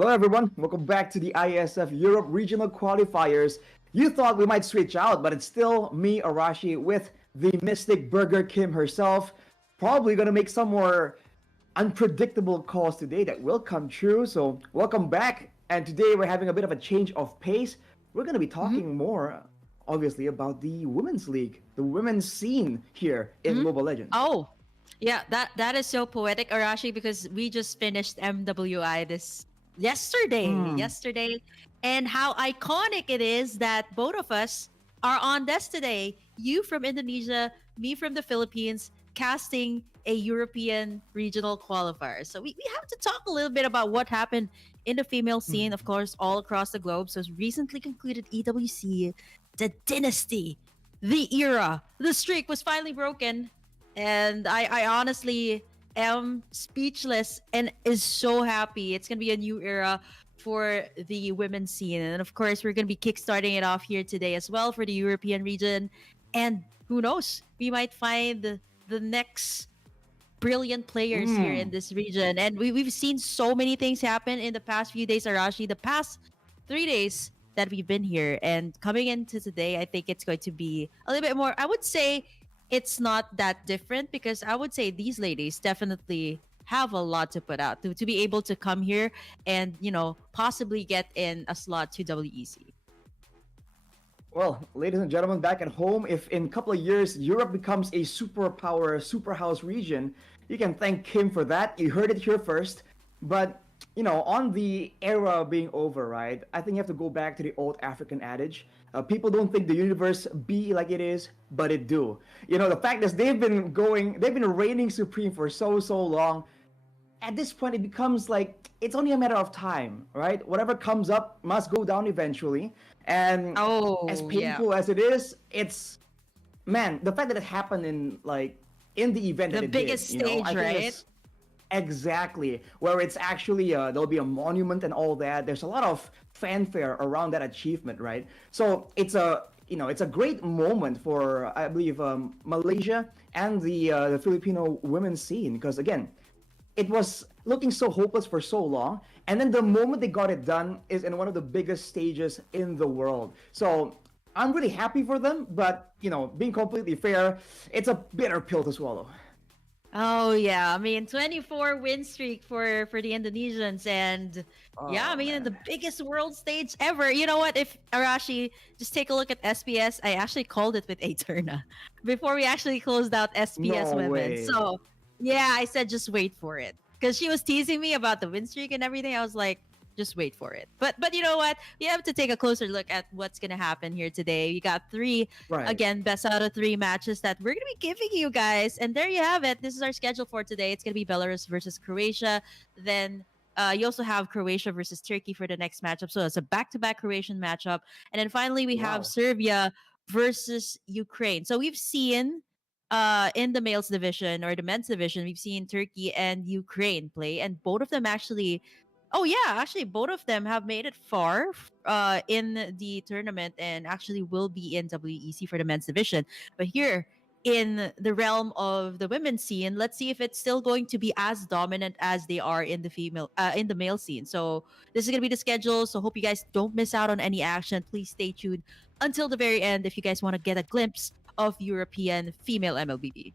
Hello, everyone. Welcome back to the IESF Europe Regional Qualifiers. You thought we might switch out, but it's still me, Arashi, with the mystic Burger Kim herself. Probably going to make some more unpredictable calls today that will come true. So, welcome back. And today we're having a bit of a change of pace. We're going to be talking more, obviously, about the Women's League, the women's scene here in Mobile Legends. Oh, yeah, that is so poetic, Arashi, because we just finished MWI this yesterday, and how iconic it is that both of us are on this today. You from Indonesia, me from the Philippines, casting a European regional qualifier. So we have to talk a little bit about what happened in the female scene, of course, all across the globe. So recently concluded EWC, the dynasty, the era, the streak was finally broken. And I honestly am speechless and is so happy. It's going to be a new era for the women's scene. And of course, we're going to be kickstarting it off here today as well for the European region. And who knows, we might find the next brilliant players here in this region. And we've seen so many things happen in the past few days, Arashi. The past 3 days that we've been here. And coming into today, I think it's going to be a little bit more, I would say, it's not that different, because I would say these ladies definitely have a lot to put out to be able to come here and, possibly get in a slot to WEC. Well, ladies and gentlemen, back at home, if in a couple of years Europe becomes a superpower, superhouse region, you can thank Kim for that. You heard it here first. But, on the era being over, right, I think you have to go back to the old African adage. People don't think the universe be like it is, but it do. The fact is they've been reigning supreme for so long. At this point, it becomes like it's only a matter of time, right? Whatever comes up must go down eventually. And as painful as it is, it's, man, the fact that it happened in the event that The it biggest did, stage, I think right? exactly, where it's actually there'll be a monument and all that. There's a lot of fanfare around that achievement, right? So it's a great moment for, I believe, Malaysia and the Filipino women's scene, because again, it was looking so hopeless for so long, and then the moment they got it done is in one of the biggest stages in the world. So I'm really happy for them, but being completely fair, it's a bitter pill to swallow. Oh yeah, I mean 24 win streak for the Indonesians, and yeah, I Oh mean the man, biggest world stage ever. You know what? If Arashi, just take a look at SPS, I actually called it with Eterna before we actually closed out SPS no women. way. So yeah, I said just wait for it, because she was teasing me about the win streak and everything. I was like, just wait for it. But you know what? We have to take a closer look at what's gonna happen here today. We got three, Right. again, best out of three matches that we're gonna be giving you guys. And there you have it. This is our schedule for today. It's gonna be Belarus versus Croatia. Then you also have Croatia versus Turkey for the next matchup. So it's a back-to-back Croatian matchup. And then finally we have Wow. Serbia versus Ukraine. So we've seen in the males division or the men's division, we've seen Turkey and Ukraine play, and both of them actually. Oh yeah, actually both of them have made it far in the tournament and actually will be in WEC for the men's division. But here in the realm of the women's scene, let's see if it's still going to be as dominant as they are in the male scene. So this is gonna be the schedule. So hope you guys don't miss out on any action. Please stay tuned until the very end if you guys want to get a glimpse of European female MLBB.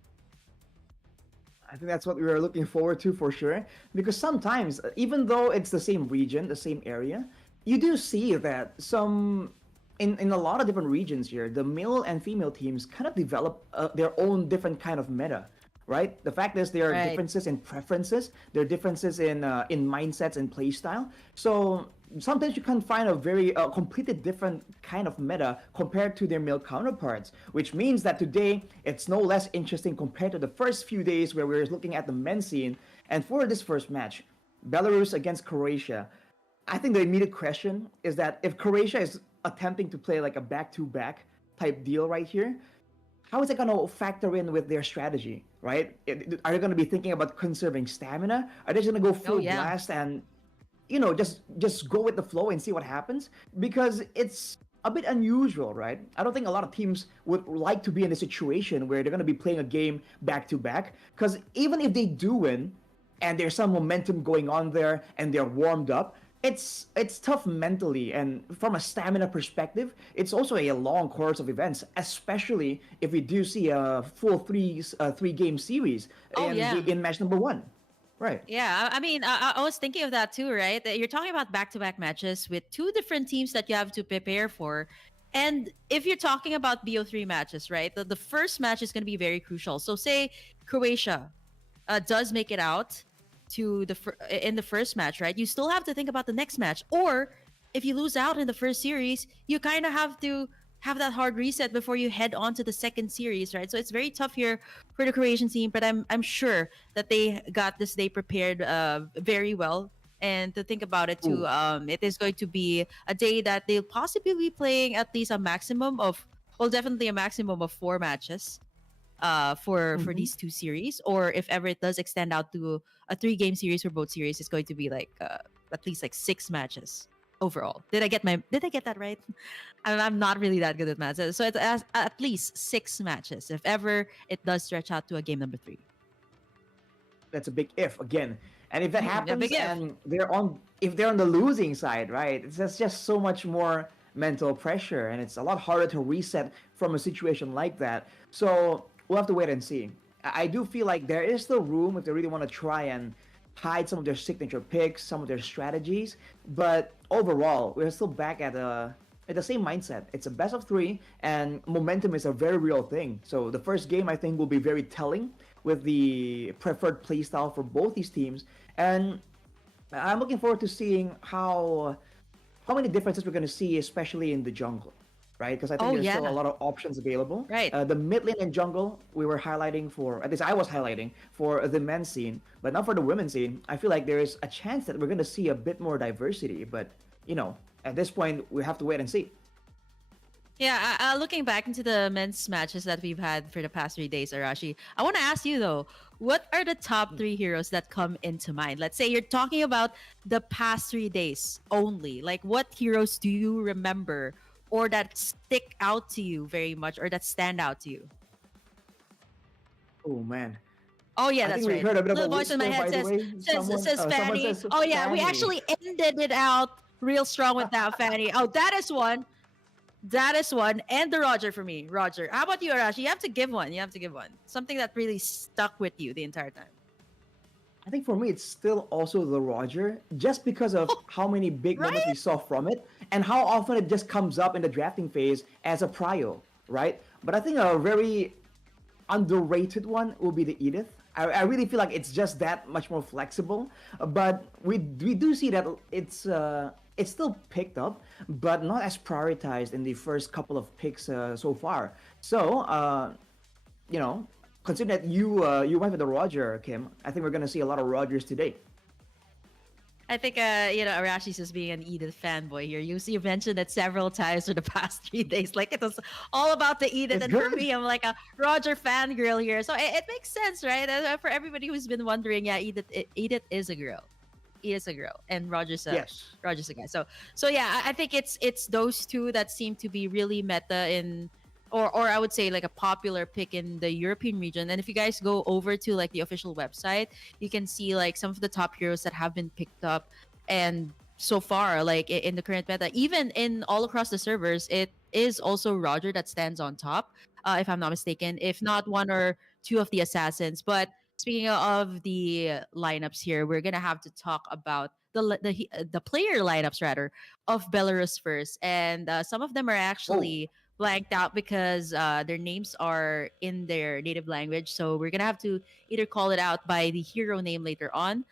I think that's what we were looking forward to for sure. Because sometimes, even though it's the same region, the same area, you do see that in a lot of different regions here, the male and female teams kind of develop their own different kind of meta, right? The fact is there are Right. differences in preferences, there are differences in mindsets and play style. So sometimes you can find a very completely different kind of meta compared to their male counterparts, which means that today it's no less interesting compared to the first few days where we were looking at the men's scene. And for this first match, Belarus against Croatia, I think the immediate question is that if Croatia is attempting to play like a back-to-back type deal right here, how is it going to factor in with their strategy, right? Are they going to be thinking about conserving stamina? Are they just going to go Oh full yeah. blast and just go with the flow and see what happens? Because it's a bit unusual, right? I don't think a lot of teams would like to be in a situation where they're going to be playing a game back to back, because even if they do win and there's some momentum going on there and they're warmed up, it's tough mentally, and from a stamina perspective, it's also a long course of events, especially if we do see a full three game series Oh yeah. in match number one, right? Yeah, I mean, I was thinking of that too, right? That you're talking about back-to-back matches with two different teams that you have to prepare for. And if you're talking about BO3 matches, right? The first match is going to be very crucial. So say Croatia does make it out to in the first match, right? You still have to think about the next match. Or if you lose out in the first series, you kind of have to have that hard reset before you head on to the second series, right? So it's very tough here for the Croatian team, but I'm sure that they got this day prepared very well. And to think about it too, Ooh. it is going to be a day that they'll possibly be playing at least a maximum of, well, definitely a maximum of 4 matches for Hmm. these two series, or if ever it does extend out to a 3 game series for both series, it's going to be like at least like 6 matches overall. Did I get that right? I'm not really that good at math, so it's at least 6 matches if ever it does stretch out to a game number 3. That's a big if again. And if that A happens big if. and if they're on the losing side, right? It's just so much more mental pressure, and it's a lot harder to reset from a situation like that. So we'll have to wait and see. I do feel like there is still room if they really want to try and hide some of their signature picks, some of their strategies. But overall, we're still back at the same mindset. It's a best of three, and momentum is a very real thing. So the first game, I think, will be very telling with the preferred playstyle for both these teams, and I'm looking forward to seeing how many differences we're going to see, especially in the jungle, right? Because I think Oh there's still a yeah, lot of options available. right. The mid lane and jungle, we were highlighting for, at least I was highlighting for the men's scene, but not for the women's scene. I feel like there is a chance that we're going to see a bit more diversity, but at this point, we have to wait and see. Yeah, looking back into the men's matches that we've had for the past 3 days, Arashi, I want to ask you though, what are the top 3 heroes that come into mind? Let's say you're talking about the past 3 days only. Like, what heroes do you remember or that stick out to you very much or that stand out to you? Oh man, Oh yeah, I think that's we right. heard a bit of a Little voice in my whisper, head by the says way. says Someone Fanny. says Oh yeah, we Fanny. actually ended it out real strong with that Fanny. Oh, that is one. That is one. And the Roger for me. Roger. How about you, Arash? You have to give one. You have to give one. Something that really stuck with you the entire time. I think for me, it's still also the Roger, just because of how many big moments we Right? saw from it, and how often it just comes up in the drafting phase as a prio, right? But I think a very underrated one will be the Edith. I really feel like it's just that much more flexible, but we do see that it's still picked up, but not as prioritized in the first couple of picks so far. So you know, considering that you went with the Roger, Kim, I think we're gonna see a lot of Rogers today. I think Arashi's just being an Edith fanboy here. You mentioned it several times for the past 3 days. Like it was all about the Edith, It's and for good. me, I'm like a Roger fangirl here. So it makes sense, right? For everybody who's been wondering, yeah, Edith is a girl. Edith's a girl, and Yes. Roger's a guy. So yeah, I think it's those two that seem to be really meta in, or I would say like a popular pick in the European region. And if you guys go over to like the official website, you can see like some of the top heroes that have been picked up. And so far, like in the current meta, even in all across the servers, it is also Roger that stands on top, if I'm not mistaken, if not one or two of the assassins. But speaking of the lineups here, we're gonna have to talk about the player lineups rather of Belarus first, and some of them are Oh, actually blanked out because their names are in their native language. So we're gonna have to either call it out by the hero name later on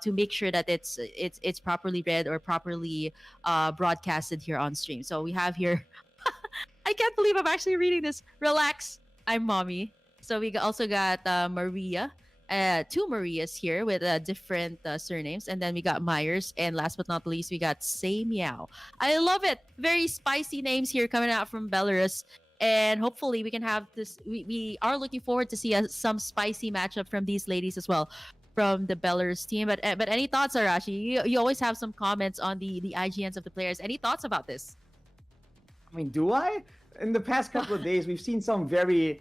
to make sure that it's properly read or properly broadcasted here on stream. So we have here. I can't believe I'm actually reading this. Relax, I'm mommy. So also got Maria. Two Marias here with different surnames, and then we got Myers, and last but not least, we got Say Meow. I love it. Very spicy names here coming out from Belarus, and hopefully we can have this. We are looking forward to see some spicy matchup from these ladies as well, from the Belarus team. But any thoughts, Arashi? You always have some comments on the IGNs of the players. Any thoughts about this? I mean, do I? In the past couple of days, we've seen some very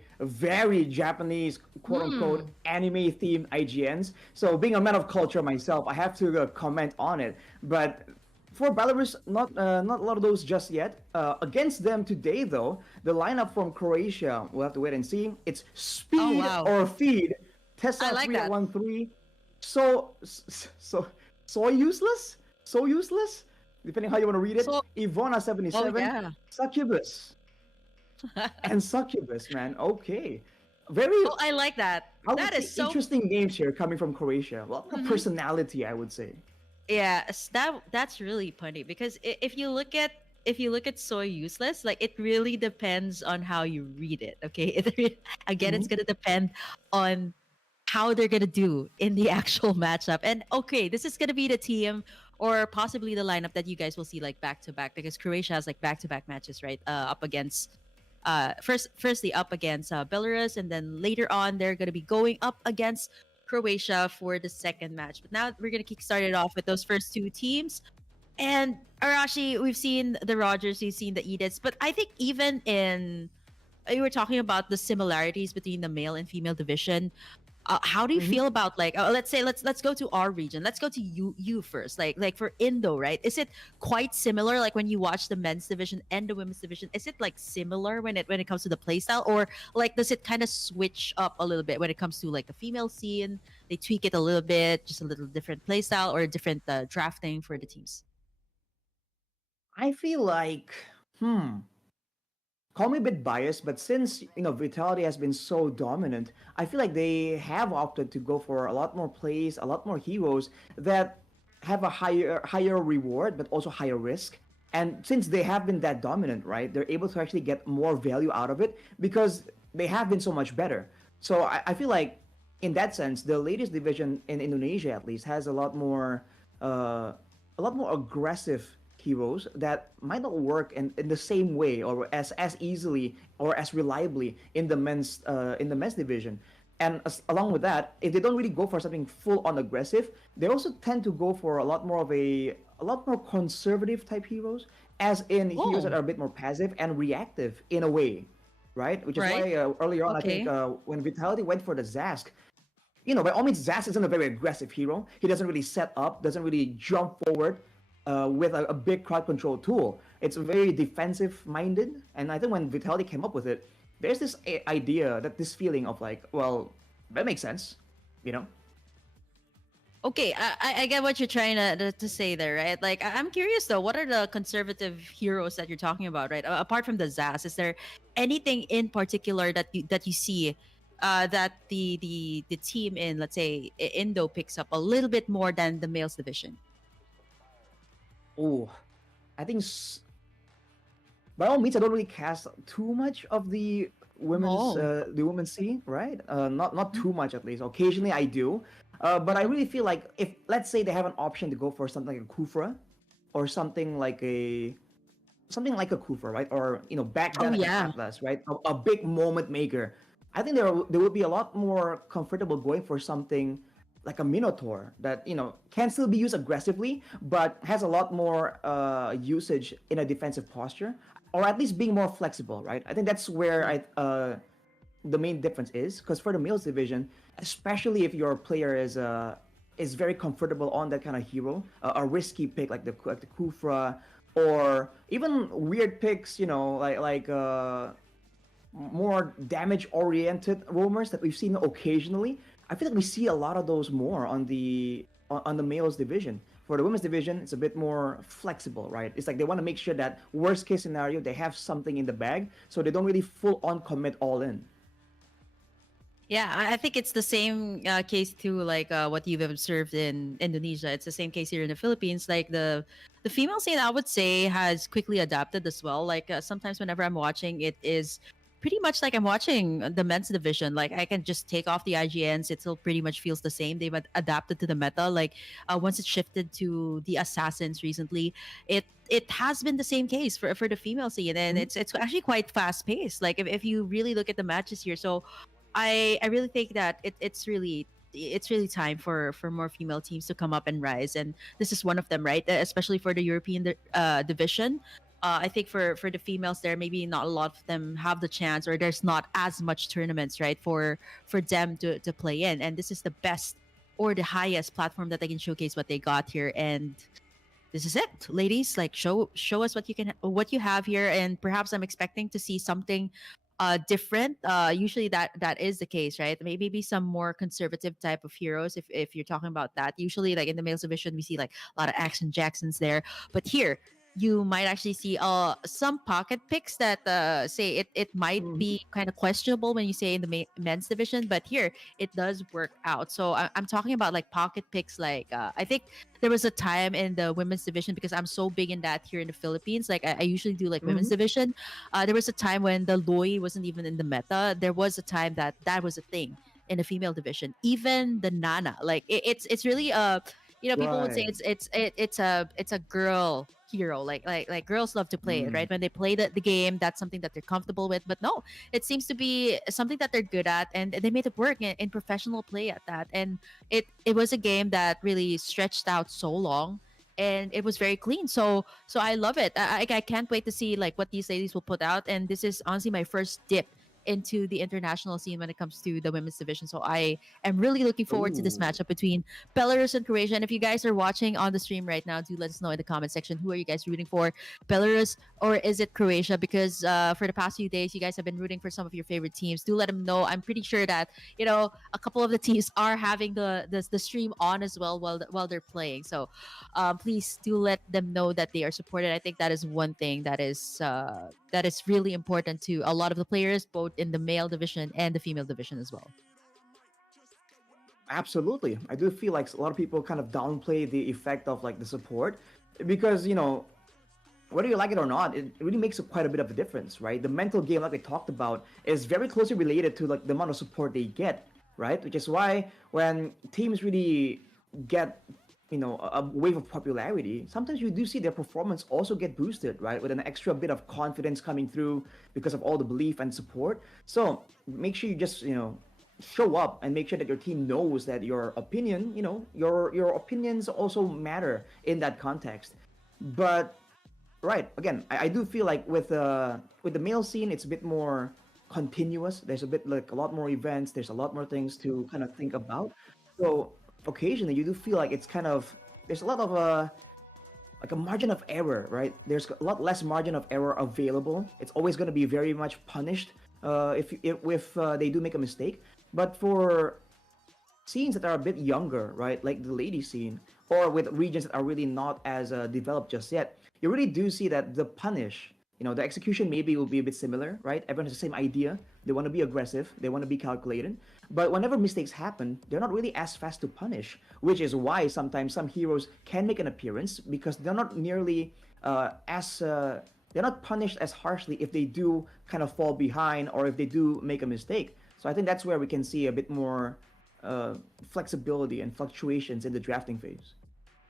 Japanese, quote unquote, Hmm. anime themed IGNs. So, being a man of culture myself, I have to comment on it. But for Belarus, not a lot of those just yet. Against them today, though, the lineup from Croatia, we'll have to wait and see. It's Oh speed wow, or feed. I Tessa like that. 3813. So so useless. So useless. Depending how you want to read it. So Ivona oh 77. yeah. Succubus and Succubus, man. Okay, very, Oh, I like that. I would That is say, so. interesting names here coming from Croatia. A lot of Mhm. personality, I would say. Yeah, that's really funny because if you look at soy useless, like it really depends on how you read it. Okay, again, it's Mhm. gonna depend on how they're gonna do in the actual matchup. And okay, this is gonna be the team or possibly the lineup that you guys will see like back to back because Croatia has like back to back matches, right? Up against firstly up against Belarus, and then later on they're gonna be going up against Croatia for the second match. But now we're gonna kick start it off with those first two teams. And Arashi, we've seen the Rogers, we've seen the Ediths, but I think even in you were talking about the similarities between the male and female division. How do you Mhm. feel about like let's say let's go to our region. Let's go to you first. Like for Indo, right? Is it quite similar? Like when you watch the men's division and the women's division, is it like similar when it comes to the playstyle, or like does it kind of switch up a little bit when it comes to like the female scene? They tweak it a little bit, just a little different playstyle or different drafting for the teams. I feel like, call me a bit biased, but since Vitality has been so dominant, I feel like they have opted to go for a lot more plays, a lot more heroes that have a higher reward, but also higher risk. And since they have been that dominant, right, they're able to actually get more value out of it because they have been so much better. So I feel like, in that sense, the latest division in Indonesia at least has uh, a lot more aggressive heroes that might not work in the same way or as easily or as reliably in the men's division. And along with that, if they don't really go for something full on aggressive, they also tend to go for a lot more conservative type heroes, as in heroes that Oh, are a bit more passive and reactive in a way, right? Which is right. why earlier on, I think Okay. when Vitality went for the Zask, by all means, Zaz isn't a very aggressive hero. He doesn't really set up, doesn't really jump forward with a big crowd control tool. It's very defensive minded. And I think when Vitality came up with it, there's this idea, that this feeling of like, well, that makes sense, you know? Okay, I get what you're trying to say there, right? Like, I'm curious though, what are the conservative heroes that you're talking about, right? Apart from the Zaz, is there anything in particular that you see that the team in, let's say, Indo picks up a little bit more than the males division? Oh, I think by all means, I don't really cast too much of Oh, the women's scene, right? Not mhm, too much at least. Occasionally, I do, but I mhm. really feel like, if let's say they have an option to go for something like a Kufra, or something like a Kufra, right? Or back Oh then like an yeah. Atlas, right? A big moment maker. I think they would be a lot more comfortable going for something like a Minotaur that can still be used aggressively, but has a lot more usage in a defensive posture, or at least being more flexible, right? I think that's where Mm. the main difference is, because for the males division, especially if your player is very comfortable on that kind of hero, a risky pick like the Kufra, or even weird picks, more damage oriented roamers that we've seen occasionally. I feel like we see a lot of those more on the males division. For the women's division, it's a bit more flexible, right? It's like they want to make sure that worst case scenario, they have something in the bag, so they don't really full on commit all in. Yeah, I think it's the same case too, like what you've observed in Indonesia. It's the same case here in the Philippines. Like the female scene, I would say, has quickly adapted as well. Like sometimes whenever I'm watching, it is pretty much like I'm watching the men's division. Like I can just take off the IGNs; it still pretty much feels the same. They've adapted to the meta. Like once it shifted to the assassins recently, it has been the same case for the female scene, and Mhm. it's actually quite fast paced. Like if you really look at the matches here, so I really think that it's really time for more female teams to come up and rise, and this is one of them, right? Especially for the European division. I think for the females there, maybe not a lot of them have the chance, or there's not as much tournaments, right, for them to play in, and this is the best or the highest platform that they can showcase what they got here. And this is it, ladies. Like show us what you have here, and perhaps I'm expecting to see something different. Usually that is the case, right? Maybe some more conservative type of heroes. If you're talking about that, usually like in the males division, we see like a lot of action Jacksons there, but here you might actually see some pocket picks that say it might Mhm. be kind of questionable when you say in the men's division, but here it does work out. So I'm talking about like pocket picks. Like I think there was a time in the women's division, because I'm so big in that here in the Philippines. Like I usually do like women's Mhm. division. There was a time when the Loi wasn't even in the meta. There was a time that that was a thing in the female division. Even the Nana, like it's really people would say Right. it's a girl hero. Like girls love to play it, Mm. right? When they play the game, that's something that they're comfortable with. But no, it seems to be something that they're good at, and they made it work in professional play at that. And it was a game that really stretched out so long, and it was very clean. So I love it. I can't wait to see like what these ladies will put out. And this is honestly my first dip into the international scene when it comes to the women's division. So I am really looking forward to this Ooh. matchup between Belarus and Croatia. And if you guys are watching on the stream right now, do let us know in the comment section, who are you guys rooting for, Belarus or is it Croatia? Because for the past few days, you guys have been rooting for some of your favorite teams. Do let them know. I'm pretty sure that a couple of the teams are having the stream on as well while they're playing. So please do let them know that they are supported. I think that is one thing that is really important to a lot of the players, both in the male division and the female division as well. Absolutely. I do feel like a lot of people kind of downplay the effect of like the support because, whether you like it or not, it really makes quite a bit of a difference, right? The mental game, like I talked about, is very closely related to like the amount of support they get, right? Which is why when teams really get, a wave of popularity, sometimes you do see their performance also get boosted, right? With an extra bit of confidence coming through because of all the belief and support. So make sure you just, show up and make sure that your team knows that your opinion, your opinions also matter in that context. But right. Again, I do feel like with the male scene, it's a bit more continuous. There's a bit like a lot more events. There's a lot more things to kind of think about. So occasionally, you do feel like it's kind of there's a lot of like a margin of error, right? There's a lot less margin of error available. It's always going to be very much punished if they do make a mistake. But for scenes that are a bit younger, right? Like the lady scene, or with regions that are really not as developed just yet, you really do see that the punish, the execution maybe will be a bit similar, right? Everyone has the same idea. They want to be aggressive, they want to be calculated. But whenever mistakes happen, they're not really as fast to punish, which is why sometimes some heroes can make an appearance because they're not nearly as. They're not punished as harshly if they do kind of fall behind or if they do make a mistake. So I think that's where we can see a bit more uh, flexibility and fluctuations in the drafting phase.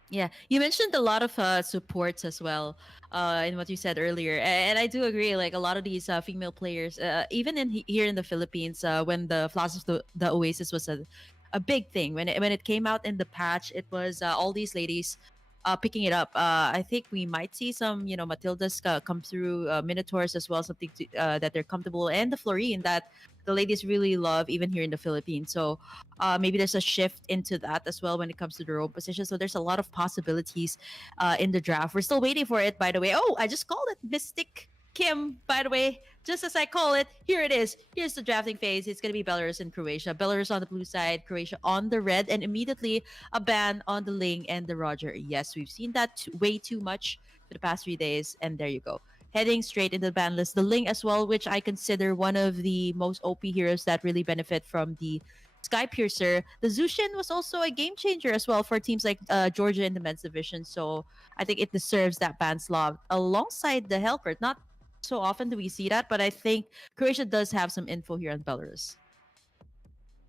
Yeah, you mentioned a lot of supports as well in what you said earlier, and I do agree. Like a lot of these female players, even here in the Philippines, when the Flash of the Oasis was a big thing when it came out in the patch, it was all these ladies picking it up. I think we might see some, Matildas come through, Minotaurs as well, something that they're comfortable, and the Florine that the ladies really love, even here in the Philippines. So maybe there's a shift into that as well when it comes to the role position. So there's a lot of possibilities in the draft. We're still waiting for it, by the way. Oh, I just called it Mystic Kim, by the way. Just as I call it, here it is. Here's the drafting phase. It's going to be Belarus and Croatia. Belarus on the blue side, Croatia on the red, and immediately a ban on the Ling and the Roger. Yes, we've seen that way too much for the past 3 days, and there you go. Heading straight into the ban list, the Ling as well, which I consider one of the most OP heroes that really benefit from the Sky Piercer. The Zushin was also a game changer as well for teams like Georgia in the men's division. So I think it deserves that ban slot alongside the Helpert. Not so often do we see that, but I think Croatia does have some info here on Belarus.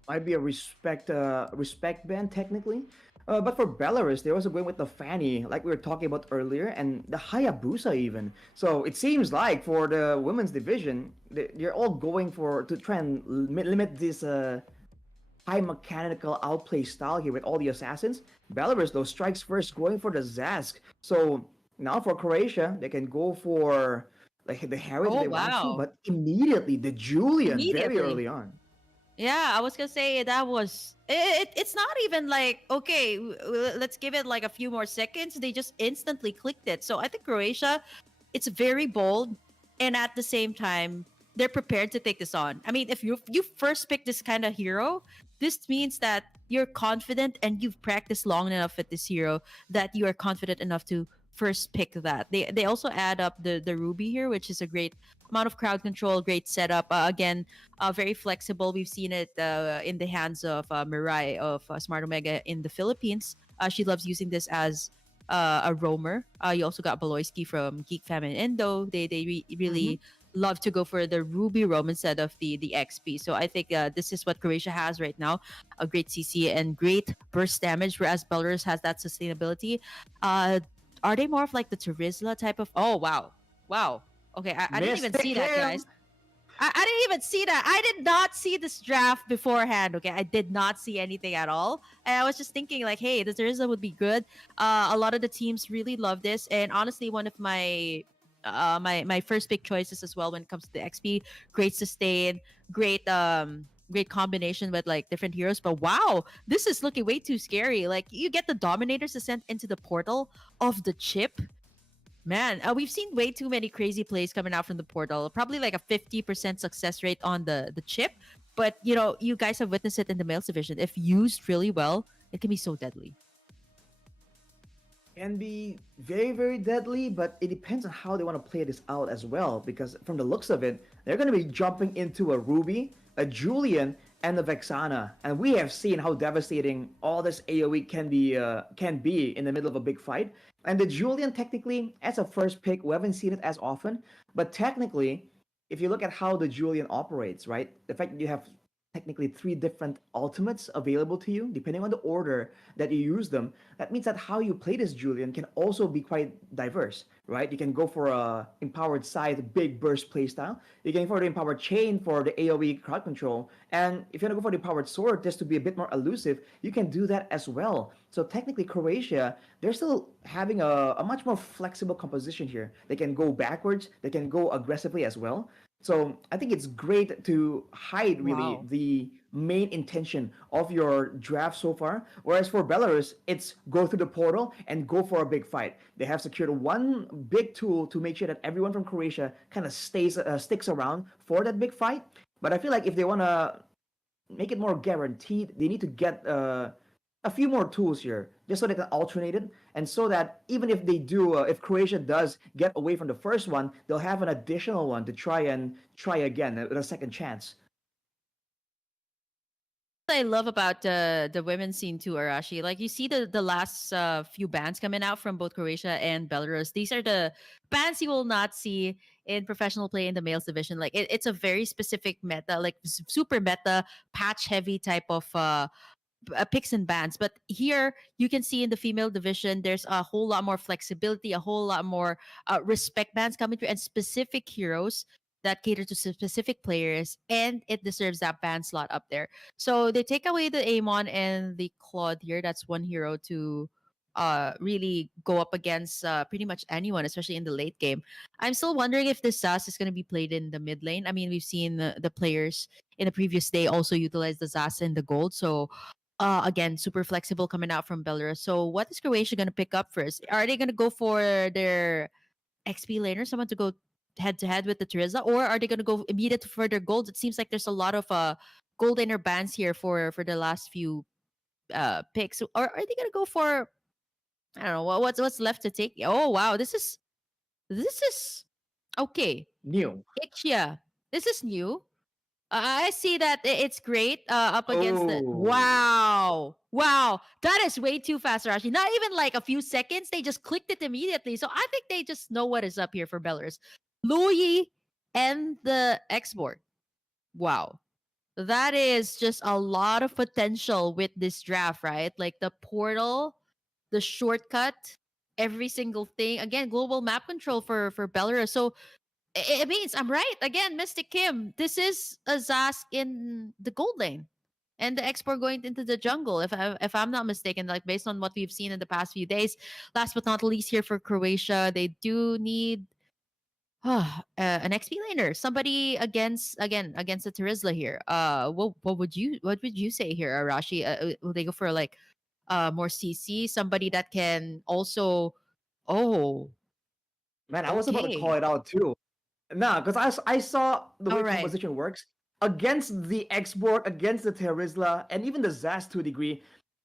Might be a respect ban technically. But for Belarus, they also going with the Fanny, like we were talking about earlier, and the Hayabusa even. So it seems like for the women's division, they're all going for to try and limit this high mechanical outplay style here with all the assassins. Belarus though strikes first, going for the Zask. So now for Croatia, they can go for like the Harriet if Oh they want to, wow! but immediately the Julian very Immediately. early on. Yeah, I was gonna say that was it's not even like okay, let's give it like a few more seconds. They just instantly clicked it. So I think Croatia, it's very bold, and at the same time, they're prepared to take this on. I mean, if you first pick this kind of hero, this means that you're confident and you've practiced long enough with this hero that you are confident enough to first pick that. They also add up the ruby here, which is a great amount of crowd control, great setup. Again, very flexible. We've seen it in the hands of Mirai of Smart Omega in the Philippines. She loves using this as a roamer. You also got Baloyski from Geek Fam and Endo. They Mm-hmm. really love to go for the Ruby roam instead of the XP. So I think this is what Croatia has right now: a great CC and great burst damage, whereas Belarus has that sustainability. Uh, are they more of like the Terizla type of? Oh wow, wow. Okay, I didn't even Mystic see that, guys. Kim. I didn't even see that. I did not see this draft beforehand. Okay, I did not see anything at all. And I was just thinking, like, hey, the Zarisa would be good. A lot of the teams really love this, and honestly, one of my first pick choices as well when it comes to the XP. Great sustain, great combination with like different heroes. But wow, this is looking way too scary. Like you get the Dominators to send into the portal of the chip. Man, we've seen way too many crazy plays coming out from the portal. Probably like a 50% success rate on the chip. But you know, you guys have witnessed it in the males division. If used really well, it can be so deadly. Can be very, very deadly, but it depends on how they want to play this out as well. Because from the looks of it, they're going to be jumping into a Ruby, a Julian, and a Vexana, and we have seen how devastating all this AOE can be in the middle of a big fight. And the Julian, technically, as a first pick, we haven't seen it as often, but technically, if you look at how the Julian operates, right, the fact that you have technically three different ultimates available to you, depending on the order that you use them, that means that how you play this Julian can also be quite diverse, right? You can go for a empowered scythe, big burst playstyle. You can go for the empowered chain for the AoE crowd control. And if you want to go for the empowered sword just to be a bit more elusive, you can do that as well. So technically Croatia, they're still having a much more flexible composition here. They can go backwards, they can go aggressively as well. So I think it's great to hide really Wow. the main intention of your draft so far. Whereas for Belarus, it's go through the portal and go for a big fight. They have secured one big tool to make sure that everyone from Croatia kind of sticks around for that big fight. But I feel like if they want to make it more guaranteed, they need to get a few more tools here, just so they can alternate it, and so that even if they do, if Croatia does get away from the first one, they'll have an additional one to try again with a second chance. What I love about the women's scene too, Arashi. Like you see the last few bands coming out from both Croatia and Belarus. These are the bands you will not see in professional play in the males division. Like it's a very specific meta, like super meta, patch heavy type of picks and bans. But here you can see in the female division, there's a whole lot more flexibility, a whole lot more respect bans coming through, and specific heroes that cater to specific players, and it deserves that ban slot up there. So they take away the Amon and the Claude here. That's one hero to really go up against pretty much anyone, especially in the late game. I'm still wondering if this SAS is going to be played in the mid lane. I mean, we've seen the players in the previous day also utilize the ZAS and the gold. So again, super flexible coming out from Belarus. So what is Croatia going to pick up first? Are they going to go for their XP laner, someone to go head to head with the Teresa, or are they going to go immediate for their golds? It seems like there's a lot of gold laner bans here for the last few picks. Or are they going to go for I don't know what's left to take? Oh wow, this is okay. New. Ixia, this is new. I see that it's great up against the Oh, wow, that is way too fast, Rashi. Not even like a few seconds, they just clicked it immediately. So I think they just know what is up here for Belarus. Louis and the export. Wow, that is just a lot of potential with this draft, right? Like the portal, the shortcut, every single thing. Again, global map control for Belarus. So it means I'm right. Again, Mystic Kim. This is a Zask in the gold lane. And the export going into the jungle, if I'm not mistaken, like based on what we've seen in the past few days. Last but not least, here for Croatia, they do need An XP laner, somebody against the Terizla here. What would you say here, Arashi? Will they go for like more CC, somebody that can also? Oh, Man, I was about to call okay, it out too. Nah, because I saw the all way right. composition works against the Export, against the Terizla, and even the Zaz to a degree.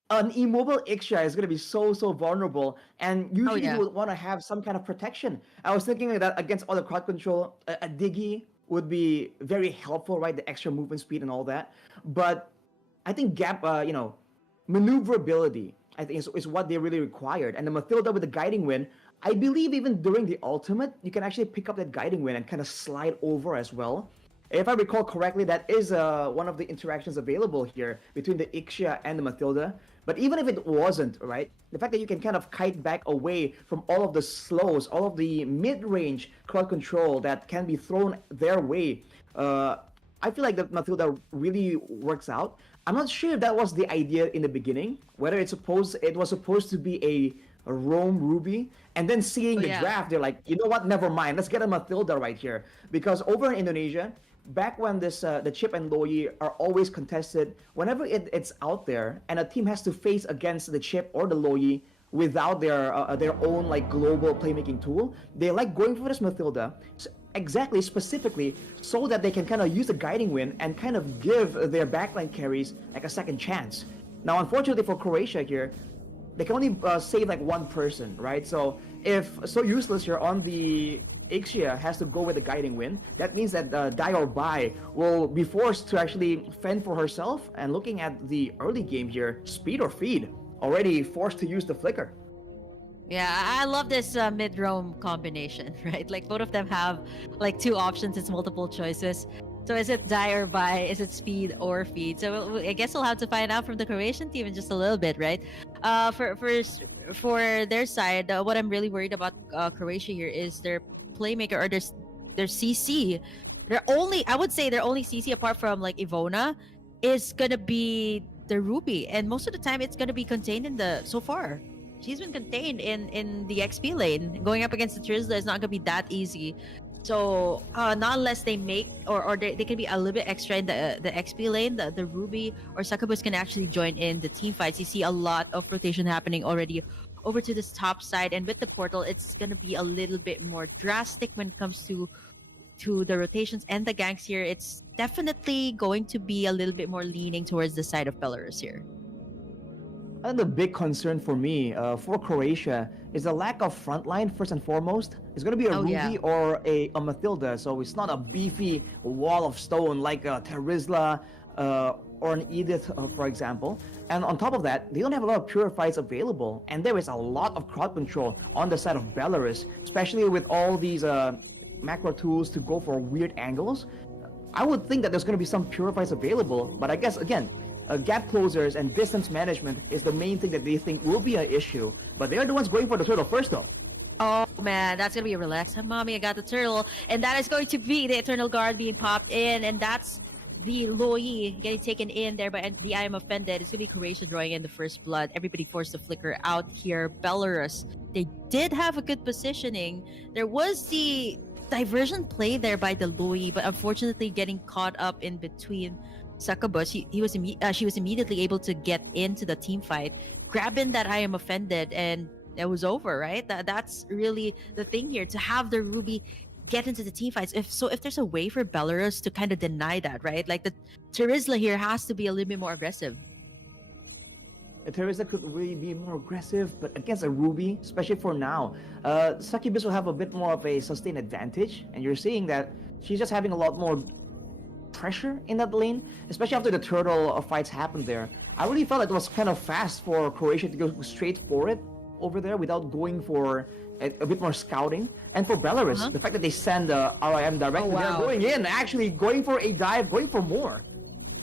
An immobile Ixia is going to be so vulnerable, and Oh usually you yeah, would want to have some kind of protection. I was thinking that against all the crowd control, a Diggy would be very helpful, right? The extra movement speed and all that. But I think maneuverability, I think, is what they really required. And the Mathilda with the guiding wind, I believe even during the ultimate, you can actually pick up that guiding wind and kind of slide over as well. If I recall correctly, that is one of the interactions available here between the Ixia and the Mathilda. But even if it wasn't, right, the fact that you can kind of kite back away from all of the slows, all of the mid-range crowd control that can be thrown their way, I feel like the Mathilda really works out. I'm not sure if that was the idea in the beginning, whether it was supposed to be a Rome Ruby, and then seeing oh the yeah. draft, they're like, you know what? Never mind. Let's get a Mathilda right here, because over in Indonesia, back when the chip and Loyi are always contested, whenever it's out there and a team has to face against the chip or the Loyi without their own like global playmaking tool, they like going for this Mathilda exactly specifically so that they can kind of use the guiding wind and kind of give their backline carries like a second chance. Now, unfortunately for Croatia here, they can only save like one person, right? So if so useless here on the Ixia has to go with the guiding wind, that means that Die or Buy will be forced to actually fend for herself. And looking at the early game here, Speed or Feed already forced to use the flicker. Yeah, I love this mid-roam combination, right? Like both of them have like two options. It's multiple choices. So is it die or buy? Is it speed or feed? So I guess we'll have to find out from the Croatian team in just a little bit, right? For their side, what I'm really worried about Croatia here is their playmaker or their CC. I would say their only CC apart from like Ivona is gonna be the Ruby, and most of the time it's gonna be contained in the so far she's been contained in the XP lane. Going up against the Trizla is not gonna be that easy. So not unless they make or they can be a little bit extra in the XP lane, the Ruby or Succubus can actually join in the team fights. You see a lot of rotation happening already over to this top side, and with the portal, it's gonna be a little bit more drastic when it comes to the rotations and the ganks here. It's definitely going to be a little bit more leaning towards the side of Belarus here. And the big concern for me, for Croatia, is the lack of frontline first and foremost. It's going to be a Oh yeah. Ruby or a Mathilda, so it's not a beefy wall of stone like a Terizla or an Edith, for example. And on top of that, they don't have a lot of purifies available, and there is a lot of crowd control on the side of Belarus, especially with all these macro tools to go for weird angles. I would think that there's going to be some purifies available, but I guess again, gap closers and distance management is the main thing that they think will be an issue. But they're the ones going for the turtle first, though. Oh man, that's gonna be a relax. Mommy, I got the turtle, and that is going to be the Eternal Guard being popped in, and that's the Loyi getting taken in there by the I Am Offended. It's gonna be Croatia drawing in the first blood. Everybody forced to flicker out here. Belarus, they did have a good positioning. There was the diversion play there by the Loyi, but unfortunately getting caught up in between Succubus. She was immediately able to get into the team fight, grabbing that I Am Offended, and it was over, right? That's really the thing here, to have the Ruby get into the team fights. If there's a way for Belarus to kind of deny that, right? Like the Terizla here has to be a little bit more aggressive. Teresa could really be more aggressive, but against a Ruby, especially for now, Succubus will have a bit more of a sustained advantage, and you're seeing that she's just having a lot more pressure in that lane, especially after the turtle fights happened there. I really felt like it was kind of fast for Croatia to go straight for it over there without going for a bit more scouting. And for Belarus, the fact that they send RIM directly, they're going in, actually going for a dive, going for more.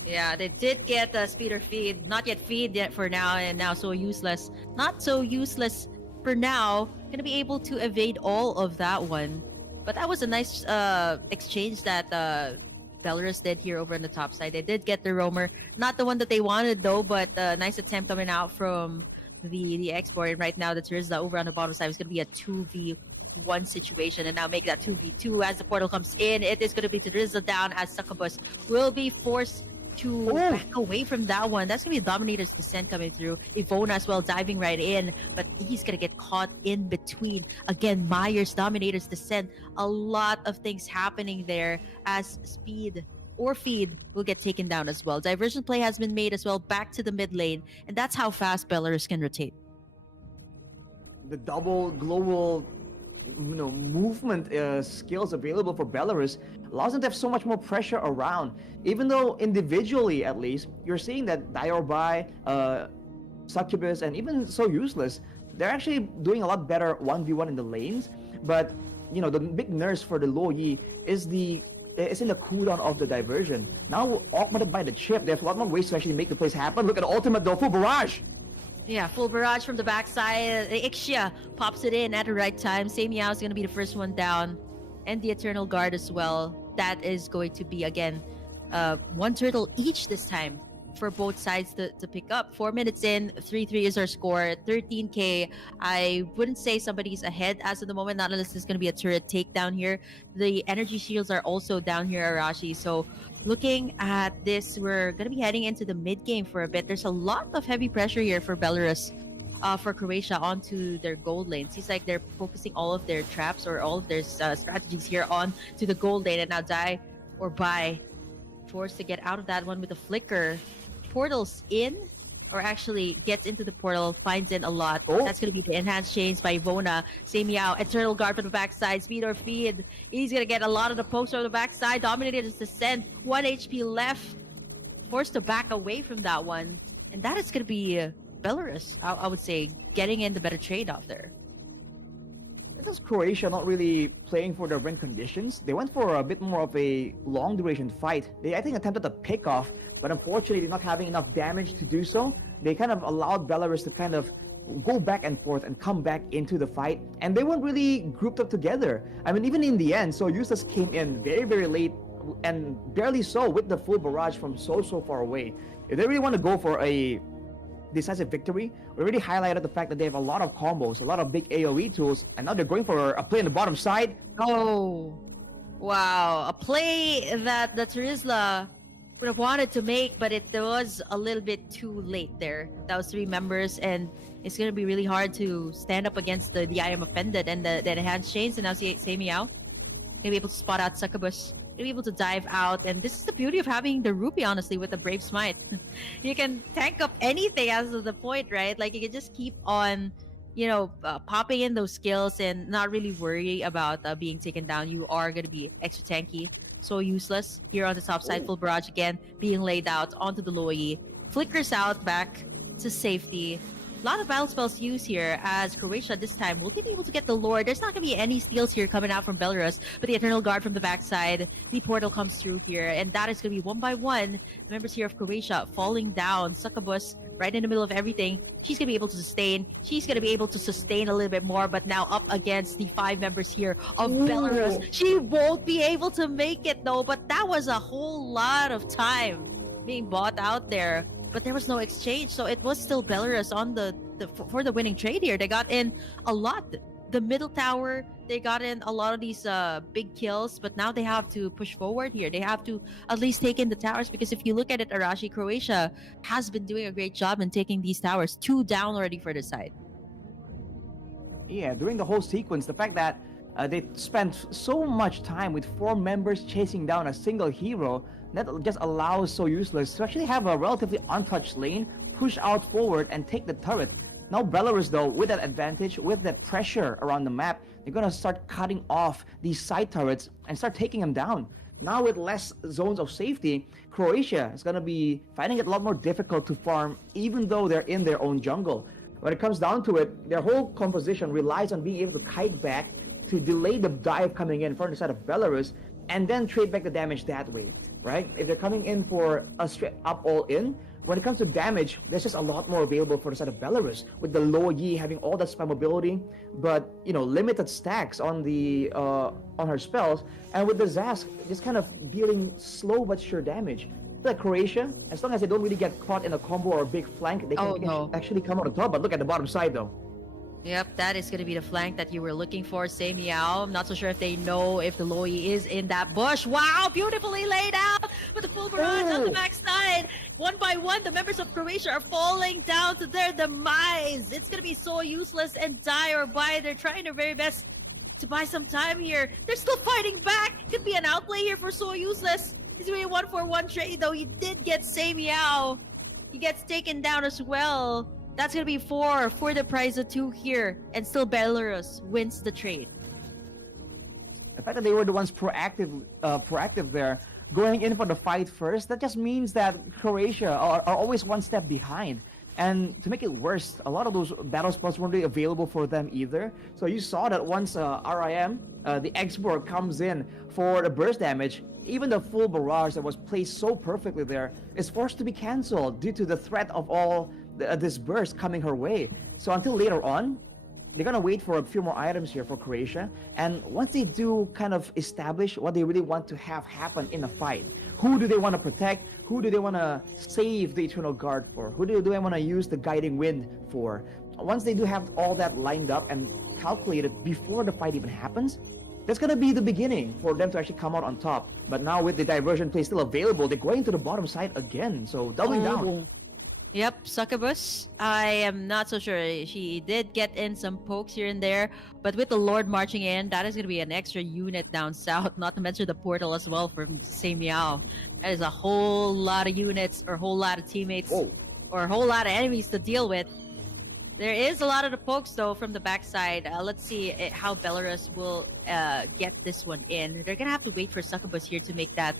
Yeah, they did get the speed or feed. Not yet feed yet for now, and now so useless. Not so useless for now. Gonna be able to evade all of that one. But that was a nice exchange that Belarus did here over on the top side. They did get the roamer. Not the one that they wanted though, but a nice attempt coming out from the export. And right now the Terizla over on the bottom side is gonna be a 1v1 situation and now make that 2v2 as the portal comes in. It is going to be Trizla down as Succubus will be forced to back away from that one. That's going to be Dominator's Descent coming through. Ivona as well diving right in, but he's going to get caught in between. Again, Myers, Dominator's Descent. A lot of things happening there as Speed or Feed will get taken down as well. Diversion play has been made as well back to the mid lane, and that's how fast Belarus can rotate. The double global movement skills available for Belarus allows them to have so much more pressure around. Even though individually, at least, you're seeing that Diorbai, Succubus, and even So Useless, they're actually doing a lot better 1v1 in the lanes. But the big nurse for the Lo Yi is in the cooldown of the diversion. Now augmented by the chip, there's a lot more ways to actually make the plays happen. Look at the ultimate though, full barrage. Yeah, full barrage from the backside. Ixia pops it in at the right time. Samyao is going to be the first one down. And the Eternal Guard as well. That is going to be, again, one turtle each this time for both sides to pick up. 4 minutes in, 3-3 is our score. 13k. I wouldn't say somebody's ahead as of the moment, not unless there's going to be a turret takedown here. The energy shields are also down here, Arashi. So looking at this, we're going to be heading into the mid game for a bit. There's a lot of heavy pressure here for Belarus, for Croatia onto their gold lane. Seems like they're focusing all of their traps or all of their strategies here on to the gold lane. And now Die or Buy forced to get out of that one with a flicker. Portals in, or actually gets into the portal, finds in a lot. That's going to be the enhanced chains by Ivona. Samyao, Eternal Guard from the backside. Speed or Feed. He's going to get a lot of the pokes from the backside. Dominator's Descent. 1 HP left. Forced to back away from that one. And that is going to be Belarus, I would say, getting in the better trade out there. This is Croatia not really playing for the win conditions. They went for a bit more of a long duration fight. They, I think, attempted a pick off, but unfortunately not having enough damage to do so. They kind of allowed Belarus to kind of go back and forth and come back into the fight, and they weren't really grouped up together. I mean, even in the end, So Useless came in very, very late and barely so with the full barrage from so far away. If they really want to go for a decisive victory, we already highlighted the fact that they have a lot of combos, a lot of big AoE tools, and now they're going for a play on the bottom side. Oh, wow. A play that the Trizla would have wanted to make, but it was a little bit too late there. That was 3 members, and it's going to be really hard to stand up against the I am offended and the enhanced chains. And now Samyao going to be able to spot out Succubus, going to be able to dive out. And this is the beauty of having the Rupee, honestly, with the Brave Smite. You can tank up anything as of the point, right? Like, you can just keep on, popping in those skills and not really worry about being taken down. You are going to be extra tanky. So Useless here on the top side. Full barrage again being laid out onto the Lo Yi. Flickers out back to safety. A lot of battle spells used here as Croatia this time will be able to get the Lord. There's not going to be any steals here coming out from Belarus, but the Eternal Guard from the backside. The portal comes through here, and that is going to be 1 by 1. The members here of Croatia falling down. Succubus right in the middle of everything. She's going to be able to sustain. She's going to be able to sustain a little bit more, but now up against the 5 members here of Belarus. She won't be able to make it though, but that was a whole lot of time being bought out there. But there was no exchange, so it was still Belarus on for the winning trade here. They got in a lot. The middle tower, they got in a lot of these big kills, but now they have to push forward here. They have to at least take in the towers, because if you look at it, Arashi, Croatia has been doing a great job in taking these towers. 2 down already for the side. Yeah, during the whole sequence, the fact that they spent so much time with 4 members chasing down a single hero, that just allows So Useless to actually have a relatively untouched lane, push out forward and take the turret. Now Belarus though, with that advantage, with that pressure around the map, they're gonna start cutting off these side turrets and start taking them down. Now with less zones of safety, Croatia is gonna be finding it a lot more difficult to farm, even though they're in their own jungle. When it comes down to it, their whole composition relies on being able to kite back to delay the dive coming in from the side of Belarus, and then trade back the damage that way, right? If they're coming in for a straight up all in, when it comes to damage, there's just a lot more available for the side of Belarus, with the Lo Yi having all that spammability, but limited stacks on the on her spells, and with the Zask just kind of dealing slow but sure damage. Like Croatia, as long as they don't really get caught in a combo or a big flank, they can actually come out on top. But look at the bottom side though. Yep, that is going to be the flank that you were looking for, Say Meow. I'm not so sure if they know if the Loi is in that bush. Wow, beautifully laid out with the full barrage on the backside. One by one, the members of Croatia are falling down to their demise. It's going to be so useless and die or buy. They're trying their very best to buy some time here. They're still fighting back. Could be an outplay here for So Useless. He's doing a 1-for-1 trade, though. He did get Say Meow. He gets taken down as well. That's going to be 4 for the prize of 2 here. And still Belarus wins the trade. The fact that they were the ones proactive there, going in for the fight first, that just means that Croatia are always one step behind. And to make it worse, a lot of those battle spots weren't really available for them either. So you saw that once RIM, the export, comes in for the burst damage, even the full barrage that was placed so perfectly there is forced to be cancelled due to the threat of all this burst coming her way. So until later on, they're gonna wait for a few more items here for Croatia, and once they do kind of establish what they really want to have happen in a fight, who do they want to protect, who do they want to save the Eternal Guard for, who do they want to use the Guiding Wind for, once they do have all that lined up and calculated before the fight even happens, that's gonna be the beginning for them to actually come out on top. But now with the diversion play still available, they're going to the bottom side again, so doubling down. Yep, Succubus. I am not so sure. She did get in some pokes here and there, but with the Lord marching in, that is going to be an extra unit down south, not to mention the portal as well from Say Meow. That is a whole lot of units, or a whole lot of teammates, or a whole lot of enemies to deal with. There is a lot of the pokes, though, from the backside. Let's see how Belarus will get this one in. They're going to have to wait for Succubus here to make that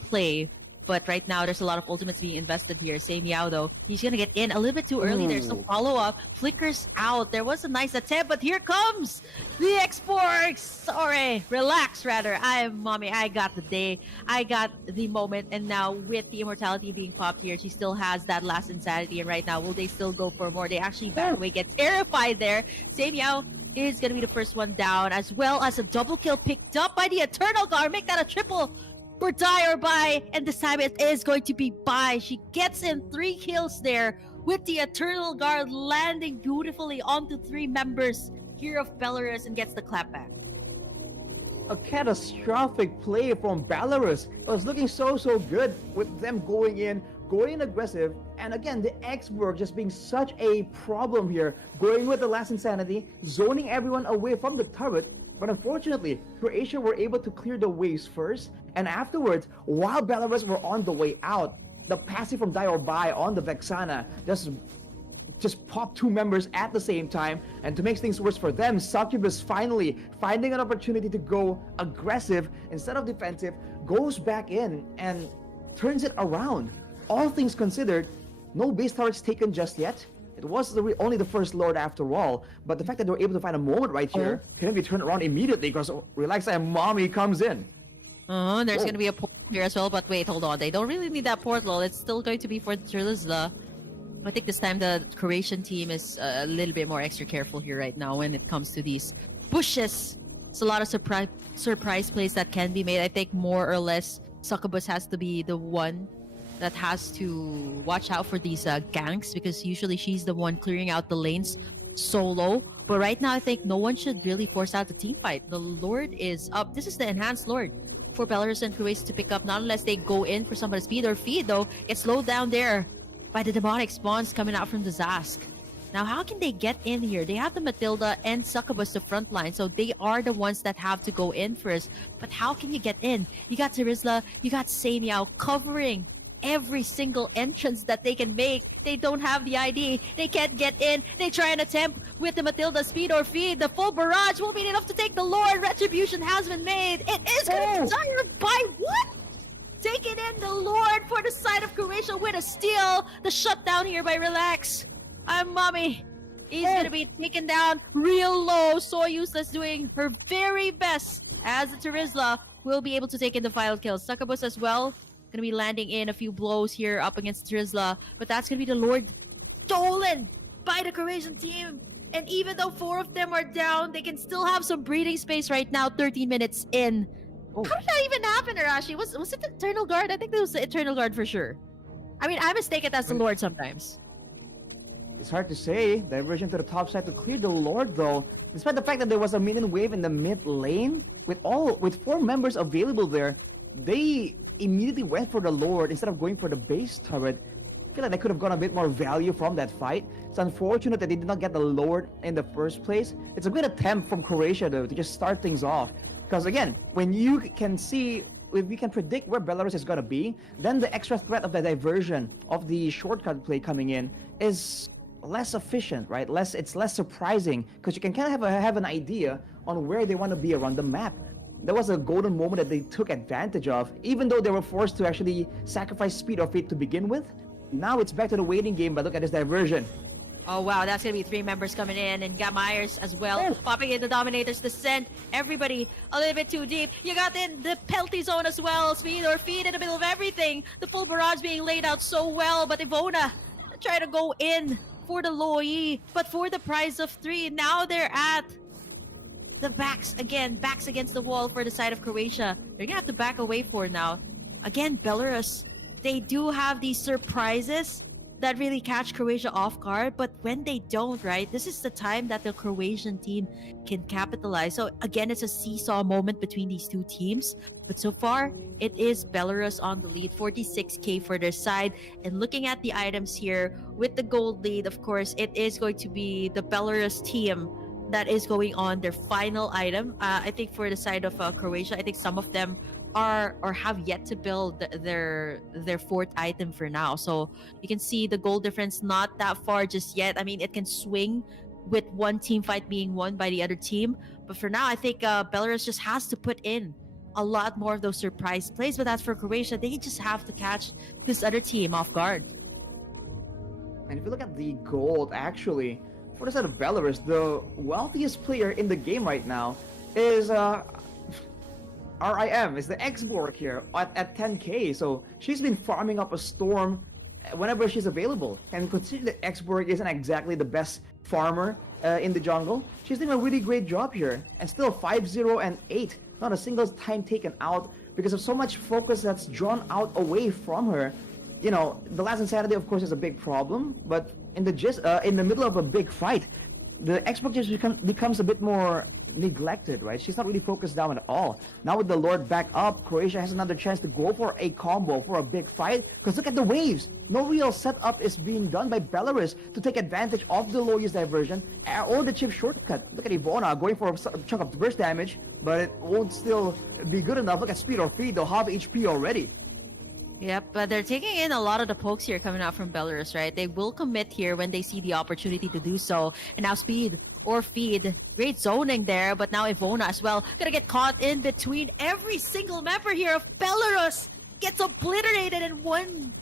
play. But right now, there's a lot of ultimates being invested here. Say Meow, though, he's going to get in a little bit too early. There's no follow-up. Flickers out. There was a nice attempt, but here comes the Esports. Sorry. Relax, rather. Mommy, I got the day. I got the moment. And now, with the immortality being popped here, she still has that last insanity. And right now, will they still go for more? They actually back away, get terrified there. Say Meow is going to be the first one down, as well as a double kill picked up by the Eternal Guard. Make that a triple. For die or buy, and this time it is going to be buy. She gets in 3 kills there with the Eternal Guard landing beautifully onto 3 members here of Belarus and gets the clapback. A catastrophic play from Belarus. It was looking so good with them going in aggressive, and again the X-Borg just being such a problem here, going with the last insanity, zoning everyone away from the turret. But unfortunately, Croatia were able to clear the waves first, and afterwards, while Belarus were on the way out, the passive from Die or Buy on the Vexana just popped 2 members at the same time, and to make things worse for them, Succubus finally finding an opportunity to go aggressive instead of defensive, goes back in and turns it around. All things considered, no base turrets taken just yet. It was only the first Lord after all, but the fact that they were able to find a moment right here can be turned around immediately because Relax and Mommy comes in. There's going to be a portal here as well, but wait, hold on. They don't really need that portal. It's still going to be for Trilizla. I think this time the Croatian team is a little bit more extra careful here right now when it comes to these bushes. It's a lot of surprise plays that can be made. I think more or less Succubus has to be the one that has to watch out for these ganks, because usually she's the one clearing out the lanes solo. But right now, I think no one should really force out the team fight. The Lord is up. This is the enhanced Lord for Belarus and Croatia to pick up, not unless they go in for somebody's speed or feed, though. It's slowed down there by the demonic spawns coming out from the Zask. Now, how can they get in here? They have the Matilda and Succubus the front line, so they are the ones that have to go in first. But how can you get in? You got Terizla, you got Say Meow covering every single entrance that they can make. They don't have the ID. They can't get in. They try an attempt with the Matilda speed or feed. The full barrage won't be enough to take the Lord. Retribution has been made. It is going to die by what? Taking in the Lord for the side of Croatia with a steal. The shutdown here by Relax. Mommy. He's going to be taken down real low. So Useless doing her very best as the Terizla will be able to take in the final kill. Succubus as well. Gonna be landing in a few blows here up against Trizla, but that's gonna be the Lord stolen by the Croatian team. And even though 4 of them are down, they can still have some breathing space right now. 13 minutes in. How did that even happen, Arashi? Was it the Eternal Guard? I think it was the Eternal Guard for sure. I mean, I mistake it as the Lord sometimes. It's hard to say. Diversion to the top side to clear the Lord though. Despite the fact that there was a minion wave in the mid lane, with 4 members available there, they immediately went for the Lord instead of going for the base turret. I feel like they could have gotten a bit more value from that fight. It's unfortunate that they did not get the Lord in the first place. It's a good attempt from Croatia though to just start things off. Because again, when you can see, if we can predict where Belarus is gonna be, then the extra threat of the diversion of the shortcut play coming in is less efficient, right? It's less surprising because you can kind of have an idea on where they want to be around the map. That was a golden moment that they took advantage of, even though they were forced to actually sacrifice speed or fate to begin with. Now it's back to the waiting game, but look at this diversion. Oh wow, that's gonna be 3 members coming in, and got Myers as well, popping in the Dominator's Descent. Everybody a little bit too deep. You got in the penalty zone as well. Speed or feed in the middle of everything. The full barrage being laid out so well, but Ivona try to go in for the Loi, but for the price of 3. Now they're at the backs against the wall for the side of Croatia. They're gonna have to back away for now. Again, Belarus, they do have these surprises that really catch Croatia off guard, but when they don't, right, this is the time that the Croatian team can capitalize. So again, it's a seesaw moment between these two teams, but so far it is Belarus on the lead, 46k for their side. And looking at the items here with the gold lead, of course it is going to be the Belarus team that is going on their final item. I think for the side of Croatia, I think some of them are or have yet to build their 4th item for now. So you can see the goal difference not that far just yet. I mean, it can swing with one team fight being won by the other team, but for now I think Belarus just has to put in a lot more of those surprise plays. But as for Croatia, they just have to catch this other team off guard. And if you look at the gold, actually, for the side of Belarus, the wealthiest player in the game right now is RIM, is the Xborg here at 10k. So she's been farming up a storm whenever she's available. And considering that Xborg isn't exactly the best farmer in the jungle, she's doing a really great job here. And still 5-0 and 8, not a single time taken out because of so much focus that's drawn out away from her. You know, the last Insanity, of course, is a big problem, but in the middle of a big fight, the Xbox just becomes a bit more neglected, right? She's not really focused down at all. Now with the Lord back up, Croatia has another chance to go for a combo, for a big fight, because look at the waves. No real setup is being done by Belarus to take advantage of the Loya's diversion or the chip shortcut. Look at Ivona going for a chunk of burst damage, but it won't still be good enough. Look at speed or feed, they'll have HP already. Yep, but they're taking in a lot of the pokes here coming out from Belarus, right? They will commit here when they see the opportunity to do so. And now speed or feed. Great zoning there, but now Ivona as well. Gonna get caught in between. Every single member here of Belarus gets obliterated in one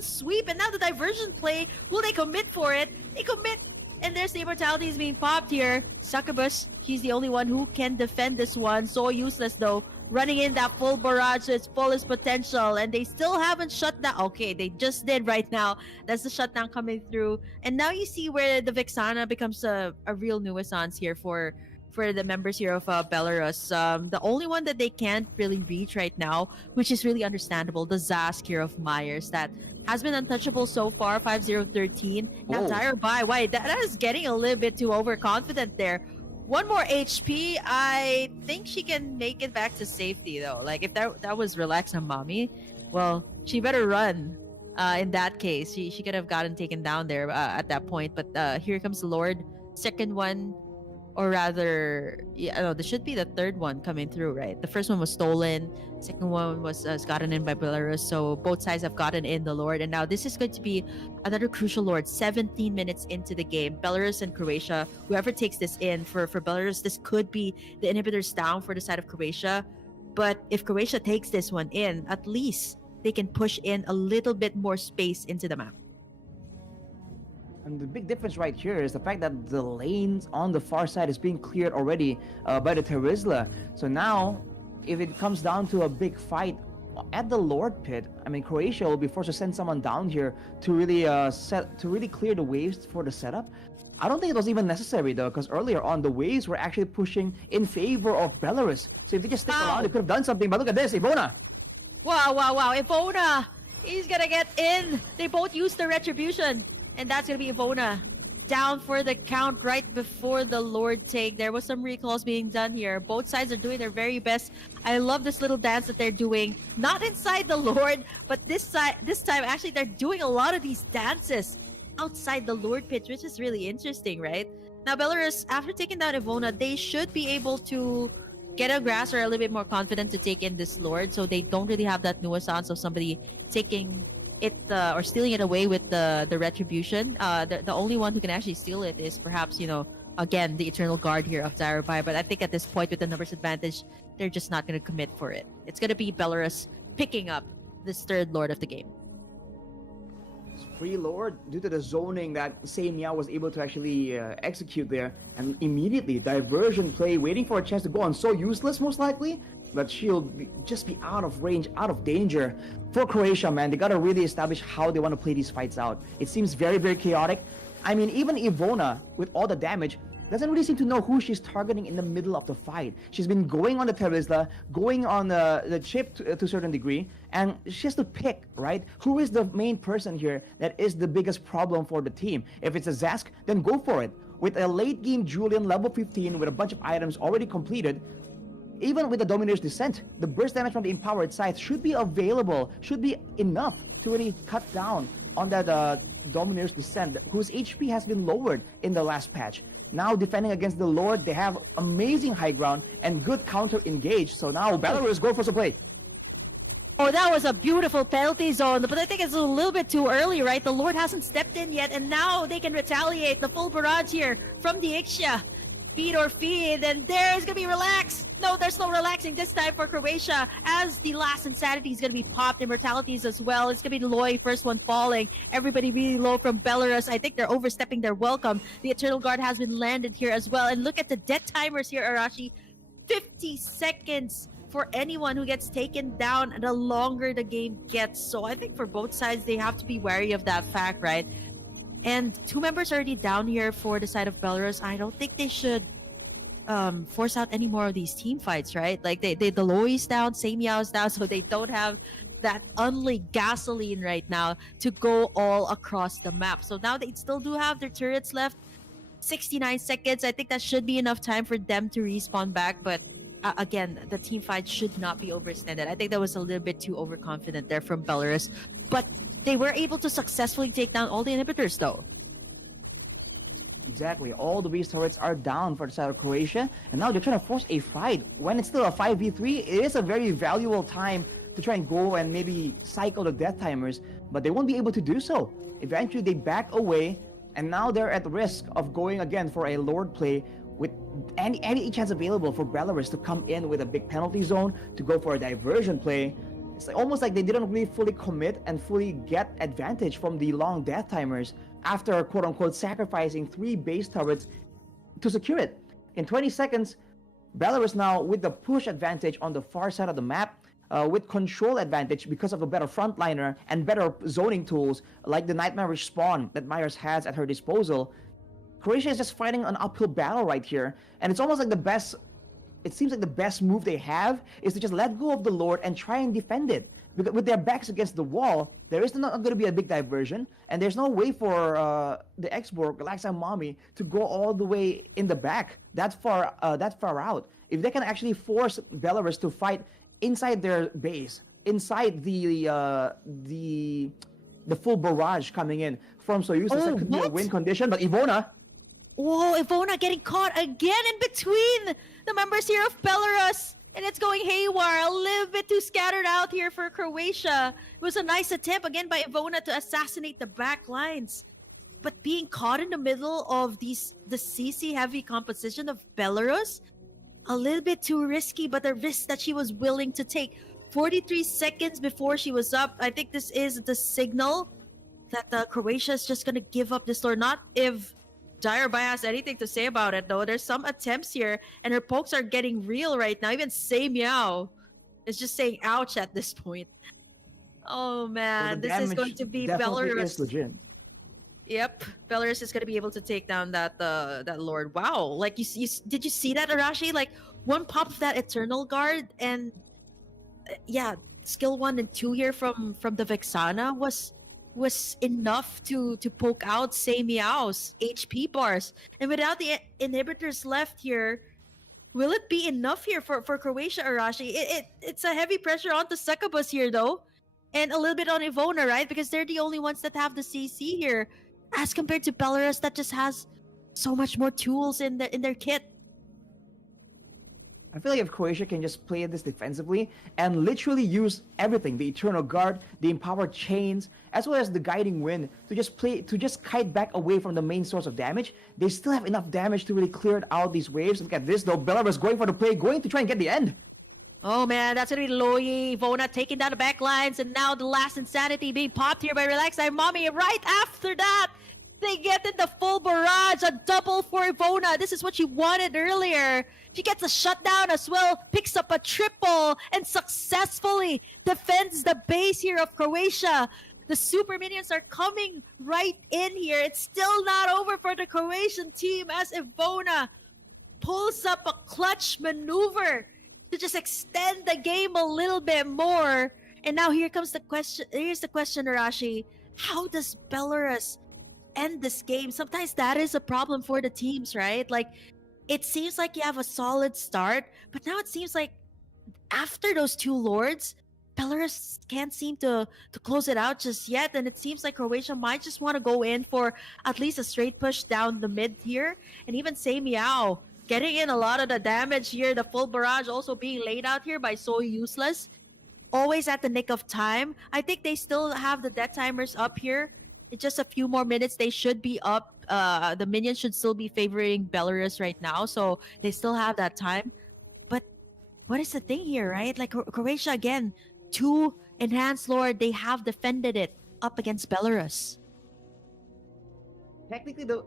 sweep. And now the diversion play, will they commit for it? They commit. And there's the immortality is being popped here. Succubus, he's the only one who can defend this one. So useless though. Running in that full barrage to its fullest potential. And they still haven't shut down. Okay, they just did right now. That's the shutdown coming through. And now you see where the Vexana becomes a real nuisance here for the members here of Belarus. The only one that they can't really reach right now, which is really understandable, the Zask here of Myers that has been untouchable so far, 5-0-13. Now Dire by, why? That is getting a little bit too overconfident there. One more HP, I think she can make it back to safety though. Like if that was relax on mommy, well, she better run. In that case, she could have gotten taken down there at that point. But here comes the Lord. Second one, or rather, yeah, no, this should be the third one coming through, right? The first one was stolen. Second one was gotten in by Belarus. So both sides have gotten in the Lord. And now this is going to be another crucial Lord. 17 minutes into the game. Belarus and Croatia, whoever takes this in, for Belarus, this could be the inhibitors down for the side of Croatia. But if Croatia takes this one in, at least they can push in a little bit more space into the map. And the big difference right here is the fact that the lanes on the far side is being cleared already by the Terizla. So now, if it comes down to a big fight at the Lord Pit, I mean, Croatia will be forced to send someone down here to really clear the waves for the setup. I don't think it was even necessary though, because earlier on the waves were actually pushing in favor of Belarus. So if they just stick around, they could have done something. But look at this, Ivona. Wow, Ivona, he's gonna get in. They both use the retribution. And that's going to be Ivona down for the count right before the Lord take. There was some recalls being done here. Both sides are doing their very best. I love this little dance that they're doing. Not inside the Lord, but this time actually they're doing a lot of these dances outside the Lord pitch, which is really interesting, right? Now Belarus, after taking down Ivona, they should be able to get a grasp or a little bit more confident to take in this Lord, so they don't really have that nuisance of somebody taking it or stealing it away with the retribution. The only one who can actually steal it is perhaps, again, the Eternal Guard here of Dairobai. But I think at this point, with the numbers advantage, they're just not going to commit for it. It's going to be Belarus picking up this third Lord of the game. Free Lord, due to the zoning that Seimia was able to actually execute there, and immediately diversion play, waiting for a chance to go on. So useless, most likely, but she'll just be out of range, out of danger. For Croatia, man, they gotta really establish how they want to play these fights out. It seems very, very chaotic. I mean, even Ivona, with all the damage, doesn't really seem to know who she's targeting in the middle of the fight. She's been going on the Terizla, going on the chip to a certain degree, and she has to pick, right? Who is the main person here that is the biggest problem for the team? If it's a Zask, then go for it. With a late game Julian level 15 with a bunch of items already completed, even with the Domineer's Descent, the burst damage from the Empowered Scythe should be available, should be enough to really cut down on that Domineer's Descent, whose HP has been lowered in the last patch. Now defending against the Lord, they have amazing high ground and good counter engage. So now Belarus go for some play. Oh, that was a beautiful penalty zone, but I think it's a little bit too early, right? The Lord hasn't stepped in yet, and now they can retaliate. The full barrage here from the Ixia. Feed or feed, and there's gonna be relax. No, there's no relaxing this time for Croatia, as the last insanity is gonna be popped. Immortalities as well. It's gonna be Loy, first one falling. Everybody really low from Belarus. I think they're overstepping their welcome. The Eternal Guard has been landed here as well. And look at the death timers here, Arashi. 50 seconds for anyone who gets taken down, the longer the game gets. So I think for both sides, they have to be wary of that fact, right? And 2 members already down here for the side of Belarus. I don't think they should force out any more of these team fights, right? Like the Loi's down, Seimiao's down, so they don't have that only gasoline right now to go all across the map. So now they still do have their turrets left. 69 seconds. I think that should be enough time for them to respawn back, but again, the team fight should not be overextended. I think that was a little bit too overconfident there from Belarus, but they were able to successfully take down all the inhibitors though. Exactly, all the base turrets are down for the side of Croatia, and now they're trying to force a fight. When it's still a 5v3, it is a very valuable time to try and go and maybe cycle the death timers, but they won't be able to do so. Eventually they back away, and now they're at risk of going again for a Lord play with any chance available for Belarus to come in with a big penalty zone, to go for a diversion play. It's almost like they didn't really fully commit and fully get advantage from the long death timers after quote-unquote sacrificing 3 base turrets to secure it. In 20 seconds, Belarus now with the push advantage on the far side of the map, with control advantage because of a better frontliner and better zoning tools like the Nightmarish Spawn that Myers has at her disposal. Croatia is just fighting an uphill battle right here, and it's almost like it seems like the best move they have is to just let go of the Lord and try and defend it. Because with their backs against the wall, there is not going to be a big diversion, and there's no way for the X-Borg, Galaxia Mommy, to go all the way in the back, that far out. If they can actually force Belarus to fight inside their base, inside the full barrage coming in from Soyuz, that could be a win condition, but Ivona... Whoa, Ivona getting caught again in between the members here of Belarus. And it's going haywire. A little bit too scattered out here for Croatia. It was a nice attempt again by Ivona to assassinate the back lines. But being caught in the middle of the CC heavy composition of Belarus, a little bit too risky, but the risk that she was willing to take. 43 seconds before she was up. I think this is the signal that Croatia is just going to give up this or not if Dairobai has anything to say about it, though. There's some attempts here, and her pokes are getting real right now. Even Seimiao is just saying ouch at this point. Oh, man. This is going to be Belarus. Is legit. Yep. Belarus is going to be able to take down that Lord. Wow. Like, did you see that, Arashi? Like, one pop of that Eternal Guard, and yeah, skill 1 and 2 here from the Vexana was was enough to poke out Meow's HP bars. And without the inhibitors left here, will it be enough here for Croatia, Arashi? It's a heavy pressure onto Succubus here though. And a little bit on Ivona, right? Because they're the only ones that have the CC here. As compared to Belarus that just has so much more tools in their kit. I feel like if Croatia can just play this defensively and literally use everything, the Eternal Guard, the Empowered Chains, as well as the Guiding Wind, to just kite back away from the main source of damage, they still have enough damage to really clear out these waves. Look at this though, Belarus going for the play, going to try and get the end. Oh man, that's gonna be Loyi, Ivona taking down the back lines, and now the last Insanity being popped here by Relax Eye Mommy. Right after that, they get in the full barrage, a double for Ivona. This is what she wanted earlier. She gets a shutdown as well, picks up a triple, and successfully defends the base here of Croatia. The super minions are coming right in here. It's still not over for the Croatian team as Ivona pulls up a clutch maneuver to just extend the game a little bit more. And now here comes the question. Here's the question, Arashi. How does Belarus end this game? Sometimes that is a problem for the teams, right? Like, it seems like you have a solid start, but now it seems like after those two lords, Belarus can't seem to close it out just yet. And it seems like Croatia might just want to go in for at least a straight push down the mid here. And even Meow getting in a lot of the damage here. The full barrage also being laid out here by So Useless. Always at the nick of time. I think they still have the death timers up here. In just a few more minutes, they should be up. The minions should still be favoring Belarus right now, so they still have that time. But what is the thing here, right? Like Croatia, again, 2 Enhanced Lord, they have defended it up against Belarus. Technically, though,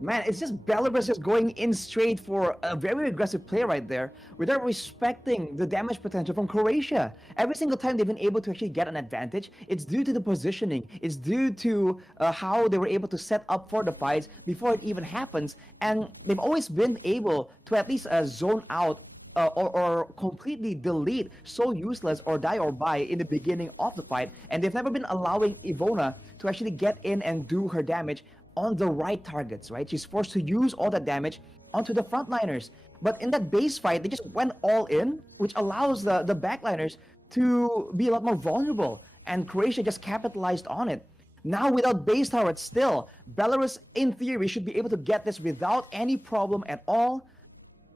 man, it's just Belarus just going in straight for a very aggressive play right there without respecting the damage potential from Croatia. Every single time they've been able to actually get an advantage, it's due to the positioning. It's due to how they were able to set up for the fights before it even happens. And they've always been able to at least zone out or completely delete So Useless or Die or Die in the beginning of the fight. And they've never been allowing Ivona to actually get in and do her damage on the right targets, right? She's forced to use all that damage onto the frontliners. But in that base fight, they just went all in, which allows the backliners to be a lot more vulnerable. And Croatia just capitalized on it. Now without base turrets still, Belarus, in theory, should be able to get this without any problem at all.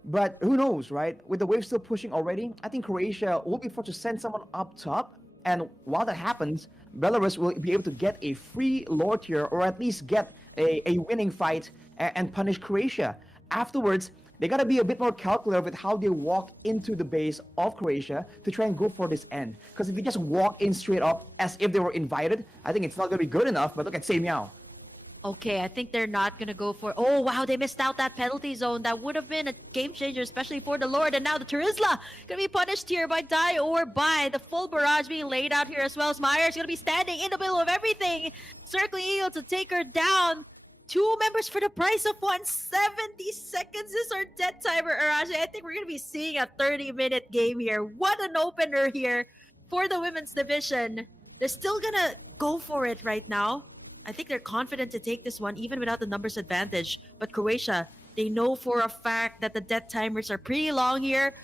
But who knows, right? With the wave still pushing already, I think Croatia will be forced to send someone up top. And while that happens, Belarus will be able to get a free Lord here, or at least get a winning fight and punish Croatia. Afterwards, they gotta be a bit more calculated with how they walk into the base of Croatia to try and go for this end. Because if they just walk in straight up as if they were invited, I think it's not gonna be good enough. But look at Meow. Okay, I think they're not gonna go for... Oh, wow, they missed out that penalty zone. That would have been a game changer, especially for the Lord. And now the Turizla gonna be punished here by Die or by the full barrage being laid out here as well. As Meyer's gonna be standing in the middle of everything, circling Eagle to take her down. 2 members for the price of 1. 70 seconds is our death timer, Arashi. I think we're gonna be seeing a 30-minute game here. What an opener here for the women's division. They're still gonna go for it right now. I think they're confident to take this one even without the numbers advantage. But Croatia, they know for a fact that the death timers are pretty long here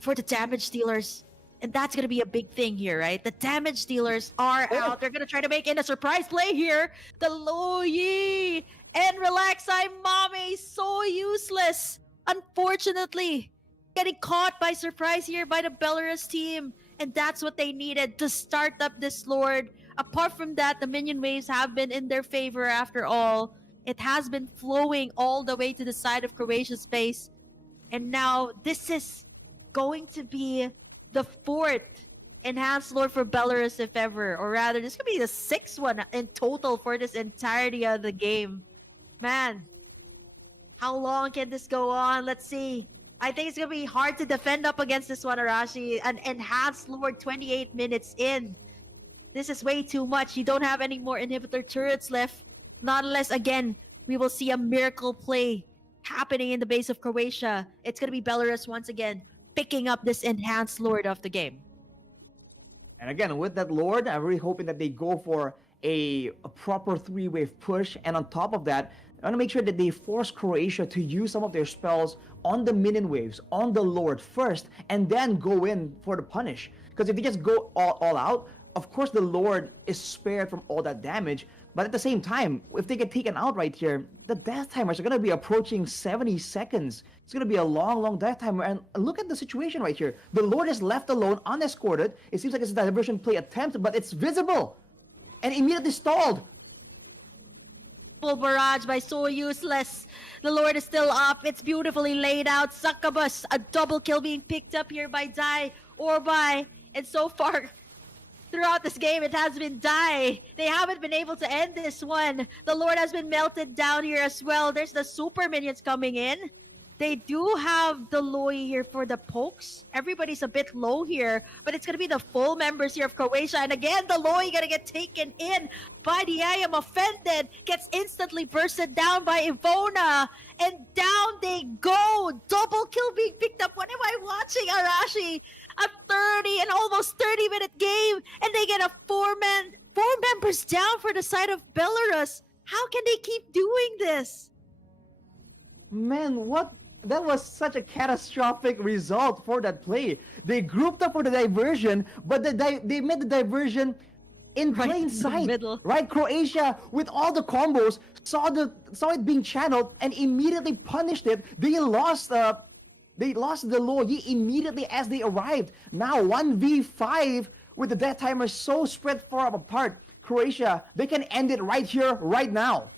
for the damage dealers. And that's going to be a big thing here, right? The damage dealers are out. They're going to try to make in a surprise play here. The Loyi and Relax Eye Mommy, So Useless. Unfortunately, getting caught by surprise here by the Belarus team. And that's what they needed to start up this Lord. Apart from that, the minion waves have been in their favor after all. It has been flowing all the way to the side of Croatia's face. And now this is going to be the 4th Enhanced Lord for Belarus, if ever. Or rather, this could be the 6th one in total for this entirety of the game. Man, how long can this go on? Let's see. I think it's going to be hard to defend up against this one, Arashi. An Enhanced Lord 28 minutes in. This is way too much. You don't have any more inhibitor turrets left. Not unless, again, we will see a miracle play happening in the base of Croatia. It's going to be Belarus once again picking up this Enhanced Lord of the game. And again, with that Lord, I'm really hoping that they go for a proper three-wave push, and on top of that, I want to make sure that they force Croatia to use some of their spells on the minion waves, on the Lord first, and then go in for the punish. Because if they just go all out, of course the Lord is spared from all that damage, but at the same time, if they get taken out right here, the death timers are going to be approaching 70 seconds. It's going to be a long death timer. And look at the situation right here. The Lord is left alone, unescorted. It seems like it's a diversion play attempt, but it's visible. And immediately stalled. Full barrage by So Useless. The Lord is still up. It's beautifully laid out. Succubus, a double kill being picked up here by Dai or by. And so far, throughout this game, it has been Dai. They haven't been able to end this one. The Lord has been melted down here as well. There's the super minions coming in. They do have the Loi here for the pokes. Everybody's a bit low here, but it's going to be the full members here of Croatia. And again, the Loi going to get taken in by the I Am Offended. Gets instantly bursted down by Ivona. And down they go. Double kill being picked up. What am I watching, Arashi? A 30 and almost 30-minute game. And they get a four members down for the side of Belarus. How can they keep doing this? Man, what? That was such a catastrophic result for that play. They grouped up for the diversion, but they made the diversion in plain sight. Right? Croatia, with all the combos, saw it being channeled and immediately punished it. They lost the Loi immediately as they arrived. Now 1v5 with the death timer so spread far apart. Croatia, they can end it right here, right now.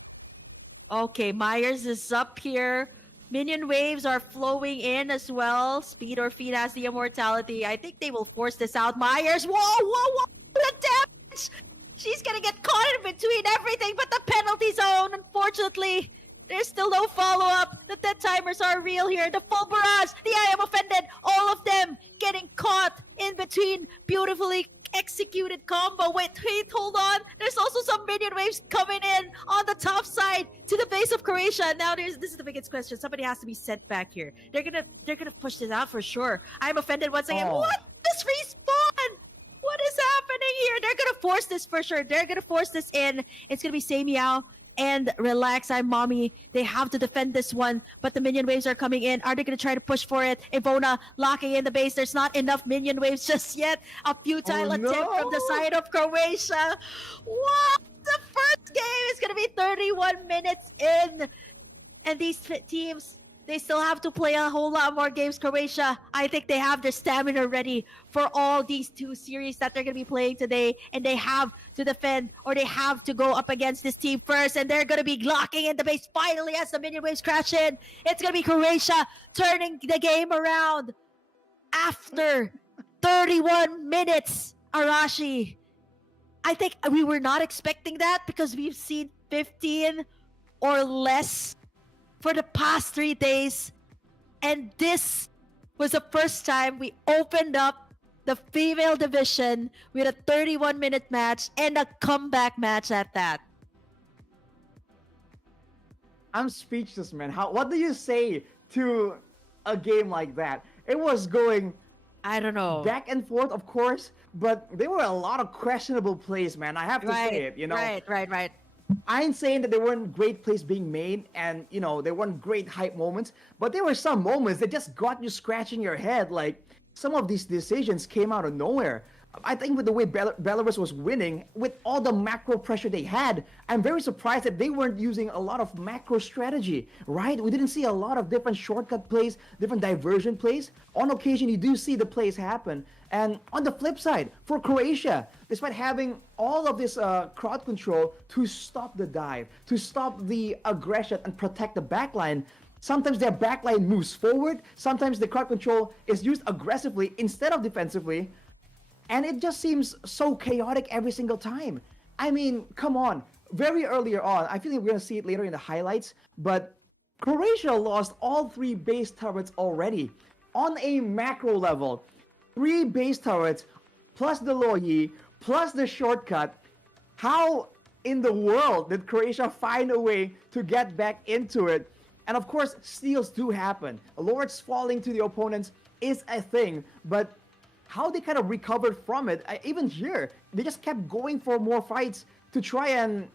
Okay, Myers is up here. Minion waves are flowing in as well. Speed or Feed has the immortality. I think they will force this out. Myers, whoa! The damage! She's gonna get caught in between everything but the penalty zone. Unfortunately, there's still no follow-up. The dead timers are real here. The full barrage, the I Am Offended, all of them getting caught in between. Beautifully executed combo. Wait, hold on. There's also some minion waves coming in on the top side to the base of Croatia. Now this is the biggest question. Somebody has to be sent back here. They're gonna push this out for sure. I'm offended once again. Oh. What? This respawn! What is happening here? They're gonna force this for sure. They're gonna force this in. It's gonna be Samiao and Relax, I'm Mommy. They have to defend this one, but the minion waves are coming in. Are they going to try to push for it? Ivona locking in the base. There's not enough minion waves just yet. A futile attempt from the side of Croatia. What? The first game is going to be 31 minutes in. And these teams, they still have to play a whole lot more games. Croatia, I think they have their stamina ready for all these two series that they're going to be playing today. And they have to defend, or they have to go up against this team first. And they're going to be locking in the base finally as the minion waves crash in. It's going to be Croatia turning the game around after 31 minutes. Arashi, I think we were not expecting that because we've seen 15 or less for the past 3 days, and this was the first time we opened up the female division with a 31-minute match and a comeback match at that. I'm speechless, man. What do you say to a game like that? It was going, I don't know, back and forth, of course, but there were a lot of questionable plays, man. I have to say it, you know. Right. I ain't saying that there weren't great plays being made and, you know, there weren't great hype moments, but there were some moments that just got you scratching your head. Like, some of these decisions came out of nowhere. I think with the way Belarus was winning, with all the macro pressure they had, I'm very surprised that they weren't using a lot of macro strategy, right? We didn't see a lot of different shortcut plays, different diversion plays. On occasion, you do see the plays happen. And on the flip side, for Croatia, despite having all of this crowd control to stop the dive, to stop the aggression and protect the backline, sometimes their backline moves forward, sometimes the crowd control is used aggressively instead of defensively. And it just seems so chaotic every single time. I mean, come on. Very earlier on, I feel like we're going to see it later in the highlights, but Croatia lost all 3 base turrets already. On a macro level, 3 base turrets, plus the Loi, plus the shortcut. How in the world did Croatia find a way to get back into it? And of course, steals do happen. Lords falling to the opponents is a thing, but how they kind of recovered from it. Even here, they just kept going for more fights to try and,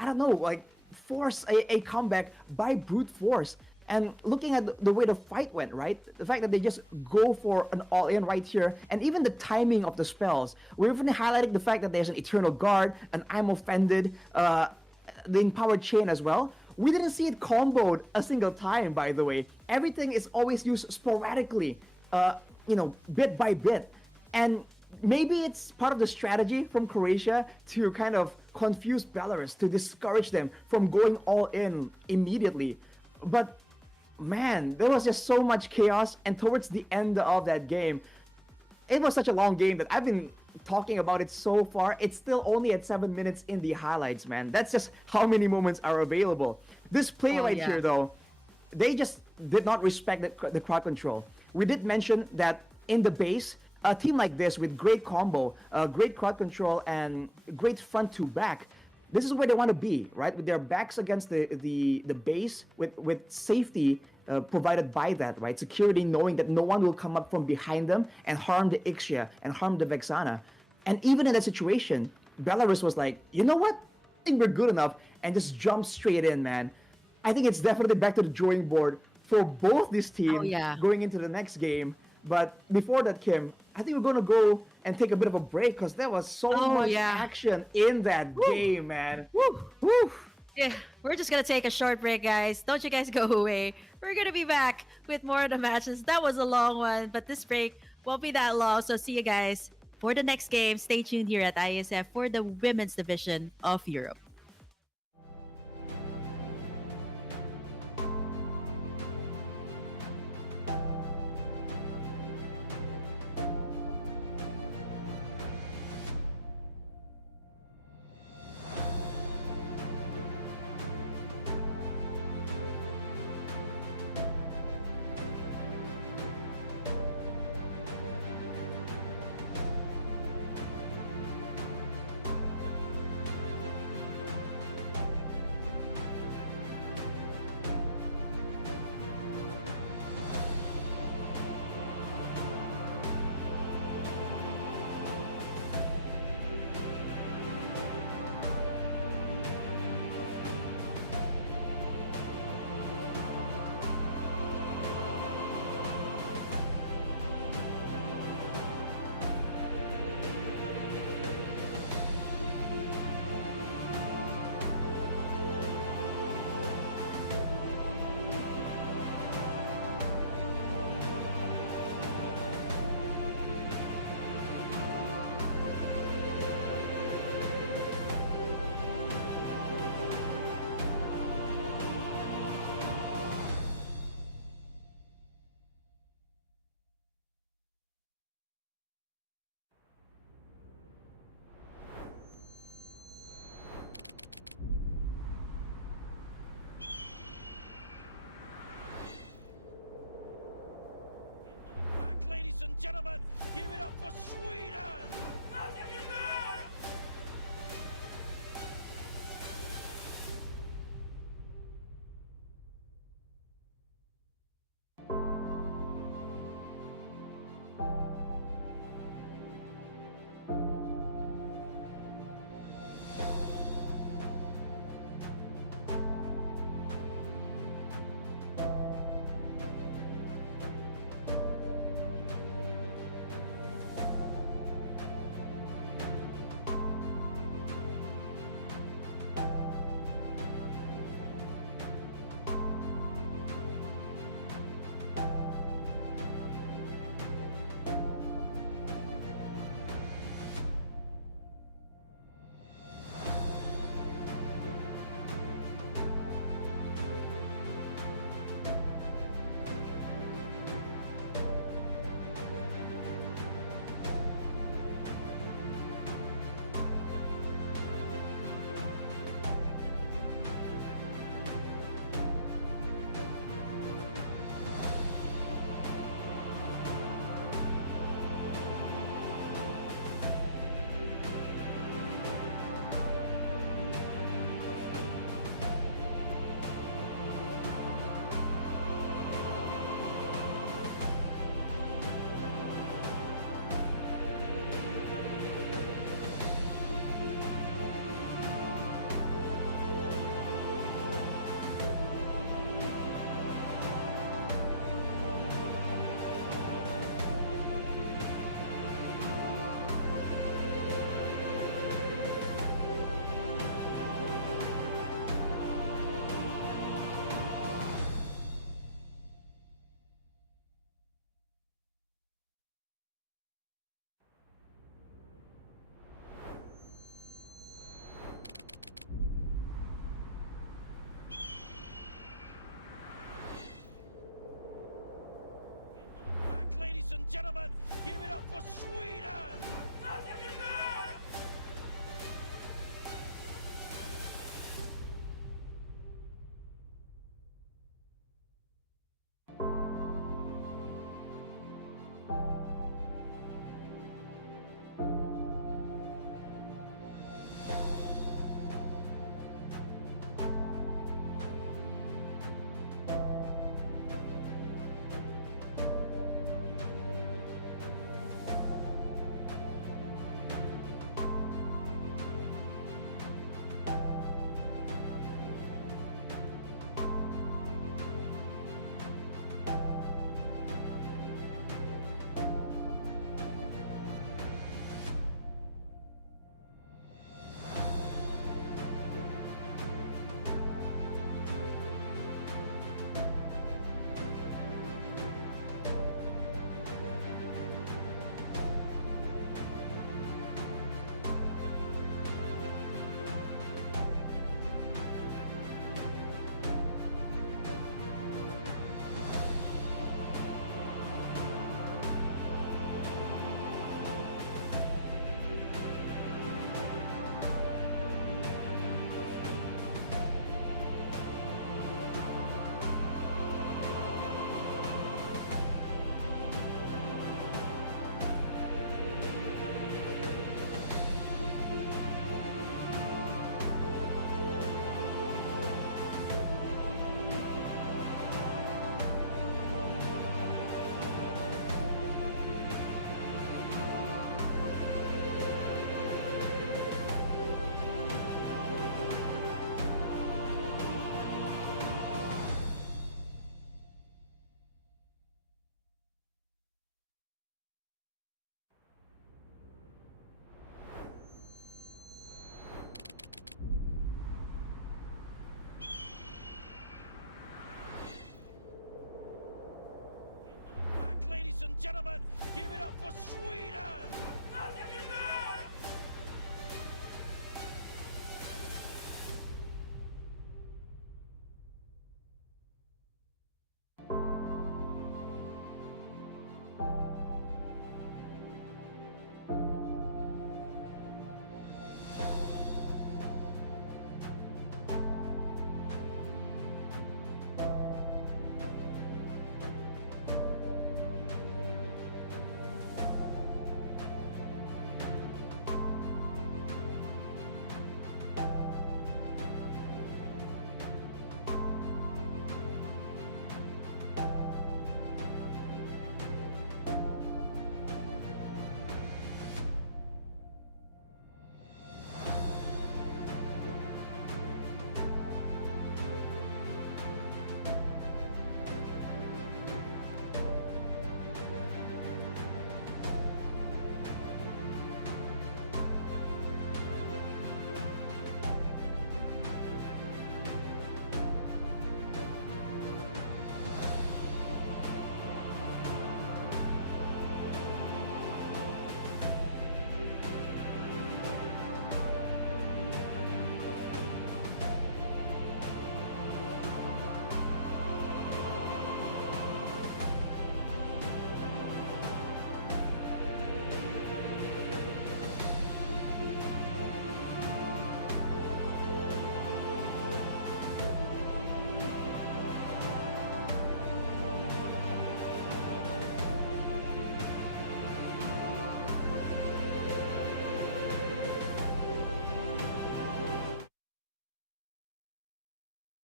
I don't know, like force a comeback by brute force. And looking at the way the fight went, right? The fact that they just go for an all-in right here, and even the timing of the spells. We're even highlighting the fact that there's an Eternal Guard, an I'm Offended, the Empowered Chain as well. We didn't see it comboed a single time, by the way. Everything is always used sporadically, bit by bit. And maybe it's part of the strategy from Croatia to kind of confuse Belarus, to discourage them from going all in immediately. But man, there was just so much chaos, and towards the end of that game, it was such a long game that I've been talking about it so far. It's still only at 7 minutes in the highlights, man. That's just how many moments are available. This play here, though, they just did not respect the crowd control. We did mention that in the base, a team like this with great combo, great crowd control, and great front to back, this is where they want to be, right? With their backs against the base, with safety provided by that, right? Security, knowing that no one will come up from behind them and harm the Ixia and harm the Vexana. And even in that situation, Belarus was like, you know what? I think we're good enough, and just jump straight in, man. I think it's definitely back to the drawing board for both these teams going into the next game. But before that, Kim, I think we're going to go and take a bit of a break because there was so much action in that game, man. Woo! Woo! Yeah, we're just going to take a short break, guys. Don't you guys go away. We're going to be back with more of the matches. That was a long one, but this break won't be that long. So see you guys for the next game. Stay tuned here at IESF for the Women's Division of Europe.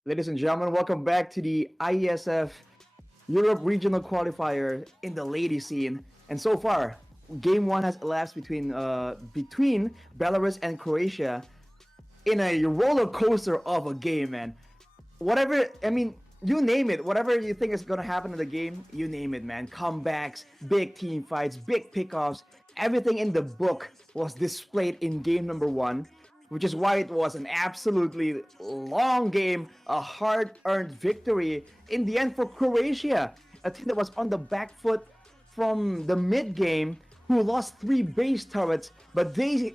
Ladies and gentlemen, welcome back to the IESF Europe Regional Qualifier in the ladies scene. And so far, game one has elapsed between Belarus and Croatia in a roller coaster of a game, man. Whatever, I mean, you name it. Whatever you think is gonna happen in the game, you name it, man. Comebacks, big team fights, big pickoffs. Everything in the book was displayed in game number one, which is why it was an absolutely long game, a hard-earned victory in the end for Croatia, a team that was on the back foot from the mid game, who lost three base turrets, but they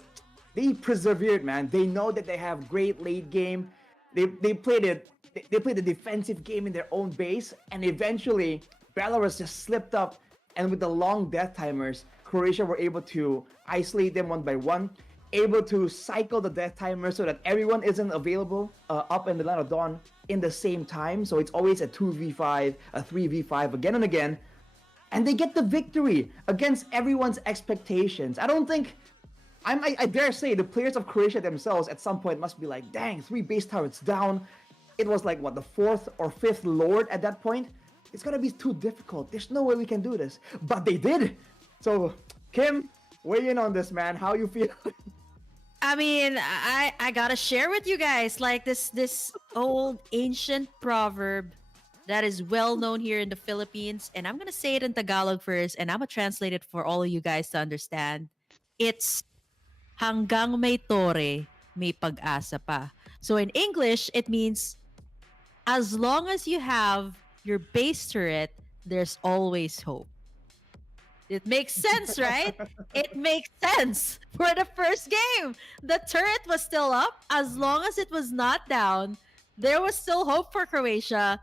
persevered, man. They know that they have great late game. They played it. They played the defensive game in their own base, and eventually Belarus just slipped up. And with the long death timers, Croatia were able to isolate them one by one, able to cycle the death timer so that everyone isn't available up in the line of dawn in the same time. So it's always a 2v5, a 3v5 again and again. And they get the victory against everyone's expectations. I don't think I dare say the players of Croatia themselves at some point must be like, dang, three base turrets down. It was like, what, the fourth or fifth Lord at that point? It's gonna be too difficult. There's no way we can do this. But they did. So, Kim, weigh in on this, man. How you feel? I mean, I gotta share with you guys like this old ancient proverb that is well known here in the Philippines, and I'm gonna say it in Tagalog first, and I'm gonna translate it for all of you guys to understand. It's hanggang may tore, may pag-asa pa. So in English, it means as long as you have your base turret, there's always hope. It makes sense, right? It makes sense for the first game. The turret was still up. As long as it was not down, there was still hope for Croatia.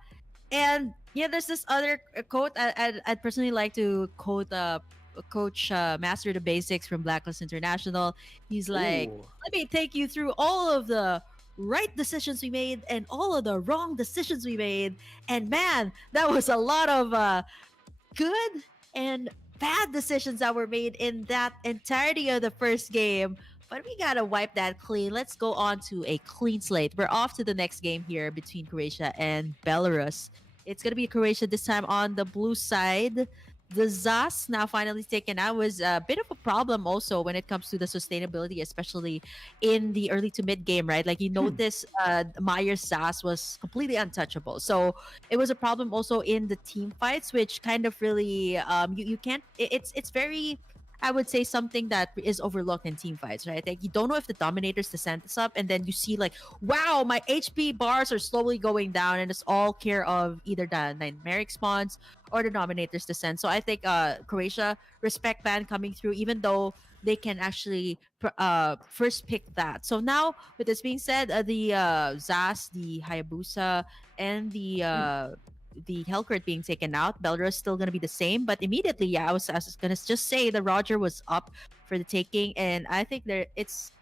And yeah, there's this other quote I'd personally like to quote Coach Master the Basics from Blacklist International. He's like, Ooh. let me take you through all of the right decisions we made and all of the wrong decisions we made. And man, that was a lot of good and bad decisions that were made in that entirety of the first game. But we gotta wipe that clean. Let's go on to a clean slate. We're off to the next game here between Croatia and Belarus. It's gonna be Croatia this time on the blue side. The ZAS now finally taken out was a bit of a problem also when it comes to the sustainability, especially in the early to mid game, right? Like you notice Meyer's ZAS was completely untouchable. So it was a problem also in the team fights, which kind of really you can't it's very, I would say, something that is overlooked in team fights, right? Like you don't know if the dominators descend this up, and then you see like, wow, my HP bars are slowly going down, and it's all care of either the Nightmaric spawns or the dominators descent. So I think Croatia respect ban coming through, even though they can actually first pick that. So now, with this being said, the ZAS, the Hayabusa, and the Hellcrit being taken out. Belarus still going to be the same, but immediately, yeah, I was going to just say the Roger was up for the taking, and I think it's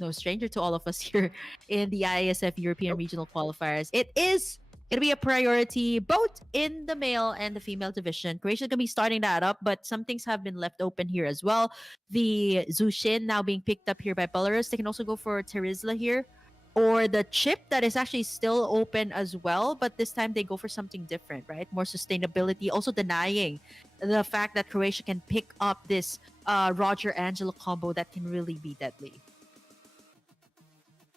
no stranger to all of us here in the IESF European Regional Qualifiers. It is going to be a priority both in the male and the female division. Croatia going to be starting that up, but some things have been left open here as well. The Zushin now being picked up here by Belarus. They can also go for Terizla here, or the chip that is actually still open as well, but this time they go for something different, right? More sustainability, also denying the fact that Croatia can pick up this Roger Angela combo that can really be deadly.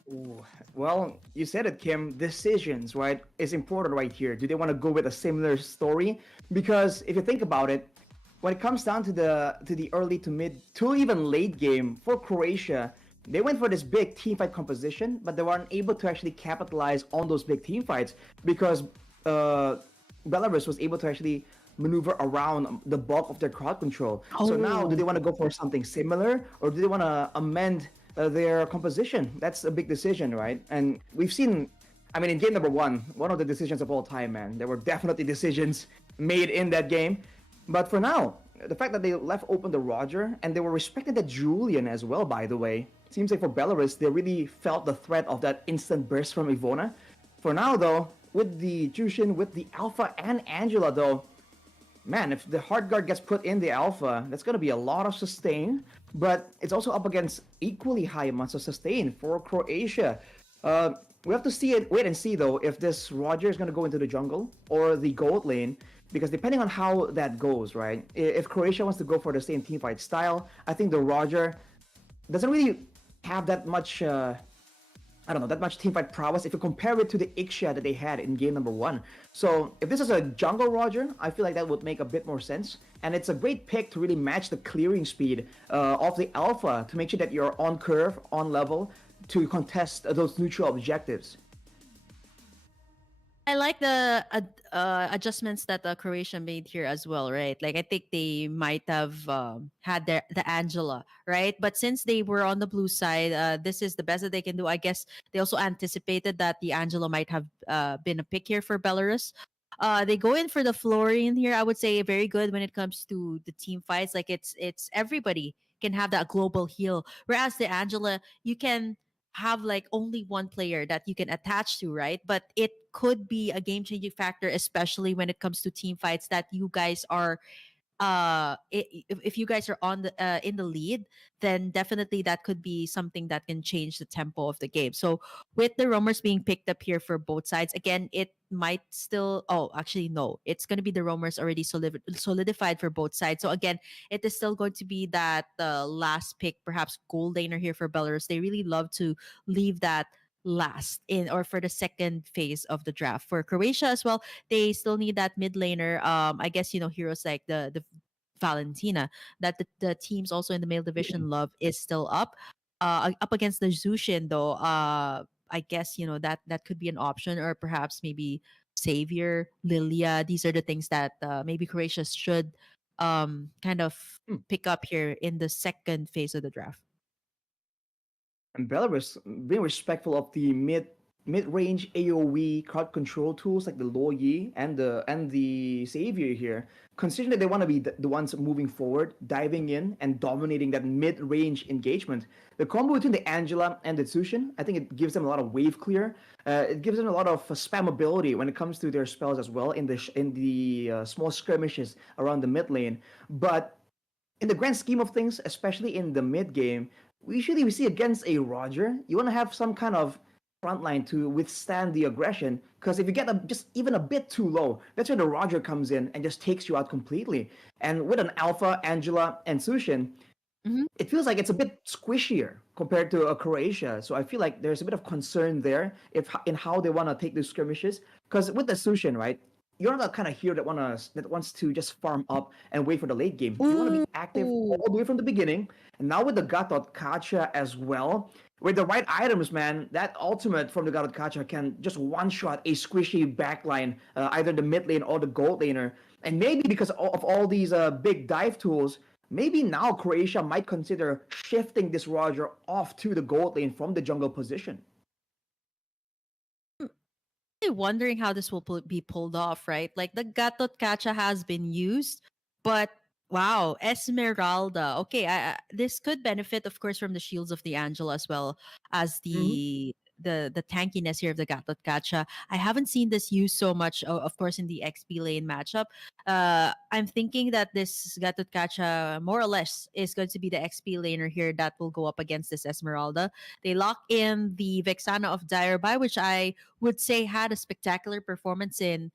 Ooh. Well, you said it, Kim. Decisions, right, is important right here. Do they want to go with a similar story? Because if you think about it, when it comes down to the early to mid to even late game for Croatia, they went for this big team fight composition, but they weren't able to actually capitalize on those big team fights because Belarus was able to actually maneuver around the bulk of their crowd control. So now, do they want to go for something similar, or do they want to amend their composition? That's a big decision, right? And we've seen, I mean, in game number one of the decisions of all time, man. There were definitely decisions made in that game. But for now, the fact that they left open the Roger, and they were respecting the Julian as well, by the way. Seems like for Belarus, they really felt the threat of that instant burst from Ivona. For now, though, with the Jushin, with the Alpha and Angela, though, man, if the hard guard gets put in the Alpha, that's going to be a lot of sustain. But it's also up against equally high amounts of sustain for Croatia. We have to see it. Wait and see though if this Roger is going to go into the jungle or the gold lane, because depending on how that goes, right? If Croatia wants to go for the same teamfight style, I think the Roger doesn't really have that much. I don't know, that much teamfight prowess if you compare it to the Ixia that they had in game number one. So if this is a jungle Roger, I feel like that would make a bit more sense. And it's a great pick to really match the clearing speed of the alpha to make sure that you're on curve, on level, to contest those neutral objectives. I like the adjustments that Croatia made here as well, right? Like I think they might have had the Angela, right? But since they were on the blue side, this is the best that they can do. I guess they also anticipated that the Angela might have been a pick here for Belarus. They go in for the Florian here. I would say very good when it comes to the team fights. Like it's everybody can have that global heal, whereas the Angela you can have like only one player that you can attach to, right? But it could be a game changing factor, especially when it comes to team fights that you guys are if you guys are on the in the lead, then definitely that could be something that can change the tempo of the game. So with the roamers being picked up here for both sides, again it might still, oh actually no, it's going to be the roamers already solidified for both sides. So again, it is still going to be that last pick, perhaps gold laner here for Belarus. They really love to leave that last in or for the second phase of the draft. For Croatia as well, they still need that mid laner. I guess heroes like the Valentina that the teams also in the male division love is still up. Up against the Zushin though. I guess that could be an option, or perhaps maybe Savior, Lilia. These are the things that maybe Croatia should kind of Hmm. pick up here in the second phase of the draft. And Belarus being respectful of the mid-range AoE crowd control tools like the Yi and the Savior here, considering that they want to be the ones moving forward, diving in and dominating that mid-range engagement. The combo between the Angela and the Tsushin, I think it gives them a lot of wave clear. It gives them a lot of spammability when it comes to their spells as well in the small skirmishes around the mid lane. But in the grand scheme of things, especially in the mid game, usually we see against a Roger, you want to have some kind of front line to withstand the aggression. Because if you get just even a bit too low, that's where the Roger comes in and just takes you out completely. And with an Alpha, Angela, and Sushin, Mhm. it feels like it's a bit squishier compared to a Croatia. So I feel like there's a bit of concern there if in how they want to take these skirmishes. Because with the Sushin, right, you're not the kind of hero that wants to just farm up and wait for the late game. You want to be active Ooh. all the way from the beginning. And now with the Gatot Kacha as well, with the right items, man, that ultimate from the Gatot Kacha can just one shot a squishy backline, either the mid lane or the gold laner. And maybe because of all these big dive tools, maybe now Croatia might consider shifting this Roger off to the gold lane from the jungle position. Wondering how this will be pulled off, right? Like the Gatot Kacha has been used, but wow, Esmeralda. Okay, this could benefit, of course, from the shields of the Angel as well as Mm-hmm. the tankiness here of the Gatot Kacha. I haven't seen this used so much, of course, in the XP lane matchup. I'm thinking that this Gatot Kacha more or less is going to be the XP laner here that will go up against this Esmeralda. They lock in the Vexana of Direby, which I would say had a spectacular performance in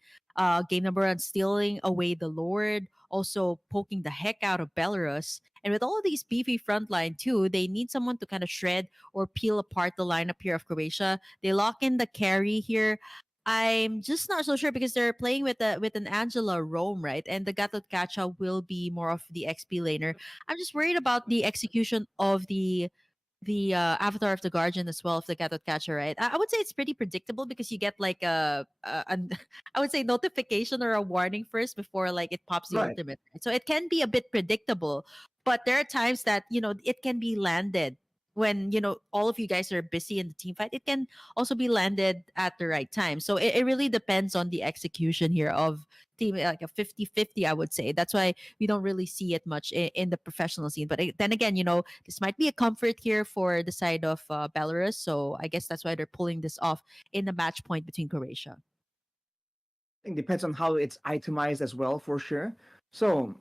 game number one, stealing away the Lord, also poking the heck out of Belarus. And with all of these beefy frontline too, they need someone to kind of shred or peel apart the lineup here of Croatia. They lock in the carry here. I'm just not so sure because they're playing with an Angela Rome, right? And the Gatot Kacha will be more of the XP laner. I'm just worried about the execution of the Avatar of the Guardian as well, of the Gatot Catcher, right? I would say it's pretty predictable because you get like I would say notification or a warning first before like it pops the Right. ultimate. Right? So it can be a bit predictable, but there are times that it can be landed when all of you guys are busy in the team fight. It can also be landed at the right time. So it really depends on the execution here of team, like a 50-50, I would say. That's why we don't really see it much in the professional scene. But then again, this might be a comfort here for the side of Belarus. So I guess that's why they're pulling this off in the match point between Croatia. I think depends on how it's itemized as well, for sure. So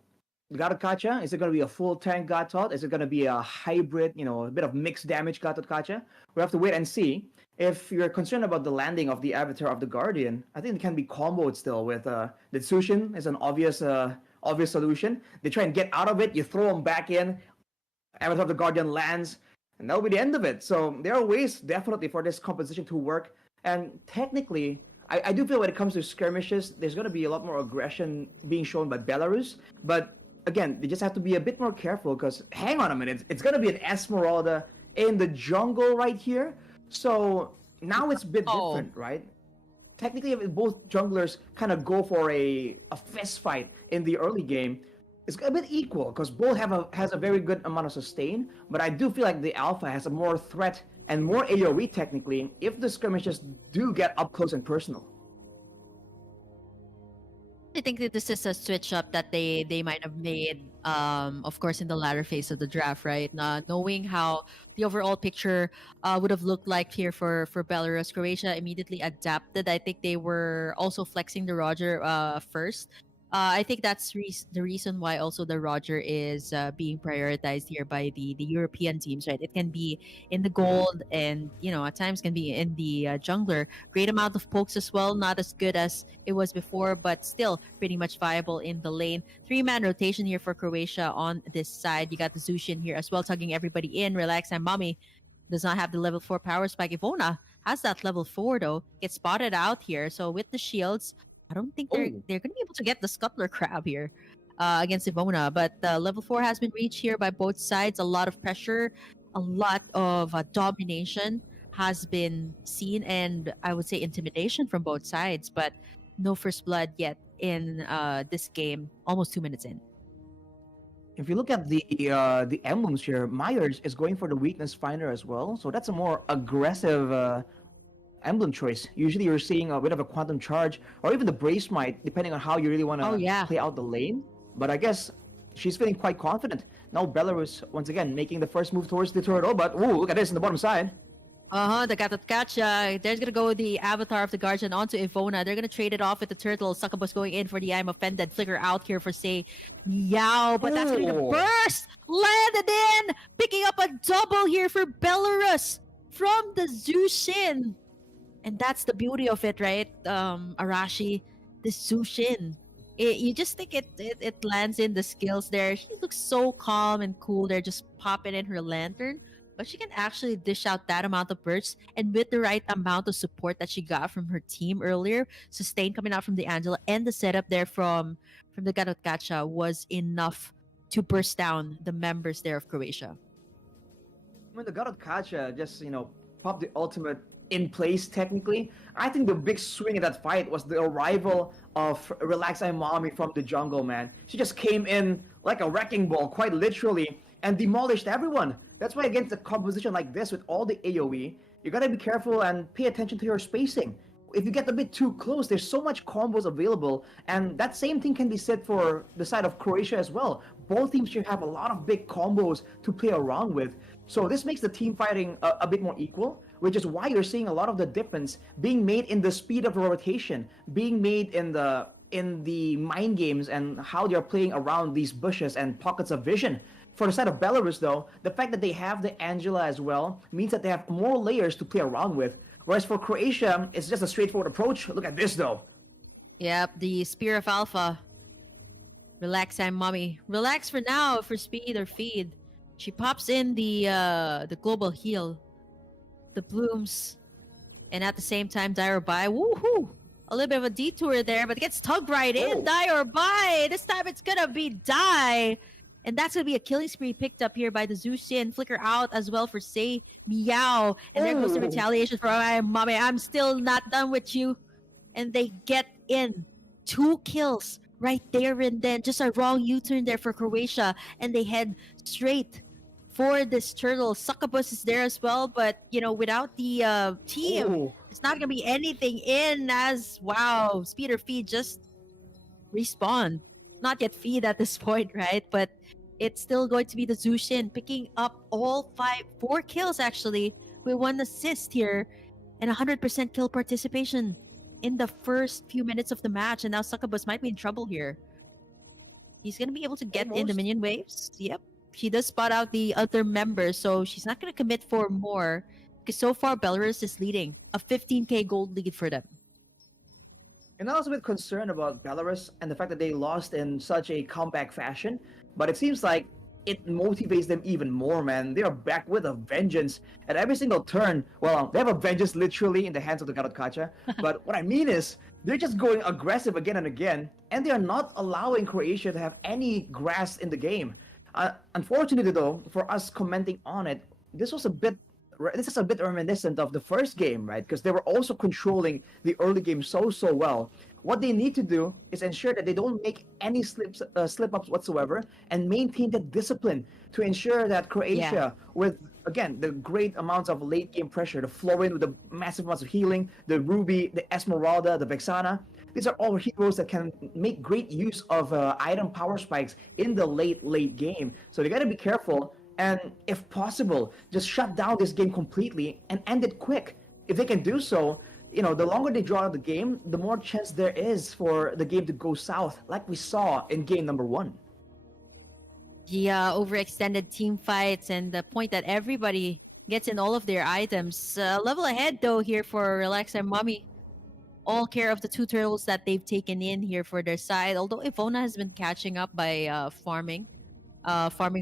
Gatot Kacha? Is it going to be a full tank Gatot? Is it going to be a hybrid, a bit of mixed damage Gatot Kacha? We have to wait and see. If you're concerned about the landing of the Avatar of the Guardian, I think it can be comboed still with the Tsushin is an obvious solution. They try and get out of it, you throw them back in, Avatar of the Guardian lands, and that'll be the end of it. So there are ways definitely for this composition to work. And technically, I do feel when it comes to skirmishes, there's going to be a lot more aggression being shown by Belarus. But again, they just have to be a bit more careful because hang on a minute, it's going to be an Esmeralda in the jungle right here. So now it's a bit different, right? Technically, if both junglers kind of go for a fist fight in the early game, it's a bit equal because both has a very good amount of sustain. But I do feel like the alpha has a more threat and more AoE technically if the skirmishes do get up close and personal. I think that this is a switch up that they might have made, of course, in the latter phase of the draft, right? Knowing how the overall picture would have looked like here for Belarus, Croatia immediately adapted. I think they were also flexing the Roger first. I think that's the reason why also the Roger is being prioritized here by the European teams, right? It can be in the gold and, at times can be in the jungler. Great amount of pokes as well, not as good as it was before, but still pretty much viable in the lane. 3-man rotation here for Croatia on this side. You got the Zushin here as well, tugging everybody in. Relax and Mommy does not have the level 4 power spike. Ivona has that level 4 though. Gets spotted out here. So with the shields, I don't think they're going to be able to get the Scuttler Crab here against Ivona. But level 4 has been reached here by both sides. A lot of pressure, a lot of domination has been seen, and I would say intimidation from both sides. But no first blood yet in this game, almost 2 minutes in. If you look at the emblems here, Myers is going for the weakness finder as well. So that's a more aggressive emblem choice. Usually you're seeing a bit of a quantum charge or even the brace might, depending on how you really want to play out the lane. But I guess she's feeling quite confident. Now Belarus, once again, making the first move towards the turtle, but look at this in the bottom side. The Gatot Kacha. There's gonna go the Avatar of the Guardian onto Ivona. They're gonna trade it off with the turtle. Succubus going in for the I'm offended. Flicker out here for say Meow, but that's gonna be the burst! Landed in! Picking up a double here for Belarus from the Zushin. And that's the beauty of it, right? Arashi, the Zushin. You just think it lands in the skills there. She looks so calm and cool. They're just popping in her lantern. But she can actually dish out that amount of bursts. And with the right amount of support that she got from her team earlier, sustain coming out from the Angela, and the setup there from the Gatot Kacha was enough to burst down the members there of Croatia. When the Gatot Kacha just, popped the ultimate in place technically, I think the big swing in that fight was the arrival of Relax I'm Mommy from the jungle, man. She just came in like a wrecking ball, quite literally, and demolished everyone. That's why against a composition like this with all the AoE, you gotta be careful and pay attention to your spacing. If you get a bit too close, there's so much combos available, and that same thing can be said for the side of Croatia as well. Both teams should have a lot of big combos to play around with. So this makes the team fighting a bit more equal, which is why you're seeing a lot of the difference being made in the speed of rotation, being made in the mind games and how they're playing around these bushes and pockets of vision. For the side of Belarus, though, the fact that they have the Angela as well means that they have more layers to play around with. Whereas for Croatia, it's just a straightforward approach. Look at this, though. Yep, the Spear of Alpha. Relax, I'm Mommy. Relax for now for speed or feed. She pops in the global heal, the blooms, and at the same time, die or buy. Woohoo! A little bit of a detour there, but it gets tugged right in. Die or buy. This time it's gonna be die. And that's going to be a killing spree picked up here by the Zushin. Flicker out as well for Say Meow. And there goes the retaliation for Mommy. I'm still not done with you. And they get in. 2 kills right there and then. Just a wrong U-turn there for Croatia. And they head straight for this turtle. Succubus is there as well. But, without the team, it's not going to be anything in as, wow, Speed or Feed just respawn. Not yet feed at this point, right? But it's still going to be the Zushin picking up all 4 kills actually, with 1 assist here and 100% kill participation in the first few minutes of the match. And now Succubus might be in trouble here. He's gonna be able to get in the Almost. minion waves. Yep. She does spot out the other members, so she's not gonna commit for more. Because so far Belarus is leading. A 15k gold lead for them. And I was a bit concerned about Belarus and the fact that they lost in such a comeback fashion, but it seems like it motivates them even more, man. They are back with a vengeance at every single turn. Well, they have a vengeance literally in the hands of the Kacha, but what I mean is they're just going aggressive again and again, and they are not allowing Croatia to have any grasp in the game. Unfortunately, though, for us commenting on it, this is a bit reminiscent of the first game, right? Because they were also controlling the early game so well. What they need to do is ensure that they don't make any slip-ups whatsoever and maintain the discipline to ensure that Croatia, with, again, the great amounts of late-game pressure, the Florin with the massive amounts of healing, the Ruby, the Esmeralda, the Vexana, these are all heroes that can make great use of item power spikes in the late game. So they got to be careful and, if possible, just shut down this game completely and end it quick. If they can do so, you know, the longer they draw out the game, the more chance there is for the game to go south, like we saw in game number 1. Yeah, overextended team fights and the point that everybody gets in all of their items. Level ahead, though, here for Relax and Mommy. All care of the 2 turtles that they've taken in here for their side. Although Ivona has been catching up by farming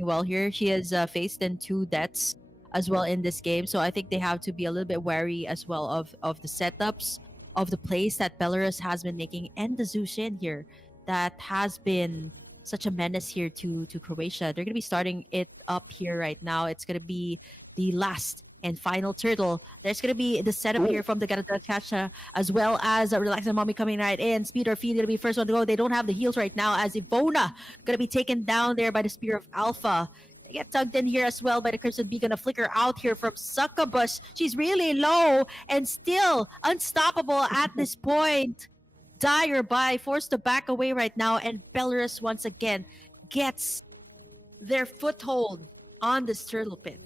well here. She has faced in 2 deaths as well in this game. So I think they have to be a little bit wary as well of the setups, of the plays that Belarus has been making, and the Zushin here that has been such a menace here to Croatia. They're going to be starting it up here right now. It's going to be the last and final turtle. There's going to be the setup here from the Kacha, as well as Relax and Mommy coming right in. Speed or Feed going to be first one to go. They don't have the heals right now, as Ivona going to be taken down there by the Spear of Alpha. They get tugged in here as well by the Crimson Beacon. A flicker out here from Succubus. She's really low and still unstoppable at this point. Dire by forced to back away right now, and Belarus once again gets their foothold on this turtle pit.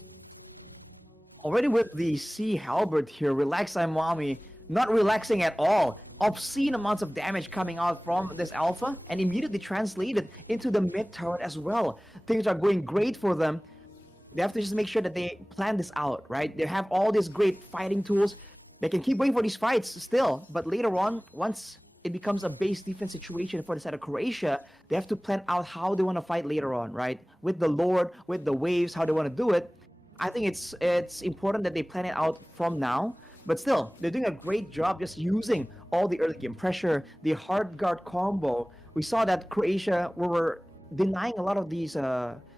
Already with the Sea Halberd here, Relax and Mommy not relaxing at all. Obscene amounts of damage coming out from this Alpha and immediately translated into the mid turret as well. Things are going great for them. They have to just make sure that they plan this out, right? They have all these great fighting tools. They can keep going for these fights still, but later on, once it becomes a base defense situation for the side of Croatia, they have to plan out how they want to fight later on, right? With the Lord, with the waves, how they want to do it. I think it's important that they plan it out from now, but still, they're doing a great job just using all the early game pressure, the hard guard combo. We saw that Croatia were denying a lot of these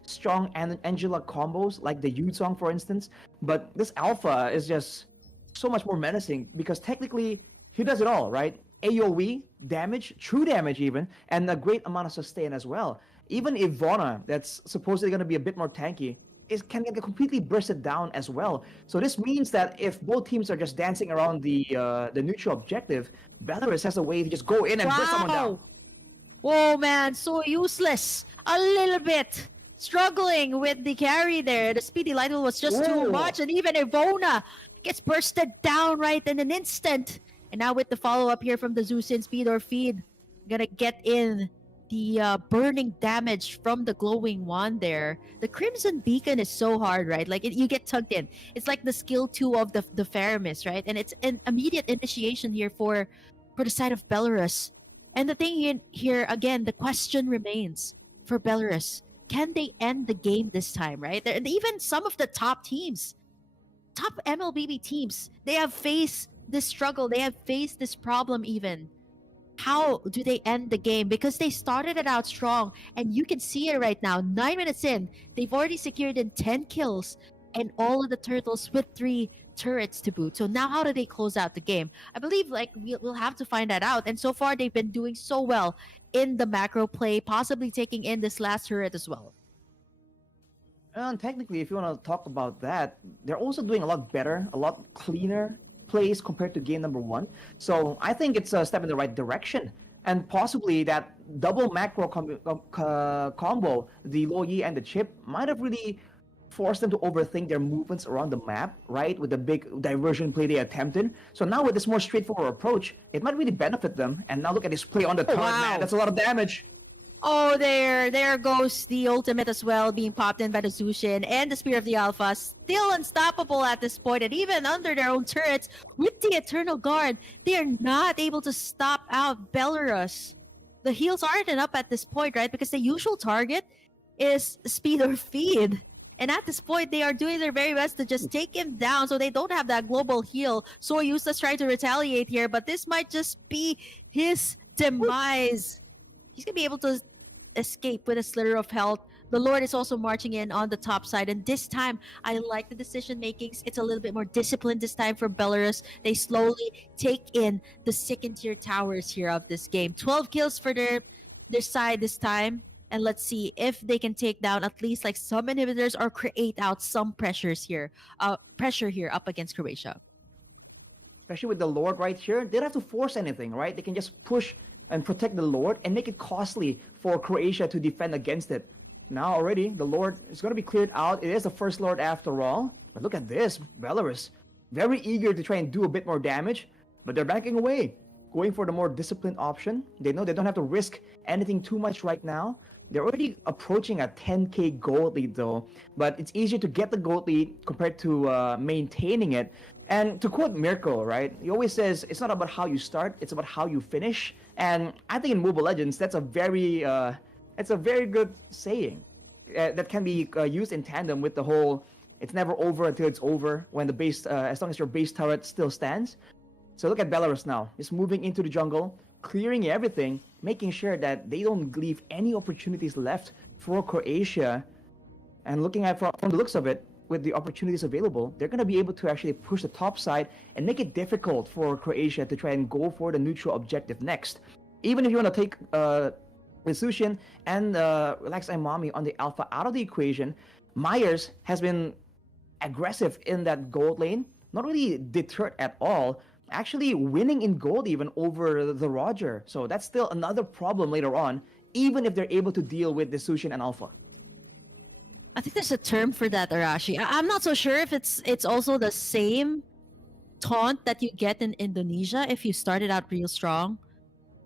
strong Angela combos, like the Yuzong, for instance, but this Alpha is just so much more menacing because technically he does it all, right? AoE, damage, true damage even, and a great amount of sustain as well. Even Ivona, that's supposedly going to be a bit more tanky, can get completely bursted down as well. So this means that if both teams are just dancing around the neutral objective, Belarus has a way to just go in and burst someone down. Oh man, so useless. A little bit. Struggling with the carry there. The Speedy Lightwheel was just too much, and even Ivona gets bursted down right in an instant. And now with the follow-up here from the Zeus'in Speed or Feed, gonna get in the burning damage from the glowing wand there. The Crimson Beacon is so hard, right? Like you get tugged in. It's like the skill 2 of the Faramis, right? And it's an immediate initiation here for the side of Belarus. And the thing here again, the question remains for Belarus: can they end the game this time, right? And even some of the top teams, top MLBB teams, they have faced this struggle. They have faced this problem even. How do they end the game? Because they started it out strong, and you can see it right now. 9 minutes in, they've already secured in 10 kills, and all of the turtles with 3 turrets to boot. So now how do they close out the game? I believe we'll have to find that out. And so far, they've been doing so well in the macro play, possibly taking in this last turret as well. And technically, if you want to talk about that, they're also doing a lot better, a lot cleaner plays compared to game number 1. So I think it's a step in the right direction. And possibly that double macro combo, the Lo Yi and the Chip, might have really forced them to overthink their movements around the map, right? With the big diversion play they attempted. So now with this more straightforward approach, it might really benefit them. And now look at this play on the turret, man. That's a lot of damage. Oh, there goes the ultimate as well, being popped in by the Zushin and the Spear of the Alpha. Still unstoppable at this point, and even under their own turrets, with the Eternal Guard, they are not able to stop out Belarus. The heals aren't enough at this point, right? Because the usual target is speed or feed. And at this point, they are doing their very best to just take him down so they don't have that global heal. Soyuz trying to retaliate here, but this might just be his demise. He's going to be able to escape with a slither of health. The Lord is also marching in on the top side, and this time I like the decision makings. It's a little bit more disciplined this time for Belarus. They slowly take in the second tier towers here of this game. 12 kills for their side this time, and let's see if they can take down at least like some inhibitors or create out some pressure here up against Croatia. Especially with the Lord right here, they don't have to force anything, right? They can just push and protect the Lord and make it costly for Croatia to defend against it. Now already, the Lord is going to be cleared out. It is the first Lord after all. But look at this, Belarus. Very eager to try and do a bit more damage, but they're backing away. Going for the more disciplined option. They know they don't have to risk anything too much right now. They're already approaching a 10k gold lead though. But it's easier to get the gold lead compared to maintaining it. And to quote Mirko, right? He always says, it's not about how you start, it's about how you finish. And I think in Mobile Legends, that's a very good saying that can be used in tandem with the whole, it's never over until it's over, when the base, as long as your base turret still stands. So look at Belarus now. It's moving into the jungle, clearing everything, making sure that they don't leave any opportunities left for Croatia. And looking at from the looks of it, with the opportunities available, they're going to be able to actually push the top side and make it difficult for Croatia to try and go for the neutral objective next. Even if you want to take Sushin and Relax Imami on the alpha out of the equation, Myers has been aggressive in that gold lane, not really deterred at all, actually winning in gold even over the Roger. So that's still another problem later on, even if they're able to deal with the Sushin and alpha. I think there's a term for that, Arashi. I'm not so sure if it's also the same taunt that you get in Indonesia if you started out real strong,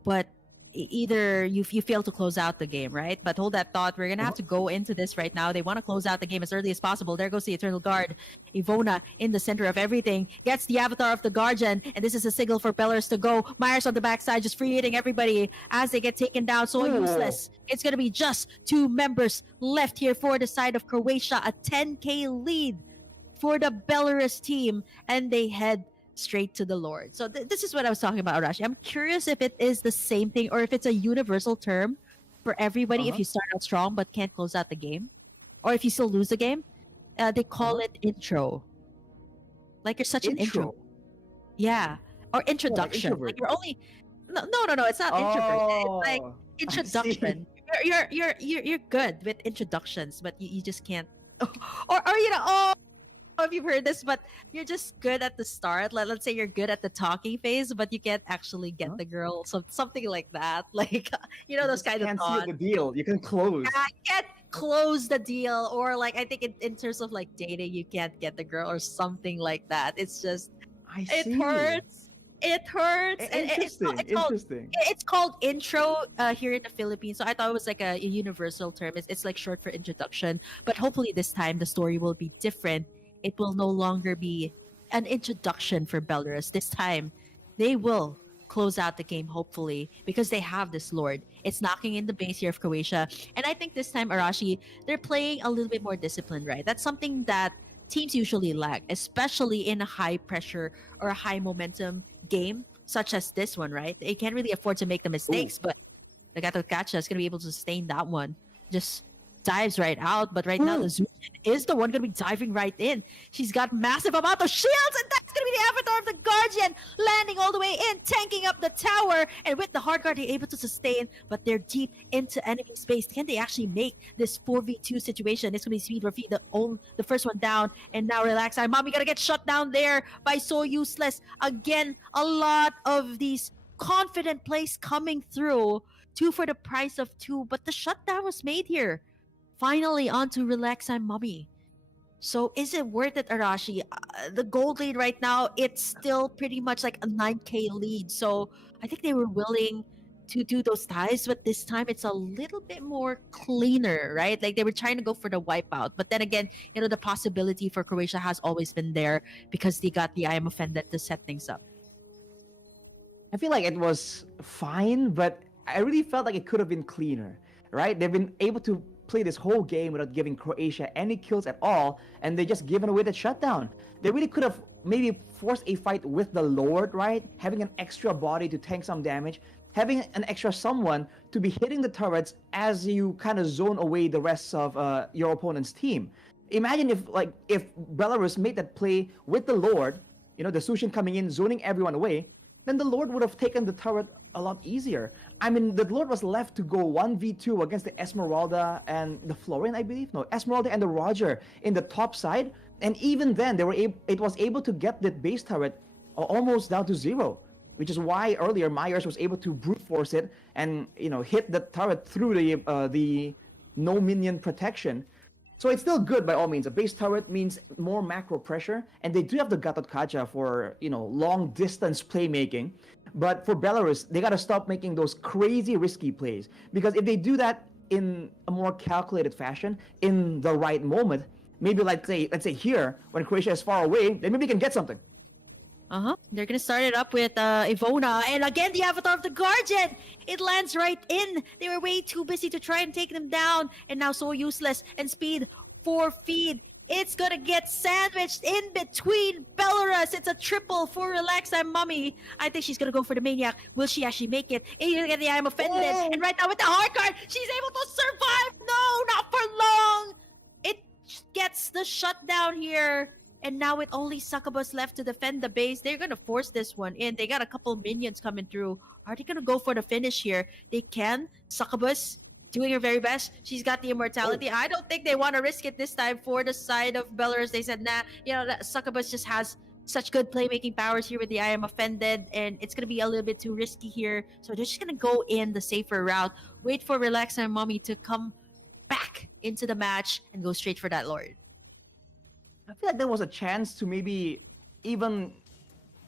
but either you fail to close out the game, right? But hold that thought. We're gonna have to go into this right now. They want to close out the game as early as possible. There goes the Eternal Guard. Ivona in the center of everything gets the avatar of the Guardian, and this is a signal for Belarus to go. Myers on the backside just free hitting everybody as they get taken down. So useless. It's gonna be just 2 members left here for the side of Croatia. A 10k lead for the Belarus team, and they head straight to the Lord. So this is what I was talking about, Arashi. I'm curious if it is the same thing or if it's a universal term for everybody if you start out strong but can't close out the game, or if you still lose the game. They call it intro. Like you're such an intro. Yeah. Or introduction. Like you're only no. It's not introvert. It's like introduction. You're good with introductions, but you just can't. or you know if you've heard this, but you're just good at the start. Let's say you're good at the talking phase, but you can't actually get the girl. So something like that. Like those kind of thoughts. You can't seal the deal. You can close. Yeah, you can't close the deal, or like I think in terms of like dating, you can't get the girl or something like that. It's just it hurts. It hurts. Interesting. It's called intro here in the Philippines. So I thought it was like a universal term. It's like short for introduction. But hopefully this time the story will be different. It will no longer be an introduction for Belarus. This time, they will close out the game, hopefully, because they have this Lord. It's knocking in the base here of Croatia. And I think this time, Arashi, they're playing a little bit more disciplined, right? That's something that teams usually lack, especially in a high pressure or a high momentum game, such as this one, right? They can't really afford to make the mistakes, but the Gato Kacha is going to be able to sustain that one. Just dives right out, but right now the Zushin is the one going to be diving right in. She's got massive amount of shields, and that's going to be the avatar of the Guardian landing all the way in, tanking up the tower, and with the hard guard they're able to sustain, but they're deep into enemy space. Can they actually make this 4v2 situation? It's going to be speed or feed, the first one down, and now Relax. Mommy gonna get shut down there by So Useless. Again, a lot of these confident plays coming through. 2 for the price of 2, but the shutdown was made here. Finally, on to Relax and Mommy. So is it worth it, Arashi? The gold lead right now, it's still pretty much like a 9k lead. So I think they were willing to do those ties, but this time it's a little bit more cleaner, right? Like they were trying to go for the wipeout, but then again, the possibility for Croatia has always been there because they got the I am offended to set things up. I feel like it was fine, but I really felt like it could have been cleaner, right? They've been able to play this whole game without giving Croatia any kills at all, and they just given away the shutdown. They really could have maybe forced a fight with the Lord, right? Having an extra body to tank some damage, having an extra someone to be hitting the turrets as you kind of zone away the rest of your opponent's team. Imagine if Belarus made that play with the Lord, the Sushin coming in, zoning everyone away, then the Lord would have taken the turret a lot easier. I mean, the Lord was left to go 1v2 against the Esmeralda and the Florian, I believe. No, Esmeralda and the Roger in the top side. And even then, it was able to get the base turret almost down to 0, which is why earlier Myers was able to brute force it and hit the turret through the no minion protection. So it's still good by all means. A base turret means more macro pressure, and they do have the Gatot Kaca for long distance playmaking. But for Belarus, they gotta stop making those crazy risky plays, because if they do that in a more calculated fashion, in the right moment, maybe let's say here when Croatia is far away, then maybe we can get something. They're gonna start it up with Ivona, and again the Avatar of the Guardian. It lands right in. They were way too busy to try and take them down, and now so useless. And speed for feed. It's gonna get sandwiched in between Belarus. It's a triple for Relax I'm Mummy. I think she's gonna go for the Maniac. Will she actually make it? And you're gonna get the I'm offended. Oh. And right now with the hard card, she's able to survive. No, not for long. It gets the shutdown here. And now with only Succubus left to defend the base, they're going to force this one in. They got a couple minions coming through. Are they going to go for the finish here? They can. Succubus doing her very best. She's got the immortality. I don't think they want to risk it this time for the side of Belarus. They said, nah, Succubus just has such good playmaking powers here with the I am offended, and it's going to be a little bit too risky here. So they're just going to go in the safer route. Wait for Relax and Mommy to come back into the match and go straight for that Lord. I feel like there was a chance to maybe even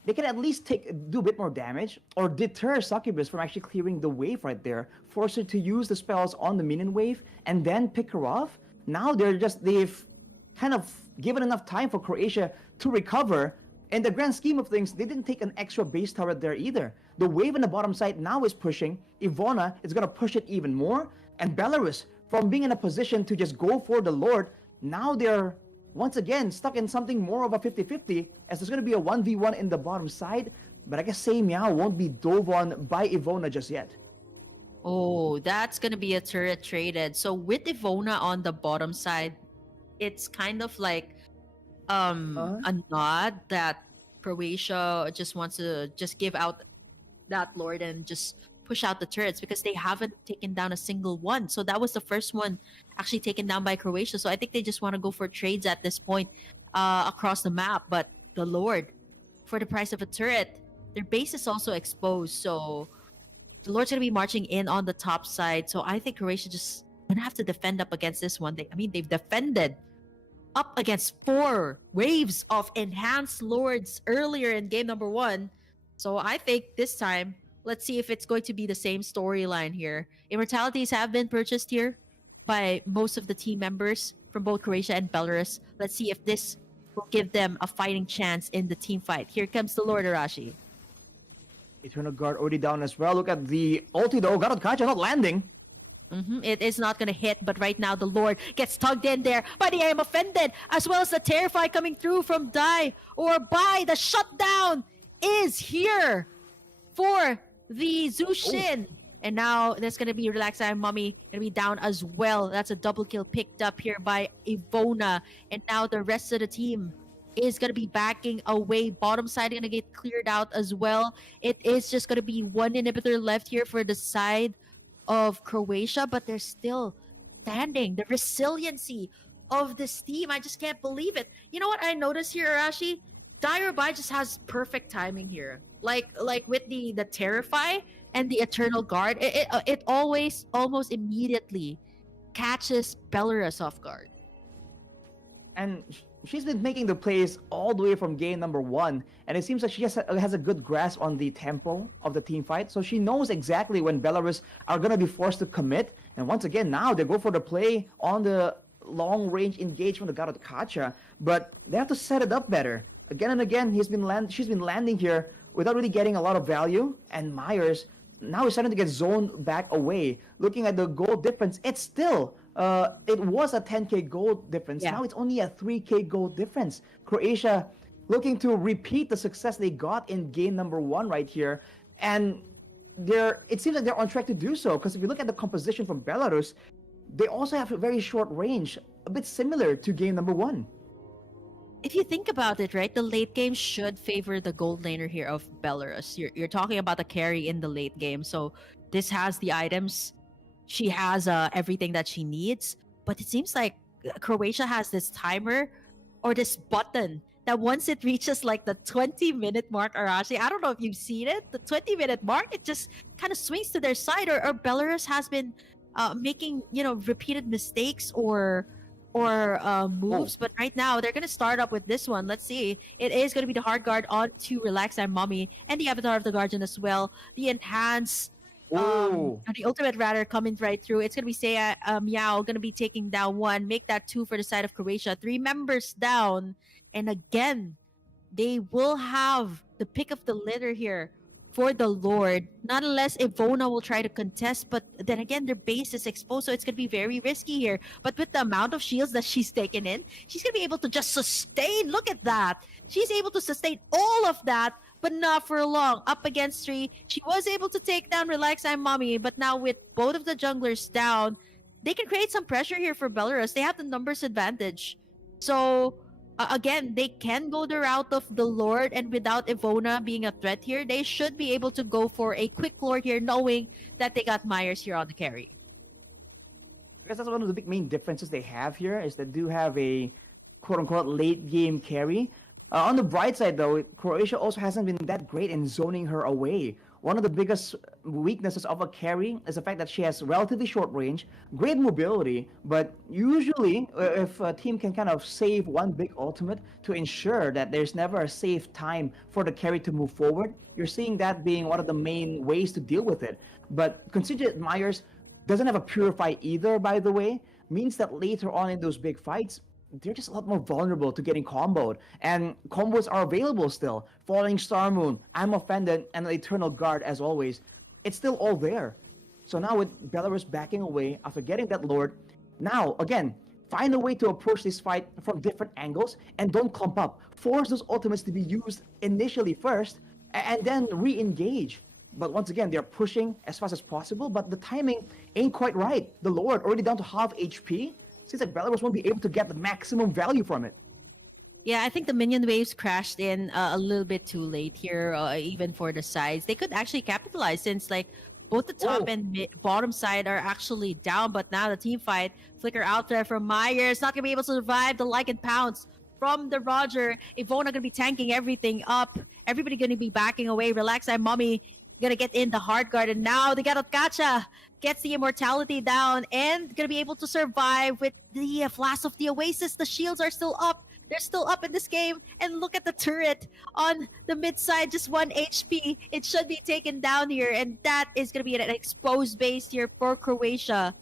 they can at least do a bit more damage or deter Succubus from actually clearing the wave right there, force her to use the spells on the minion wave and then pick her off. Now they've kind of given enough time for Croatia to recover. In the grand scheme of things, they didn't take an extra base turret there either. The wave on the bottom side now is pushing. Ivona is going to push it even more. And Belarus, from being in a position to just go for the Lord, now they're once again stuck in something more of a 50-50, as there's going to be a 1v1 in the bottom side. But I guess Say Meow won't be dove on by Ivona just yet. Oh, that's going to be a turret traded. So with Ivona on the bottom side, it's kind of like a nod that Croatia just wants to just give out that Lord and just push out the turrets, because they haven't taken down a single one. So that was the first one actually taken down by Croatia. So I think they just want to go for trades at this point across the map. But the Lord, for the price of a turret, their base is also exposed. So the Lord's going to be marching in on the top side. So I think Croatia just going to have to defend up against this one. They've defended up against 4 waves of enhanced Lords earlier in game number 1. So I think this time, let's see if it's going to be the same storyline here. Immortalities have been purchased here by most of the team members from both Croatia and Belarus. Let's see if this will give them a fighting chance in the team fight. Here comes the Lord Arashi. Eternal Guard already down as well. Look at the ulti though. Gatot Kaca not landing. It is not going to hit, but right now the Lord gets tugged in there by the I am offended, as well as the Terrify coming through from Dai or by the shutdown is here for the Zushin. And now there's going to be Relax I am Mummy going to be down as well. That's a double kill picked up here by Ivona. And now the rest of the team is going to be backing away. Bottom side going to get cleared out as well. It is just going to be one inhibitor left here for the side of Croatia, but they're still standing. The resiliency of this team, I just can't believe it. You know what I noticed here, Arashi? Dire Bai just has perfect timing here. Like with the Terrify and the Eternal Guard, it always almost immediately catches Belarus off guard. And she's been making the plays all the way from game number 1, and it seems like she has a good grasp on the tempo of the team fight. So she knows exactly when Belarus are gonna be forced to commit. And once again, now they go for the play on the long range engagement of Kacha, but they have to set it up better. Again and again, she's been landing here without really getting a lot of value. And Myers now is starting to get zoned back away. Looking at the goal difference, it's still it was a 10k goal difference. Yeah. Now it's only a 3k goal difference. Croatia looking to repeat the success they got in game number 1 right here, and it seems like they're on track to do so, because if you look at the composition from Belarus, they also have a very short range, a bit similar to game number 1. If you think about it, right, the late game should favor the gold laner here of Belarus. You're talking about the carry in the late game, so this has the items. She has everything that she needs, but it seems like Croatia has this timer or this button that once it reaches like the 20-minute mark, Arashi, I don't know if you've seen it, the 20-minute mark, it just kind of swings to their side, or Belarus has been making, repeated mistakes or moves. But right now they're gonna start up with this one. Let's see. It is gonna be the hard guard on to Relax and Mommy and the Avatar of the Guardian as well. The enhance, or the ultimate rather coming right through. It's gonna be Seiya Meow gonna be taking down 1, make that 2 for the side of Croatia. 3 members down, and again they will have the pick of the litter here for the Lord. Not unless Ivona will try to contest, but then again, their base is exposed, so it's going to be very risky here. But with the amount of shields that she's taken in, she's going to be able to just sustain. Look at that. She's able to sustain all of that, but not for long. Up against 3, she was able to take down Relax and Mommy, but now with both of the junglers down, they can create some pressure here for Belarus. They have the numbers advantage. So again, they can go the route of the Lord, and without Ivona being a threat here, they should be able to go for a quick Lord here, knowing that they got Myers here on the carry. Because that's one of the big main differences they have here, is they do have a quote-unquote late-game carry. On the bright side, though, Croatia also hasn't been that great in zoning her away. One of the biggest weaknesses of a carry is the fact that she has relatively short range, great mobility, but usually if a team can kind of save one big ultimate to ensure that there's never a safe time for the carry to move forward, you're seeing that being one of the main ways to deal with it. But consider that Myers doesn't have a Purify either, by the way, means that later on in those big fights, they're just a lot more vulnerable to getting comboed. And combos are available still. Falling Star Moon, I'm Offended, and the Eternal Guard as always. It's still all there. So now with Belarus backing away after getting that Lord, now, again, find a way to approach this fight from different angles and don't clump up. Force those ultimates to be used initially first and then re-engage. But once again, they're pushing as fast as possible, but the timing ain't quite right. The Lord already down to half HP. Seems like Belarus won't be able to get the maximum value from it. Yeah, I think the minion waves crashed in a little bit too late here, even for the sides. They could actually capitalize since like both the top and bottom side are actually down, but now the team fight, flicker out there from Myers, not gonna be able to survive the like and pounce from the Roger. Ivona gonna be tanking everything up. Everybody gonna be backing away. Relax and Mommy gonna get in the hard guard, and now they got Gacha gets the immortality down and gonna be able to survive with the Flash of the Oasis. The shields are still up. They're still up in this game, and look at the turret on the mid side, just 1 HP. It should be taken down here, and that is gonna be an exposed base here for Croatia.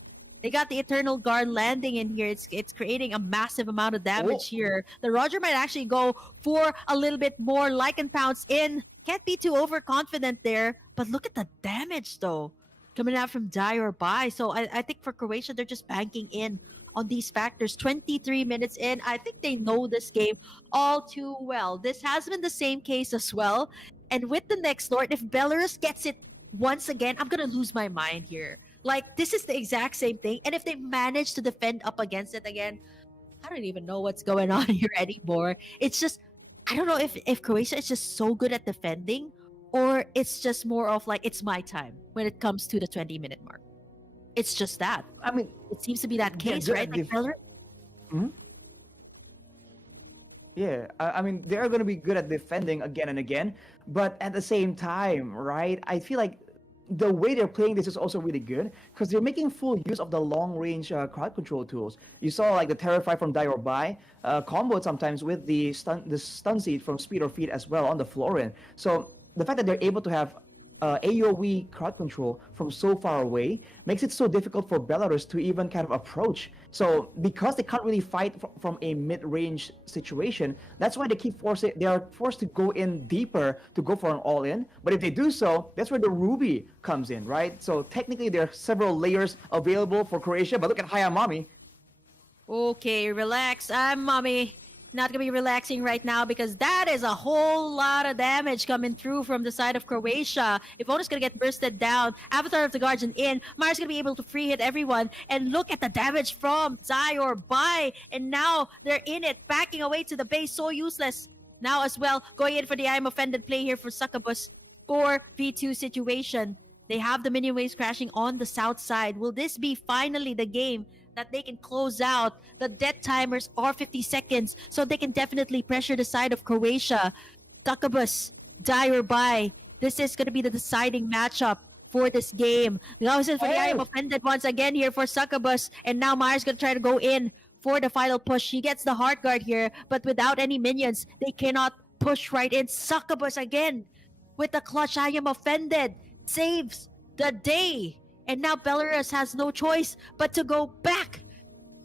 They got the Eternal Guard landing in here. It's creating a massive amount of damage here. The Roger might actually go for a little bit more. Like and pounce in. Can't be too overconfident there. But look at the damage, though, coming out from die or buy. So I think for Croatia, they're just banking in on these factors. 23 minutes in. I think they know this game all too well. This has been the same case as well. And with the next Lord, if Belarus gets it once again, I'm going to lose my mind here. Like, this is the exact same thing. And if they manage to defend up against it again, I don't even know what's going on here anymore. It's just, I don't know if Croatia is just so good at defending, or it's just more of like, it's my time when it comes to the 20-minute mark. It's just that. I mean, it seems to be that case, right? Like Yeah, I mean, they're going to be good at defending again and again. But at the same time, right, I feel like the way they're playing this is also really good because they're making full use of the long-range crowd control tools. You saw like the Terrify from Die or Buy comboed sometimes with the stun seed from Speed or Feed as well on the Florin. So the fact that they're able to have AoE crowd control from so far away makes it so difficult for Belarus to even kind of approach. So because they can't really fight from a mid-range situation, that's why they are forced to go in deeper to go for an all-in. But if they do so, that's where the Ruby comes in, right? So technically there are several layers available for Croatia, but look at Hayamami. Okay, relax. I'm mommy. Not gonna be relaxing right now because that is a whole lot of damage coming through from the side of Croatia. Ivana's gonna get bursted down. Avatar of the Guardian in. Maya's gonna be able to free hit everyone. And look at the damage from Die or Buy. And now they're in it, backing away to the base. So useless. Now as well, going in for the I am offended play here for Succubus. 4v2 situation. They have the minion waves crashing on the south side. Will this be finally the game that they can close out? The death timers are 50 seconds, so they can definitely pressure the side of Croatia. Succubus, Die or Buy. This is going to be the deciding matchup for this game. Goes in for the I am offended once again here for Succubus, and now Myers going to try to go in for the final push. He gets the heart guard here, but without any minions, they cannot push right in. Succubus again with the clutch I am offended saves the day. And now Belarus has no choice but to go back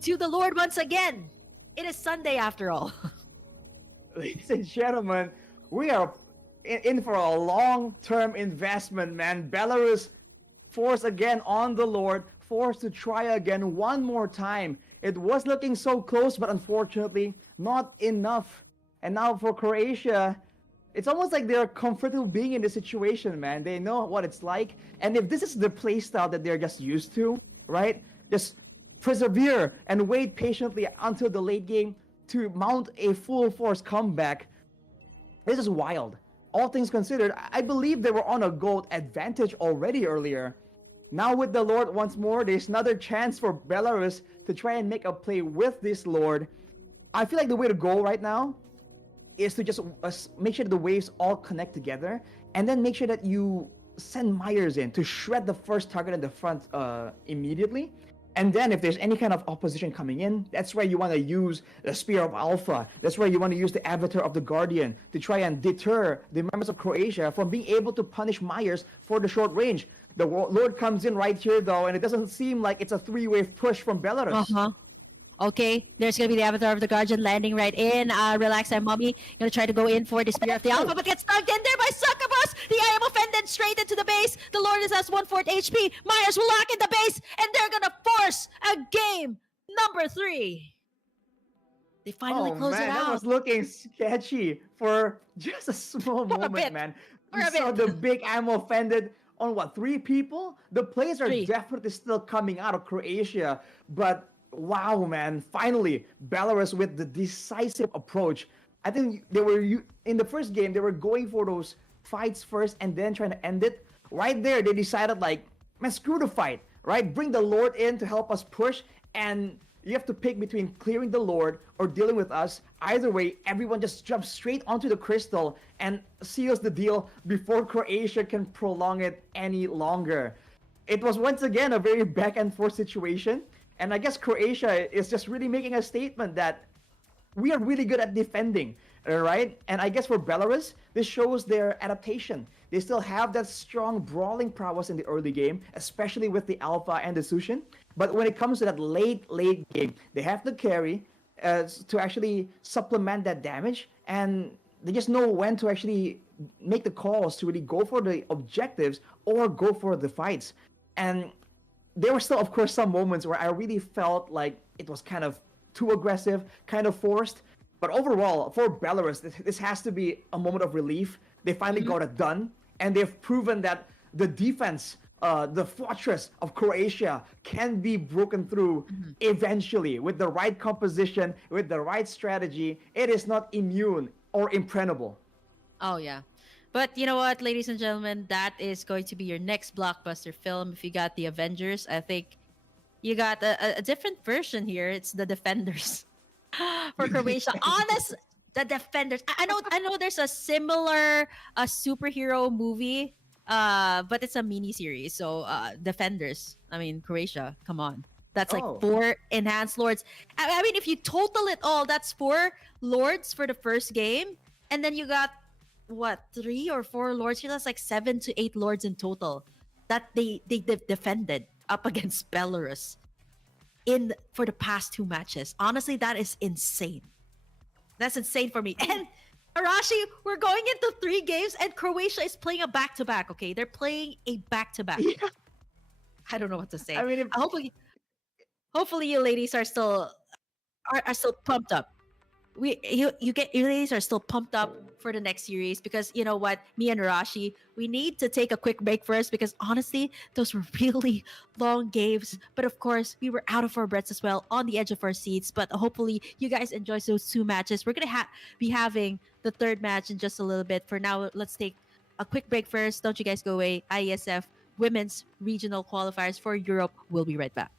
to the Lord once again. It is Sunday after all. Ladies and gentlemen, we are in for a long-term investment, man. Belarus forced again on the Lord, forced to try again one more time. It was looking so close, but unfortunately, not enough. And now for Croatia, it's almost like they're comfortable being in this situation, man. They know what it's like. And if this is the playstyle that they're just used to, right? Just persevere and wait patiently until the late game to mount a full force comeback. This is wild. All things considered, I believe they were on a gold advantage already earlier. Now with the Lord once more, there's another chance for Belarus to try and make a play with this Lord. I feel like the way to go right now is to just make sure that the waves all connect together, and then make sure that you send Myers in to shred the first target in the front immediately. And then if there's any kind of opposition coming in, that's where you want to use the Spear of Alpha. That's where you want to use the Avatar of the Guardian to try and deter the members of Croatia from being able to punish Myers for the short range. The Lord comes in right here though, and it doesn't seem like it's a three-wave push from Belarus. Okay, there's gonna be the Avatar of the Guardian landing right in. Relax, I'm mommy. Gonna try to go in for the Spear of the Alpha, but gets stuck in there by Succubus. The I am offended straight into the base. The Lord is has 1/4 HP. Myers will lock in the base, and they're gonna force a game number 3. They finally close it out. That was looking sketchy for just a small moment, man. We saw the big I'm offended on what, 3 people? The players are definitely still coming out of Croatia, but wow, man, finally Belarus with the decisive approach. I think they were in the first game, they were going for those fights first and then trying to end it. Right there, they decided like, man, screw the fight, right? Bring the Lord in to help us push, and you have to pick between clearing the Lord or dealing with us. Either way, everyone just jumps straight onto the crystal and seals the deal before Croatia can prolong it any longer. It was once again a very back and forth situation. And I guess Croatia is just really making a statement that we are really good at defending, right? And I guess for Belarus, this shows their adaptation. They still have that strong brawling prowess in the early game, especially with the Alpha and the Sushin. But when it comes to that late game, they have the carry to actually supplement that damage. And they just know when to actually make the calls to really go for the objectives or go for the fights. And there were still, of course, some moments where I really felt like it was kind of too aggressive, kind of forced. But overall, for Belarus, this has to be a moment of relief. They finally got it done, and they've proven that the defense, the fortress of Croatia, can be broken through eventually with the right composition, with the right strategy. It is not immune or impregnable. Oh, yeah. But you know what, ladies and gentlemen, that is going to be your next blockbuster film. If you got the Avengers, I think you got a different version here. It's the Defenders for Croatia. The Defenders. I know there's a similar superhero movie But it's a mini series. So defenders, I mean Croatia, come on. That's like Oh. 4 enhanced lords. I mean, if you total it all, that's 4 lords for the first game, and then you got what 3 or 4 lords here. That's like 7 to 8 lords in total that they defended up against Belarus in for the past 2 matches. Honestly, that is insane. That's insane for me. And Arashi, we're going into 3 games, and Croatia is playing a back-to-back. Okay, they're playing a back-to-back. Yeah. I don't know what to say. I mean, if, Hopefully you ladies are still pumped up. You ladies are still pumped up for the next series, because you know what, me and Arashi, we need to take a quick break first, because honestly those were really long games. But of course we were out of our breaths as well, on the edge of our seats. But hopefully you guys enjoy those 2 matches. We're gonna be having the 3rd match in just a little bit. For now, let's take a quick break first. Don't you guys go away. IESF Women's Regional Qualifiers for Europe. We'll be right back.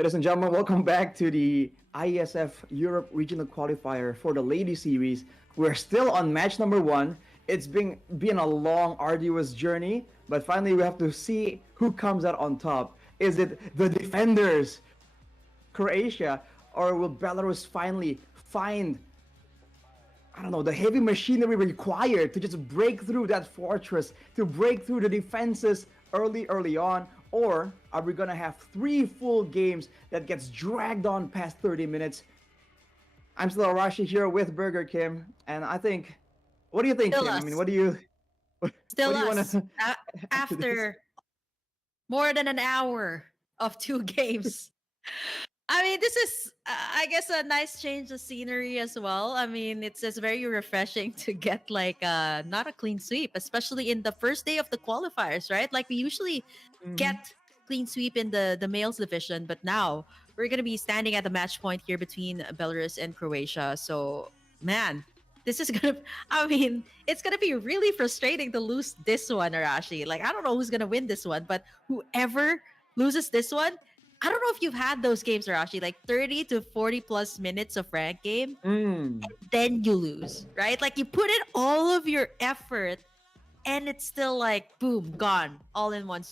Ladies and gentlemen, welcome back to the IESF Europe Regional Qualifier for the Ladies Series. We're still on match number one. It's been a long, arduous journey, but finally we have to see who comes out on top. Is it the defenders, Croatia, or will Belarus finally find, I don't know, the heavy machinery required to just break through that fortress, to break through the defenses early on? Or are we gonna have three full games that gets dragged on past 30 minutes? I'm still Arashi here with Burger Kim, and I think, what do you think, Still Kim? I mean, us. what Still do you want us. to add to this? After more than an hour of two games. I mean, this is, I guess, a nice change of scenery as well. I mean, it's just very refreshing to get like not a clean sweep, especially in the first day of the qualifiers, right? Like we usually Mhm. get clean sweep in the males division, but now we're gonna be standing at the match point here between Belarus and Croatia. So, man, this is gonna. I mean, it's gonna be really frustrating to lose this one, Arashi. Like, I don't know who's gonna win this one, but whoever loses this one, I don't know if you've had those games, Arashi, like 30 to 40 plus minutes of rank game, Mm. then you lose, right? Like you put in all of your effort and it's still like boom, gone, all in one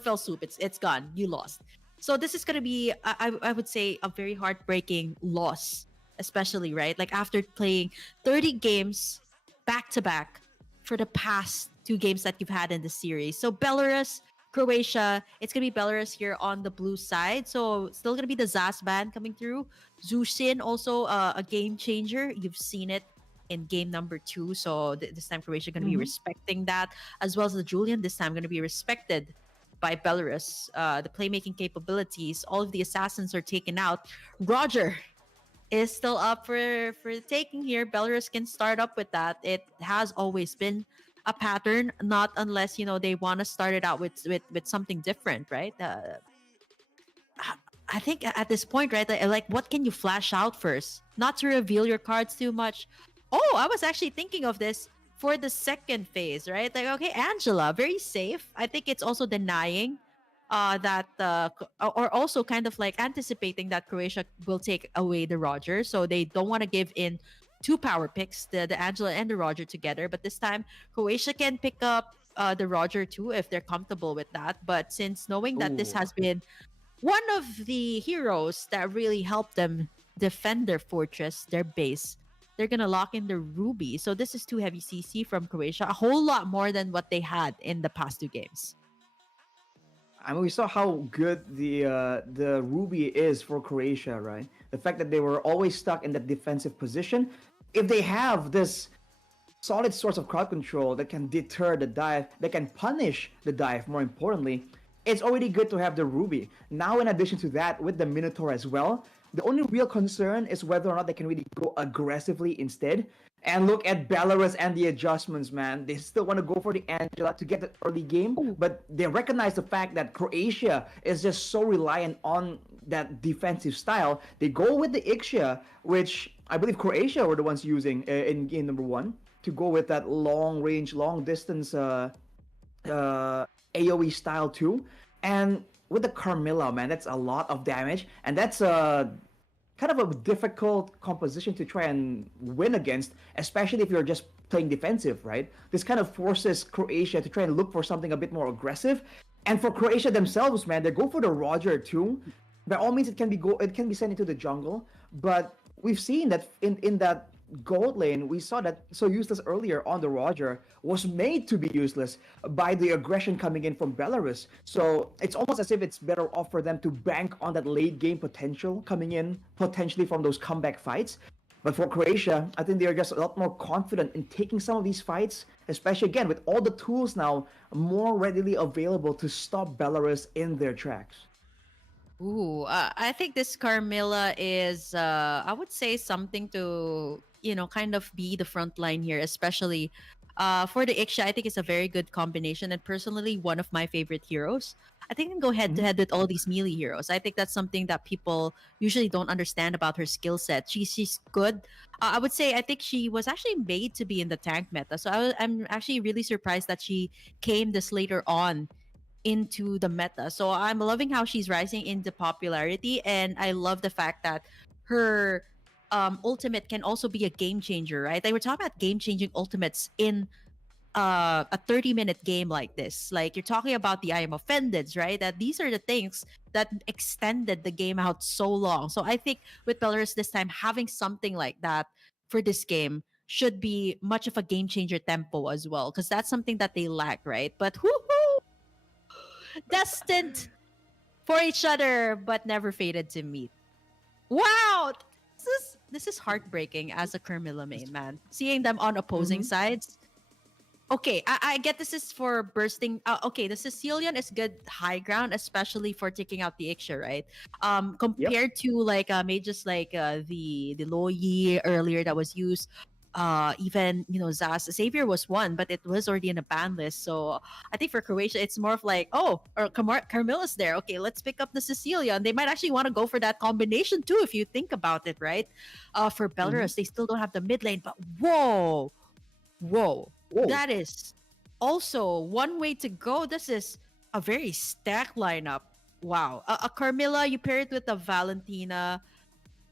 fell swoop. It's gone. You lost. So this is gonna be, I would say, a very heartbreaking loss, especially right, like after playing 30 games back to back for the past two games that you've had in the series. So Belarus, Croatia, it's gonna be Belarus here on the blue side. So still gonna be the Zas band coming through. Zushin also a game changer. You've seen it in game number two. So this time Croatia going to be Mhm. respecting that, as well as the Julian this time going to be respected by Belarus. The playmaking capabilities, all of the assassins are taken out. Roger is still up for the taking here. Belarus can start up with that. It has always been a pattern, not unless they want to start it out with something different, right? I think at this point, right, like what can you flash out first? Not to reveal your cards too much. Oh, I was actually thinking of this for the second phase, right? Like, okay, Angela, very safe. I think it's also denying that or also kind of like anticipating that Croatia will take away the Roger, so they don't want to give in two power picks, the Angela and the Roger together. But this time, Croatia can pick up the Roger too if they're comfortable with that. But since knowing that this Ooh. has been one of the heroes that really helped them defend their fortress, their base. They're gonna lock in the Ruby. So this is 2 heavy CC from Croatia, a whole lot more than what they had in the past two games. I mean, we saw how good the Ruby is for Croatia, right? The fact that they were always stuck in that defensive position. If they have this solid source of crowd control that can deter the dive, that can punish the dive, more importantly, it's already good to have the Ruby. Now, in addition to that, with the Minotaur as well, the only real concern is whether or not they can really go aggressively instead. And look at Belarus and the adjustments, man. They still want to go for the Angela to get the early game, but they recognize the fact that Croatia is just so reliant on that defensive style. They go with the Ixia, which I believe Croatia were the ones using in game number one to go with that long range, long distance AoE style too. And with the Carmilla, man, that's a lot of damage, and that's a kind of a difficult composition to try and win against, especially if you're just playing defensive, right? This kind of forces Croatia to try and look for something a bit more aggressive. And for Croatia themselves, man, they go for the Roger too. By all means, it can be sent into the jungle, but we've seen that in that gold lane, we saw that so useless earlier on the Roger was made to be useless by the aggression coming in from Belarus. So it's almost as if it's better off for them to bank on that late game potential coming in potentially from those comeback fights. But for Croatia, I think they're just a lot more confident in taking some of these fights, especially again with all the tools now more readily available to stop Belarus in their tracks. Ooh, I think this Carmilla is, I would say, something to, kind of be the front line here, especially for the Ixia. I think it's a very good combination, and personally, one of my favorite heroes. I think I can go head to Mhm. head with all these melee heroes. I think that's something that people usually don't understand about her skill set. She's good. I would say I think she was actually made to be in the tank meta. So I'm actually really surprised that she came this later on into the meta. So I'm loving how she's rising into popularity, and I love the fact that her ultimate can also be a game changer, right? They were talking about game changing ultimates in a 30-minute game like this. Like you're talking about the I am offended, right? That these are the things that extended the game out so long. So I think with Belarus this time, having something like that for this game should be much of a game changer tempo as well, because that's something that they lack, right? But whoo, destined for each other but never fated to meet. Wow, this is heartbreaking as a Carmilla main, man. Seeing them on opposing Mhm. sides. Okay, I get this is for bursting. Okay, the Sicilian is good high ground, especially for taking out the Ixia, right? Yep. Compared to like mages like the Loyi earlier that was used. Even Zas Xavier was one, but it was already in a ban list. So I think for Croatia, it's more of like, oh, or Carmilla's there. Okay, let's pick up the Sicilian. They might actually want to go for that combination too, if you think about it, right? For Mhm. Belarus, they still don't have the mid lane, but whoa, Whoa. that is also one way to go. This is a very stacked lineup. Wow, a Carmilla, you pair it with a Valentina.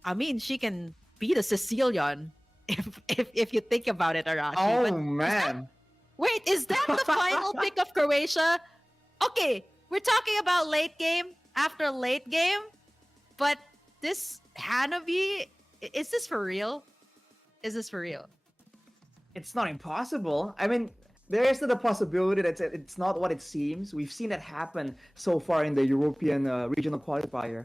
I mean, she can be the Sicilian if you think about it, Arashi. But Oh is that man. wait? Is that the final pick of Croatia? Okay, we're talking about late game after late game, but this Hanabi, is this for real? Is this for real? It's not impossible. I mean, there is still the possibility that it's not what it seems. We've seen that happen so far in the European regional qualifier.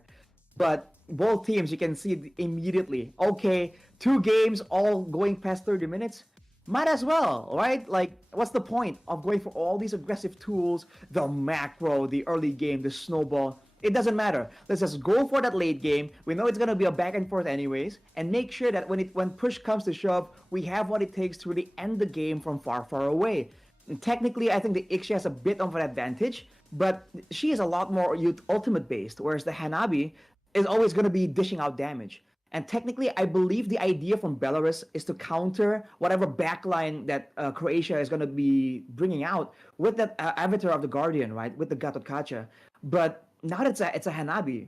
But both teams, you can see immediately. Okay, 2 games all going past 30 minutes. Might as well, right? Like, what's the point of going for all these aggressive tools, the macro, the early game, the snowball? It doesn't matter. Let's just go for that late game. We know it's gonna be a back and forth anyways, and make sure that when push comes to shove, we have what it takes to really end the game from far, far away. And technically, I think the Ixia has a bit of an advantage, but she is a lot more ultimate based, whereas the Hanabi is always going to be dishing out damage. And technically, I believe the idea from Belarus is to counter whatever backline that Croatia is going to be bringing out with that Avatar of the Guardian, right? With the Gatotkacha. But now that it's a Hanabi,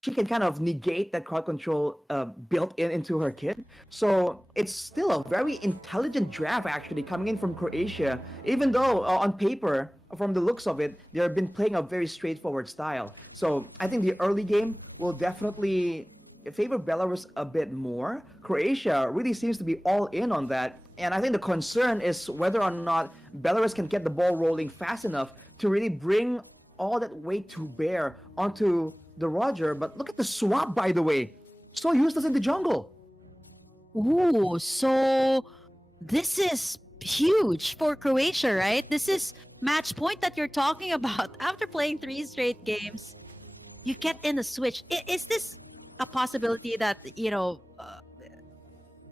she can kind of negate that crowd control built into her kit. So it's still a very intelligent draft actually coming in from Croatia, even though on paper, from the looks of it, they've been playing a very straightforward style. So I think the early game will definitely favor Belarus a bit more. Croatia really seems to be all in on that. And I think the concern is whether or not Belarus can get the ball rolling fast enough to really bring all that weight to bear onto the Roger. But look at the swap, by the way. So useless in the jungle. Ooh, so this is huge for Croatia, right? This is match point that you're talking about. After playing 3 straight games, you get in a switch. Is this a possibility that,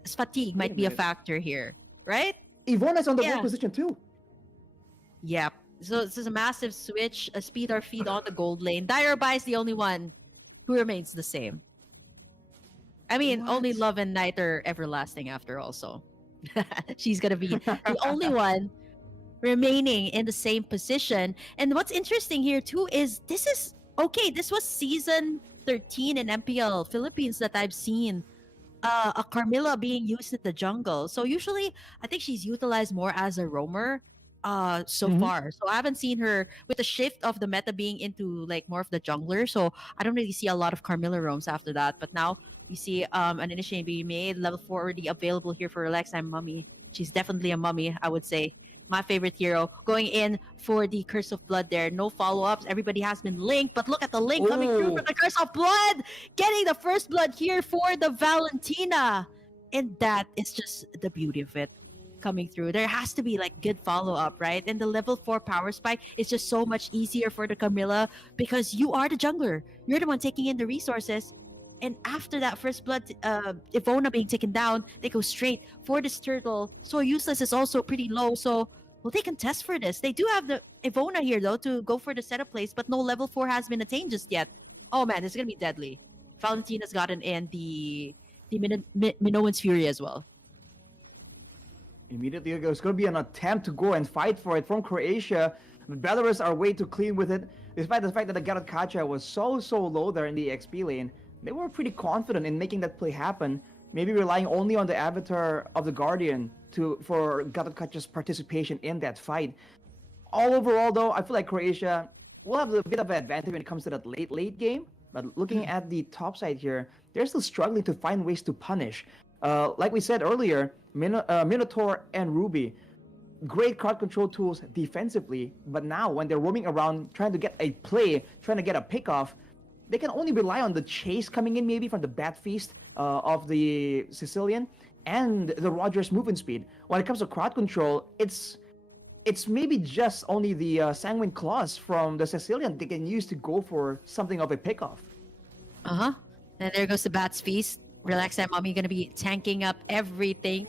fatigue Wait a might be a minute. factor here, right? Ivona's on the Yeah. right position too. Yep. So this is a massive switch, a speed or feed on the gold lane. Direby is the only one who remains the same. I mean, only What? Love and Night are everlasting after all, so she's gonna be the only one remaining in the same position. And what's interesting here too is this is okay. This was season 13 in MPL Philippines that I've seen a Carmilla being used in the jungle. So usually, I think she's utilized more as a roamer. So Mhm. far, so I haven't seen her with the shift of the meta being into like more of the jungler. So I don't really see a lot of Carmilla roams after that. But now we see an initiative being made, level 4 already available here for Relax. I'm Mummy. She's definitely a mummy, I would say. My favorite hero going in for the Curse of Blood there. No follow-ups. Everybody has been linked, but look at the link coming through for Oh, the Curse of Blood. Getting the first blood here for the Valentina. And that is just the beauty of it coming through. There has to be like good follow-up, right? And the level 4 power spike is just so much easier for the Camilla because you are the jungler. You're the one taking in the resources. And after that first blood, Ivona being taken down, they go straight for this turtle. So useless is also pretty low. So will they contest for this? They do have the Ivona here though to go for the setup place, but no level 4 has been attained just yet. Oh man, this is gonna be deadly. Valentina's gotten in the Minoan's Fury as well. immediately there's going to be an attempt to go and fight for it from Croatia. Belarus are way too clean with it. Despite the fact that the Garatkacha was so low there in the XP lane, they were pretty confident in making that play happen. Maybe relying only on the avatar of the Guardian for Garatkacha's participation in that fight. All overall, though, I feel like Croatia will have a bit of an advantage when it comes to that late game. But looking at the top side here, they're still struggling to find ways to punish. Like we said earlier, Minotaur and Ruby, great crowd control tools defensively, but now when they're roaming around trying to get a play, trying to get a pick off, they can only rely on the chase coming in maybe from the Bat Feast of the Sicilian and the Rogers movement speed. When it comes to crowd control, it's maybe just only the Sanguine Claws from the Sicilian they can use to go for something of a pickoff. And there goes the Bat's Feast. Relax that mommy, gonna be tanking up everything.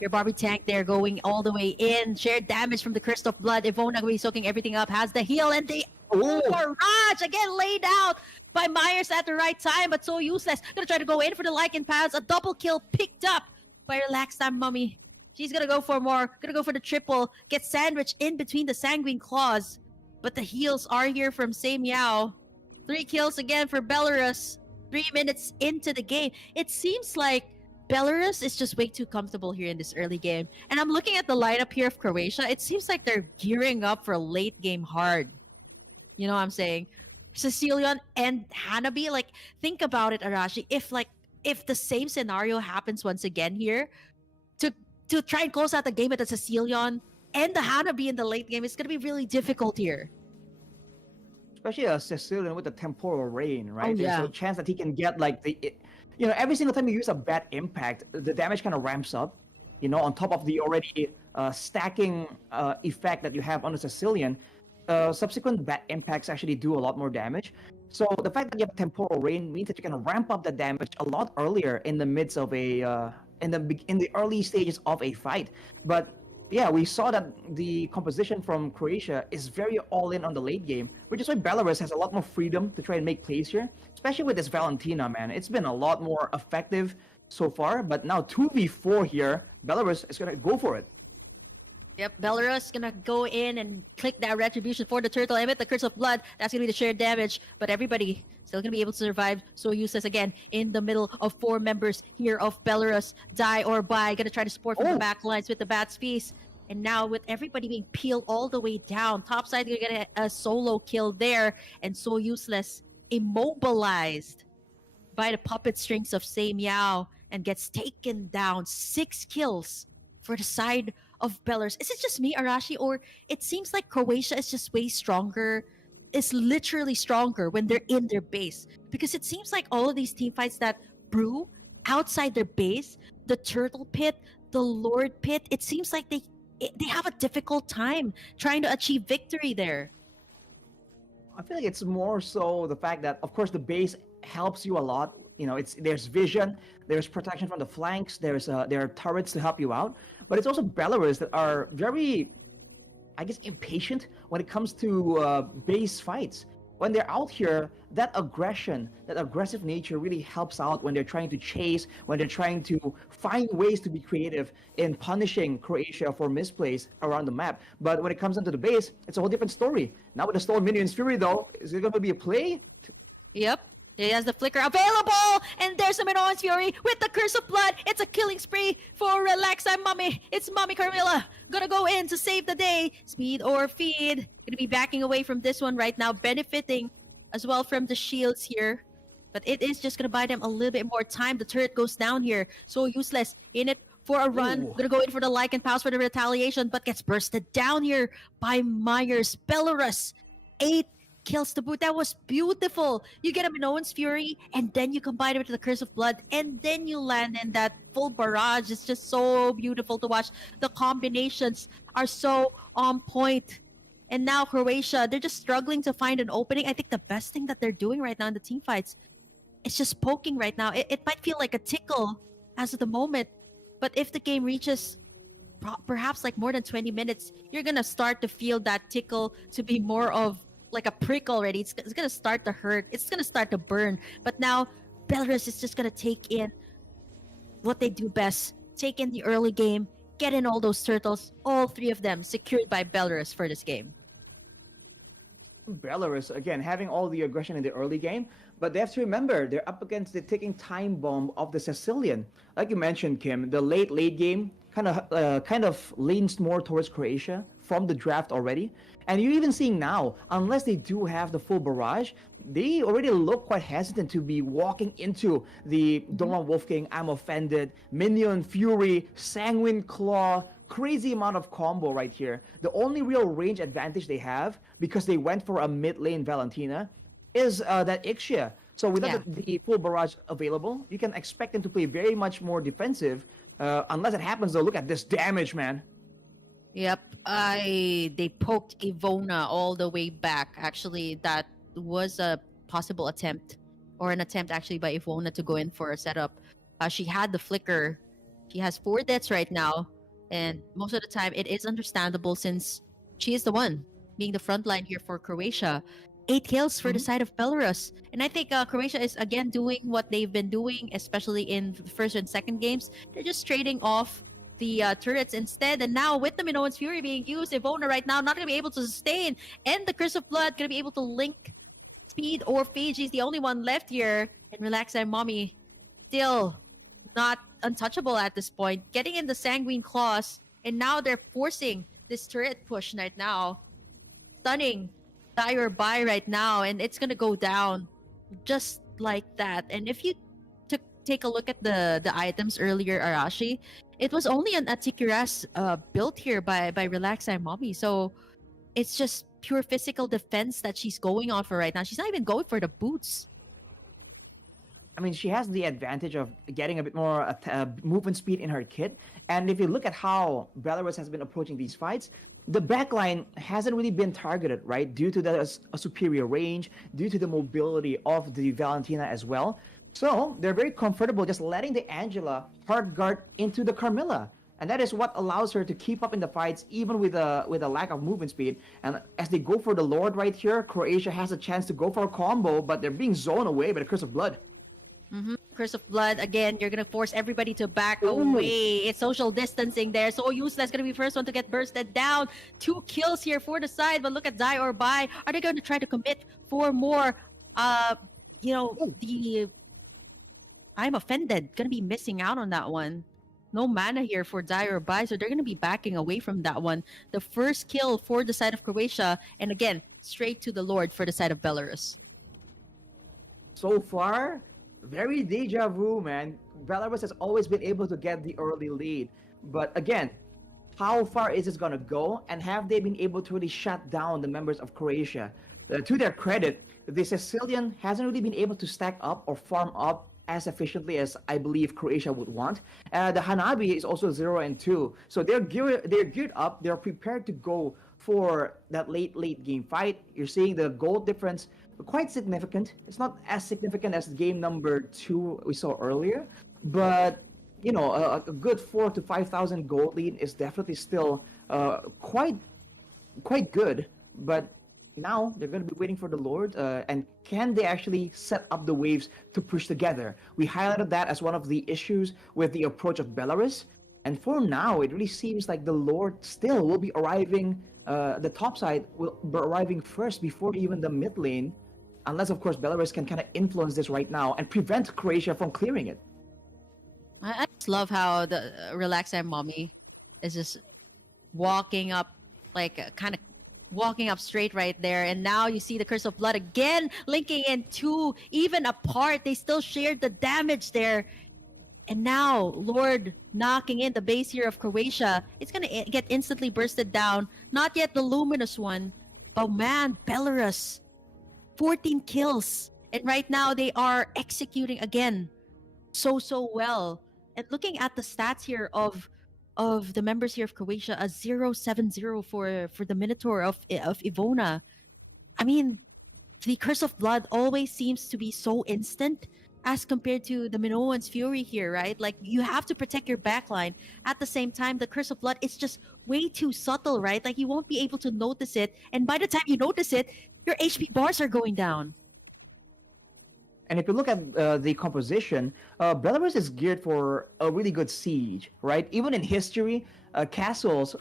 Your Barbie tank there going all the way in. Shared damage from the Curse of Blood. Ivona gonna be soaking everything up. Has the heal and the barrage again laid out by Myers at the right time, but so useless. Gonna try to go in for the Lycan pads. A double kill picked up by Relax that mommy. She's gonna go for more. Gonna go for the triple. Get sandwiched in between the Sanguine Claws. But the heals are here from Seimiao. 3 kills again for Belarus. 3 minutes into the game. It seems like Belarus is just way too comfortable here in this early game. And I'm looking at the lineup here of Croatia. It seems like they're gearing up for a late game hard. You know what I'm saying? Sicilian and Hanabi, like, think about it, Arashi. If the same scenario happens once again here, to try and close out the game with the Sicilian and the Hanabi in the late game, it's going to be really difficult here. Especially a Sicilian with the temporal rain, right? Oh, yeah. There's a chance that he can get like every single time you use a bad impact, the damage kind of ramps up, on top of the already stacking effect that you have on the Sicilian. Subsequent bad impacts actually do a lot more damage. So the fact that you have temporal rain means that you can ramp up the damage a lot earlier in the midst of in the early stages of a fight. But yeah, we saw that the composition from Croatia is very all in on the late game, which is why Belarus has a lot more freedom to try and make plays here, especially with this Valentina, man. It's been a lot more effective so far, but now 2v4 here, Belarus is going to go for it. Yep, Belarus gonna go in and click that retribution for the turtle. Emit the Curse of Blood. That's gonna be the shared damage. But everybody still gonna be able to survive. So useless again in the middle of 4 members here of Belarus. Die or buy. Gonna try to support from the back lines with the Bat's Feast. And now with everybody being peeled all the way down, topside gonna get a solo kill there. And so useless, immobilized by the puppet strings of Seimiao and gets taken down. 6 kills for the side of Belarus. Is it just me, Arashi, or it seems like Croatia is just way stronger, is literally stronger when they're in their base? Because it seems like all of these team fights that brew outside their base, the Turtle Pit, the Lord Pit, it seems like they have a difficult time trying to achieve victory there. I feel like it's more so the fact that, of course, the base helps you a lot. There's vision, there's protection from the flanks, there are turrets to help you out, but it's also Belarus that are very, I guess, impatient when it comes to base fights. When they're out here, that aggression, that aggressive nature really helps out when they're trying to chase, when they're trying to find ways to be creative in punishing Croatia for misplays around the map. But when it comes into the base, it's a whole different story. Now with the Stolen Minions Fury, though, is it going to be a play? Yep. He has the flicker available, and there's a Minoan's Fury with the Curse of Blood. It's a killing spree for Relax and Mommy. It's Mommy Carmilla gonna go in to save the day. Speed or feed. Gonna be backing away from this one right now, benefiting as well from the shields here. But it is just gonna buy them a little bit more time. The turret goes down here, so useless. In it for a run. Gonna go in for the Lycan Pals for the retaliation, but gets bursted down here by Myers. Belarus, 8 kills to boot. That was beautiful. You get a Minoan's Fury, and then you combine it with the Curse of Blood, and then you land in that full barrage. It's just so beautiful to watch. The combinations are so on point. And now Croatia, they're just struggling to find an opening. I think the best thing that they're doing right now in the team fights is just poking right now. It might feel like a tickle as of the moment, but if the game reaches perhaps like more than 20 minutes, you're gonna start to feel that tickle to be more of like a prick already. It's gonna start to hurt. It's gonna start to burn. But now Belarus is just gonna take in what they do best. Take in the early game, get in all those turtles. All 3 of them secured by Belarus for this game. Belarus, again, having all the aggression in the early game, but they have to remember they're up against the ticking time bomb of the Sicilian. Like you mentioned, Kim, the late game kind of leans more towards Croatia from the draft already. And you're even seeing now, unless they do have the full barrage, they already look quite hesitant to be walking into the Doran Wolfgang, I'm offended, Minion Fury, Sanguine Claw, crazy amount of combo right here. The only real range advantage they have, because they went for a mid lane Valentina, is that Ixia. So without Yeah. the full barrage available, you can expect them to play very much more defensive. Unless it happens, though, look at this damage, man. Yep. They poked Ivona all the way back. Actually, that was a possible attempt, or an attempt actually by Ivona to go in for a setup. She had the flicker. She has 4 deaths right now, and most of the time it is understandable since she is the one being the front line here for Croatia. 8 kills for the Mhm. side of Belarus, and I think Croatia is again doing what they've been doing, especially in the first and second games. They're just trading off the turrets instead. And now with the Minoan's Fury being used, Ivona right now not going to be able to sustain. And the Curse of Blood going to be able to link Speed or Phage. He's the only one left here. And Relax and Mommy still not untouchable at this point. Getting in the Sanguine Claws. And now they're forcing this turret push right now. Stunning Dire Buy right now. And it's going to go down just like that. And if you take a look at the items earlier, Arashi, it was only an Atikuras built here by Relax and Mommy. So it's just pure physical defense that she's going on for right now. She's not even going for the boots. I mean, she has the advantage of getting a bit more movement speed in her kit. And if you look at how Belarus has been approaching these fights, the backline hasn't really been targeted, right? Due to the superior range, due to the mobility of the Valentina as well. So they're very comfortable just letting the Angela hard guard into the Carmilla. And that is what allows her to keep up in the fights, even with a lack of movement speed. And as they go for the Lord right here, Croatia has a chance to go for a combo, but they're being zoned away by the Curse of Blood. Curse of Blood, again, you're going to force everybody to back Ooh. away. It's social distancing there. So Useless going to be first one to get bursted down. 2 kills here for the side, but look at Die or Buy. Are they going to try to commit for more? The I'm offended. Going to be missing out on that one. No mana here for Die or Buy, so they're going to be backing away from that one. The first kill for the side of Croatia, and again, straight to the Lord for the side of Belarus. So far, very deja vu, man. Belarus has always been able to get the early lead. But again, how far is this going to go? And have they been able to really shut down the members of Croatia? To their credit, the Sicilian hasn't really been able to stack up or farm up as efficiently as I believe Croatia would want. The Hanabi is also 0 and 2. So they're geared up. They're prepared to go for that late game fight. You're seeing the gold difference quite significant. It's not as significant as game number 2 we saw earlier, but a good 4,000 to 5,000 gold lead is definitely still quite good. But now they're going to be waiting for the Lord, and can they actually set up the waves to push together? We highlighted that as one of the issues with the approach of Belarus, and for now it really seems like the Lord still will be arriving. The top side will be arriving first before even the mid lane, unless of course Belarus can kind of influence this right now and prevent Croatia from clearing it. I just love how the Relax and Mommy is just walking up, kind of walking up straight right there. And now you see the Curse of Blood again, linking in 2, even apart. They still shared the damage there. And now Lord knocking in the base here of Croatia. It's going to get instantly bursted down. Not yet the Luminous one. But man, Belarus, 14 kills. And right now they are executing again so well. And looking at the stats here of the members here of Croatia, a 0-7-0 for the Minotaur of Ivona. I mean, the Curse of Blood always seems to be so instant as compared to the Minoan's Fury here, right? Like, you have to protect your backline. At the same time, the Curse of Blood is just way too subtle, right? Like, you won't be able to notice it. And by the time you notice it, your HP bars are going down. And if you look at the composition, Belarus is geared for a really good siege, right? Even in history, castles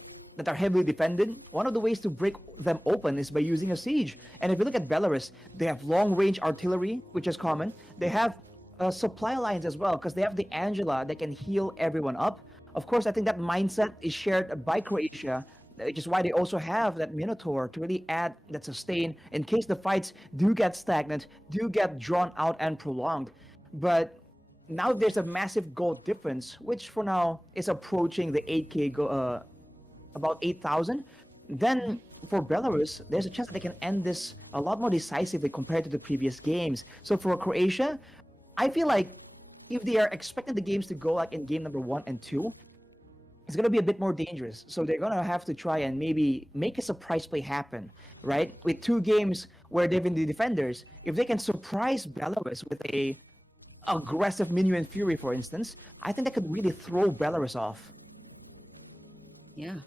that are heavily defended, one of the ways to break them open is by using a siege. And if you look at Belarus, they have long-range artillery, which is common. They have supply lines as well, because they have the Angela that can heal everyone up. Of course, I think that mindset is shared by Croatia, which is why they also have that Minotaur to really add that sustain in case the fights do get stagnant, do get drawn out and prolonged. But now there's a massive goal difference, which for now is approaching the 8K, about 8,000. Then for Belarus, there's a chance that they can end this a lot more decisively compared to the previous games. So for Croatia, I feel like if they are expecting the games to go like in game number 1 and 2, it's going to be a bit more dangerous. So they're going to have to try and maybe make a surprise play happen, right? With 2 games where they've been the defenders, if they can surprise Belarus with a aggressive Minuan Fury, for instance, I think that could really throw Belarus off. Yeah.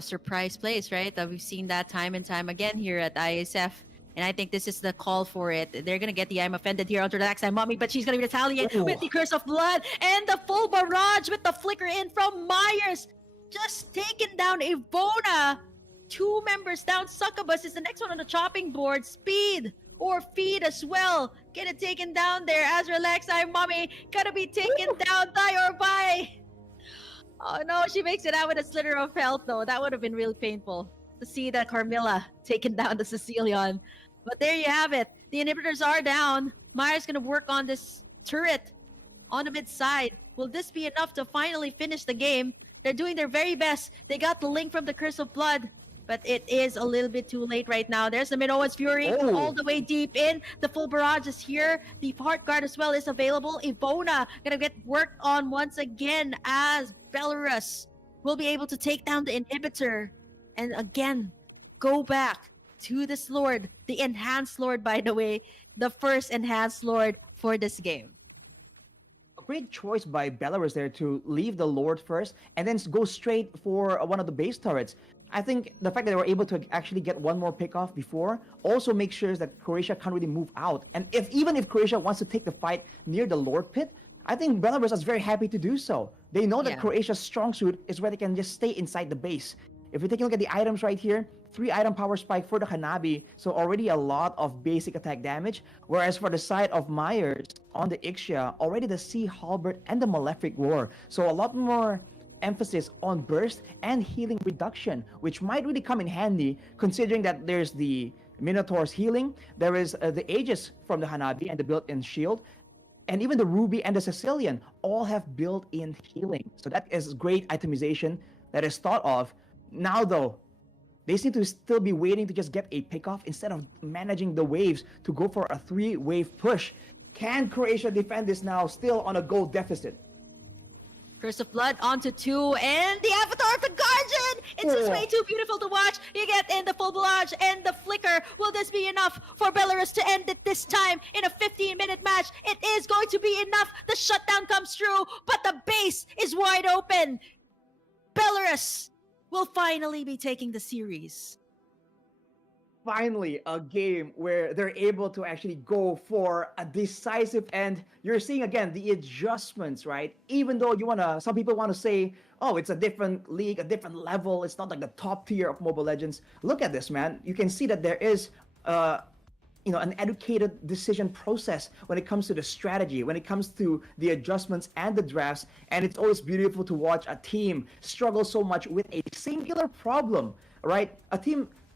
Surprise plays, right? We've seen that time and time again here at IESF. And I think this is the call for it. They're going to get the I'm offended here onto the next time, Mommy, but she's going to retaliate with the Curse of Blood and the full barrage with the flicker in from Myers. Just taking down Ivona. 2 members down. Succubus is the next one on the chopping board. Speed or feed as well. Get it taken down there as relax. I'm Mommy. Gonna be taken down, die or bye. Oh no, she makes it out with a slither of health though. That would have been really painful to see that Carmilla taking down the Sicilian. But there you have it. The inhibitors are down. Maya's gonna work on this turret on the mid side. Will this be enough to finally finish the game? They're doing their very best. They got the link from the Curse of Blood, but it is a little bit too late right now. There's the Minoan's Fury all the way deep in. The full barrage is here. The Heart Guard as well is available. Ivona gonna get worked on once again as Belarus will be able to take down the inhibitor and again go back to this Lord, the Enhanced Lord, by the way, the first Enhanced Lord for this game. A great choice by Belarus there to leave the Lord first and then go straight for one of the base turrets. I think the fact that they were able to actually get one more pick off before also makes sure that Croatia can't really move out. And even if Croatia wants to take the fight near the Lord pit, I think Belarus is very happy to do so. They know that Croatia's strong suit is where they can just stay inside the base. If we take a look at the items right here, 3 item power spike for the Hanabi, so already a lot of basic attack damage. Whereas for the side of Myers on the Ixia, already the Sea Halberd and the Malefic Roar. So a lot more emphasis on burst and healing reduction, which might really come in handy considering that there's the Minotaur's healing, there is the Aegis from the Hanabi and the built-in shield, and even the Ruby and the Sicilian all have built-in healing. So that is great itemization that is thought of. Now though, they seem to still be waiting to just get a pickoff instead of managing the waves to go for a 3-wave push. Can Croatia defend this now, still on a goal deficit? Curse of Blood onto 2, and the Avatar of the Guardian! It's just way too beautiful to watch. You get in the full barrage and the flicker. Will this be enough for Belarus to end it this time in a 15-minute match? It is going to be enough. The shutdown comes through, but the base is wide open. Belarus will finally be taking the series. Finally, a game where they're able to actually go for a decisive end. You're seeing again the adjustments, right? Even though some people want to say, oh, it's a different league, a different level. It's not like the top tier of Mobile Legends. Look at this, man. You can see that there is, an educated decision process when it comes to the strategy, when it comes to the adjustments and the drafts. And it's always beautiful to watch a team struggle so much with a singular problem, right?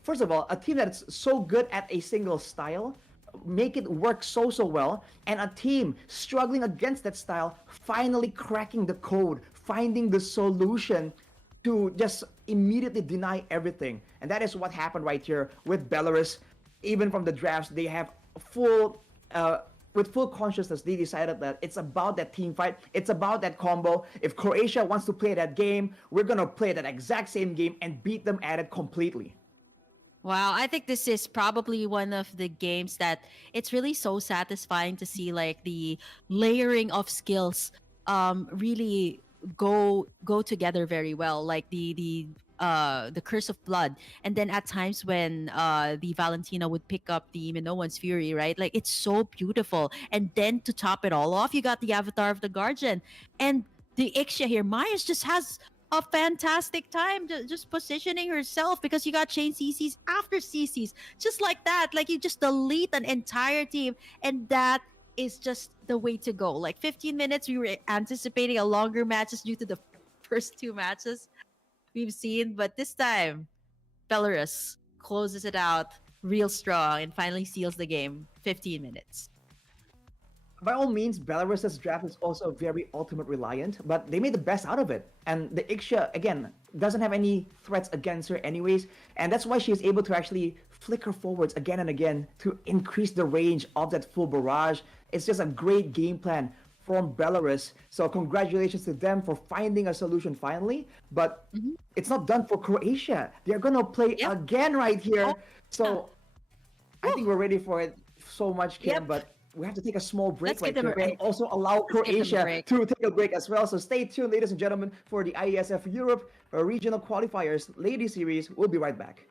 First of all, a team that's so good at a single style, make it work so well, and a team struggling against that style, finally cracking the code, finding the solution to just immediately deny everything. And that is what happened right here with Belarus. Even from the drafts, they have with full consciousness, they decided that it's about that team fight. It's about that combo. If Croatia wants to play that game, we're going to play that exact same game and beat them at it completely. Wow, I think this is probably one of the games that it's really so satisfying to see, like the layering of skills really go together very well. Like the Curse of Blood, and then at times when the Valentina would pick up the Minoan's Fury, right? Like it's so beautiful. And then to top it all off, you got the Avatar of the Guardian and the Ixia here. Myers just has a fantastic time just positioning herself because you got chain CCs after CCs. Just like that. Like you just delete an entire team. And that is just the way to go. Like 15 minutes, we were anticipating a longer matches due to the first two matches we've seen. But this time, Belarus closes it out real strong and finally seals the game. 15 minutes. By all means, Belarus's draft is also very ultimate reliant, but they made the best out of it. And the Ixia, again, doesn't have any threats against her anyways, and that's why she is able to actually flicker forwards again and again to increase the range of that full barrage. It's just a great game plan from Belarus. So congratulations to them for finding a solution finally. But it's not done for Croatia. They're gonna play again right here. Oh, So I think we're ready for it so much, Kim, Yep. but we have to take a small break Let's right give them a here and break. also allow give them a Croatia break. to take a break as well. So stay tuned, ladies and gentlemen, for the IESF Europe Regional Qualifiers Ladies Series. We'll be right back.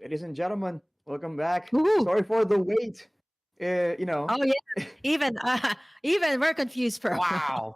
Ladies and gentlemen, welcome back. Ooh. Sorry for the wait. You know, Oh yeah. Even even we're confused, bro. wow.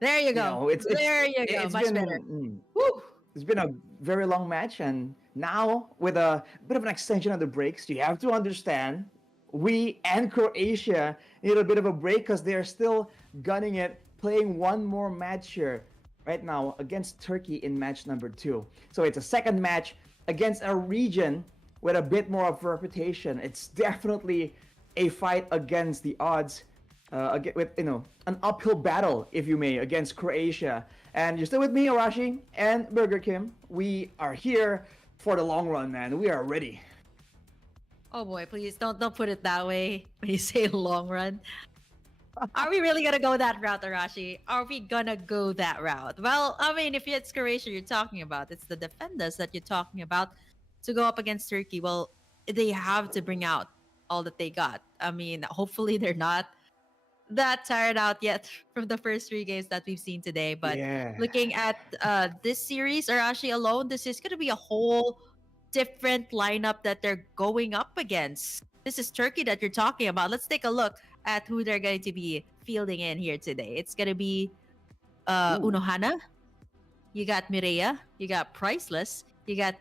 There you You go. know, There you go. it's Much better. been Woo. it's been a very long match, and now with a bit of an extension of the breaks, you have to understand we and Croatia need a bit of a break because they're still gunning it, playing one more match here right now against Turkey in match number 2. So it's a second match against a region with a bit more of a reputation. It's definitely a fight against the odds, with an uphill battle, if you may, against Croatia. And you're still with me, Arashi and Burger Kim. We are here for the long run, man. We are ready. Oh boy, please don't put it that way when you say long run. Are we really gonna go that route, Arashi? Are we gonna go that route? Well, I mean, if it's Croatia you're talking about, it's the defenders that you're talking about to go up against Turkey. Well, they have to bring out all that they got. I mean, hopefully they're not that tired out yet from the first three games that we've seen today. But Yeah. looking at this series, Arashi alone, this is gonna be a whole different lineup that they're going up against. This is Turkey that you're talking about. Let's take a look at who they're going to be fielding in here today. It's gonna be Ooh. Unohana, you got Mireya, you got Priceless, you got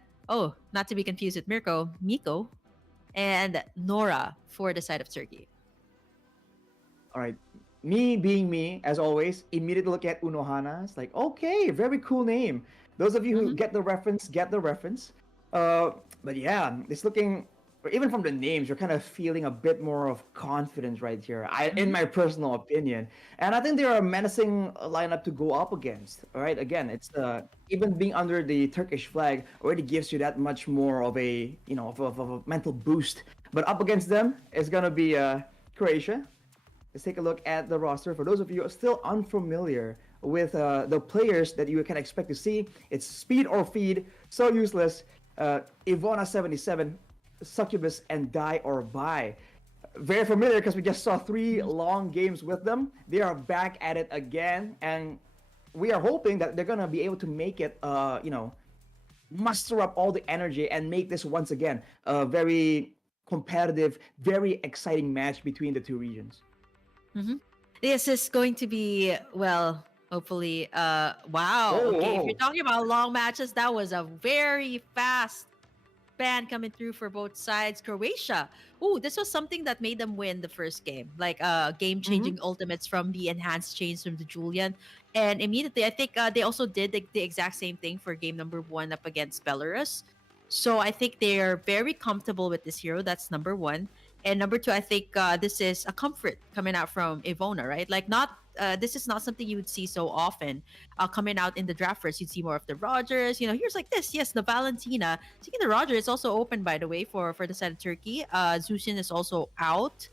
not to be confused with Miko, and Nora for the side of Turkey. All right. Me being me, as always, immediately look at Unohana. It's like, okay, very cool name. Those of you who Mm-hmm. get the reference, get the reference. But yeah, it's looking, even from the names, you're kind of feeling a bit more of confidence right here, in Mm-hmm. my personal opinion. And I think they're a menacing lineup to go up against. All right, again, it's even being under the Turkish flag already gives you that much more of a, of a mental boost. But up against them, it's gonna be Croatia. Let's take a look at the roster. For those of you who are still unfamiliar with the players that you can expect to see, it's Speed or Feed, So Useless, Ivona 77, Succubus, and Die or Buy. Very familiar because we just saw 3 long games with them. They are back at it again, and we are hoping that they're gonna be able to make it, muster up all the energy and make this once again a very competitive, very exciting match between the two regions. Mm-hmm. This is going to be, well, hopefully, wow. Oh, Okay, if you're oh. talking about long matches, that was a very fast span coming through for both sides. Croatia. Ooh, this was something that made them win the first game. Like game-changing Mm-hmm. ultimates from the enhanced chains from the Julian. And immediately, I think they also did the exact same thing for game number 1 up against Belarus. So I think they're very comfortable with this hero. That's number 1. And number 2, I think this is a comfort coming out from Ivona, right? Like not this is not something you would see so often coming out in the draft first. You'd see more of the Rogers. Here's like this. Yes, the Valentina. Speaking of the Roger, it's also open, by the way, for the side of Turkey. Zusin is also out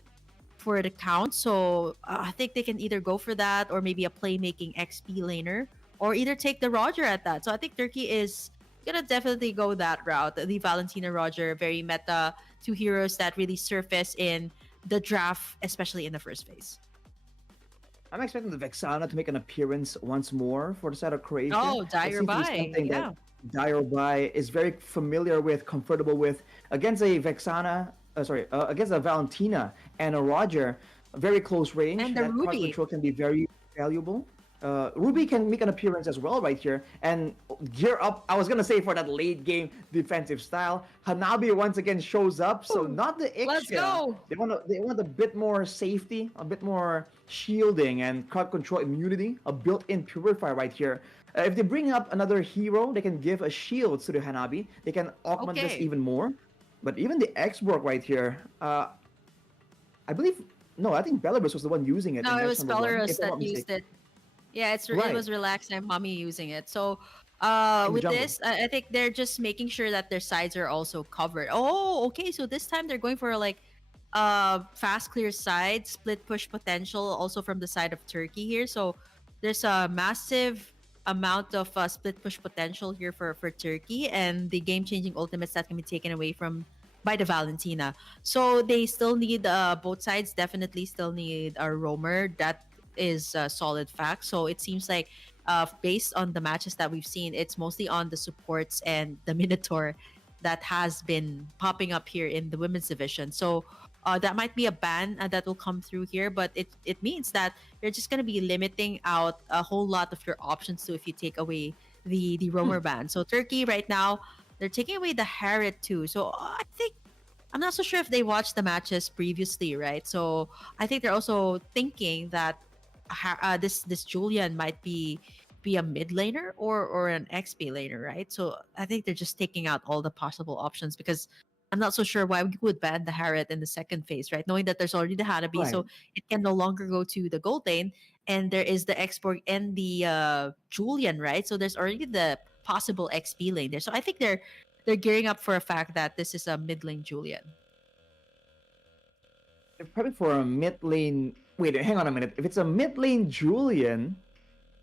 for the count. So I think they can either go for that or maybe a playmaking XP laner or either take the Roger at that. So I think Turkey is gonna definitely go that route. The Valentina Roger, very meta, 2 heroes that really surface in the draft, especially in the first phase. I'm expecting the Vexana to make an appearance once more for the side of Croatia. Oh, That dire seems to be buy. something that Yeah. Diobai is very familiar with, comfortable with. Against a Vexana, against a Valentina and a Roger, a very close range. And the That card Ruby. control can be very valuable. Ruby can make an appearance as well right here and gear up. I was gonna say for that late game defensive style. Hanabi once again shows up, so Ooh, not the let's Ixia. go. They want a bit more safety, a bit more shielding and crowd control immunity, a built-in purifier right here. If they bring up another hero, they can give a shield to the Hanabi. They can augment this Okay. even more. But even the X-Borg right here, I believe no, I think Belarus was the one using it in No, it match was number 1, Belarus if I'm that not used mistaken. it. Yeah, it Right. was relaxed and mommy using it. So In the with jungle. this, I think they're just making sure that their sides are also covered. Oh, okay. So this time they're going for like fast clear side, split push potential also from the side of Turkey here. So there's a massive amount of split push potential here for Turkey and the game changing ultimates that can be taken away from by the Valentina. So they still need both sides definitely still need a roamer. That is a solid fact. So it seems like based on the matches that we've seen, it's mostly on the supports and the Minotaur that has been popping up here in the women's division. So that might be a ban that will come through here, but it means that you're just going to be limiting out a whole lot of your options too if you take away the roamer ban. So Turkey right now, they're taking away the Harriet too. So I think I'm not so sure if they watched the matches previously, right? So I think they're also thinking that this Julian might be a mid laner or an XP laner, right? So I think they're just taking out all the possible options because I'm not so sure why we would ban the Harriet in the second phase, right? Knowing that there's already the Hanabi, Right. so it can no longer go to the gold lane, and there is the Exborg and the Julian, right? So there's already the possible XP lane there. So I think they're gearing up for a fact that this is a mid lane Julian. They're prepping for a mid lane. Wait, hang on a minute. If it's a mid lane Julian,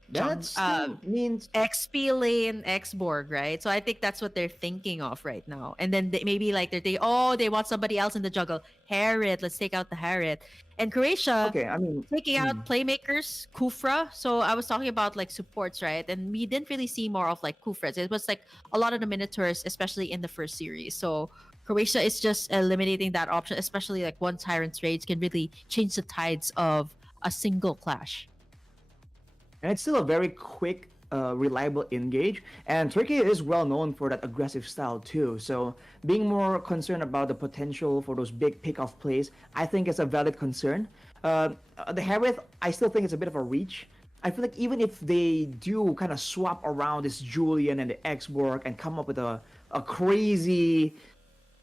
that Jung, still means XP lane Xborg, right? So I think that's what they're thinking of right now. And then maybe like they want somebody else in the jungle. Harriet, let's take out the Harriet. And Croatia okay. I mean, taking out playmakers, Kufra. So I was talking about like supports, right? And we didn't really see more of like Kufras. It was like a lot of the minotaurs, especially in the first series. So Croatia is just eliminating that option, especially like one Tyrant's Rage can really change the tides of a single clash. and it's still a very quick, reliable engage. And Turkey is well known for that aggressive style too. So being more concerned about the potential for those big pick-off plays, I think is a valid concern. The Harith, I still think it's a bit of a reach. I feel like even if they do kind of swap around this Julian and the Xborg and come up with a crazy,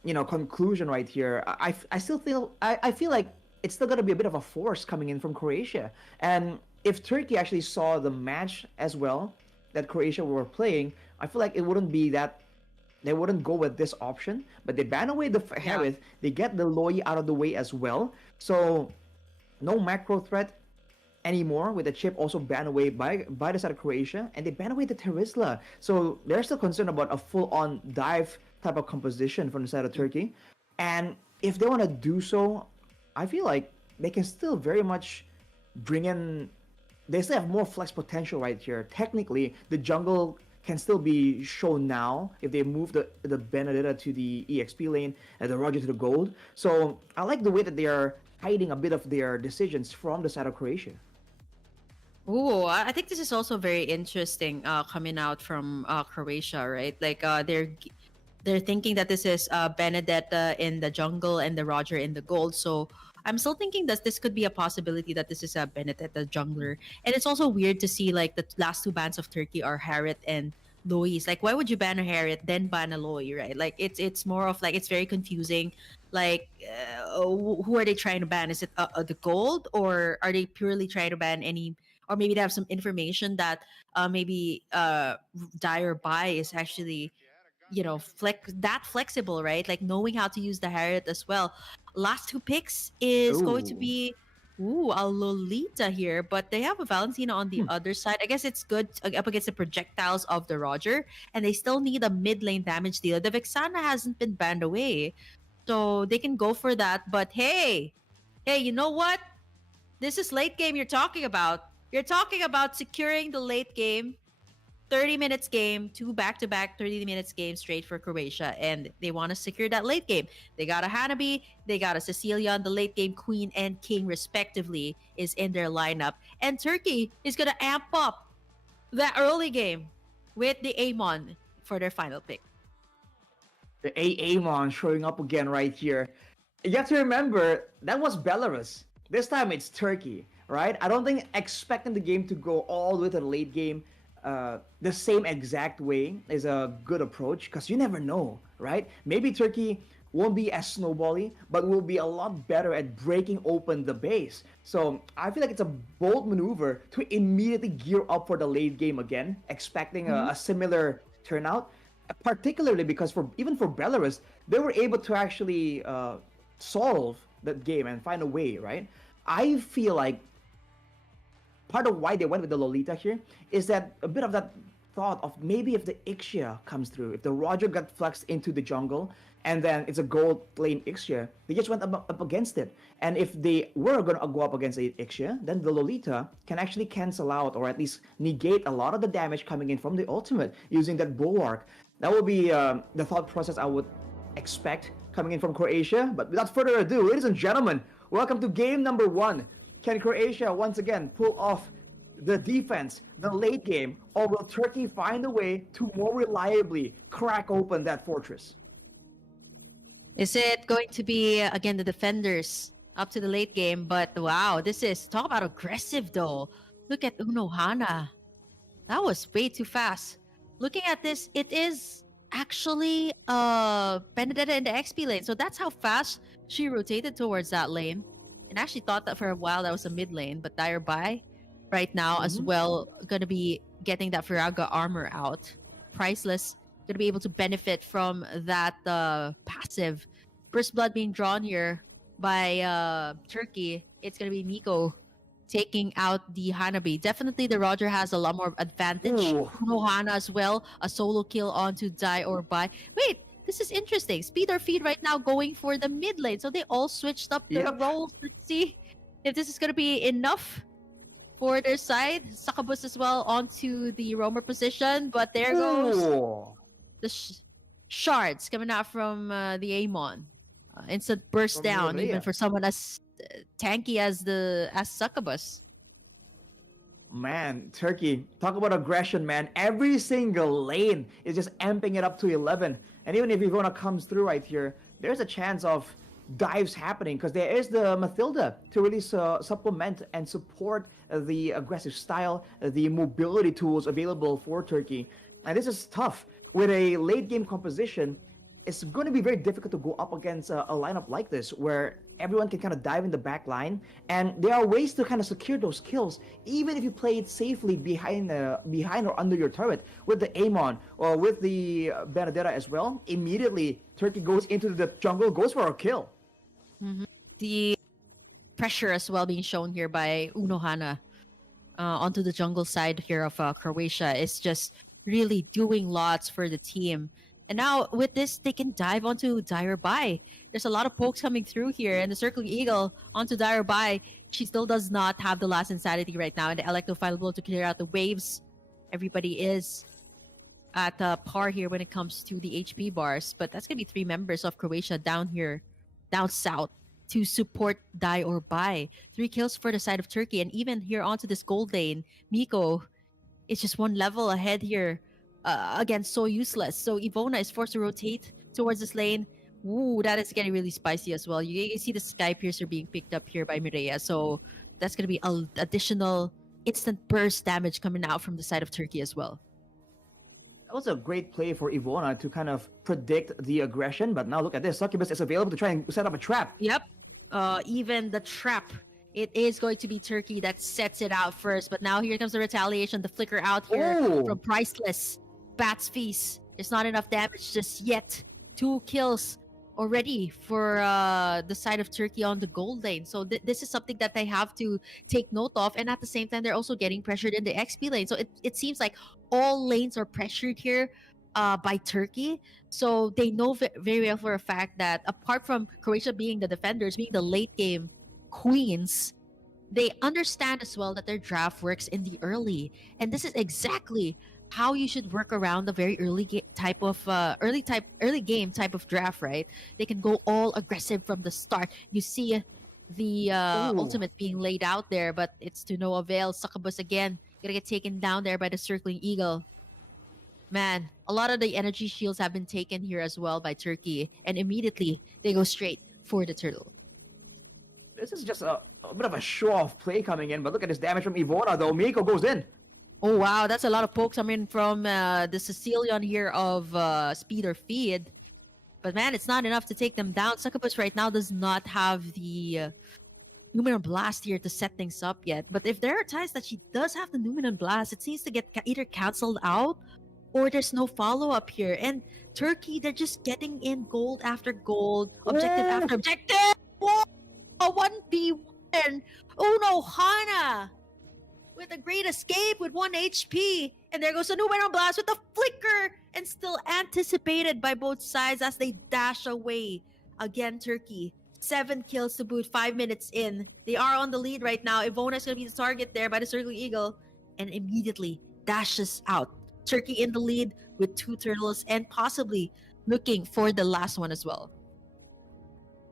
conclusion right here, I still feel I feel like it's still gonna be a bit of a force coming in from Croatia. And if Turkey actually saw the match as well that Croatia were playing, I feel like it wouldn't be that they wouldn't go with this option. But they ban away the Harith, they get the Loi out of the way as well. So no macro threat anymore with the chip also banned away by the side of Croatia, and they ban away the Terizla. So they're still concerned about a full-on dive type of composition from the side of Turkey. And if they want to do so, I feel like they can still very much bring in. They still have more flex potential right here. Technically, the jungle can still be shown now if they move the Benedetta to the EXP lane and the Roger to the gold. So I like the way that they are hiding a bit of their decisions from the side of Croatia. Ooh, I think this is also very interesting coming out from Croatia, right? Like they're thinking that this is Benedetta in the jungle and the Roger in the gold. So I'm still thinking that this could be a possibility that this is a Benedetta jungler. And it's also weird to see like the last two bans of Turkey are Harriet and Lois. Like, why would you ban a Harriet then ban a Loi, right? Like it's more of like it's very confusing. Like, who are they trying to ban? Is it the gold, or are they purely trying to ban any? Or maybe they have some information that maybe die or buy is actually flexible, right? Like knowing how to use the Harriet as well. Last two picks is going to Ooh. be a Lolita here, but they have a Valentina on the other side. I guess it's good up against the projectiles of the Roger, and they still need a mid lane damage dealer. The Vexana hasn't been banned away, so they can go for that. But hey, you know what? This is late game you're talking about. You're talking about securing the late game 30 minutes game, two back-to-back 30 minutes game straight for Croatia, and they want to secure that late game. They got a Hanabi, they got a Cecilia on the late game, Queen and King respectively is in their lineup, and Turkey is going to amp up that early game with the Amon for their final pick. The Amon showing up again right here. You have to remember, that was Belarus. This time it's Turkey, right? I don't think expecting the game to go all the way to the late game the same exact way is a good approach, because you never know, right? Maybe Turkey won't be as snowbally, but will be a lot better at breaking open the base. So I feel like it's a bold maneuver to immediately gear up for the late game again, expecting a similar turnout, particularly because even for Belarus, they were able to actually solve that game and find a way, right? I feel like part of why they went with the Lolita here is that a bit of that thought of maybe if the Ixia comes through, if the Roger got flexed into the jungle, and then it's a gold lane Ixia, they just went up against it. And if they were going to go up against the Ixia, then the Lolita can actually cancel out or at least negate a lot of the damage coming in from the ultimate using that Bulwark. That will be the thought process I would expect coming in from Croatia. But without further ado, ladies and gentlemen, welcome to game number 1. Can Croatia once again pull off the defense, the late game, or will Turkey find a way to more reliably crack open that fortress? Is it going to be again the defenders up to the late game? But wow, this is talk about aggressive though. Look at Unohana. That was way too fast. Looking at this, it is actually Benedetta in the XP lane. So that's how fast she rotated towards that lane. And actually thought that for a while that was a mid lane, but Dire Bai right now as well gonna be getting that Firaga armor out. Priceless. Gonna be able to benefit from that passive. First blood being drawn here by Turkey. It's gonna be Miko taking out the Hanabi. Definitely the Roger has a lot more advantage. Hana as well. A solo kill onto Die or Buy. Wait, this is interesting. Speed or Feed right now going for the mid lane. So they all switched up their roles. Let's see if this is gonna be enough for their side. Succubus as well onto the roamer position. But there goes the shards coming out from the Amon. Instant burst From down, Maria. even for someone as tanky as Succubus. Man, Turkey, talk about aggression, man. Every single lane is just amping it up to 11. And even if Ivona comes through right here, there's a chance of dives happening because there is the Mathilda to really supplement and support the aggressive style, the mobility tools available for Turkey. And this is tough. With a late game composition, it's going to be very difficult to go up against a lineup like this where everyone can kind of dive in the back line, and there are ways to kind of secure those kills even if you play it safely behind or under your turret. With the Amon or with the Benedetta as well, immediately Turkey goes into the jungle, goes for a kill. The pressure as well being shown here by Unohana onto the jungle side here of Croatia is just really doing lots for the team. And now with this, they can dive onto Dire Bai. There's a lot of pokes coming through here, and the Circling Eagle onto Dire Bai. She still does not have the last insanity right now, and the Electofile blow to clear out the waves. Everybody is at par here when it comes to the HP bars, but that's gonna be 3 members of Croatia down here, down south, to support Die or Bai. 3 kills for the side of Turkey, and even here onto this gold lane, Miko is just 1 level ahead here. Again, so useless. So Ivona is forced to rotate towards this lane. Ooh, that is getting really spicy as well. You see the Sky Piercer being picked up here by Mireia. So that's going to be additional instant burst damage coming out from the side of Turkey as well. That was a great play for Ivona to kind of predict the aggression, but now look at this. Succubus is available to try and set up a trap. Yep. Even the trap. It is going to be Turkey that sets it out first. But now here comes the retaliation. The flicker out here from Priceless. Bat's Feast. There's not enough damage just yet. 2 kills already for the side of Turkey on the gold lane. So this is something that they have to take note of. And at the same time, they're also getting pressured in the XP lane. So it seems like all lanes are pressured here by Turkey. So they know very well for a fact that apart from Croatia being the defenders, being the late game queens, they understand as well that their draft works in the early. And this is exactly how you should work around the very early game type of draft, right? They can go all aggressive from the start. You see the ultimate being laid out there, but it's to no avail. Succubus again gonna get taken down there by the Circling Eagle. Man, a lot of the energy shields have been taken here as well by Turkey, and immediately they go straight for the turtle. This is just a bit of a show-off play coming in, but look at this damage from Ivona though. Miko goes in. Oh wow, that's a lot of pokes coming from the Sicilian here of Speed or Feed. But man, it's not enough to take them down. Succubus right now does not have the Numenon Blast here to set things up yet. But if there are times that she does have the Numenon Blast, it seems to get either cancelled out or there's no follow-up here. And Turkey, they're just getting in gold after gold, objective after objective. Whoa! A 1v1. Unohana with a great escape with 1 HP. And there goes a Numenon Blast with the flicker, and still anticipated by both sides as they dash away. Again, Turkey, 7 kills to boot, 5 minutes in. They are on the lead right now. Ivona is going to be the target there by the Circling Eagle, and immediately dashes out. Turkey in the lead with 2 turtles and possibly looking for the last one as well.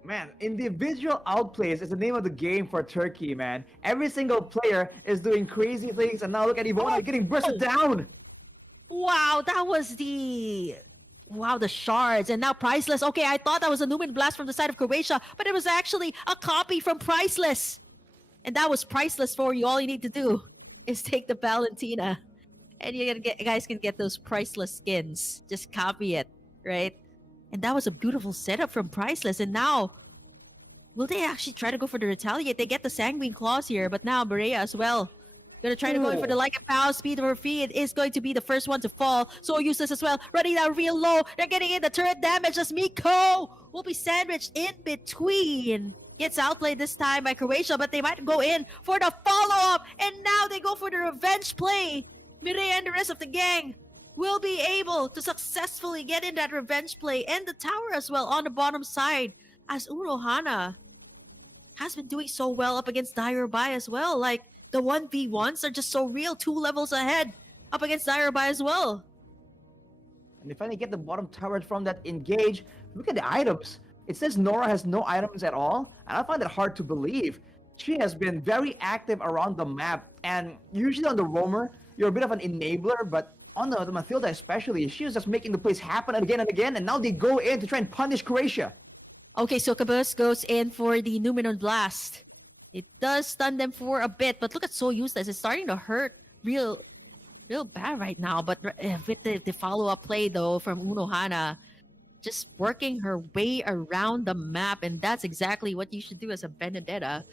Man, individual outplays is the name of the game for Turkey, man. Every single player is doing crazy things, and now look at Ivona getting bursted down. Wow, that was the shards, and now Priceless. Okay, I thought that was a Numen Blast from the side of Croatia, but it was actually a copy from Priceless. And that was Priceless for you. All you need to do is take the Valentina, and you guys can get those Priceless skins. Just copy it, right? And that was a beautiful setup from Priceless. And now, will they actually try to go for the retaliate? They get the Sanguine Claws here, but now Berea as well. Gonna try to go in for the like and pow. Speed of her feet is going to be the first one to fall. So useless as well. Running down real low. They're getting in the turret damage as Miko will be sandwiched in between. Gets outplayed this time by Croatia, but they might go in for the follow-up. And now they go for the revenge play. Mireia and the rest of the gang will be able to successfully get in that revenge play and the tower as well on the bottom side, as Unohana has been doing so well up against Dairobai as well. Like, the 1v1s are just so real, 2 levels ahead up against Dairobai as well. And they finally get the bottom tower from that engage. Look at the items. It says Nora has no items at all, and I find that hard to believe. She has been very active around the map, and usually on the roamer, you're a bit of an enabler, but on the Mathilda especially, she was just making the plays happen again and again, and now they go in to try and punish Croatia. Okay, Sokabus goes in for the Numenon Blast. It does stun them for a bit, but look at So Useless. It's starting to hurt real bad right now. But with the follow-up play, though, from Unohana, just working her way around the map, and that's exactly what you should do as a Benedetta.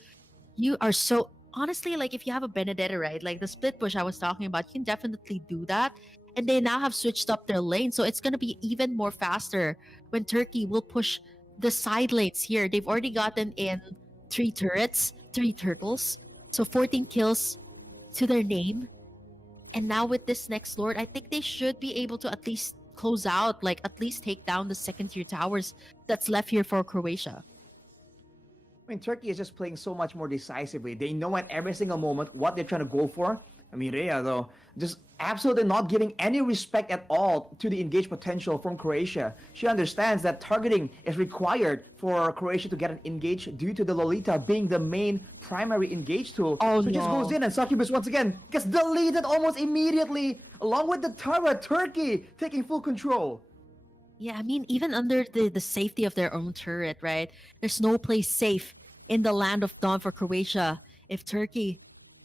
You are so... Honestly, like, if you have a Benedetta, right, like the split push I was talking about, you can definitely do that. And they now have switched up their lane, so it's going to be even more faster when Turkey will push the side lanes here. They've already gotten in 3 turrets, 3 turtles, so 14 kills to their name. And now with this next Lord, I think they should be able to at least close out, like at least take down the second tier towers that's left here for Croatia. I mean, Turkey is just playing so much more decisively. They know at every single moment what they're trying to go for. I mean, Rhea, though, just absolutely not giving any respect at all to the engage potential from Croatia. She understands that targeting is required for Croatia to get an engage due to the Lolita being the main primary engage tool. Oh, so just goes in, and Succubus once again gets deleted almost immediately, along with the Tara. Turkey taking full control. Yeah, I mean, even under the safety of their own turret, right? There's no place safe in the land of Dawn for Croatia if Turkey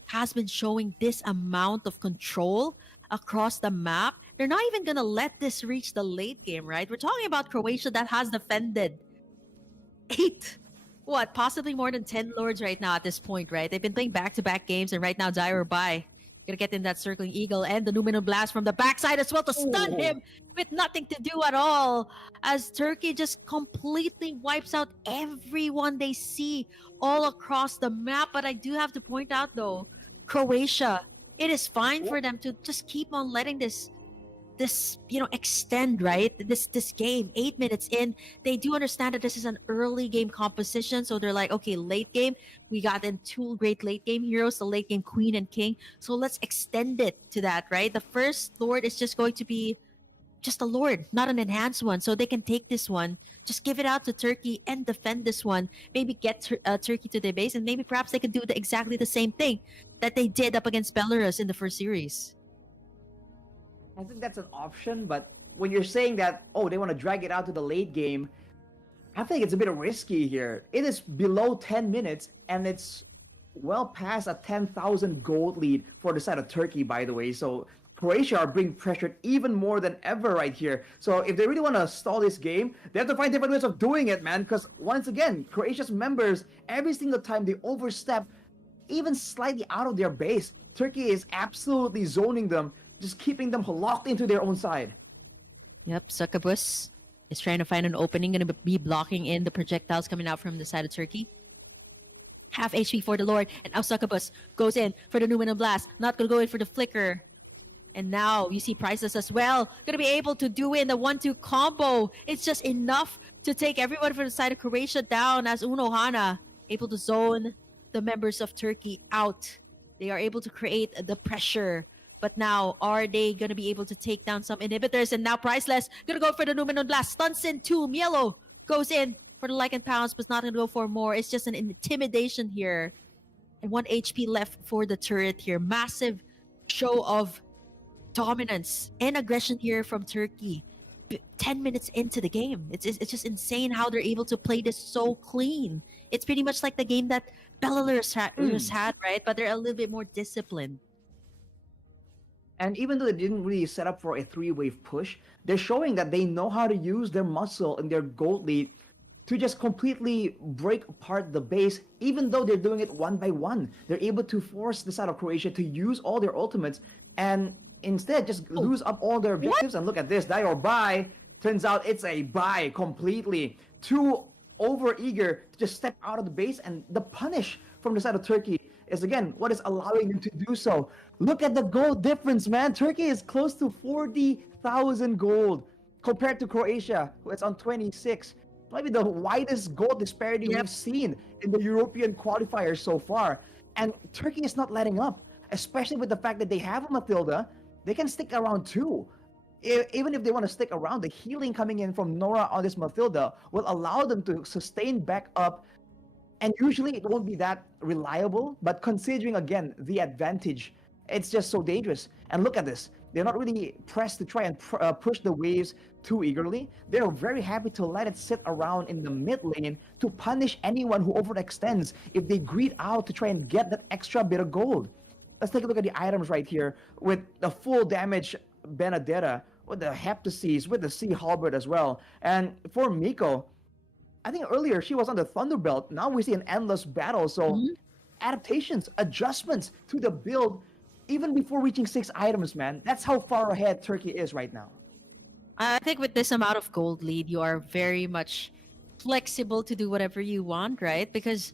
has been showing this amount of control across the map. They're not even gonna let this reach the late game, right? We're talking about Croatia that has defended 8, possibly more than 10 lords right now at this point, right? They've been playing back-to-back games, and right now Dairobai gonna get in that circling eagle and the Numenon Blast from the backside as well to stun him with nothing to do at all, as Turkey just completely wipes out everyone they see all across the map. But I do have to point out, though, Croatia, it is fine for them to just keep on letting this extend, right? This game, 8 minutes in, they do understand that this is an early game composition, so they're like, okay, late game, we got in 2 great late game heroes, the late game queen and king, so let's extend it to that, right? The first lord is just going to be just a lord, not an enhanced one, so they can take this one, just give it out to Turkey and defend this one, maybe get Turkey to their base, and maybe perhaps they could do exactly the same thing that they did up against Belarus in the first series. I think that's an option, but when you're saying that, they want to drag it out to the late game, I think it's a bit risky here. It is below 10 minutes, and it's well past a 10,000 gold lead for the side of Turkey, by the way. So Croatia are being pressured even more than ever right here. So if they really want to stall this game, they have to find different ways of doing it, man. Because once again, Croatia's members, every single time they overstep even slightly out of their base, Turkey is absolutely zoning them, just keeping them locked into their own side. Yep, Succubus is trying to find an opening, going to be blocking in the projectiles coming out from the side of Turkey. Half HP for the Lord, and now Succubus goes in for the Numenon Blast. Not going to go in for the Flicker. And now you see Priceless as well. Going to be able to do in the 1-2 combo. It's just enough to take everyone from the side of Croatia down, as Unohana able to zone the members of Turkey out. They are able to create the pressure But now, are they going to be able to take down some inhibitors? And now Priceless going to go for the Numenon Blast. Stunts in 2. Mielo goes in for the like and pounds, but not going to go for more. It's just an intimidation here. And 1 HP left for the turret here. Massive show of dominance and aggression here from Turkey. 10 minutes into the game. It's just insane how they're able to play this so clean. It's pretty much like the game that Belarus had, right? But they're a little bit more disciplined. And even though they didn't really set up for a three-wave push, they're showing that they know how to use their muscle and their gold lead to just completely break apart the base, even though they're doing it one by one. They're able to force the side of Croatia to use all their ultimates and instead just lose up all their objectives. And look at this, die or buy. Turns out it's a buy completely. Too over-eager to just step out of the base, and the punish from the side of Turkey is again what is allowing them to do so. Look at the gold difference, man. Turkey is close to 40,000 gold compared to Croatia, who is on 26. Maybe the widest gold disparity we've seen in the European qualifiers so far. And Turkey is not letting up, especially with the fact that they have a Matilda. They can stick around too. Even if they want to stick around, the healing coming in from Nora on this Matilda will allow them to sustain back up. And usually it won't be that reliable, but considering again the advantage, it's just so dangerous. And look at this. They're not really pressed to try and push the waves too eagerly. They're very happy to let it sit around in the mid lane to punish anyone who overextends if they greed out to try and get that extra bit of gold. Let's take a look at the items right here with the full damage Benedetta, with the Heptases, with the Sea Halberd as well. And for Miko, I think earlier she was on the Thunderbelt. Now we see an endless battle. So adaptations, adjustments to the build even before reaching 6 items, man. That's how far ahead Turkey is right now. I think with this amount of gold lead, you are very much flexible to do whatever you want, right? Because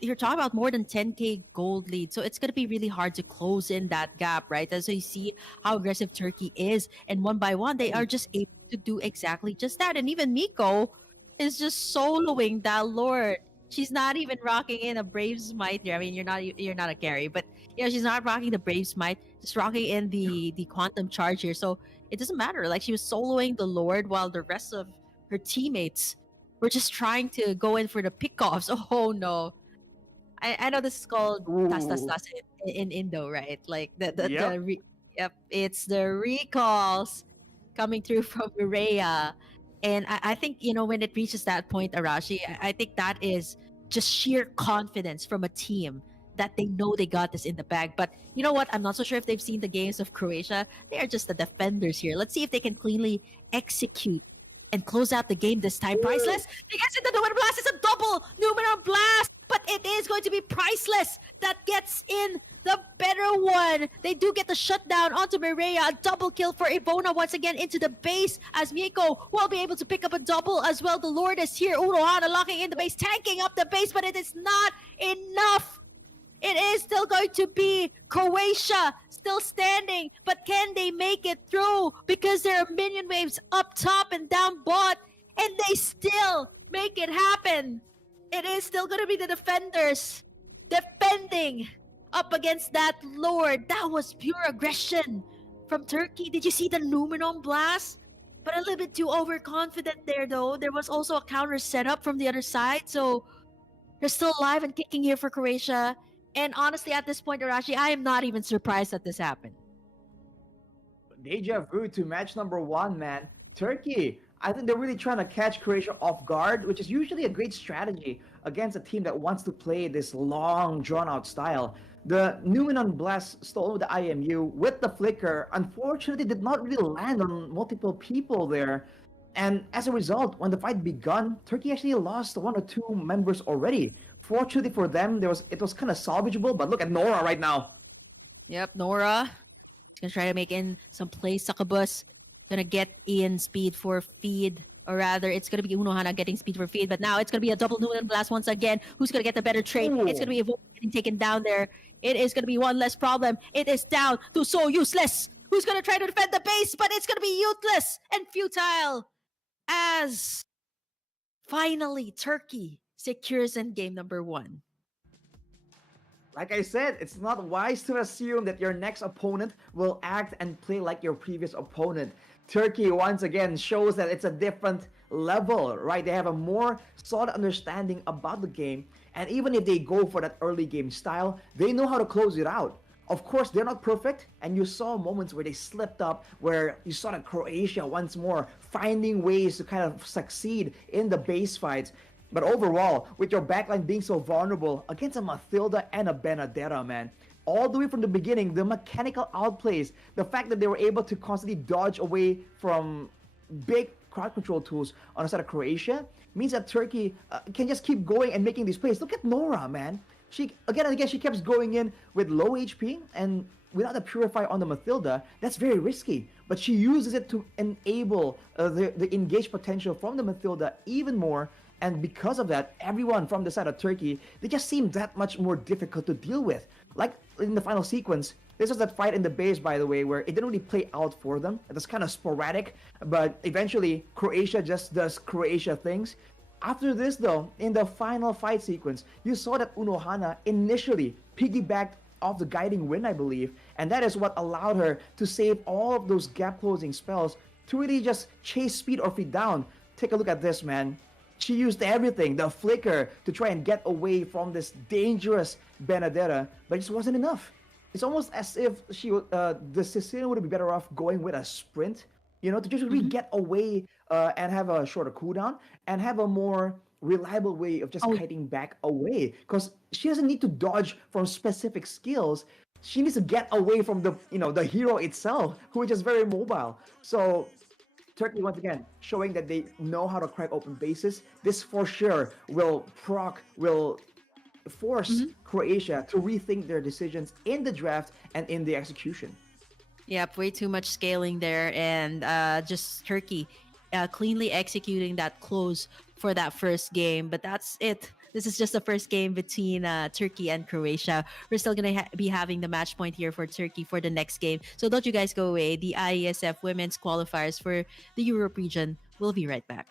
you're talking about more than 10k gold lead, so it's going to be really hard to close in that gap, right? And so you see how aggressive Turkey is, and one by one they are just able to do exactly just that. And even Miko is just soloing that Lord. She's not even rocking in a Brave Smite here. I mean, you're not a carry, but she's not rocking the Brave Smite, just rocking in the Quantum Charge here. So it doesn't matter. Like, she was soloing the Lord while the rest of her teammates were just trying to go in for the pickoffs. Oh no. I know this is called tas tas tas in Indo, right? Like it's the recalls coming through from Mireya. And I think, when it reaches that point, Arashi, I think that is just sheer confidence from a team that they know they got this in the bag. But you know what? I'm not so sure if they've seen the games of Croatia. They are just the defenders here. Let's see if they can cleanly execute and close out the game this time. Priceless. He gets into the Numenon Blast. It's a double Numenon Blast, but it is going to be Priceless that gets in the better one. They do get the shutdown onto Mireya. A double kill for Ivona once again into the base, as Miko will be able to pick up a double as well. The Lord is here. Urohana locking in the base, tanking up the base, but it is not enough. It is still going to be Croatia still standing, but can they make it through? Because there are minion waves up top and down bot, and they still make it happen. It is still going to be the defenders defending up against that Lord. That was pure aggression from Turkey. Did you see the Numenon Blast? But a little bit too overconfident there, though. There was also a counter set up from the other side, so they're still alive and kicking here for Croatia. And honestly, at this point, Arashi, I am not even surprised that this happened. Deja vu to match number 1, man. Turkey, I think they're really trying to catch Croatia off guard, which is usually a great strategy against a team that wants to play this long, drawn-out style. The Numenon Blast stole the IMU with the flicker. Unfortunately, did not really land on multiple people there. And as a result, when the fight begun, Turkey actually lost 1 or 2 members already. Fortunately for them, it was kind of salvageable, but look at Nora right now. Yep, Nora. She's going to try to make in some plays. Succubus going to get in speed for feed. Or rather, it's going to be Unohana getting speed for feed. But now it's going to be a double Numenon Blast once again. Who's going to get the better trade? Ooh. It's going to be Evoke getting taken down there. It is going to be one less problem. It is down to So Useless. Who's going to try to defend the base? But it's going to be useless and futile. As finally Turkey secures in game number 1. like I said, it's not wise to assume that your next opponent will act and play like your previous opponent. Turkey once again shows that it's a different level, right? They have a more solid understanding about the game, and even if they go for that early game style, they know how to close it out. Of course, they're not perfect, and you saw moments where they slipped up, where you saw that Croatia once more finding ways to kind of succeed in the base fights. But overall, with your backline being so vulnerable against a Mathilda and a Benedetta, man, all the way from the beginning, the mechanical outplays, the fact that they were able to constantly dodge away from big crowd control tools on the side of Croatia means that Turkey can just keep going and making these plays. Look at Nora, man. She again and again she keeps going in with low HP and without the purifier on the Mathilda. That's very risky. But she uses it to enable the engage potential from the Mathilda even more. And because of that, everyone from the side of Turkey, they just seem that much more difficult to deal with. Like in the final sequence, this was that fight in the base, by the way, where it didn't really play out for them. It was kind of sporadic, but eventually Croatia just does Croatia things. After this, though, in the final fight sequence, you saw that Unohana initially piggybacked off the guiding wind, I believe, and that is what allowed her to save all of those gap closing spells to really just chase speed or feed down. Take a look at this, man. She used everything, the flicker, to try and get away from this dangerous Benedetta, but it just wasn't enough. It's almost as if the Sicilian would be better off going with a sprint, to just really get away and have a shorter cooldown and have a more reliable way of just Oh, kiting back away. Because she doesn't need to dodge from specific skills. She needs to get away from the hero itself, who is just very mobile. So Turkey once again showing that they know how to crack open bases. This for sure will force mhm. Croatia to rethink their decisions in the draft and in the execution. Yep, way too much scaling there, and just Turkey cleanly executing that close for that first game. But that's it. This is just the first game between Turkey and Croatia. We're still gonna be having the match point here for Turkey for the next game. So don't you guys go away. The IESF Women's Qualifiers for the Europe region. We'll be right back.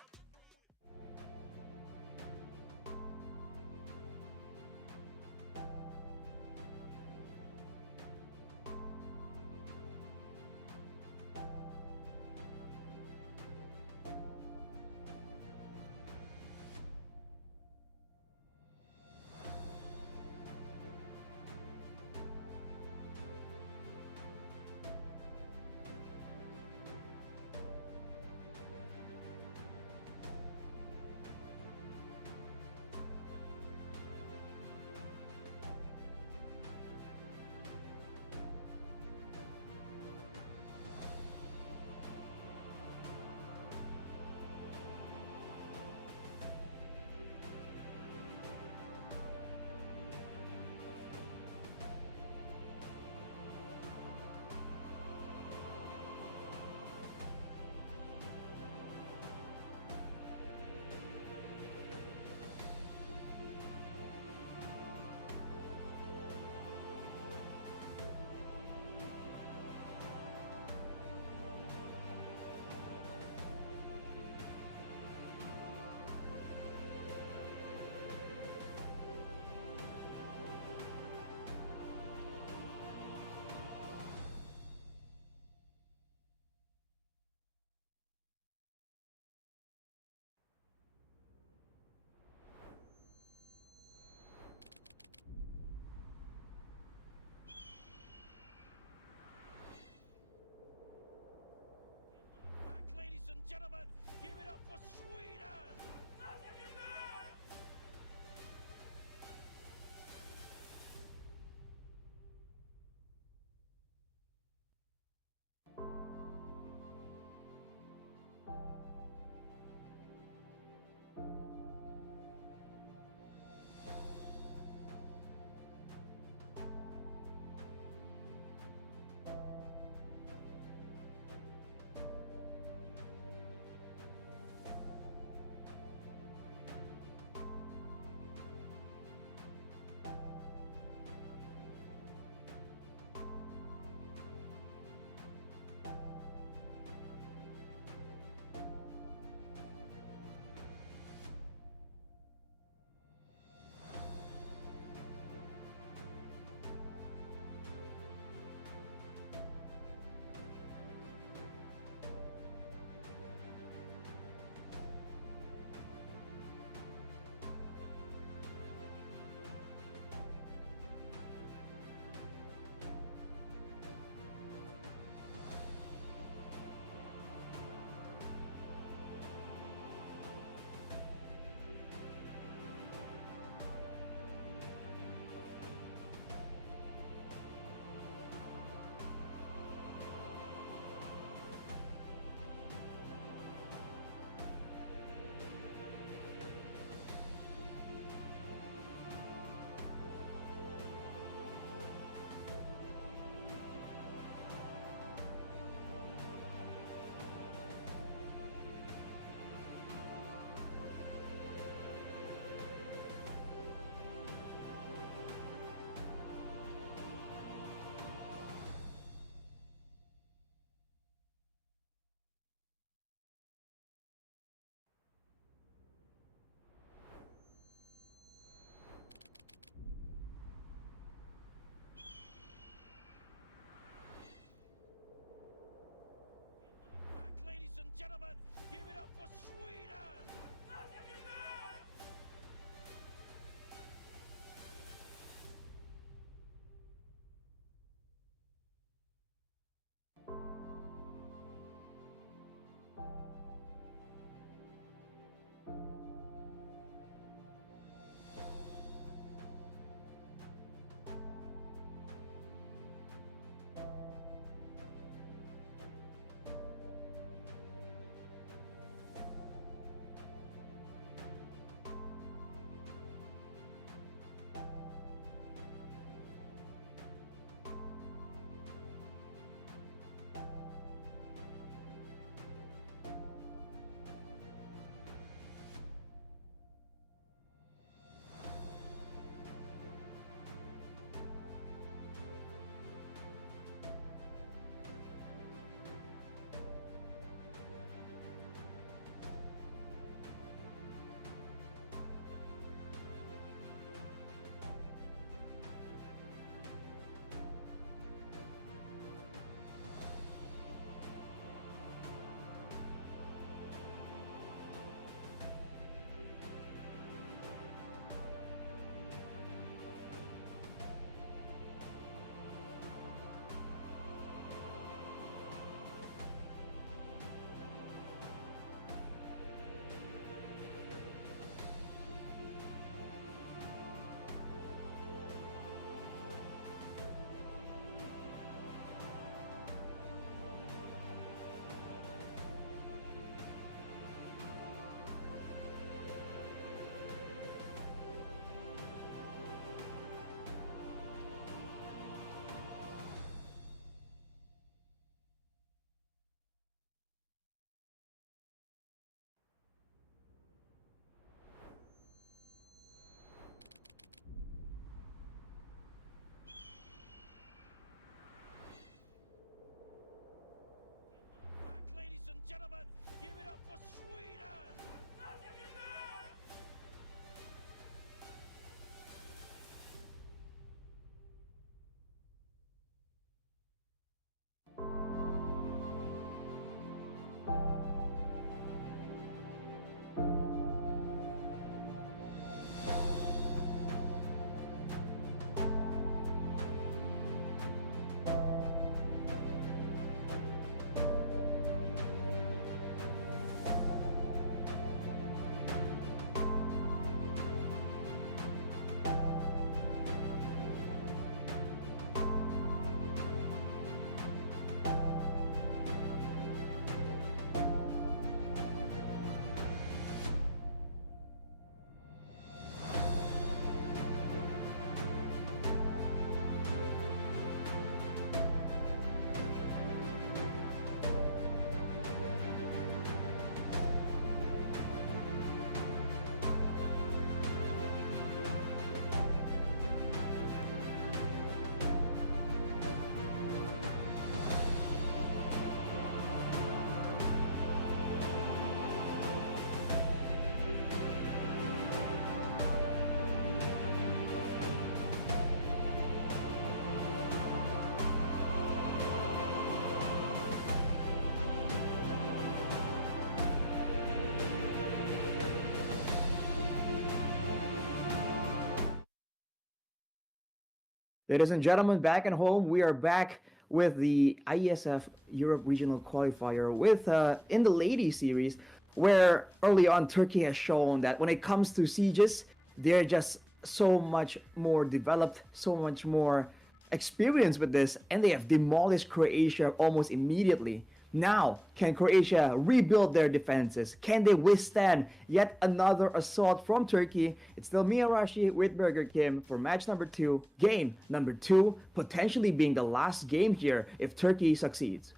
Ladies and gentlemen, back at home, we are back with the IESF Europe Regional Qualifier with in the ladies series, where early on Turkey has shown that when it comes to sieges, they're just so much more developed, so much more experienced with this, and they have demolished Croatia almost immediately. Now, can Croatia rebuild their defenses? Can they withstand yet another assault from Turkey? It's still me, Arashi, with Burger Kim for match number 2, game number 2, potentially being the last game here if Turkey succeeds.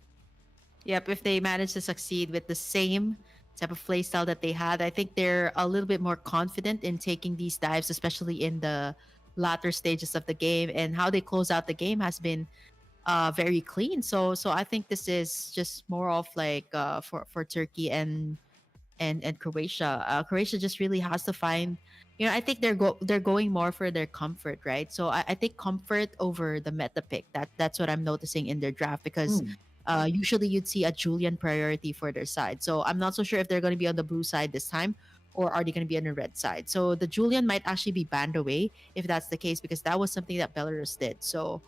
Yep, if they manage to succeed with the same type of play style that they had, I think they're a little bit more confident in taking these dives, especially in the latter stages of the game. And how they close out the game has been very clean. So I think this is just more of like for Turkey and Croatia. Croatia just really has to find. I think they're going more for their comfort, right? So I think comfort over the meta pick. That's what I'm noticing in their draft because Hmm. usually you'd see a Julian priority for their side. So I'm not so sure if they're going to be on the blue side this time or are they going to be on the red side. So the Julian might actually be banned away if that's the case because that was something that Belarus did. So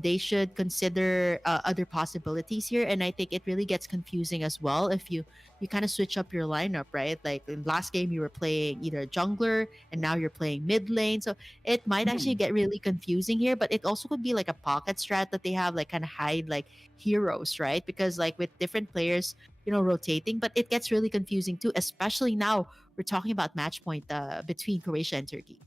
they should consider other possibilities here, and I think it really gets confusing as well if you kind of switch up your lineup, right? Like in last game you were playing either jungler and now you're playing mid lane, so it might actually Hmm. get really confusing here. But it also could be like a pocket strat that they have, like kind of hide like heroes, right? Because like with different players, rotating, but it gets really confusing too, especially now we're talking about match point between Croatia and Turkey.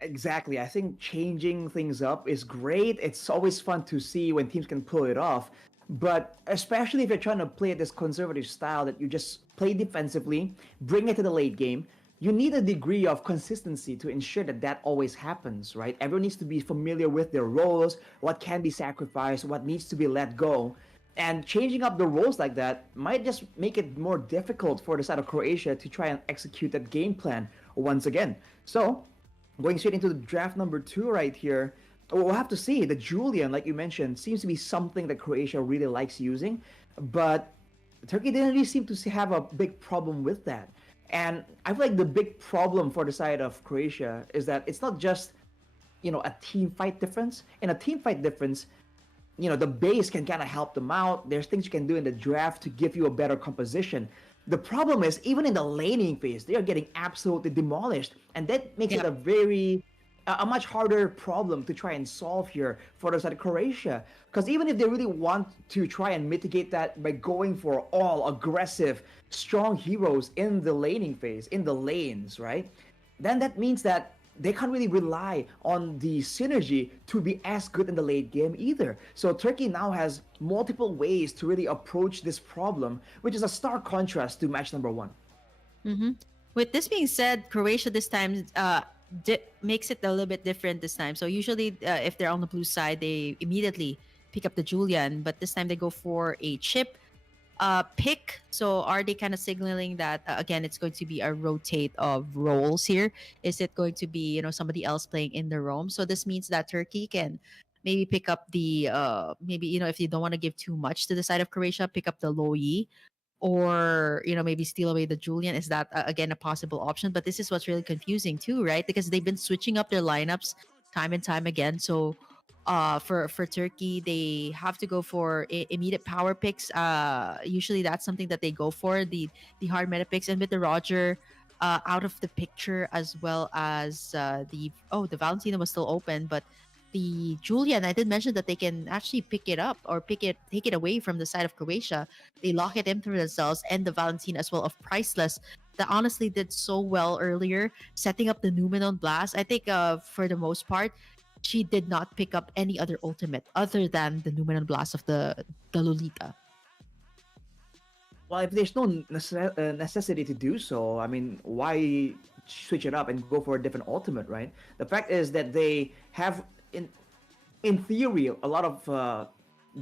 Exactly. I think changing things up is great. It's always fun to see when teams can pull it off. But especially if you're trying to play this conservative style that you just play defensively, bring it to the late game, you need a degree of consistency to ensure that that always happens, right? Everyone needs to be familiar with their roles, what can be sacrificed, what needs to be let go. And changing up the roles like that might just make it more difficult for the side of Croatia to try and execute that game plan once again. So, going straight into the draft number 2 right here, we'll have to see. The Julian, like you mentioned, seems to be something that Croatia really likes using, but Turkey didn't really seem to have a big problem with that. And I feel like the big problem for the side of Croatia is that it's not just a team fight difference. In a team fight difference, the base can kind of help them out. There's things you can do in the draft to give you a better composition. The problem is, even in the laning phase, they are getting absolutely demolished, and that makes it Yep. a much harder problem to try and solve here for the side of Croatia. Because even if they really want to try and mitigate that by going for all aggressive, strong heroes in the laning phase, in the lanes, right? Then that means that they can't really rely on the synergy to be as good in the late game either. So Turkey now has multiple ways to really approach this problem, which is a stark contrast to match number 1. hmm With this being said, Croatia this time makes it a little bit different this time. So usually, if they're on the blue side, they immediately pick up the Julian, but this time they go for a chip pick. So are they kind of signaling that again, it's going to be a rotate of roles here? Is it going to be somebody else playing in the roam? So this means that Turkey can maybe pick up the maybe if you don't want to give too much to the side of Croatia, pick up the Loyi or maybe steal away the Julian. Is that again a possible option? But this is what's really confusing too, right? Because they've been switching up their lineups time and time again. So for Turkey, they have to go for immediate power picks. Usually that's something that they go for, the hard meta picks. And with the Roger out of the picture, as well as the Valentina was still open, but the Julian, I did mention that they can actually pick it up or take it away from the side of Croatia. They lock it in for themselves, and the Valentina as well of Priceless that honestly did so well earlier, setting up the Numenon Blast. I think for the most part, she did not pick up any other ultimate other than the Numenon Blast of the Lolita. Well, if there's no necessity to do so, I mean, why switch it up and go for a different ultimate, right? The fact is that they have in theory, a lot of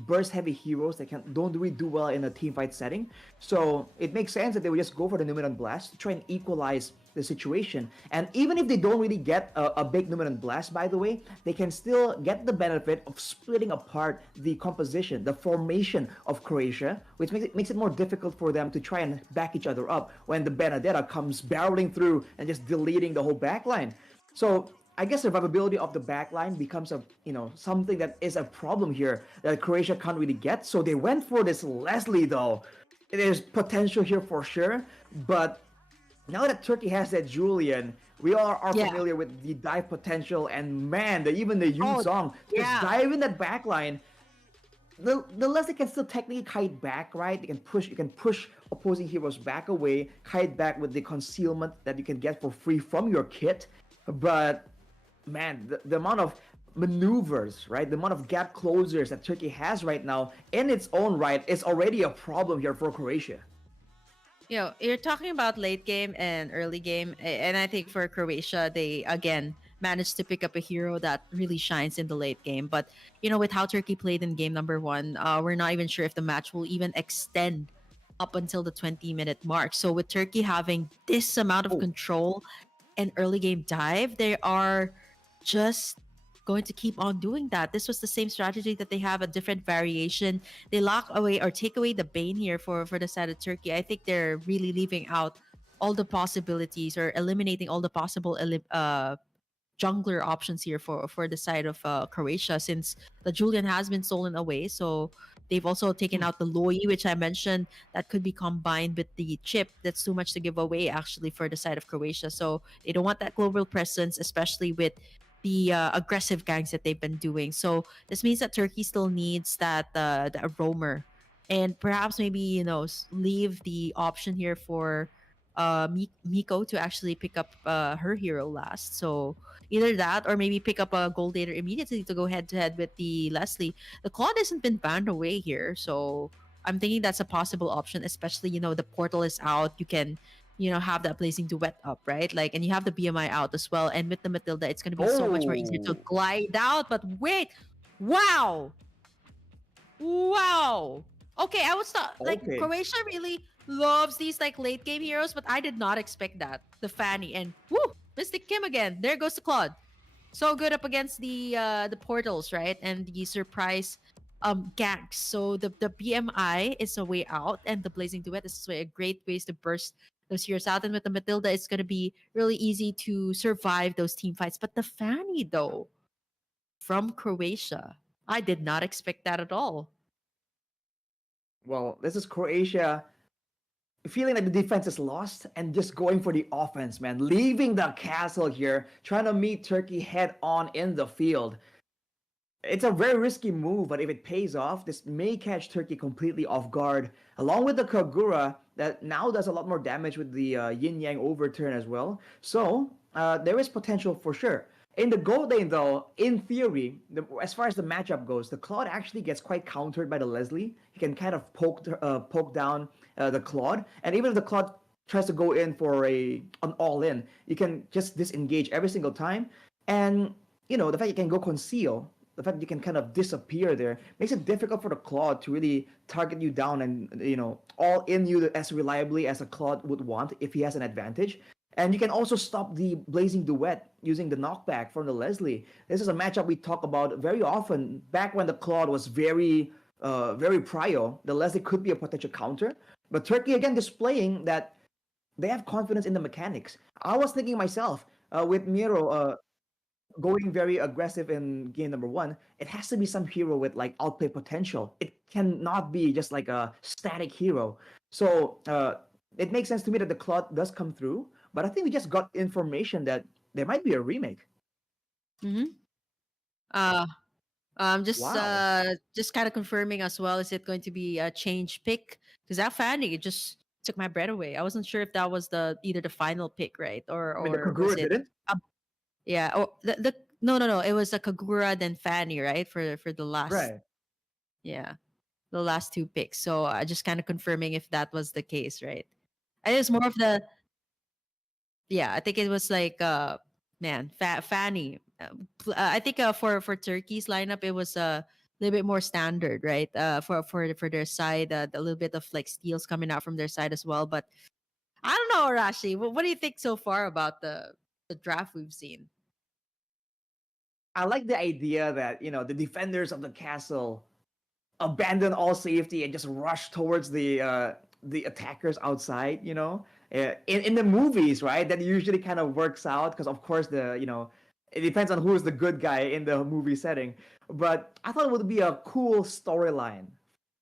burst heavy heroes that don't really do well in a team fight setting. So it makes sense that they would just go for the Numenon Blast to try and equalize the situation. And even if they don't really get a big Numenon Blast, by the way, they can still get the benefit of splitting apart the composition, the formation of Croatia, which makes it more difficult for them to try and back each other up when the Benedetta comes barreling through and just deleting the whole backline. So I guess survivability of the back line becomes a something that is a problem here that Croatia can't really get. So they went for this Leslie though. There's potential here for sure, but now that Turkey has that Julian, we all are Yeah. familiar with the dive potential, and man, even the Yoon Oh, Song just yeah. dive in that back line. The Leslie can still technically kite back, right? You can push opposing heroes back away, kite back with the concealment that you can get for free from your kit. But man, the amount of maneuvers, right? The amount of gap closers that Turkey has right now in its own right is already a problem here for Croatia. You're talking about late game and early game, and I think for Croatia, they again managed to pick up a hero that really shines in the late game. But with how Turkey played in game number one, we're not even sure if the match will even extend up until the 20-minute mark. So with Turkey having this amount of Oh, control and early game dive, they are just going to keep on doing that. This was the same strategy that they have a different variation. They lock away or take away the Bane here for the side of Turkey. I think they're really leaving out all the possibilities or eliminating all the possible jungler options here for the side of Croatia, since the Julian has been stolen away. So they've also taken hmm. out the Loi, which I mentioned, that could be combined with the chip. That's too much to give away actually for the side of Croatia. So they don't want that global presence, especially with the aggressive gangs that they've been doing. So this means that Turkey still needs that roamer, and perhaps maybe leave the option here for Miko to actually pick up her hero last. So either that or maybe pick up a gold later immediately to go head to head with the Leslie. The Claude hasn't been banned away here, so I'm thinking that's a possible option, especially the portal is out. You can have that blazing duet up, right? Like, and you have the BMI out as well. And with the Matilda, it's going to be so much more easier to Oh, glide out. But wait, wow, wow. Okay, I was not like okay. Croatia really loves these like late game heroes, but I did not expect that. The Fanny and woo, Mystic Kim again. There goes the Claude. So good up against the portals, right? And the surprise ganks. So the BMI is a way out, and the Blazing Duet is a great ways to burst those heroes out. And with the Matilda, it's gonna be really easy to survive those team fights. But the Fanny though, from Croatia, I did not expect that at all. Well, this is Croatia feeling like the defense is lost and just going for the offense, man. Leaving the castle here, trying to meet Turkey head on in the field. It's a very risky move, but if it pays off, this may catch Turkey completely off guard, along with the Kagura that now does a lot more damage with the Yin Yang overturn as well. So there is potential for sure. In the gold lane, though, in theory, as far as the matchup goes, the Claude actually gets quite countered by the Leslie. He can kind of poke down the Claude, and even if the Claude tries to go in for an all in, you can just disengage every single time. And the fact you can go conceal, the fact you can kind of disappear there makes it difficult for the Claude to really target you down and all in you as reliably as a Claude would want if he has an advantage. And you can also stop the Blazing Duet using the knockback from the Leslie. This is a matchup we talk about very often. Back when the Claude was very prio, the Leslie could be a potential counter. But Turkey again displaying that they have confidence in the mechanics. I was thinking myself, with Miro going very aggressive in game number one, it has to be some hero with like outplay potential. It cannot be just like a static hero. So it makes sense to me that the Claude does come through. But I think we just got information that there might be a remake. Mm-hmm. Uh, just Wow. just kind of confirming as well. Is it going to be a change pick? Because that Fanny just took my breath away. I wasn't sure if that was the either the final pick, right, or I mean, the was Kagura it? didn't. Yeah. Oh, the no. It was a Kagura then Fanny, right? For the last, Right. yeah, the last two picks. So I just kind of confirming if that was the case, right? I it's more of the yeah. I think it was like man, Fanny. I think for Turkey's lineup, it was a little bit more standard, right? For their side, a little bit of like steals coming out from their side as well. But I don't know, Rashi. What do you think so far about the draft we've seen? I like the idea that the defenders of the castle abandon all safety and just rush towards the attackers outside. In the movies, right? That usually kind of works out because of course the it depends on who is the good guy in the movie setting. But I thought it would be a cool storyline,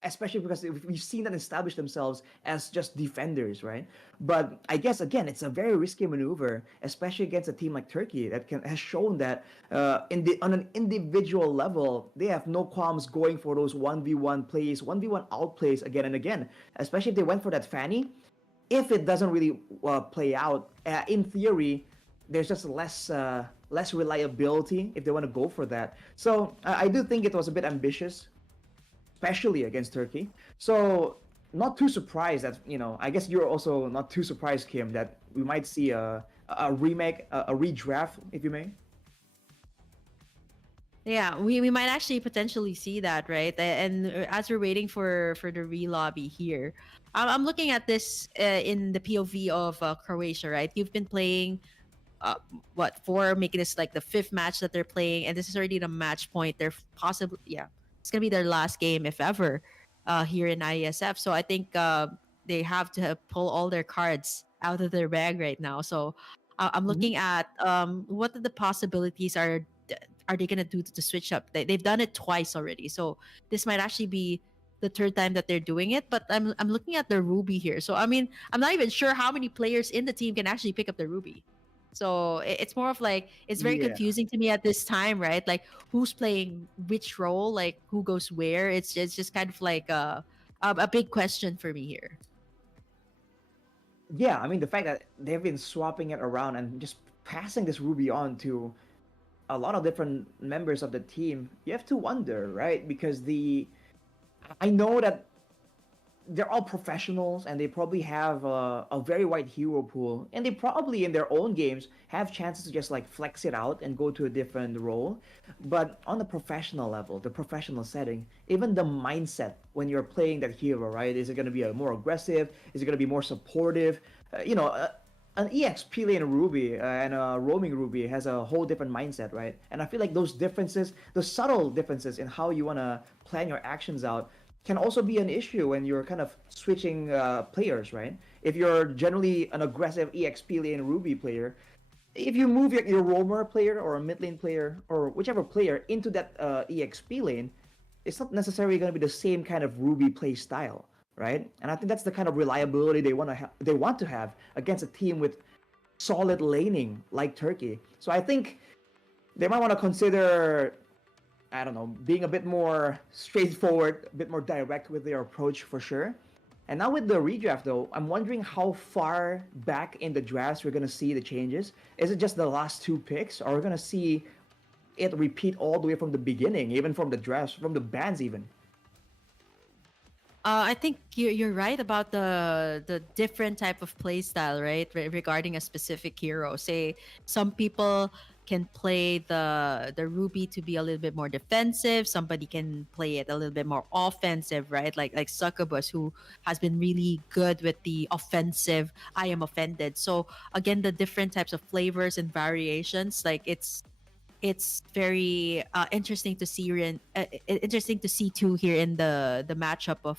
especially because we've seen them establish themselves as just defenders, right? But I guess again, it's a very risky maneuver, especially against a team like Turkey that has shown that on an individual level they have no qualms going for those 1v1 plays, 1v1 outplays again and again. Especially if they went for that Fanny. If it doesn't really play out, in theory, there's just less reliability if they want to go for that. So I do think it was a bit ambitious, especially against Turkey. So not too surprised that, I guess you're also not too surprised, Kim, that we might see a remake, a redraft, if you may. Yeah, we might actually potentially see that, right? And as we're waiting for the re-lobby here, I'm looking at this in the POV of Croatia, right? You've been playing what, four, making this like the fifth match that they're playing, and this is already the match point. They're possibly, yeah, it's gonna be their last game if ever here in IESF. So I think they have to pull all their cards out of their bag right now. So I'm Mhm. looking at what the possibilities are they gonna do to switch up. They've done it twice already, so this might actually be the third time that they're doing it. But I'm looking at the Ruby here, so I mean I'm not even sure how many players in the team can actually pick up the Ruby. So it's more of like it's very Yeah. confusing to me at this time, right? Like who's playing which role, like who goes where. It's just kind of like a big question for me here. Yeah, I mean, the fact that they've been swapping it around and just passing this Ruby on to a lot of different members of the team, you have to wonder, right? Because I know that they're all professionals and they probably have a very wide hero pool, and they probably in their own games have chances to just like flex it out and go to a different role. But on the professional level, the professional setting, even the mindset when you're playing that hero, right? Is it going to be a more aggressive? Is it going to be more supportive? An EXP lane Ruby and a roaming Ruby has a whole different mindset, right? And I feel like those differences, the subtle differences in how you want to plan your actions out, can also be an issue when you're kind of switching players, right? If you're generally an aggressive EXP lane Ruby player, if you move your roamer player or a mid lane player or whichever player into that EXP lane, it's not necessarily going to be the same kind of Ruby play style, right? And I think that's the kind of reliability they want to have against a team with solid laning like Turkey. So I think they might want to consider, I don't know, being a bit more straightforward, a bit more direct with their approach for sure. And now with the redraft though, I'm wondering how far back in the drafts we're gonna see the changes. Is it just the last two picks, or we're gonna see it repeat all the way from the beginning, even from the drafts, from the bans even? I think you're right about the different type of play style, right? Regarding a specific hero. Say some people can play the Ruby to be a little bit more defensive. Somebody can play it a little bit more offensive, right? Like Succubus, who has been really good with the offensive. I am offended. So again, the different types of flavors and variations, like it's very interesting to see interesting to see too here in the matchup of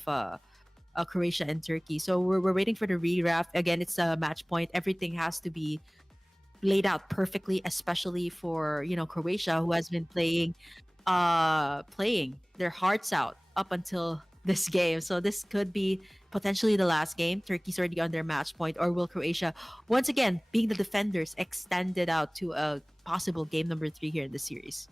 Croatia and Turkey. So we're waiting for the redraft. Again, it's a match point. Everything has to be laid out perfectly, especially for Croatia, who has been playing their hearts out up until this game. So this could be potentially the last game. Turkey's already on their match point, or will Croatia, once again, being the defenders, extend it out to a possible game number 3 here in the series?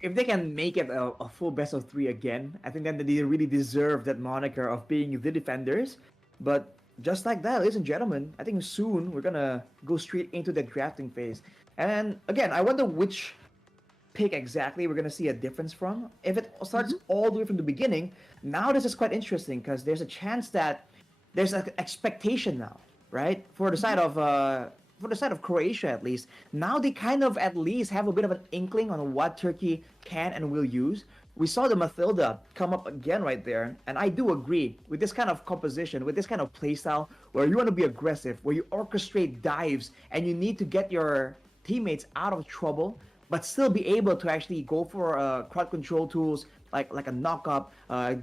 If they can make it a full best of three again, I think then they really deserve that moniker of being the defenders. But just like that, ladies and gentlemen, I think soon we're gonna go straight into the drafting phase. And again, I wonder which pick exactly we're gonna see a difference from. If it starts all the way from the beginning, now this is quite interesting because there's a chance that there's an expectation now, right? For the side of Croatia at least. Now they kind of at least have a bit of an inkling on what Turkey can and will use. We saw the Mathilda come up again right there, and I do agree with this kind of composition, with this kind of playstyle, where you want to be aggressive, where you orchestrate dives, and you need to get your teammates out of trouble, but still be able to actually go for crowd control tools like a knock up,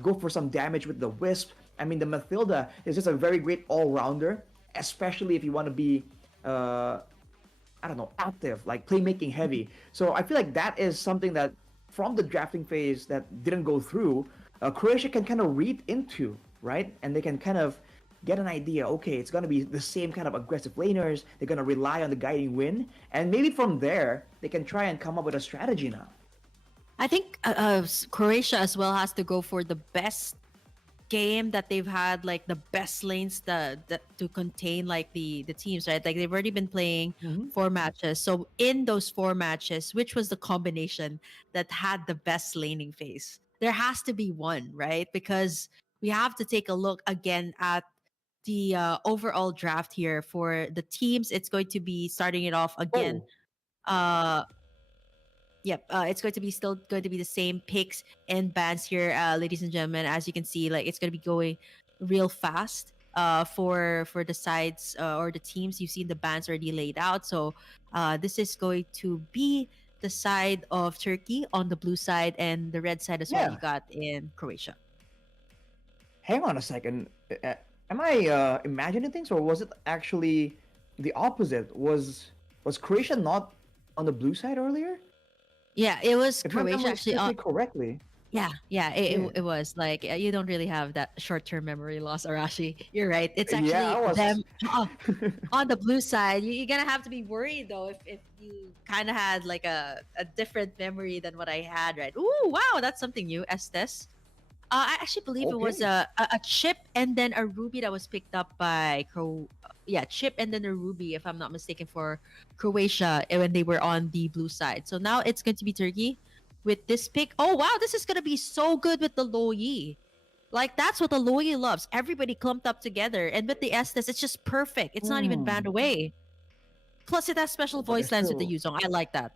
go for some damage with the Wisp. I mean, the Mathilda is just a very great all rounder, especially if you want to be uh, I don't know, active, like playmaking heavy. So I feel like that is something that from the drafting phase that didn't go through, Croatia can kind of read into, right? And they can kind of get an idea. Okay, it's gonna be the same kind of aggressive laners. They're gonna rely on the guiding win, and maybe from there they can try and come up with a strategy now. I think Croatia as well has to go for the best game that they've had, like the best lanes to contain like the teams, right? Like they've already been playing Mhm. 4 matches. So in those 4 matches, which was the combination that had the best laning phase? There has to be one, right? Because we have to take a look again at the overall draft here for the teams. It's going to be starting it off again. Oh, Uh, Yep, it's going to be still going to be the same picks and bans here, ladies and gentlemen. As you can see, like it's going to be going real fast. For the sides or the teams, you've seen the bans already laid out. So, this is going to be the side of Turkey on the blue side, and the red side as well. You yeah. got in Croatia. Hang on a second. Am I imagining things, or was it actually the opposite? Was Croatia not on the blue side earlier? Yeah, it was If my Croatia memory actually. serves me correctly. Yeah, Yeah. it was like you don't really have that short-term memory loss, Arashi. You're right. It's Yeah, I actually was. them on the blue side. You're gonna have to be worried though if you kind of had like a different memory than what I had, right? Ooh, wow, that's something new. Estes. I actually believe it was Okay. a chip and then a ruby that was picked up by Yeah, chip and then a ruby, if I'm not mistaken, for Croatia when they were on the blue side. So now it's going to be Turkey with this pick. Oh wow, this is gonna be so good with the Loyi. Like that's what the Loyi loves. Everybody clumped up together, and with the Estes, it's just perfect. It's not even banned Hmm. away. Plus, it has special Oh, but voice there's lines with the still. Yuzong. I like that.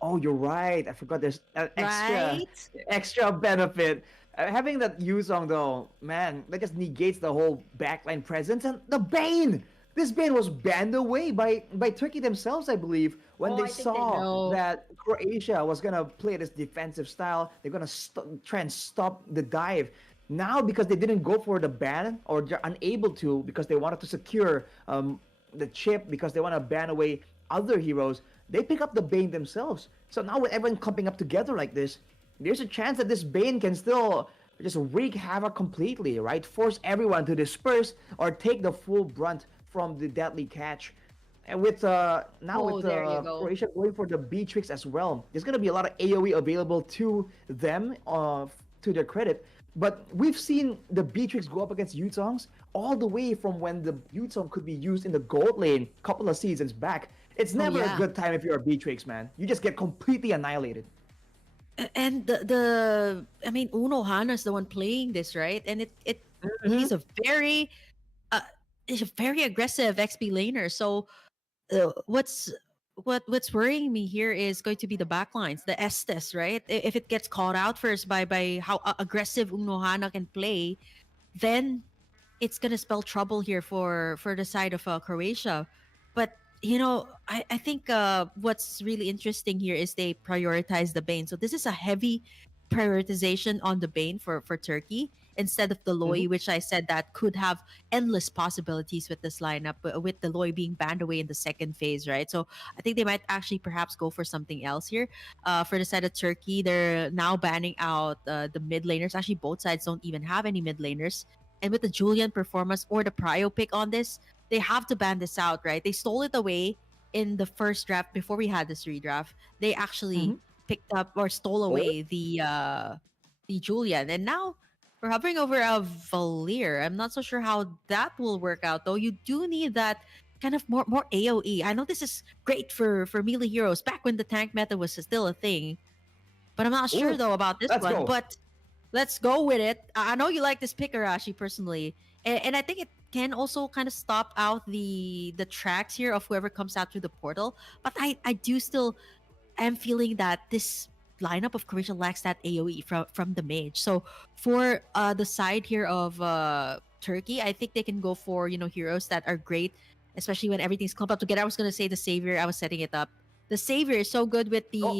Oh, you're right. I forgot there's an Right? extra benefit. Having that Yuzong though, man, that just negates the whole backline presence and the Bane. This Bane was banned away by Turkey themselves, I believe, when Oh, they I think they saw know. that Croatia was gonna play this defensive style. They're gonna try and stop the dive. Now, because they didn't go for the ban or they're unable to because they wanted to secure the chip because they want to ban away other heroes, they pick up the Bane themselves. So now with everyone clumping up together like this, there's a chance that this Bane can still just wreak havoc completely, right? Force everyone to disperse or take the full brunt from the deadly catch. And with now Oh, with there you go. Croatia going for the B tricks as well, there's gonna be a lot of AOE available to them, to their credit. But we've seen the B tricks go up against Yutongs all the way from when the Yutong could be used in the gold lane a couple of seasons back. It's Oh never a yeah. good time if you're a Beatrix, man. You just get completely annihilated. And I mean, Uno Hana's the one playing this, right? And it Hmm. he's a very uh he's a very aggressive XP laner. So what's worrying me here is going to be the backlines, the Estes, right? If it gets called out first by how aggressive Uno Hana can play, then it's gonna spell trouble here for the side of Croatia. But I think what's really interesting here is they prioritize the Bane. So this is a heavy prioritization on the Bane for Turkey instead of the Hmm. Loy, which I said that could have endless possibilities with this lineup, with the Loy being banned away in the second phase, right? So I think they might actually perhaps go for something else here. For the side of Turkey, they're now banning out the mid laners. Actually, both sides don't even have any mid laners, and with the Julian performance or the Prio pick on this, they have to ban this out, right? They stole it away in the first draft before we had this redraft. They actually Hmm. picked up or stole Oh, away the Julian, and now we're hovering over a Valir. I'm not so sure how that will work out, though. You do need that kind of more AOE. I know this is great for melee heroes back when the tank meta was still a thing, but I'm not sure oh, though about this let's one. go. But let's go with it. I know you like this pick, Arashi, personally, and I think it can also kind of stop out the tracks here of whoever comes out through the portal. But I do still am feeling that this lineup of Croatia lacks that AOE from the mage. So for the side here of Turkey, I think they can go for heroes that are great, especially when everything's clumped up together. I was gonna say the savior. I was setting it up. The savior is so good with Oh,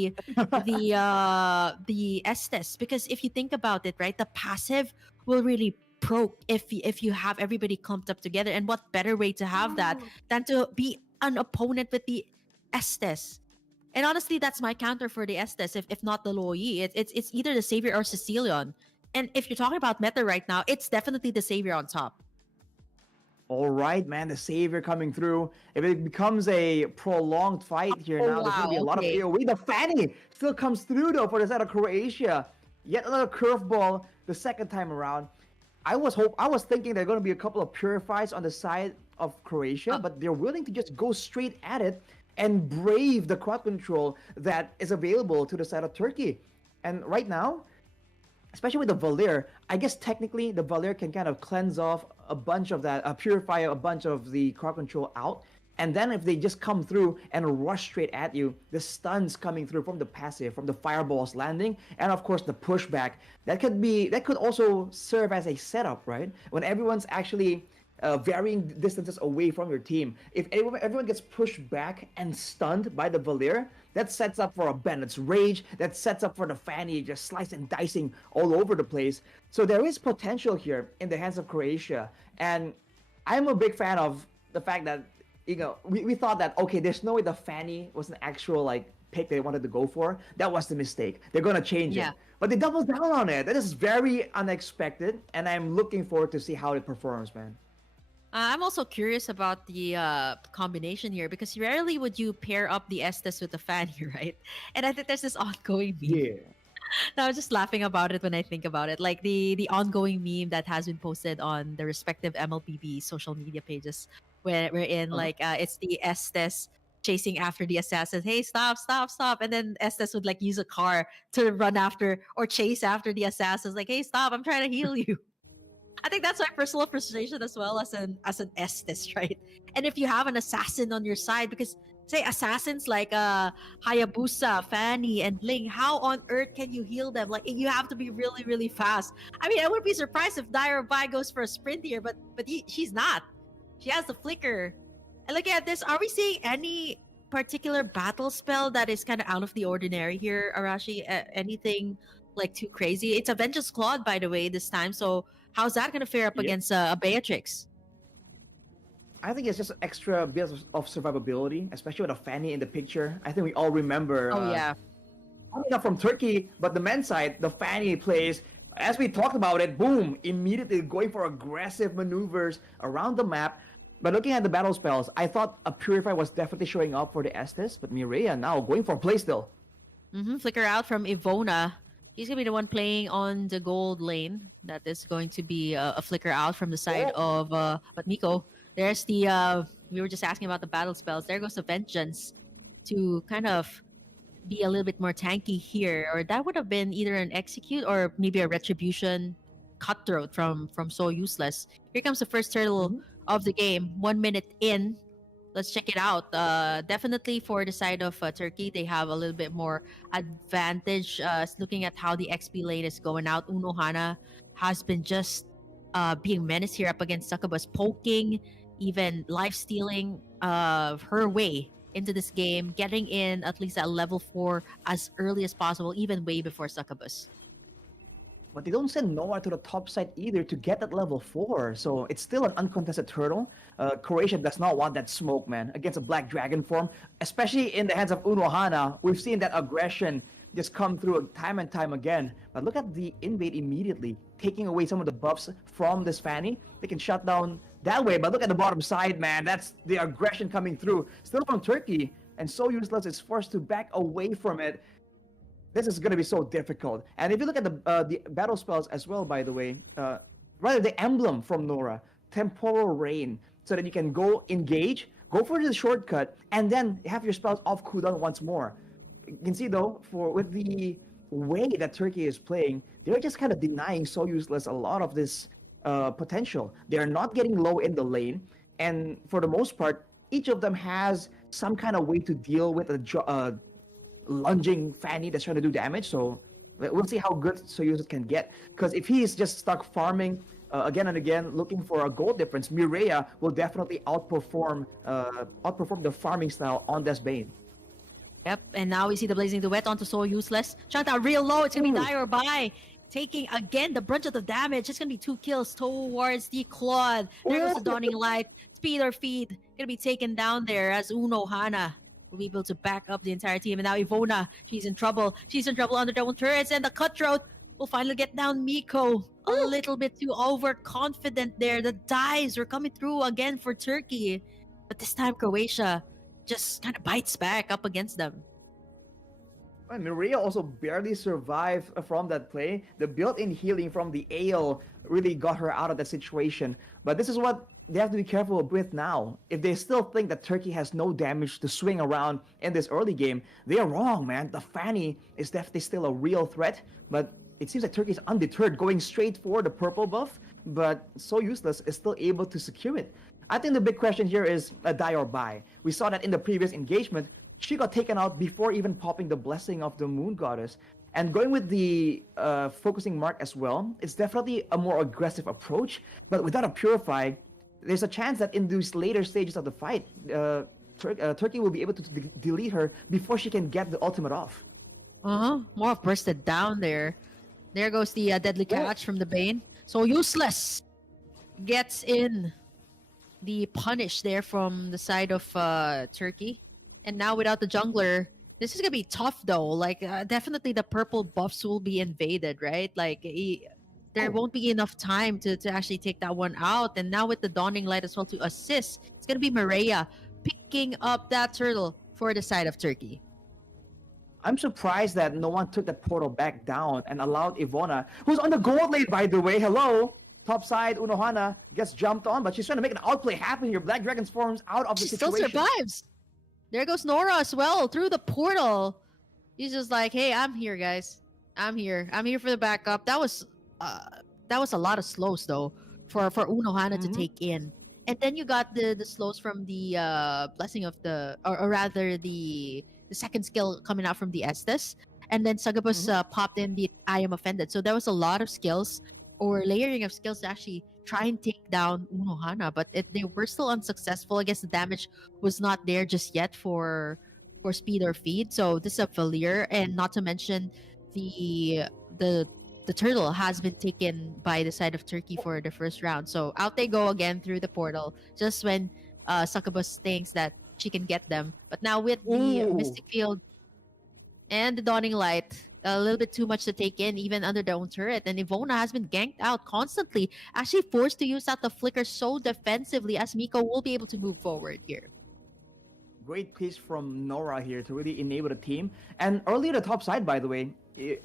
the Estes, because if you think about it, right, the passive will really proc if you have everybody clumped up together. And what better way to have that than to be an opponent with the Estes. And honestly, that's my counter for the Estes, if not the Loi. It's either the Savior or Sicilian. And if you're talking about meta right now, it's definitely the Savior on top. All right, man, the savior coming through. If it becomes a prolonged fight here now, there's going to be a lot of AoE. The Fanny still comes through, though, for the side of Croatia. Yet another curveball the second time around. I was thinking there are going to be a couple of purifies on the side of Croatia, but they're willing to just go straight at it and brave the crowd control that is available to the side of Turkey. And right now, especially with the Valir, I guess technically the Valir can kind of cleanse off a bunch of that, purify a bunch of the crowd control out. And then if they just come through and rush straight at you, the stuns coming through from the passive, from the fireballs landing, and of course the pushback, that could also serve as a setup, right? When everyone's actually varying distances away from your team. If everyone gets pushed back and stunned by the Valir, that sets up for a Bennett's Rage, that sets up for the Fanny just slicing and dicing all over the place. So there is potential here in the hands of Croatia. And I'm a big fan of the fact that, we thought that, okay, there's no way the Fanny was an actual, pick they wanted to go for. That was the mistake. They're going to change it. But they doubled down on it. That is very unexpected, and I'm looking forward to see how it performs, man. I'm also curious about the combination here, because rarely would you pair up the Estes with the Fanny, right? And I think there's this ongoing meme. Yeah. I was just laughing about it when I think about it. Like the ongoing meme that has been posted on the respective MLBB social media pages, wherein it's the Estes chasing after the assassin. Hey, stop, stop, stop. And then Estes would use a car to run after or chase after the assassins. Like, hey, stop, I'm trying to heal you. I think that's my personal frustration as well as an Estes, right? And if you have an assassin on your side, because say assassins like Hayabusa, Fanny, and Ling, how on earth can you heal them? Like, you have to be really, really fast. I mean, I wouldn't be surprised if Dire Bai goes for a sprint here, but she's not. She has the flicker. And looking at this, are we seeing any particular battle spell that is kind of out of the ordinary here, Arashi? Anything too crazy? It's a Vengeance Claude, by the way, this time. So how's that going to fare up against a Beatrix? I think it's just extra bit of survivability, especially with a Fanny in the picture. I think we all remember. Not from Turkey, but the men's side, the Fanny plays. As we talked about it, boom, immediately going for aggressive maneuvers around the map. But looking at the battle spells, I thought a Purify was definitely showing up for the Estes, but Mireia now going for a playstyle. Flicker out from Ivona. He's going to be the one playing on the gold lane. That is going to be a flicker out from the side of... But Miko, there's the... we were just asking about the battle spells. There goes the Vengeance to kind of be a little bit more tanky here. Or that would have been either an Execute or maybe a Retribution Cutthroat from So Useless. Here comes the first turtle of the game. 1 minute in. Let's check it out. Definitely for the side of Turkey, they have a little bit more advantage. Looking at how the XP lane is going out, Uno Hana has been just being menaced here up against Succubus, poking, even life stealing her way into this game, getting in at least at level 4 as early as possible, even way before Succubus. But they don't send Noah to the top side either to get that level 4. So it's still an uncontested turtle. Croatia does not want that smoke, man, against a Black Dragon form. Especially in the hands of Uno Hana. We've seen that aggression just come through time and time again. But look at the invade immediately, taking away some of the buffs from this Fanny. They can shut down that way. But look at the bottom side, man. That's the aggression coming through. Still from Turkey. And So Useless is forced to back away from it. This is going to be so difficult. And if you look at the battle spells as well, by the way, rather the emblem from Nora, Temporal Rain, so that you can go engage, go for the shortcut, and then have your spells off cooldown once more. You can see though, with the way that Turkey is playing, they're just kind of denying So Useless a lot of this potential. They're not getting low in the lane, and for the most part, each of them has some kind of way to deal with a lunging Fanny that's trying to do damage. So we'll see how good So Useless can get, because if he's just stuck farming again and again looking for a gold difference, Mireia will definitely outperform the farming style on this Bane. Yep, and now we see the Blazing Duet onto So Useless. Shut out real low. It's gonna be Dire Bai taking again the brunt of the damage. It's gonna be 2 kills towards the Claude. There goes the Dawning Light. Speed or feed gonna be taken down there as Uno Hana will be able to back up the entire team. And now Ivona, she's in trouble. She's in trouble under double turrets, and the Cutthroat will finally get down Miko. A little bit too overconfident there. The dives are coming through again for Turkey, but this time Croatia just kind of bites back up against them. And Mireia also barely survived from that play. The built-in healing from the Ale really got her out of that situation. But this is what they have to be careful with now. If they still think that Turkey has no damage to swing around in this early game, they are wrong, man. The Fanny is definitely still a real threat, but it seems like Turkey is undeterred, going straight for the purple buff, but So Useless is still able to secure it. I think the big question here is a die or buy. We saw that in the previous engagement. She got taken out before even popping the Blessing of the Moon Goddess. And going with the focusing mark as well, it's definitely a more aggressive approach. But without a Purify, there's a chance that in these later stages of the fight, Turkey will be able to delete her before she can get the ultimate off. More of bursted down there. There goes the deadly catch from the Bane. So Useless gets in the punish there from the side of Turkey. And now without the jungler, this is gonna be tough though. Like definitely the purple buffs will be invaded, right? Like there won't be enough time to actually take that one out. And now with the Dawning Light as well to assist, it's gonna be Mireia picking up that turtle for the side of Turkey. I'm surprised that no one took that portal back down and allowed Ivona, who's on the gold lane by the way, hello, top side, Unohana gets jumped on, but she's trying to make an outplay happen here. Black Dragon's forms out of the situation. Still survives. There goes Nora as well through the portal. He's just like, hey, I'm here, guys. I'm here. I'm here for the backup. That was a lot of slows though for Unohana to take in. And then you got the slows from the blessing of the or rather the second skill coming out from the Estes. And then Sagabus popped in the I am offended. So there was a lot of skills or layering of skills to actually try and take down Unohana, but they were still unsuccessful. I guess the damage was not there just yet for speed or feed. So this is a failure, and not to mention the turtle has been taken by the side of Turkey for the first round. So out they go again through the portal, just when Succubus thinks that she can get them. But now with the Mystic Field and the Dawning Light, a little bit too much to take in, even under their own turret. And Ivona has been ganked out constantly, actually forced to use out the flicker so defensively as Miko will be able to move forward here. Great piece from Nora here to really enable the team. And earlier the top side, by the way,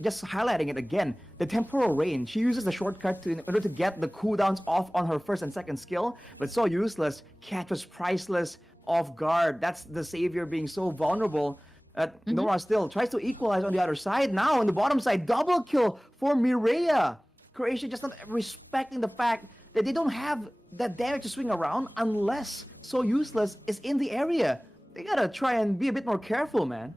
just highlighting it again, the temporal rain. She uses the shortcut in order to get the cooldowns off on her first and second skill, but So Useless catches Priceless off guard. That's the savior being so vulnerable. Nora still tries to equalize on the other side. Now on the bottom side, double kill for Mireia. Croatia just not respecting the fact that they don't have that damage to swing around unless So Useless is in the area. They gotta try and be a bit more careful, man.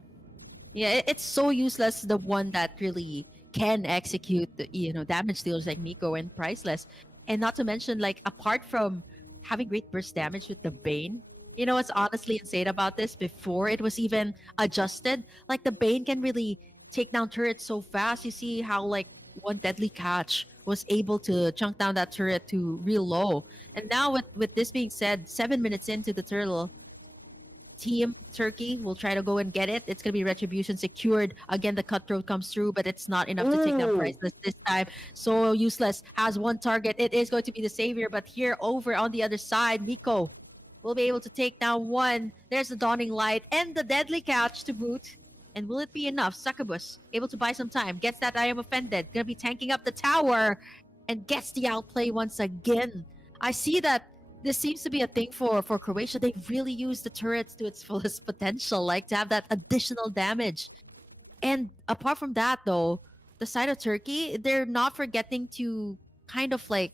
Yeah, it's So Useless, the one that really can execute the, damage dealers like Miko and Priceless. And not to mention, like, apart from having great burst damage with the Bane, what's honestly insane about this, before it was even adjusted, like the Bane can really take down turrets so fast. You see how like one deadly catch was able to chunk down that turret to real low. And now with this being said, 7 minutes into the turtle, Team Turkey will try to go and get it. It's going to be Retribution secured. Again, the Cutthroat comes through, but it's not enough to take down Priceless this time. So Useless has one target. It is going to be the savior, but here over on the other side, Miko will be able to take down one. There's the Dawning Light and the deadly catch to boot. And will it be enough? Succubus able to buy some time. Gets that I am offended. Gonna be tanking up the tower and gets the outplay once again. I see that this seems to be a thing for Croatia. They really use the turrets to its fullest potential, like to have that additional damage. And apart from that, though, the side of Turkey, they're not forgetting to kind of like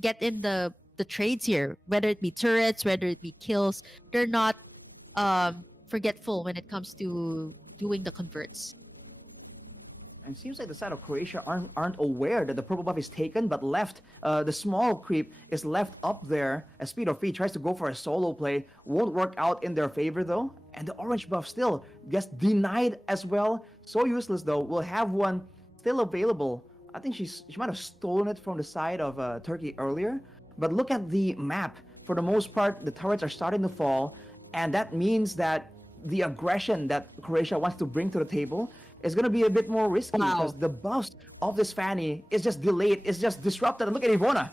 get in the trades here, whether it be turrets, whether it be kills. They're not forgetful when it comes to doing the converts. And it seems like the side of Croatia aren't aware that the purple buff is taken, but left. The small creep is left up there as Speed of Feet tries to go for a solo play. Won't work out in their favor though. And the orange buff still gets denied as well. So Useless though will have one still available I think she might have stolen it from the side of Turkey earlier. But look at the map. For the most part, the turrets are starting to fall, and that means that the aggression that Croatia wants to bring to the table is going to be a bit more risky because Wow. the buffs of this Fanny is just delayed, it's just disrupted. And look at Ivona.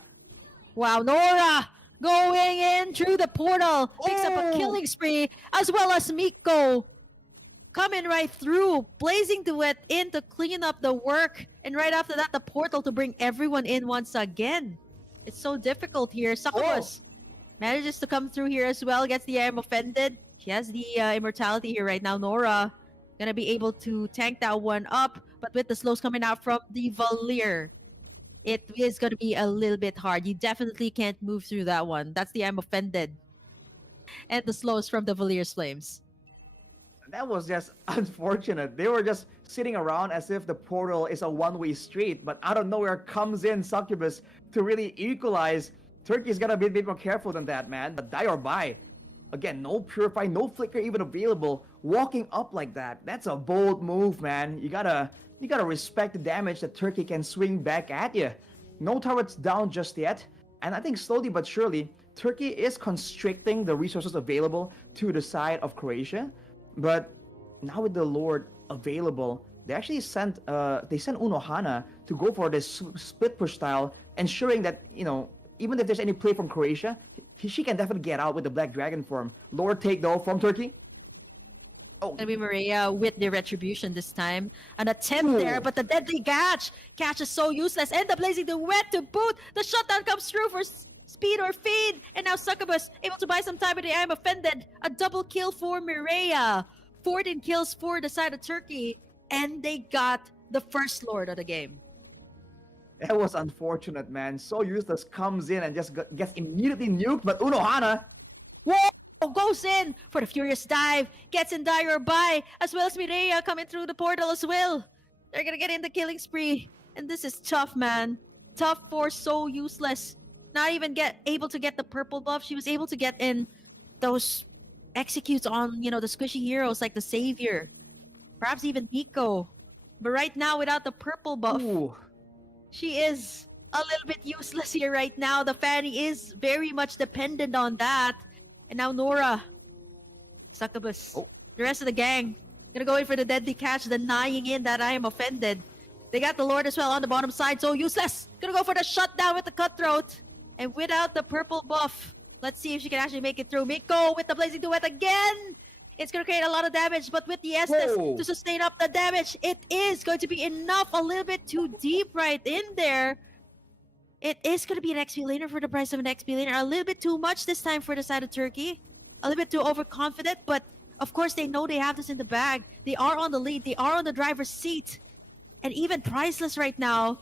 Wow, Nora going in through the portal, picks up a Oh! killing spree, as well as Miko coming right through, blazing duet in to clean up the work, and right after that, the portal to bring everyone in once again. It's so difficult here. Succubus manages to come through here as well, gets the I am offended. She has the immortality here right now. Nora gonna be able to tank that one up, but with the slows coming out from the Valir, it is going to be a little bit hard. You definitely can't move through that one. That's the I'm offended. And the slows from the Valir's Flames. That was just unfortunate. They were just sitting around as if the portal is a one-way street, but out of nowhere comes in Succubus to really equalize. Turkey's gotta be a bit more careful than that, man. But die or buy. Again, no Purify, no Flicker even available. Walking up like that, that's a bold move, man. You gotta respect the damage that Turkey can swing back at you. No turrets down just yet, and I think slowly but surely, Turkey is constricting the resources available to the side of Croatia. But now with the Lord available, they actually sent Unohana to go for this split push style, ensuring that, you know, even if there's any play from Croatia, she can definitely get out with the Black Dragon form. Lord take though from Turkey. Oh, Gonna be Maria with the retribution this time. An attempt there, but the deadly catch. Catch is so useless. And the blazing duet to boot. The shutdown comes through for speed or feed. And now Succubus able to buy some time with the I am offended. A double kill for Mireia. 14 kills for the side of Turkey. And they got the first Lord of the game. that was unfortunate, man. So useless, comes in and just gets immediately nuked. But Unohana, Whoa! Goes in for the furious dive. Gets in die or buy. As well as Mireia coming through the portal as well. They're gonna get in the killing spree. And this is tough, man. Tough for so useless. Not even able to get the purple buff. She was able to get in those executes on, you know, the squishy heroes like the Savior. Perhaps even Miko. But right now, without the purple buff, ooh, she is a little bit useless here right now. The Fanny is very much dependent on that. And now Nora. Succubus. Oh. The rest of the gang. Gonna go in for the deadly catch, denying in that I am offended. They got the Lord as well on the bottom side, so useless. Gonna go for the shutdown with the cutthroat. And without the purple buff, let's see if she can actually make it through. Miko with the blazing duet again. It's gonna create a lot of damage, but with the Estes Whoa. to sustain up the damage, it is going to be enough. A little bit too deep right in there. It is going to be an XP laner for the price of an XP laner. A little bit too much this time for the side of Turkey. A little bit too overconfident, but of course they know they have this in the bag. They are on the lead. They are on the driver's seat. And even Priceless right now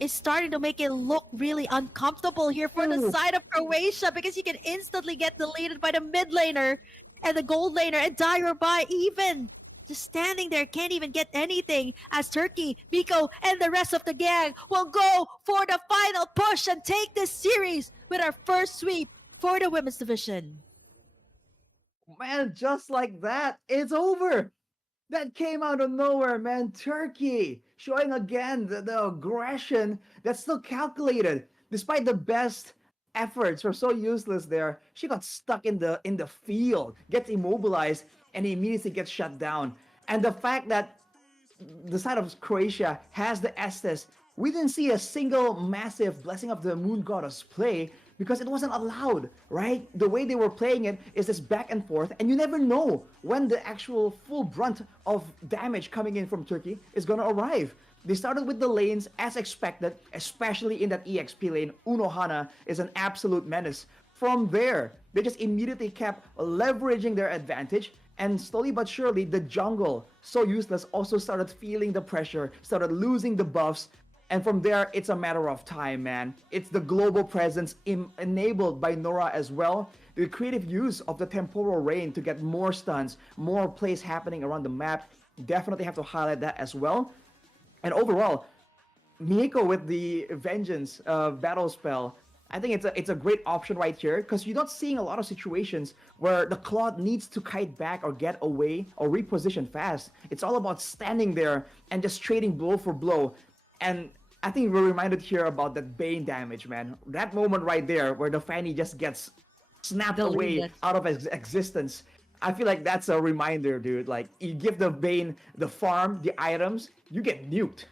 is starting to make it look really uncomfortable here for the Ooh. side of Croatia, because you can instantly get deleted by the mid laner and the gold laner, and die or buy even. Just standing there, can't even get anything, as Turkey, Miko, and the rest of the gang will go for the final push and take this series with our first sweep for the women's division. man, just like that, it's over. That came out of nowhere, man. Turkey showing again the aggression that's still calculated. Despite the best efforts were so useless there, she got stuck in the field, gets immobilized, and immediately gets shut down. And the fact that the side of Croatia has the Estes, we didn't see a single massive Blessing of the Moon Goddess play because it wasn't allowed, right? The way they were playing it is this back and forth, and you never know when the actual full brunt of damage coming in from Turkey is gonna arrive. They started with the lanes as expected, especially in that EXP lane. Unohana is an absolute menace. From there, they just immediately kept leveraging their advantage, and slowly but surely, the jungle, so useless, also started feeling the pressure, started losing the buffs, and from there, it's a matter of time, man. It's the global presence enabled by Nora as well. The creative use of the temporal rain to get more stuns, more plays happening around the map. Definitely have to highlight that as well. And overall, Mieko with the Vengeance battle spell, I think it's a great option right here, because you're not seeing a lot of situations where the Claude needs to kite back or get away or reposition fast. It's all about standing there and just trading blow for blow. And I think we're reminded here about that Bane damage, man. That moment right there where the Fanny just gets snapped away Deleted. out of existence. I feel like that's a reminder, dude. Like, you give the Bane the farm, the items, you get nuked.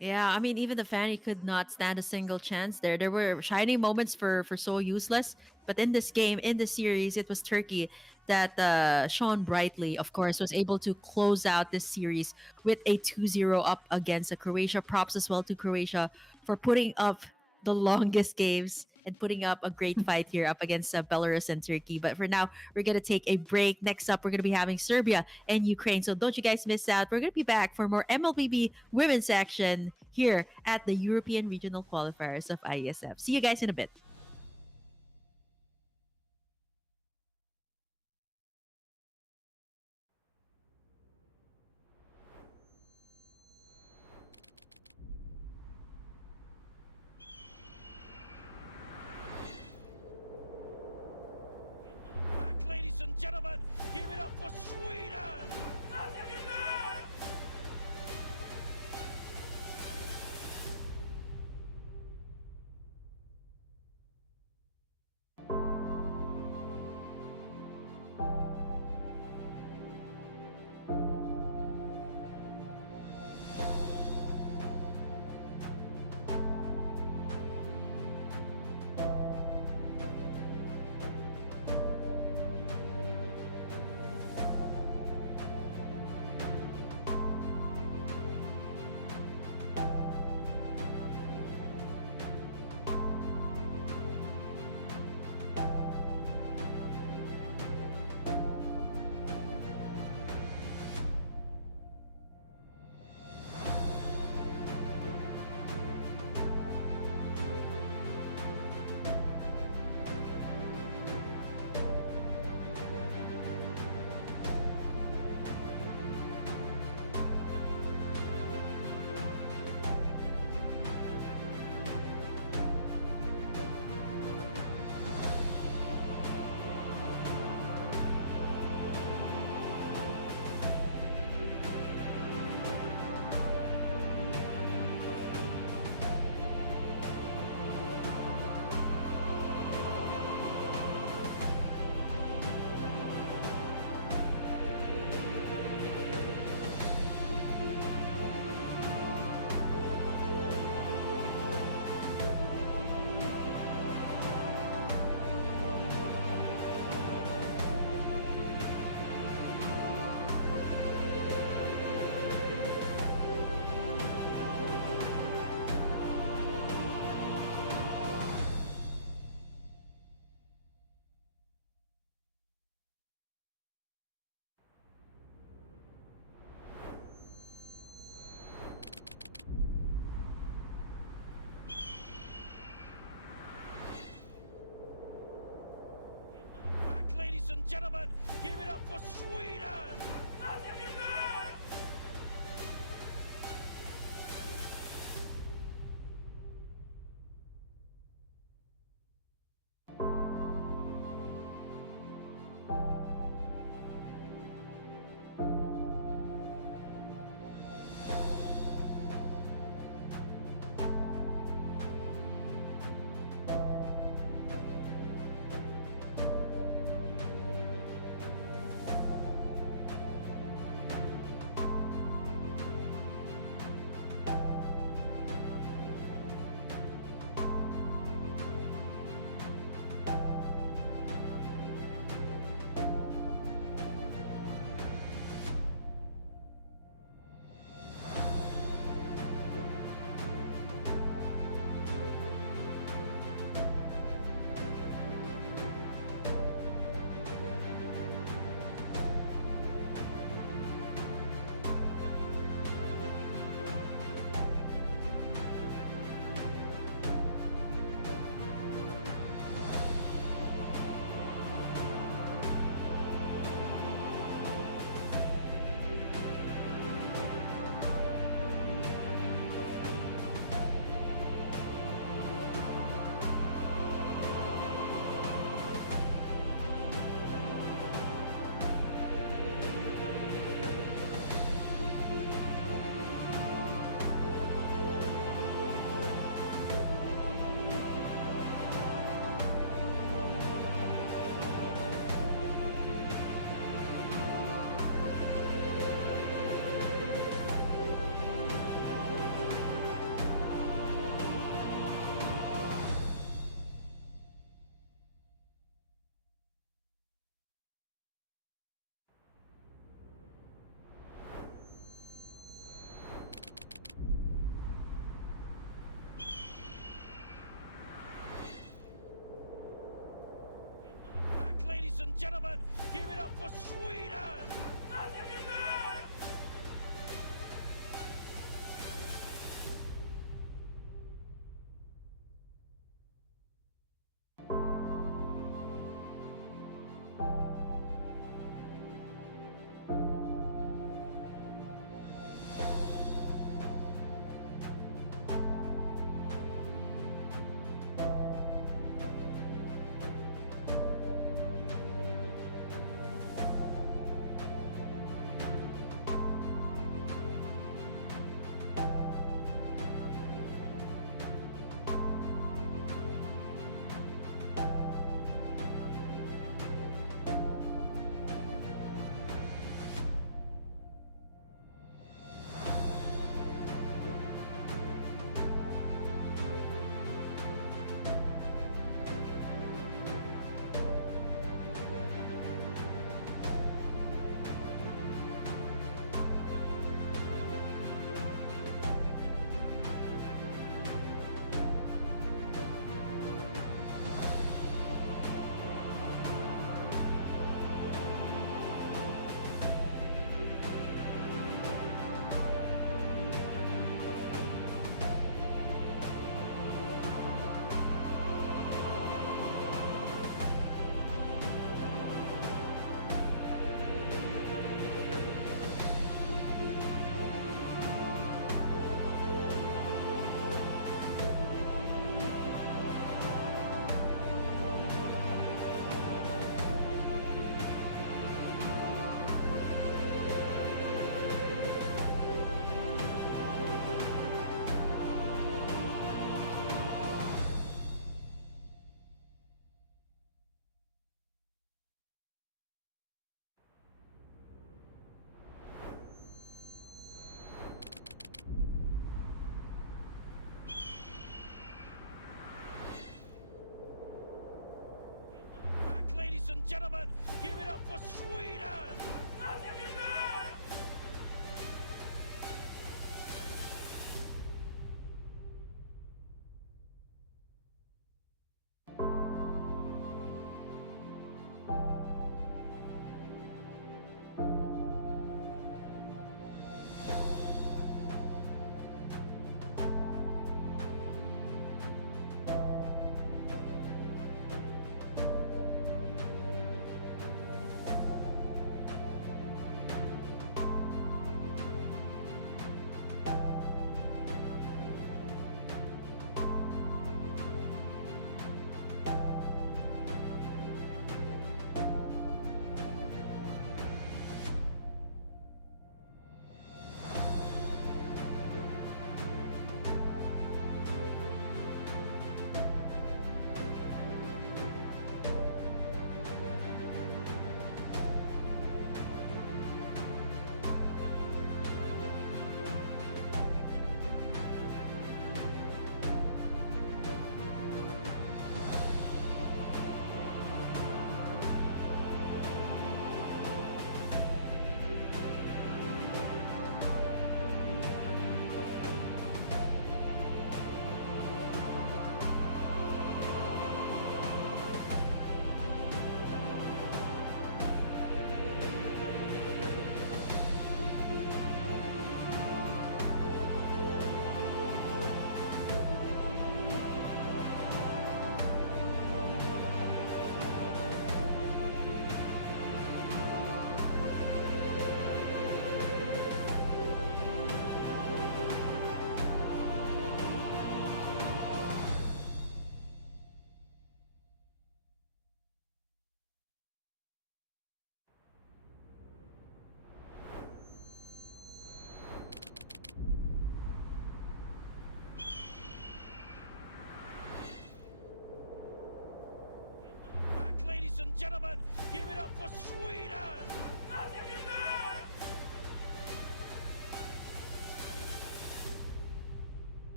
Yeah, I mean, even the Fanny could not stand a single chance there. There were shining moments for so useless, but in this game, in the series, it was Turkey that Sean Brightly, of course, was able to close out this series with a 2-0 up against Croatia. Props as well to Croatia for putting up the longest games and putting up a great fight here up against Belarus and Turkey. But for now, we're going to take a break. Next up, we're going to be having Serbia and Ukraine. So don't you guys miss out. We're going to be back for more MLBB Women's action here at the European Regional Qualifiers of IESF. See you guys in a bit.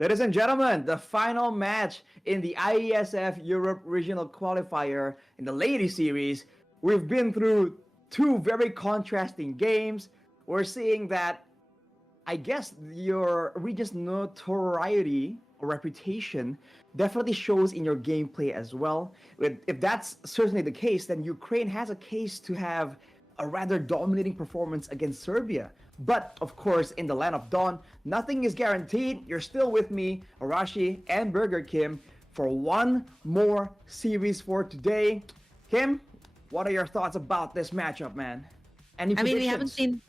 Ladies and gentlemen, the final match in the IESF Europe Regional Qualifier in the Ladies Series. We've been through two very contrasting games. We're seeing that I guess your region's notoriety or reputation definitely shows in your gameplay as well. If that's certainly the case, then Ukraine has a case to have a rather dominating performance against Serbia. But of course, in the land of dawn, nothing is guaranteed. You're still with me, Arashi and Burger Kim, for one more series for today. Kim, what are your thoughts about this matchup, man? Any I mean, predictions?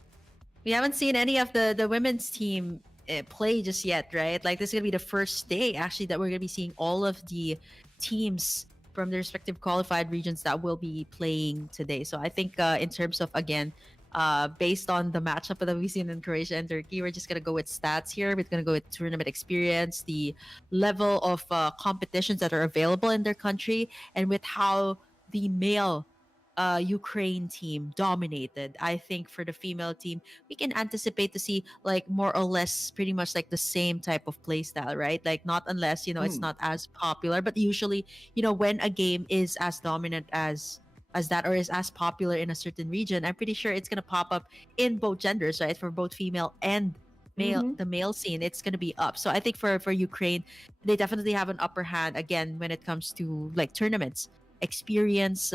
we haven't seen any of the women's team play just yet, right? Like this is gonna be the first day actually that we're gonna be seeing all of the teams from the respective qualified regions that will be playing today. So I think in terms of again, based on the matchup that we've seen in Croatia and Turkey, we're just gonna go with stats here. We're gonna go with tournament experience, the level of competitions that are available in their country, and with how the male Ukraine team dominated. I think for the female team, we can anticipate to see like more or less pretty much like the same type of play style, right? Like not unless, it's Hmm. not as popular, but usually, when a game is as dominant as that or is as popular in a certain region, I'm pretty sure it's gonna pop up in both genders, right? For both female and male, Mm-hmm. the male scene, it's gonna be up. So I think for Ukraine, they definitely have an upper hand again when it comes to like tournaments experience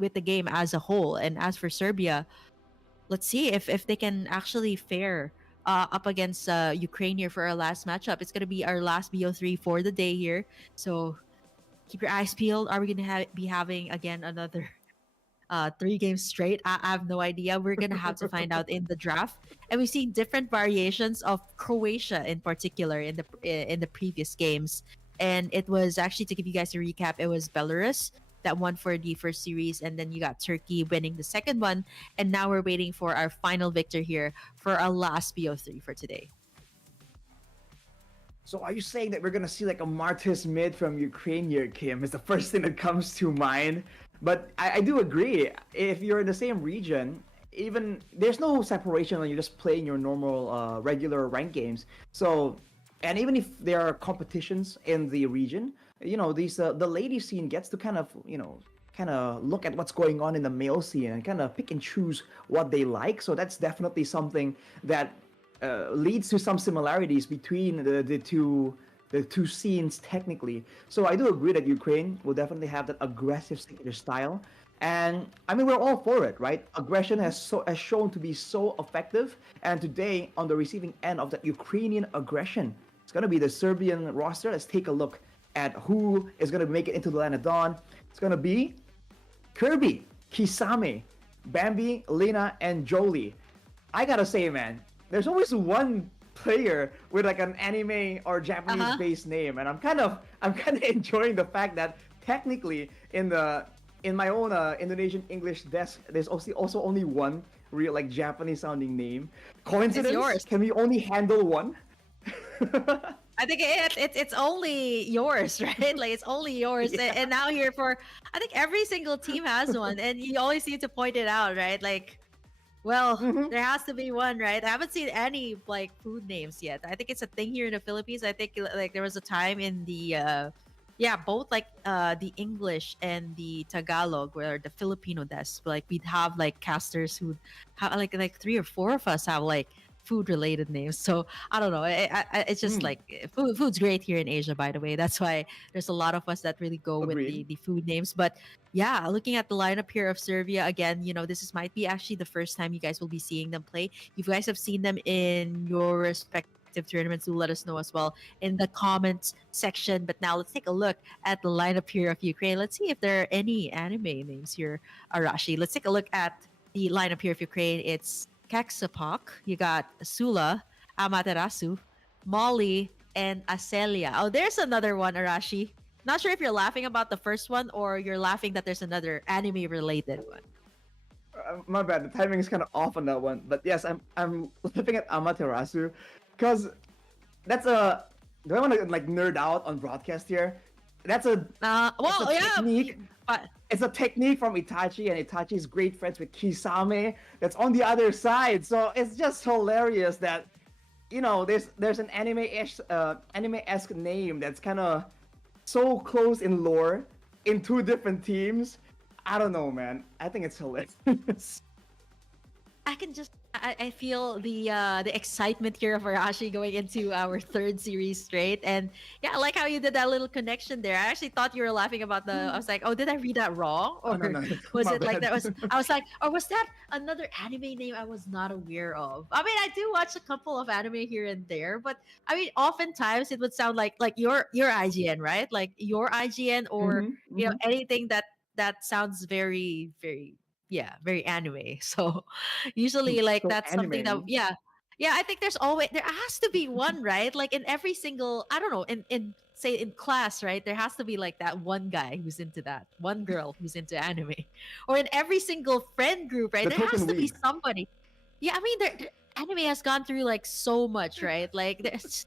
with the game as a whole. And as for Serbia, let's see if they can actually fare up against Ukraine here for our last matchup. It's gonna be our last BO3 for the day here. So keep your eyes peeled. Are we gonna be having again another 3 games straight? I have no idea. We're gonna have to find out in the draft. And we've seen different variations of Croatia in particular in the previous games. And it was actually, to give you guys a recap, it was Belarus that won for the first series, and then you got Turkey winning the second one. And now we're waiting for our final victor here for our last BO3 for today. So are you saying that we're gonna see like a Martis mid from Ukraine here, Kim? Is the first thing that comes to mind. But I do agree. If you're in the same region, even there's no separation when you're just playing your normal, regular rank games. So, and even if there are competitions in the region, these the lady scene gets to kind of kind of look at what's going on in the male scene and kind of pick and choose what they like. So that's definitely something that leads to some similarities between the two scenes technically. So I do agree that Ukraine will definitely have that aggressive signature style, and I mean we're all for it, right? Aggression has shown to be so effective, and today on the receiving end of that Ukrainian aggression, it's gonna be the Serbian roster. Let's take a look at who is gonna make it into the land of dawn. It's gonna be Kirby, Kisame, Bambi, Lena, and Jolie. I gotta say, man, there's always one player with like an anime or Uh Japanese huh. based name, and I'm kind of enjoying the fact that technically in my own Indonesian English desk, there's also only one real like Japanese sounding name. It's Coincidence? yours. Can we only handle one? I think it's only yours, right? Like it's only yours. Yeah. And now here for, I think every single team has one, and you always need to point it out, right? Like, well, Hmm. there has to be one, right? I haven't seen any like food names yet. I think it's a thing here in the Philippines. I think like there was a time in the yeah, both like the English and the Tagalog, where the Filipino desk, like we'd have like casters who have like 3 or 4 of us have like food related names. So I don't know. It's just Mm, like food's great here in Asia, by the way. That's why there's a lot of us that really go with agreed. the food names. But yeah, looking at the lineup here of Serbia again, this might be actually the first time you guys will be seeing them play. If you guys have seen them in your respective tournaments, do let us know as well in the comments section. But now let's take a look at the lineup here of Ukraine. Let's see if there are any anime names here, Arashi. Let's take a look at the lineup here of Ukraine. It's Keksapak, you got Sula, Amaterasu, Molly, and Acelia. Oh, there's another one, Arashi. Not sure if you're laughing about the first one or you're laughing that there's another anime related one. My bad. The timing is kind of off on that one. But yes, I'm looking at Amaterasu, because that's a. Do I want to like nerd out on broadcast here? That's a it's a Well, yeah, technique. but It's a technique from Itachi, and Itachi's great friends with Kisame. That's on the other side. So it's just hilarious that there's an anime-esque name that's kind of so close in lore in two different teams. I don't know, man. I think it's hilarious. I can just I feel the excitement here of Arashi going into our third series straight. And yeah, I like how you did that little connection there. I actually thought you were laughing about I was like, oh, did I read that wrong? Oh, no, Or no, was my it like bad. I was like, or was that another anime name I was not aware of? I mean, I do watch a couple of anime here and there, but I mean, oftentimes it would sound like your IGN, right? Like your IGN, or Hmm, hmm. anything that sounds very, very, yeah, very anime. So usually like So that's something that, anime. yeah, I think there has to be one, right? Like in every single, I don't know, in say in class, right? There has to be like that one guy who's into that, one girl who's into anime. Or in every single friend group, right? The There has token to be weeb. somebody. Yeah, I mean, anime has gone through like so much, right? Like there's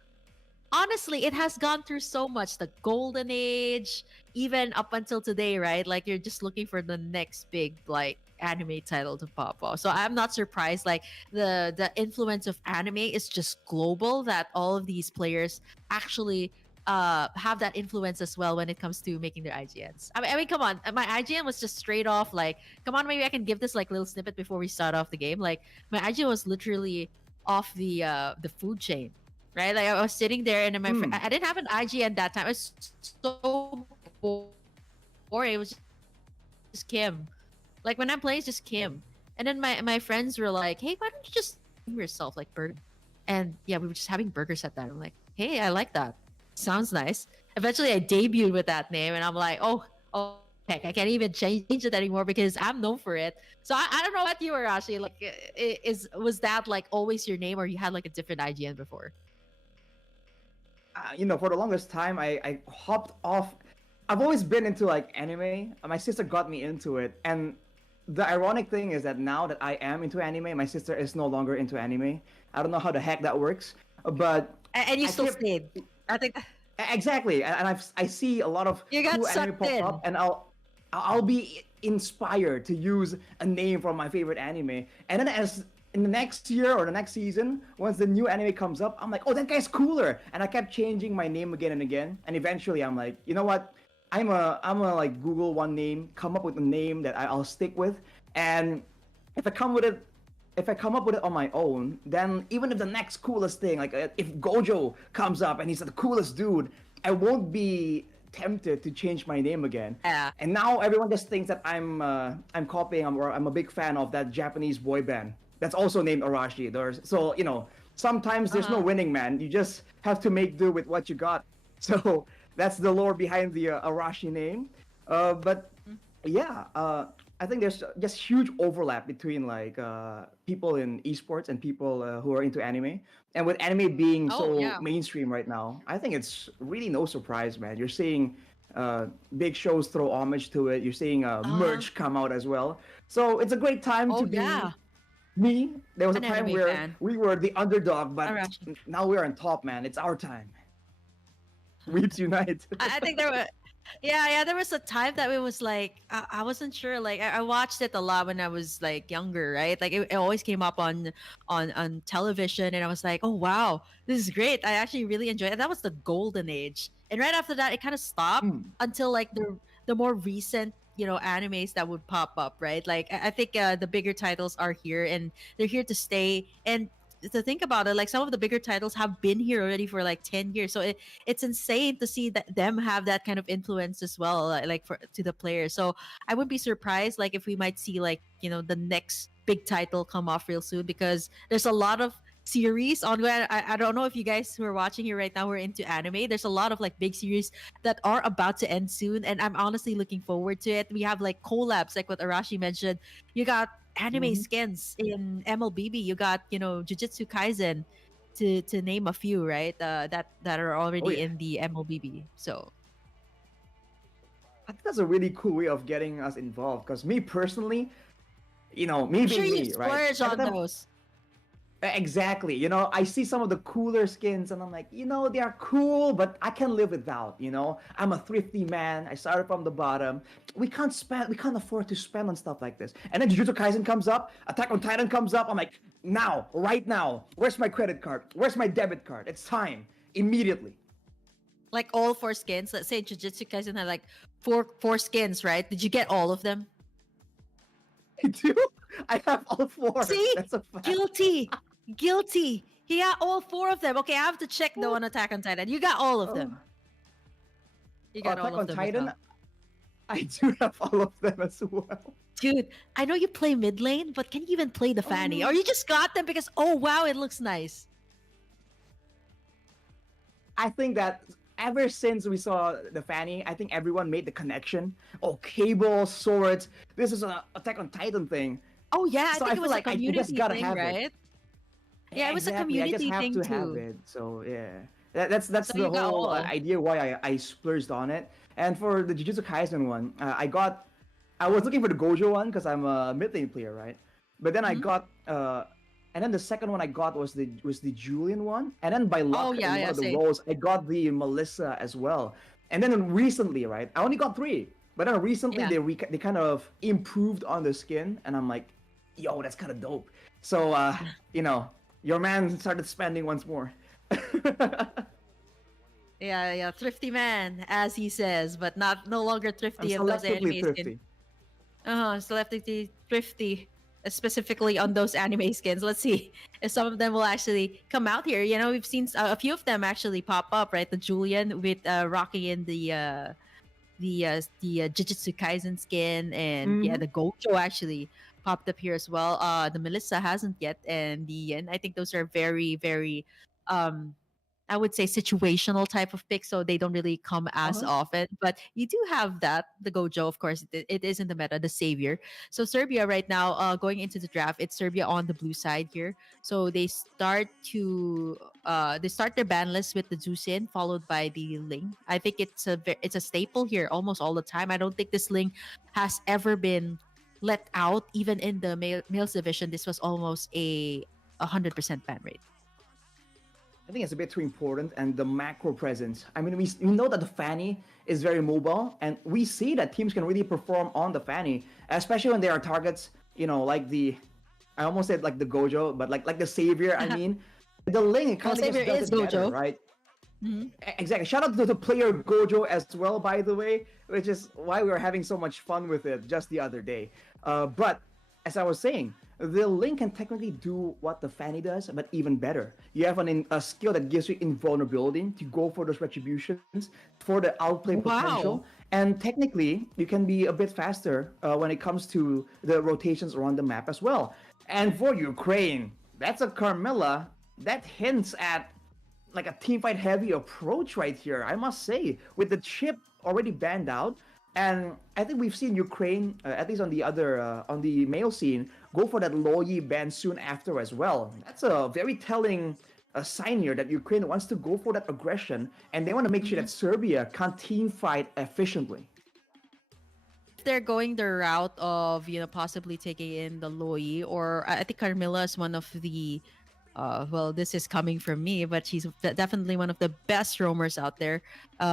honestly, it has gone through so much. The golden age, even up until today, right? Like you're just looking for the next big like anime title to pop off. So I'm not surprised. Like the influence of anime is just global. That all of these players actually have that influence as well when it comes to making their IGNs. I mean, come on, my IGN was just straight off like, come on, maybe I can give this like little snippet before we start off the game. Like my IGN was literally off the food chain, right? Like I was sitting there, and then Hmm. I didn't have an IG at that time. It was so boring. It was just Kim. Like when I'm playing, it's just Kim. And then my friends were like, "Hey, why don't you just name yourself like burger?" And yeah, we were just having burgers at that. I'm like, "Hey, I like that. Sounds nice." Eventually, I debuted with that name, and I'm like, "Oh, heck, I can't even change it anymore because I'm known for it." So I don't know what you were actually like. Was that like always your name, or you had like a different IGN before? For the longest time, I hopped off. I've always been into like anime. My sister got me into it, and the ironic thing is that now that I am into anime, my sister is no longer into anime. I don't know how the heck that works, but And you I still kept stayed. I think exactly, and I see a lot of you got cool anime sucked pop in. up, and I'll be inspired to use a name from my favorite anime, and then as in the next year or the next season, once the new anime comes up, I'm like, oh, that guy's cooler, and I kept changing my name again and again, and eventually I'm like, you know what? I'm a like Google one name, come up with a name that I'll stick with, and if I come with it if I come up with it on my own, then even if the next coolest thing, like if Gojo comes up and he's the coolest dude, I won't be tempted to change my name again. Yeah. And now everyone just thinks that I'm copying or I'm a big fan of that Japanese boy band that's also named Arashi. So sometimes there's no Uh-huh. winning, man. You just have to make do with what you got. So that's the lore behind the Arashi name. But yeah, I think there's just huge overlap between like people in esports and people who are into anime. And with anime being Oh so yeah. mainstream right now, I think it's really no surprise, man. You're seeing big shows throw homage to it. You're seeing Uh, merch come out as well. So it's a great time to oh be yeah. me. There was a An time anime where fan. we were the underdog, but Arashi. now we're on top, man. It's our time. Weeps unite. I think there were, yeah, there was a time that it was like I wasn't sure. Like I watched it a lot when I was like younger, right? Like it always came up on television, and I was like, oh wow, this is great. I actually really enjoyed it. That was the golden age, and right after that, it kind of stopped Hmm. until like the more recent animes that would pop up, right? Like I think the bigger titles are here, and they're here to stay. And to think about it, like some of the bigger titles have been here already for like 10 years, so it's insane to see that them have that kind of influence as well, like for to the players. So I wouldn't be surprised like if we might see like the next big title come off real soon, because there's a lot of series ongoing. I don't know if you guys who are watching here right now were into anime. There's a lot of like big series that are about to end soon, and I'm honestly looking forward to it. We have like collabs, like what Arashi mentioned. You got anime Mhm. skins in MLBB. You got Jujutsu Kaisen, to name a few, right? That are Oh already yeah. in the MLBB. So I think that's a really cool way of getting us involved. Because me personally, me I'm sure being you me, right? splurge Every on time, those. Exactly. You know, I see some of the cooler skins and I'm like, they are cool, but I can live without. I'm a thrifty man. I started from the bottom. We can't afford to spend on stuff like this. And then Jujutsu Kaisen comes up, Attack on Titan comes up. I'm like, now, right now, where's my credit card? Where's my debit card? It's time. Immediately. Like all four skins. Let's say Jujutsu Kaisen had like four skins, right? Did you get all of them? I do. I have all four. See? That's a fact. Guilty. He got all four of them. Okay, I have to check though on Attack on Titan. You got all of them. You got Attack all of on them. as Titan, well. I do have all of them as well. Dude, I know you play mid lane, but can you even play the Fanny? Or you just got them because, oh wow, it looks nice. I think that ever since we saw the Fanny, I think everyone made the connection. Oh, cable, swords. This is an Attack on Titan thing. Oh yeah, I So think it feel was like a I just community gotta thing, have it. right? Yeah, it was a Exactly. I just community have thing to have too. it. So yeah, that's So the you got whole all. idea why I splurged on it. And for the Jujutsu Kaisen one, I was looking for the Gojo one because I'm a mid lane player, right? But then I Mhm. got and then the second one I got was the Julian one, and then by luck Oh in yeah, one yeah, of the same. roles I got the Melissa as well. And then recently, right, I only got three, but then recently Yeah. they kind of improved on the skin, and I'm like, yo, that's kind of dope. So your man started spending once more. Yeah, thrifty man, as he says, but no longer I'm thrifty of those selectively anime skins. thrifty. Selectively thrifty, specifically on those anime skins. Let's see if some of them will actually come out here. You know, we've seen a few of them actually pop up, right? The Julian with Rocky in the Jujutsu Kaisen skin, and yeah, Mm-hmm. the Gojo actually popped up here as well. The Melissa hasn't yet, and the Yin. I think those are very, very, um, I would say situational type of picks, so they don't really come as Uh-huh. often. But you do have that, the Gojo, of course, it is in the meta, the savior. So Serbia right now, going into the draft, it's Serbia on the blue side here. So they start their ban list with the Zusin, followed by the Ling. I think it's a staple here almost all the time. I don't think this Ling has ever been let out, even in the males division. This was almost a 100% ban rate. I think it's a bit too important, and the macro presence. I mean, we know that the Fanny is very mobile, and we see that teams can really perform on the Fanny, especially when there are targets, like I almost said like the Gojo, but like the Savior, I mean. The Ling Well, kind of savior just does is it better, Gojo. right? Mhm. Exactly. Shout out to the player Gojo as well, by the way, which is why we were having so much fun with it just the other day. But as I was saying, the Link can technically do what the Fanny does, but even better. You have a skill that gives you invulnerability to go for those retributions, for the outplay Wow. potential, and technically you can be a bit faster when it comes to the rotations around the map as well. And for Ukraine, that's a Carmilla that hints at like a team fight heavy approach right here, I must say, with the chip already banned out. And I think we've seen Ukraine, at least on the male scene, go for that Loyi ban soon after as well. That's a very telling sign here that Ukraine wants to go for that aggression, and they want to make sure Mhm. that Serbia can team fight efficiently. If they're going the route of possibly taking in the Loi, or I think Carmilla is one of the well, this is coming from me, but she's definitely one of the best roamers out there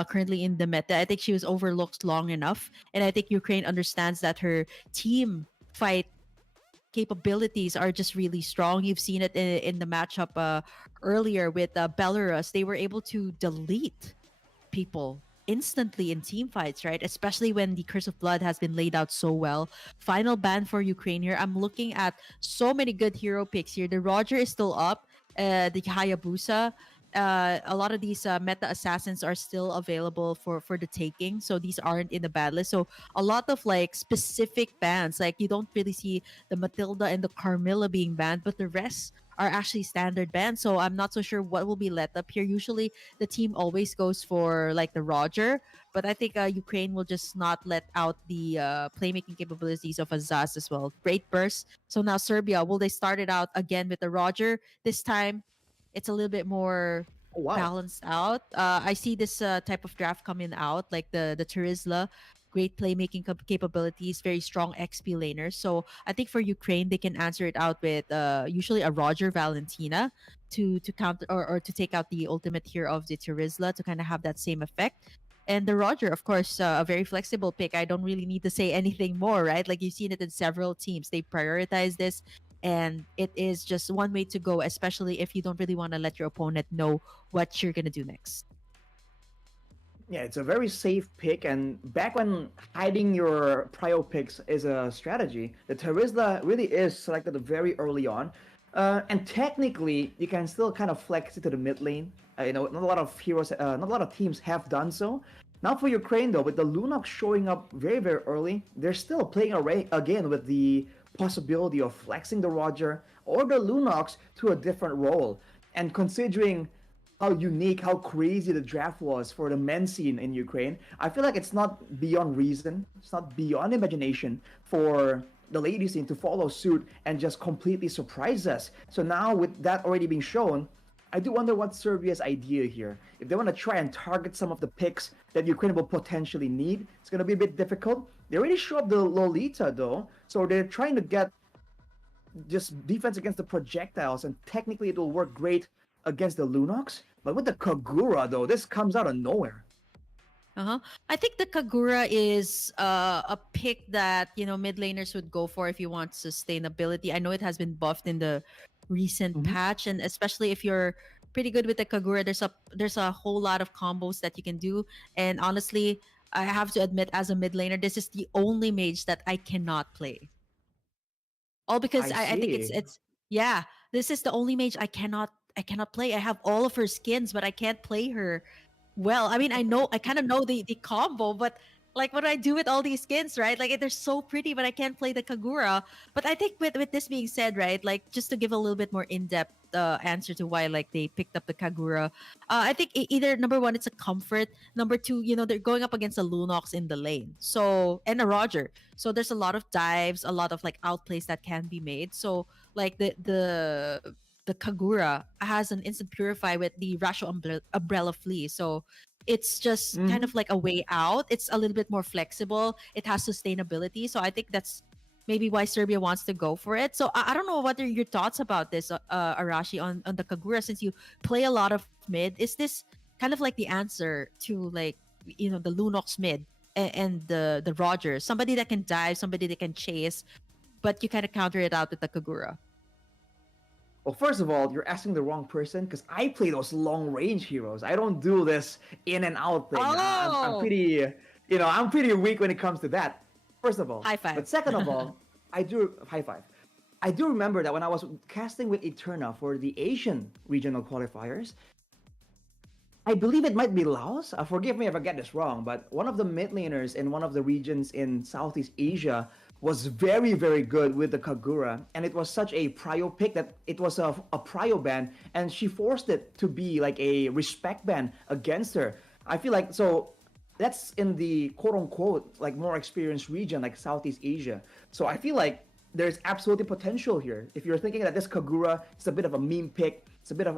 currently in the meta. I think she was overlooked long enough, and I think Ukraine understands that her team fight capabilities are just really strong. You've seen it in the matchup earlier with Belarus. They were able to delete people instantly in team fights, right? Especially when the Curse of Blood has been laid out so well. Final ban for Ukraine here. I'm looking at so many good hero picks here. The Roger is still up. The Hayabusa. A lot of these meta assassins are still available for the taking, so these aren't in the bad list. So a lot of like specific bans, like you don't really see the Matilda and the Carmilla being banned, but the rest are actually standard bans. So I'm not so sure what will be let up here. Usually the team always goes for like the Roger, but I think Ukraine will just not let out the playmaking capabilities of Azaz as well. Great burst. So now Serbia, will they start it out again with the Roger? This time it's a little bit more Oh wow. balanced out. I see this type of draft coming out, like the Turizla, great playmaking capabilities, very strong XP laners. So I think for Ukraine, they can answer it out with usually a Roger Valentina to counter or to take out the ultimate here of the Turizla to kind of have that same effect. And the Roger, of course, a very flexible pick. I don't really need to say anything more, right? Like you've seen it in several teams. They prioritize this, and it is just one way to go, especially if you don't really want to let your opponent know what you're gonna do next. Yeah, it's a very safe pick, and back when hiding your prio picks is a strategy, the Terizla really is selected very early on. And technically, you can still kind of flex it to the mid lane. Not a lot of heroes, not a lot of teams have done so. Now for Ukraine, though, with the Lunox showing up very, very early, they're still playing again with the possibility of flexing the Roger or the Lunox to a different role. And considering how unique, how crazy the draft was for the men's scene in Ukraine, I feel like it's not beyond reason, it's not beyond imagination for the ladies scene to follow suit and just completely surprise us. So now with that already being shown, I do wonder what Serbia's idea here. If they want to try and target some of the picks that Ukraine will potentially need, it's going to be a bit difficult. They already show up the Lolita though, so they're trying to get just defense against the projectiles, and technically it will work great against the Lunox. But with the Kagura though, this comes out of nowhere. Uh-huh. I think the Kagura is a pick that, mid laners would go for if you want sustainability. I know it has been buffed in the recent Mhm. patch, and especially if you're pretty good with the Kagura, there's a whole lot of combos that you can do. And honestly, I have to admit, as a mid laner, this is the only mage that I cannot play. All because I I think see. it's yeah, this is the only mage I cannot play. I have all of her skins, but I can't play her well. I mean, I kind of know the combo, but like what do I do with all these skins, right? Like they're so pretty, but I can't play the Kagura. But I think with this being said, right, like just to give a little bit more in-depth answer to why like they picked up the Kagura, I think either number one, it's a comfort. Number two, they're going up against a Lunox in the lane, so and a Roger. So there's a lot of dives, a lot of like outplays that can be made. So like the Kagura has an instant purify with the Rasho umbrella flea. So it's just kind Hmm. of like a way out. It's a little bit more flexible. It has sustainability. So I think that's maybe why Serbia wants to go for it. So I don't know what are your thoughts about this, Arashi, on the Kagura, since you play a lot of mid. Is this kind of like the answer to like the Lunox mid and the Roger, somebody that can dive, somebody that can chase, but you kind of counter it out with the Kagura. Well, first of all, you're asking the wrong person because I play those long range heroes. I don't do this in and out thing. I'm Oh, pretty, I'm pretty weak when it comes to that. First of all, high five. but second of all, I do high five. I do remember that when I was casting with Eterna for the Asian regional qualifiers, I believe it might be Laos. Forgive me if I get this wrong, but one of the mid laners in one of the regions in Southeast Asia was very, very good with the Kagura. And it was such a prio pick that it was a prio ban, and she forced it to be like a respect ban against her. I feel like, so that's in the quote unquote like more experienced region like Southeast Asia. So I feel like there's absolutely potential here. If you're thinking that this Kagura is a bit of a meme pick, it's a bit of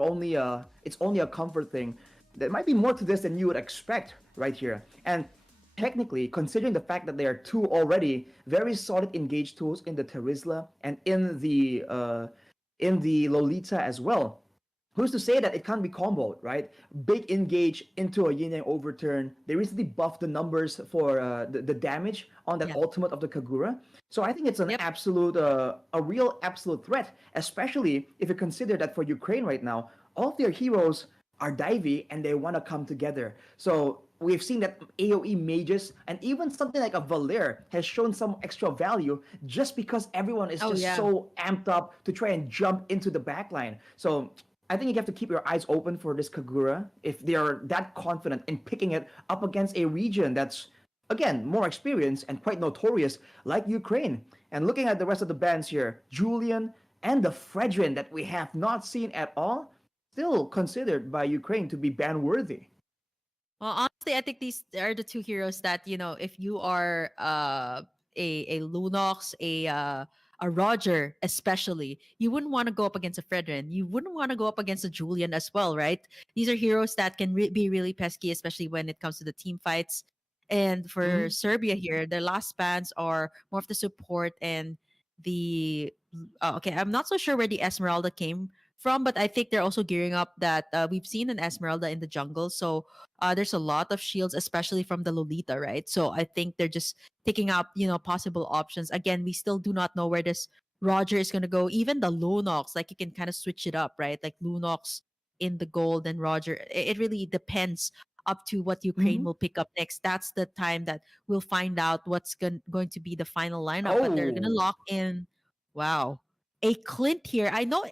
it's only a comfort thing, there might be more to this than you would expect right here. And technically, considering the fact that there are two already very solid engage tools in the Terizla and in the Lolita as well, who's to say that it can't be comboed, right? Big engage into a yin yang overturn. They recently buffed the numbers for the damage on that Yeah. ultimate of the Kagura. So I think it's an Yep. absolute, a real absolute threat, especially if you consider that for Ukraine right now, all of their heroes are divey and they want to come together. So we've seen that AoE mages and even something like a Valer has shown some extra value just because everyone is Oh just yeah. so amped up to try and jump into the backline. So I think you have to keep your eyes open for this Kagura if they are that confident in picking it up against a region that's, again, more experienced and quite notorious like Ukraine. And looking at the rest of the bands here, Julian and the Fredrin that we have not seen at all, still considered by Ukraine to be ban worthy. Well, honestly, I think these are the two heroes that if you are a Lunox, a a Roger, especially, you wouldn't want to go up against a Fredrin. You wouldn't want to go up against a Julian as well, right? These are heroes that can be really pesky, especially when it comes to the team fights. And for Mhm. Serbia here, their last spans are more of the support and the. Okay, I'm not so sure where the Esmeralda came from, but I think they're also gearing up that we've seen an Esmeralda in the jungle. So there's a lot of shields, especially from the Lolita, right? So I think they're just picking up, possible options. Again, we still do not know where this Roger is going to go. Even the Lunox, like you can kind of switch it up, right? Like Lunox in the gold and Roger. It really depends up to what Ukraine Mhm. will pick up next. That's the time that we'll find out what's going to be the final lineup. But they're going to Oh, lock in, wow, a Clint here. I know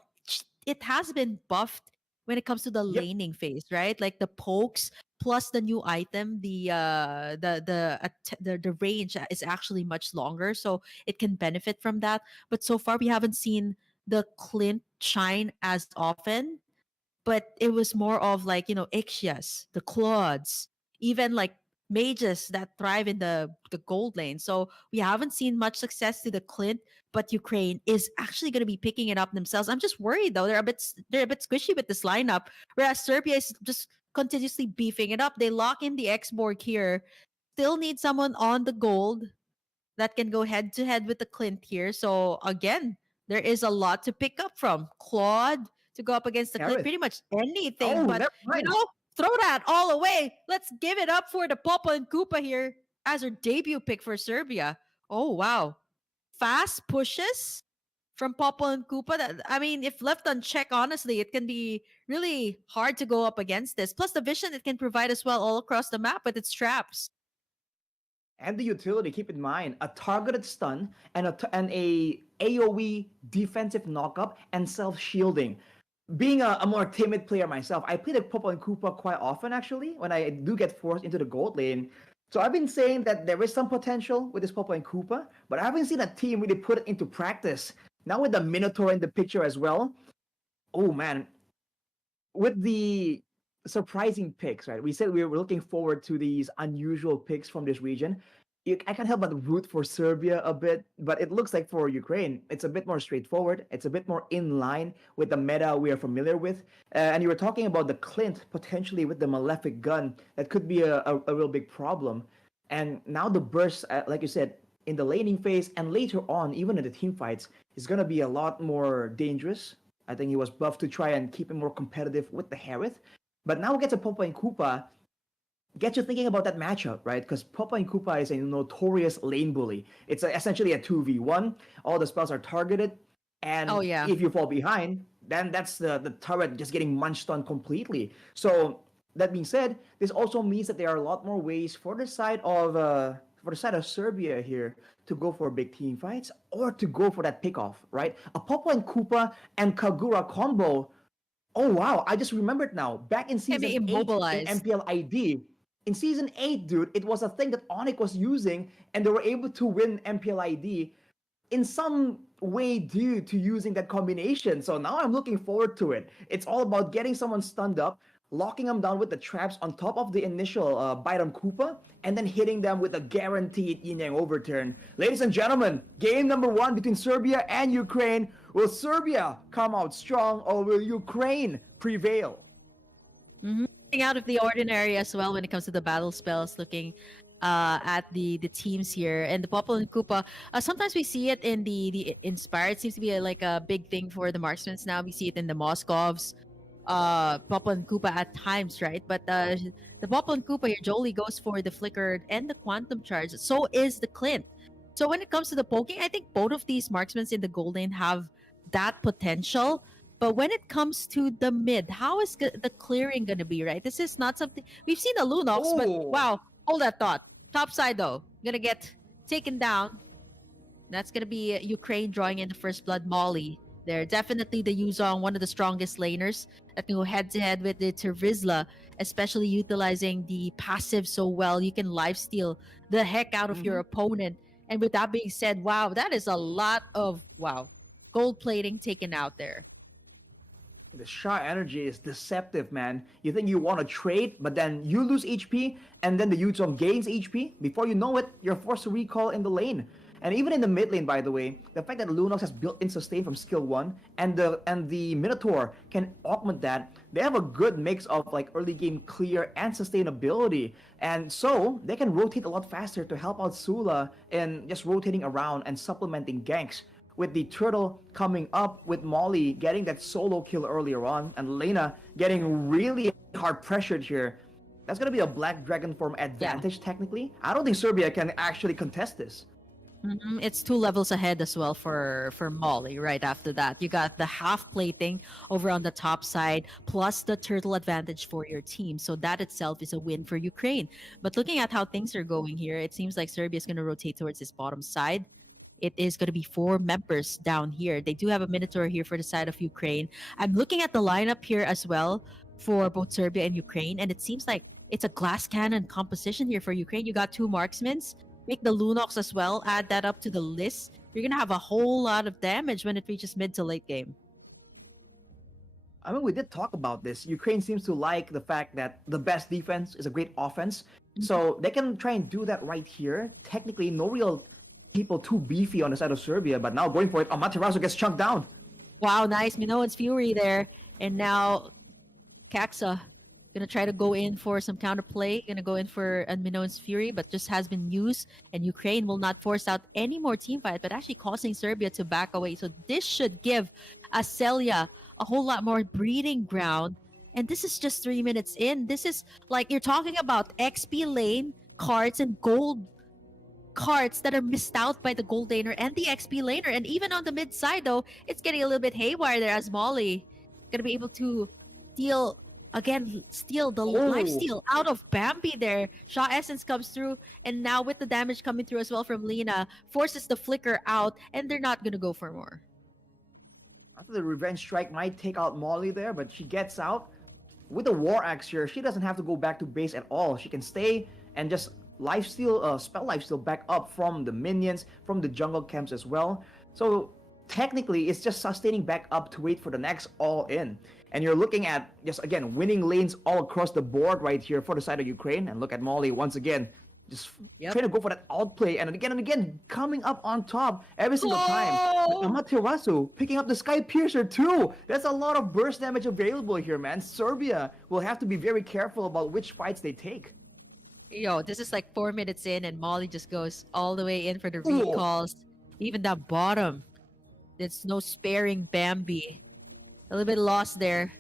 it has been buffed when it comes to the yep, laning phase, right? Like the pokes plus the new item, the range is actually much longer, so it can benefit from that. But so far, we haven't seen the Clint shine as often. But it was more of like Ixias, the Claudes, even like mages that thrive in the gold lane. So we haven't seen much success to the Clint, but Ukraine is actually going to be picking it up themselves. I'm just worried though; they're a bit squishy with this lineup, whereas Serbia is just continuously beefing it up. They lock in the X-Borg here, still need someone on the gold that can go head to head with the Clint here. So again, there is a lot to pick up from. Claude to go up against the Clint, Harris. pretty much anything, Oh, but never mind. throw that all away. Let's give it up for the Popo and Koopa here as her debut pick for Serbia. Oh wow. Fast pushes from Popo and Koopa. I mean, if left unchecked, honestly, it can be really hard to go up against this. Plus the vision it can provide as well all across the map with its traps. And the utility, keep in mind, a targeted stun and a AoE defensive knockup and self shielding. Being a more timid player myself, I play the Popo and Koopa quite often actually when I do get forced into the gold lane. So I've been saying that there is some potential with this Popo and Koopa, but I haven't seen a team really put it into practice. Now with the Minotaur in the picture as well, oh man, with the surprising picks, right? We said we were looking forward to these unusual picks from this region. I can't help but root for Serbia a bit, but it looks like for Ukraine, it's a bit more straightforward. It's a bit more in line with the meta we are familiar with. And you were talking about the Clint potentially with the Malefic gun. That could be a real big problem. And now the burst, like you said, in the laning phase and later on, even in the team fights, is going to be a lot more dangerous. I think he was buffed to try and keep him more competitive with the Harith. But now we get to Popa and Koopa, get you thinking about that matchup, right? Because Popa and Koopa is a notorious lane bully. It's essentially a 2v1. All the spells are targeted. Oh And yeah. if you fall behind, then that's the turret just getting munched on completely. So that being said, this also means that there are a lot more ways for the side of Serbia here to go for big team fights or to go for that pickoff, right? A Popa and Koopa and Kagura combo. Oh wow, I just remembered now. Back in Can be season 8 in immobilized. MPL ID, in season 8, dude, it was a thing that Onyx was using and they were able to win MPL ID in some way due to using that combination. So now I'm looking forward to it. It's all about getting someone stunned up, locking them down with the traps on top of the initial Byram Koopa, and then hitting them with a guaranteed yin yang overturn. Ladies and gentlemen, game number 1 between Serbia and Ukraine. Will Serbia come out strong or will Ukraine prevail? Out of the ordinary as well when it comes to the battle spells. Looking at the teams here and the Popol and Koopa. Sometimes we see it in the Inspired. Seems to be like a big thing for the marksmen now. We see it in the Moskovs, Popol and Koopa at times, right? But the Popol and Koopa here, Jolie goes for the Flickered and the Quantum Charge. So is the Clint. So when it comes to the poking, I think both of these marksmen in the gold lane have that potential. But when it comes to the mid, how is the clearing going to be, right? This is not something we've seen the Lunox, but Oh, wow, hold that thought. Top side though, gonna get taken down. That's gonna be Ukraine drawing in the first blood Molly. They're definitely the Yuzong, one of the strongest laners that can go head to head with the Tervizla, especially utilizing the passive so well. You can lifesteal the heck out of your mhm. opponent. And with that being said, wow, that is a lot of gold plating taken out there. The Shah energy is deceptive, man. You think you want to trade, but then you lose HP, and then the Yuzong gains HP. Before you know it, you're forced to recall in the lane. And even in the mid lane, by the way, the fact that Lunox has built-in sustain from skill 1 and the Minotaur can augment that, they have a good mix of like early game clear and sustainability. And so they can rotate a lot faster to help out Sula in just rotating around and supplementing ganks. With the turtle coming up, with Molly getting that solo kill earlier on, and Lena getting really hard pressured here, that's going to be a Black Dragon form advantage technically. I don't think Serbia can actually contest this. It's 2 levels ahead as well for Molly. Right after that, you got the half plating over on the top side, plus the turtle advantage for your team. So that itself is a win for Ukraine. But looking at how things are going here, it seems like Serbia is going to rotate towards this bottom side. It is going to be 4 members down here. They do have a Minotaur here for the side of Ukraine. I'm looking at the lineup here as well for both Serbia and Ukraine, and it seems like it's a glass cannon composition here for Ukraine. You got 2 marksmans. Make the Lunox as well. Add that up to the list. You're going to have a whole lot of damage when it reaches mid to late game. I mean, we did talk about this. Ukraine seems to like the fact that the best defense is a great offense. So they can try and do that right here. Technically, no real people too beefy on the side of Serbia, but now going for it, Amaterasu gets chunked down. Wow, nice. Minoan's Fury there. And now Kaxa gonna try to go in for some counterplay. Gonna go in for Minoan's Fury, but just has been used. And Ukraine will not force out any more team fight, but actually causing Serbia to back away. So this should give Aselia a whole lot more breeding ground. And this is just 3 minutes in. This is like you're talking about XP lane cards and gold cards that are missed out by the gold laner and the XP laner. And even on the mid side, though, it's getting a little bit haywire there as Molly gonna be able to steal the life steal out of Bambi there. Shaw Essence comes through, and now with the damage coming through as well from Lena, forces the flicker out, and they're not gonna go for more. I thought the Revenge Strike might take out Molly there, but she gets out. With the War Axe here, she doesn't have to go back to base at all. She can stay and just spell lifesteal back up from the minions, from the jungle camps as well. So technically, it's just sustaining back up to wait for the next all-in. And you're looking at, just again, winning lanes all across the board right here for the side of Ukraine. And look at Molly once again, just trying to go for that outplay. And again, coming up on top every single time. Amaterasu picking up the Sky Piercer too. That's a lot of burst damage available here, man. Serbia will have to be very careful about which fights they take. Yo, this is like 4 minutes in, and Molly just goes all the way in for the recalls. Even that bottom. There's no sparing Bambi. A little bit lost there.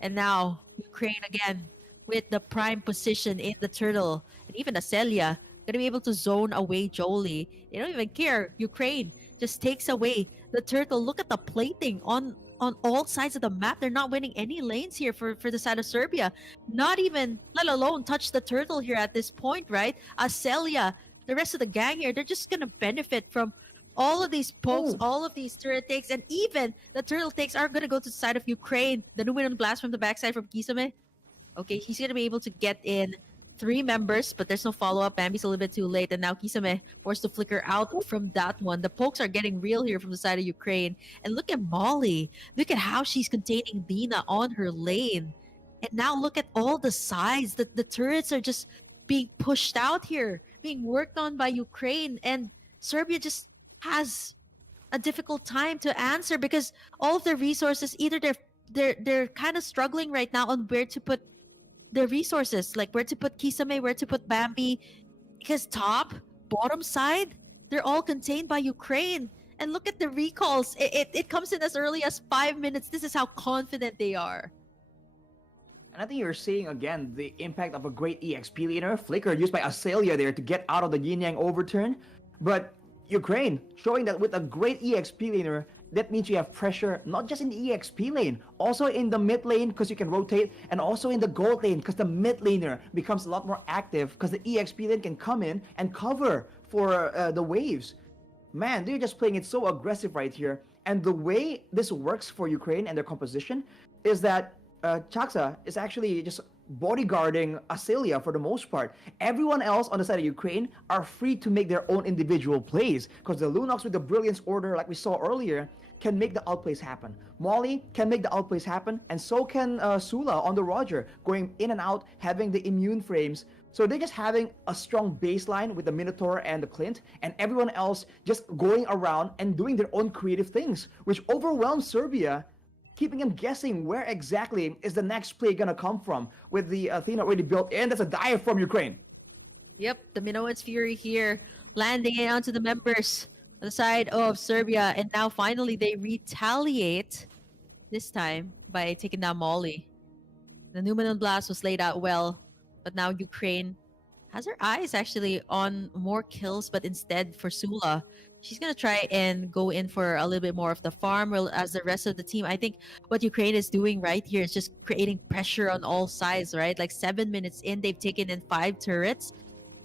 And now, Ukraine again with the prime position in the turtle. And even Aselia gonna be able to zone away Jolie. They don't even care. Ukraine just takes away the turtle. Look at the plating on all sides of the map. They're not winning any lanes here for the side of Serbia. Not even, let alone touch the turtle here at this point, right? Aselia, the rest of the gang here, they're just gonna benefit from all of these pokes, all of these turret takes, and even the turtle takes are going to go to the side of Ukraine. The Numenon Blast from the backside from Kisame. Okay, he's going to be able to get in 3 members, but there's no follow-up. Bambi's a little bit too late, and now Kisame forced to flicker out from that one. The pokes are getting real here from the side of Ukraine. And look at Molly. Look at how she's containing Dina on her lane. And now look at all the sides. The turrets are just being pushed out here, being worked on by Ukraine, and Serbia just has a difficult time to answer because all of their resources, either they're kind of struggling right now on where to put their resources, like where to put Kisame, where to put Bambi, because top, bottom side, they're all contained by Ukraine. And look at the recalls. It comes in as early as 5 minutes. This is how confident they are. And I think you're seeing again the impact of a great EXP leader. Flicker used by Aselia there to get out of the yin yang overturn. But Ukraine showing that with a great EXP laner, that means you have pressure not just in the EXP lane, also in the mid lane because you can rotate, and also in the gold lane because the mid laner becomes a lot more active because the EXP lane can come in and cover for the waves. Man, they're just playing it so aggressive right here. And the way this works for Ukraine and their composition is that Chaksa is actually just bodyguarding Aselia for the most part. Everyone else on the side of Ukraine are free to make their own individual plays because the Lunox with the Brilliance Order, like we saw earlier, can make the outplays happen. Molly can make the outplays happen, and so can Sula on the Roger, going in and out, having the immune frames So they're just having a strong baseline with the Minotaur and the Clint, and everyone else just going around and doing their own creative things, which overwhelms Serbia, keeping them guessing where exactly is the next play gonna come from. With the Athena already built in, that's a dive from Ukraine. Yep, the Minoan's Fury here, landing it onto the members on the side of Serbia, and now finally they retaliate, this time by taking down Molly. The Numenon Blast was laid out well, but now Ukraine has her eyes actually on more kills, but instead for Sula, she's gonna try and go in for a little bit more of the farm, well, as the rest of the team. I think what Ukraine is doing right here is just creating pressure on all sides, right? Like 7 minutes in, they've taken in 5 turrets.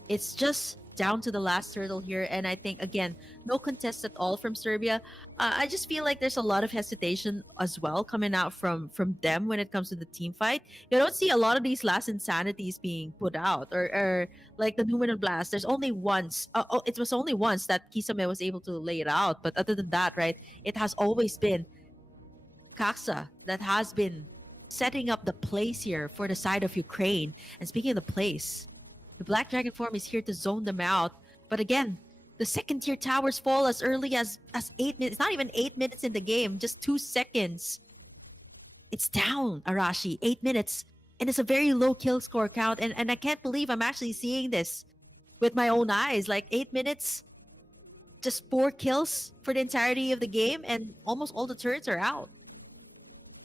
It's just down to the last turtle here, and I think again, no contest at all from Serbia. I just feel like there's a lot of hesitation as well coming out from them when it comes to the team fight. You don't see a lot of these last insanities being put out, or like the Numenon Blast. There's only once. It was only once that Kisame was able to lay it out, but other than that, right, it has always been Kaksa that has been setting up the place here for the side of Ukraine. And speaking of the place, the Black Dragon form is here to zone them out. But again, the second tier towers fall as early as 8 minutes. It's not even 8 minutes in the game, just 2 seconds. It's down, Arashi, 8 minutes. And it's a very low kill score count. And I can't believe I'm actually seeing this with my own eyes. Like 8 minutes, just 4 kills for the entirety of the game, and almost all the turrets are out.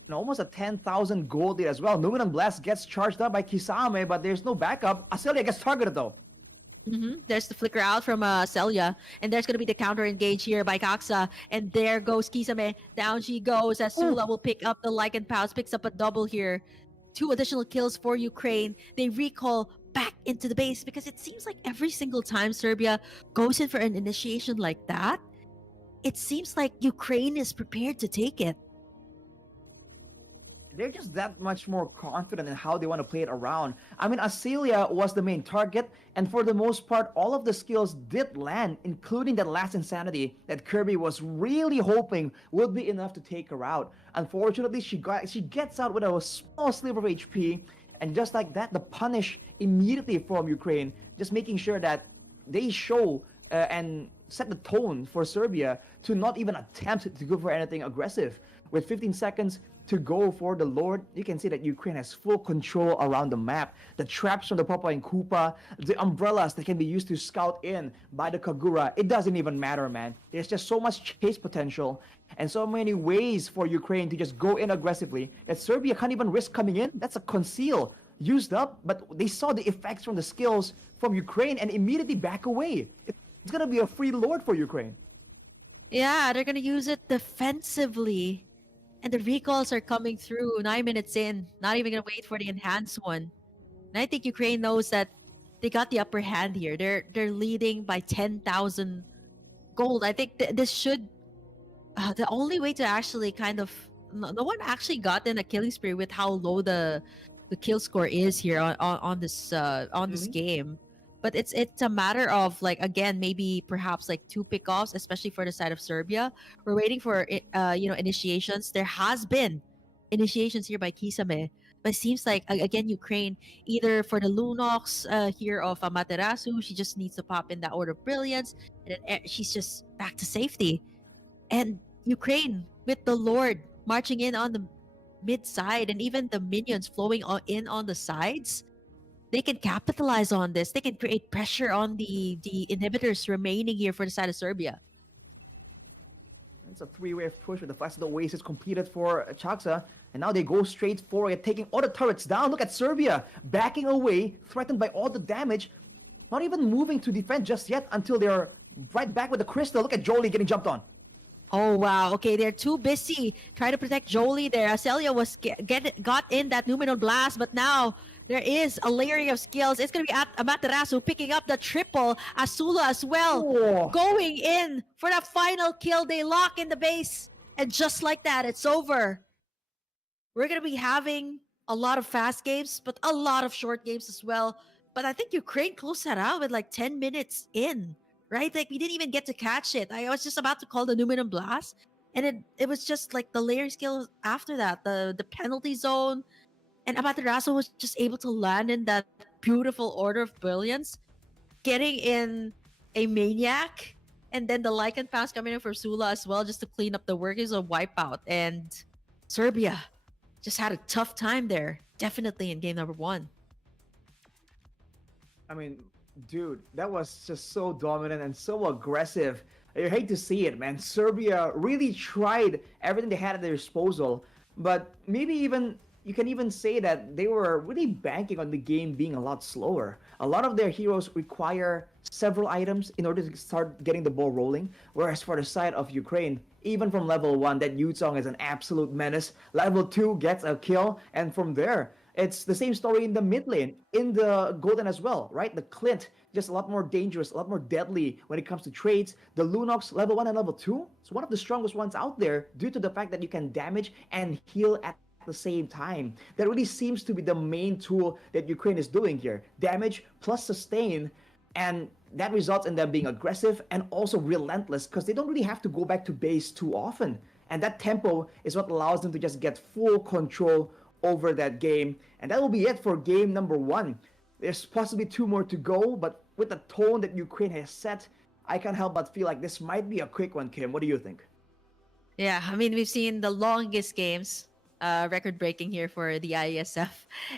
And almost a 10,000 gold lead as well. Numenon Blast gets charged up by Kisame, but there's no backup. Aselia gets targeted though. There's the flicker out from Celia, and there's going to be the counter engage here by Kaksa, and there goes Kisame. Down she goes as Sula will pick up the Lycan Pounce, picks up a double here. 2 additional kills for Ukraine. They recall back into the base because it seems like every single time Serbia goes in for an initiation like that, it seems like Ukraine is prepared to take it. They're just that much more confident in how they want to play it around. I mean, Aselia was the main target, and for the most part, all of the skills did land, including that last insanity that Kirby was really hoping would be enough to take her out. Unfortunately, she gets out with a small sliver of HP, and just like that, the punish immediately from Ukraine, just making sure that they show and set the tone for Serbia to not even attempt to go for anything aggressive. With 15 seconds to go for the Lord, you can see that Ukraine has full control around the map. The traps from the Papa and Koopa, the umbrellas that can be used to scout in by the Kagura, it doesn't even matter, man. There's just so much chase potential and so many ways for Ukraine to just go in aggressively that Serbia can't even risk coming in. That's a conceal used up, but they saw the effects from the skills from Ukraine and immediately back away. It's gonna be a free Lord for Ukraine. Yeah, they're gonna use it defensively. And the recalls are coming through 9 minutes in. Not even gonna wait for the enhanced one. And I think Ukraine knows that they got the upper hand here. They're leading by 10,000 gold. I think this should the only way to actually kind of no one actually got in a killing spree with how low the kill score is here on this game. But it's a matter of, like, again, maybe perhaps like 2 pickoffs, especially for the side of Serbia. We're waiting for initiations. There has been initiations here by Kisame, but it seems like again Ukraine, either for the Lunox here of Amaterasu, she just needs to pop in that Order of Brilliance, and then she's just back to safety. And Ukraine with the Lord marching in on the mid side, and even the minions flowing in on the sides. They can capitalize on this. They can create pressure on the inhibitors remaining here for the side of Serbia. It's a 3-way push with the Flash of the Oasis completed for Chaksa. And now they go straight for it, taking all the turrets down. Look at Serbia backing away, threatened by all the damage. Not even moving to defend just yet until they're right back with the crystal. Look at Jolie getting jumped on. Oh, wow. Okay, they're too busy trying to protect Jolie there. Celia was got in that Numenon Blast, but now there is a layering of skills. It's going to be at Amaterasu picking up the triple. Azula as well, going in for the final kill. They lock in the base, and just like that, it's over. We're going to be having a lot of fast games, but a lot of short games as well. But I think Ukraine closed that out with like 10 minutes in. Right? Like, we didn't even get to catch it. I was just about to call the Numenon Blast, and it was just like the layer skill after that, the penalty zone, and Amaterasu was just able to land in that beautiful order of brilliance, getting in a maniac, and then the Lycan pass coming in for Sula as well, just to clean up the workings of Wipeout. And Serbia just had a tough time there, definitely in game number one. I mean, dude, that was just so dominant and so aggressive. I hate to see it, man. Serbia really tried everything they had at their disposal, but maybe even you can even say that they were really banking on the game being a lot slower. A lot of their heroes require several items in order to start getting the ball rolling, whereas for the side of Ukraine, even from level 1, that Yuzong is an absolute menace. Level 2 gets a kill, and from there, it's the same story in the mid lane, in the Golden as well, right? The Clint, just a lot more dangerous, a lot more deadly when it comes to trades. The Lunox, level 1 and level 2, it's one of the strongest ones out there due to the fact that you can damage and heal at the same time. That really seems to be the main tool that Ukraine is doing here. Damage plus sustain, and that results in them being aggressive and also relentless because they don't really have to go back to base too often. And that tempo is what allows them to just get full control over that game. And that will be it for game number 1. There's possibly 2 more to go, but with the tone that Ukraine has set, I can't help but feel like this might be a quick one, Kim. What do you think? Yeah, I mean, we've seen the longest games, record breaking here for the IESF.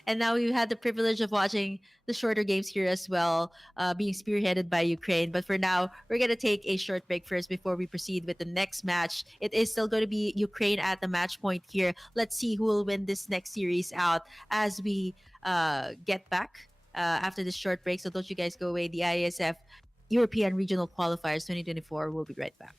And now we've had the privilege of watching the shorter games here as well, being spearheaded by Ukraine. But for now, we're going to take a short break first before we proceed with the next match. It is still going to be Ukraine at the match point here. Let's see who will win this next series out as we get back after this short break. So don't you guys go away. The IESF European Regional Qualifiers 2024 will be right back.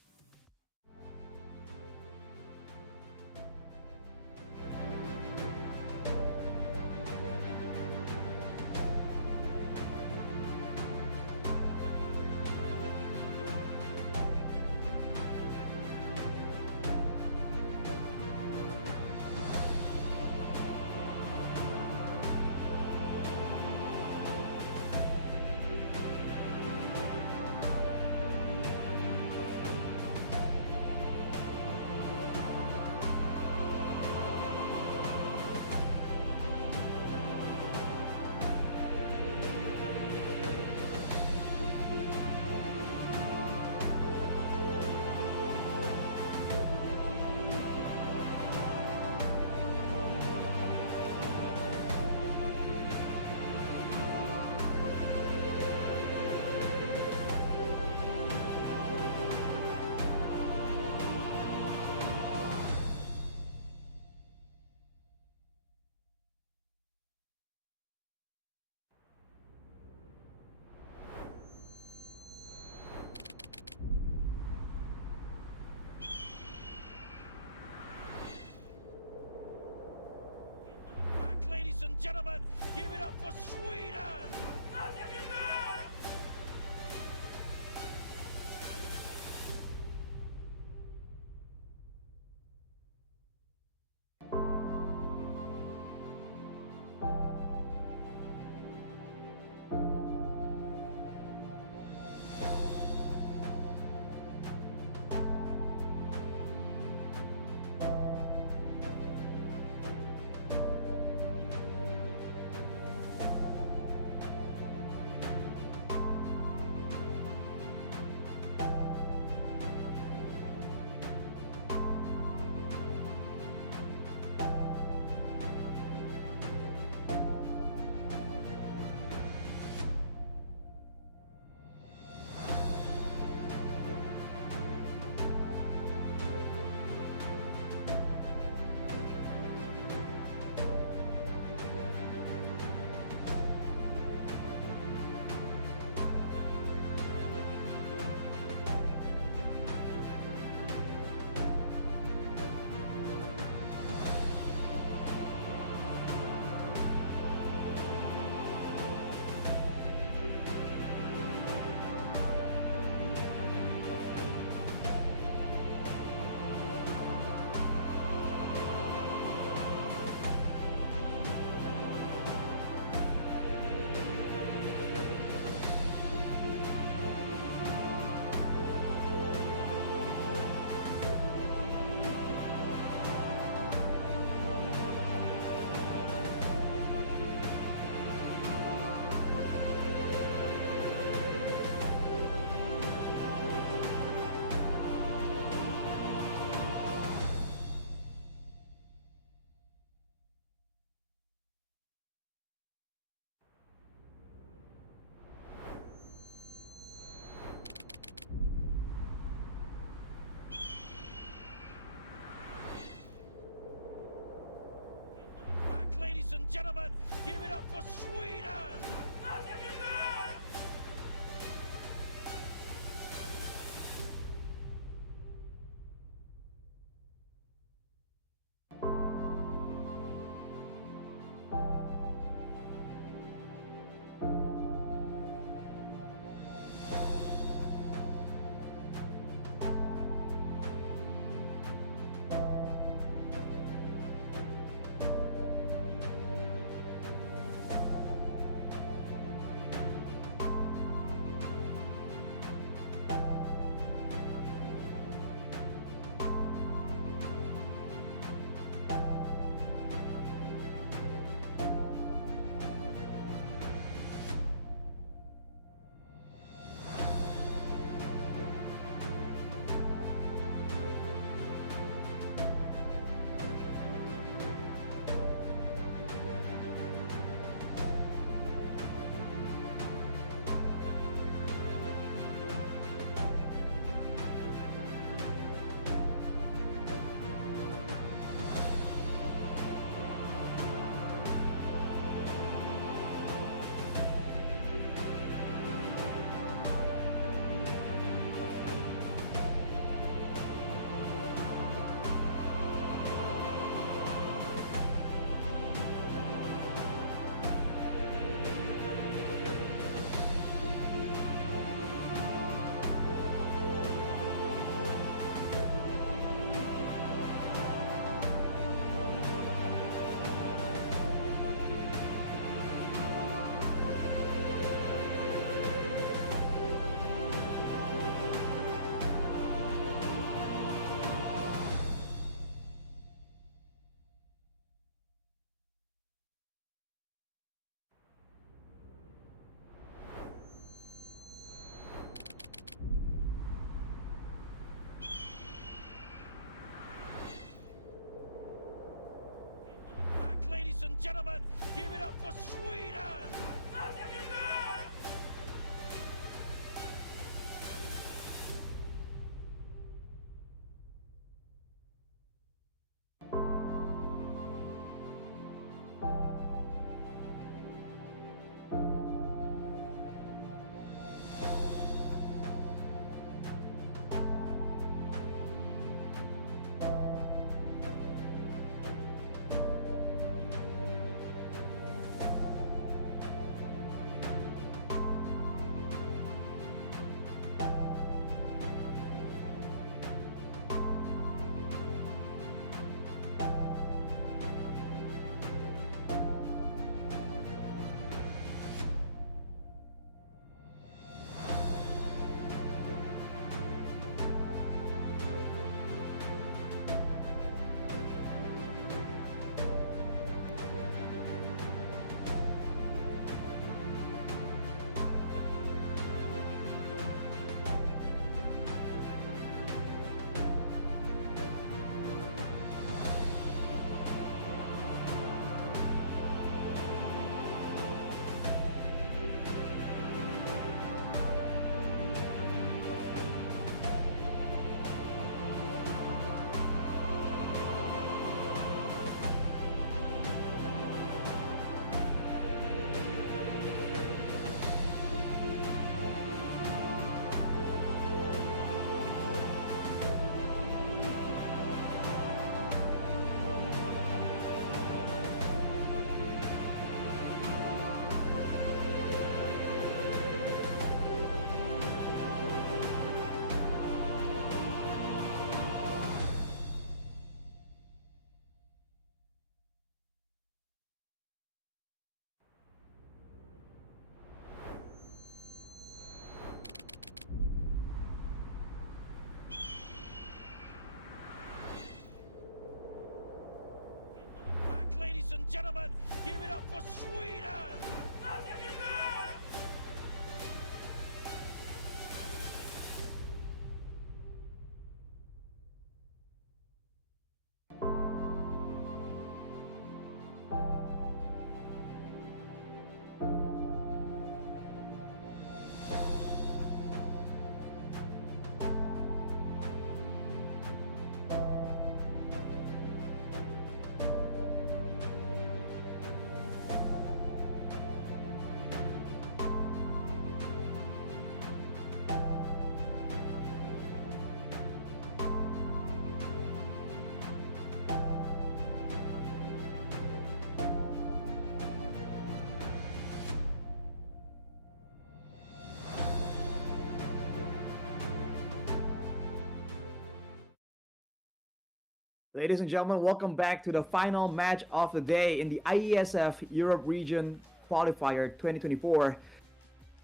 Ladies and gentlemen, welcome back to the final match of the day in the IESF Europe Region Qualifier 2024.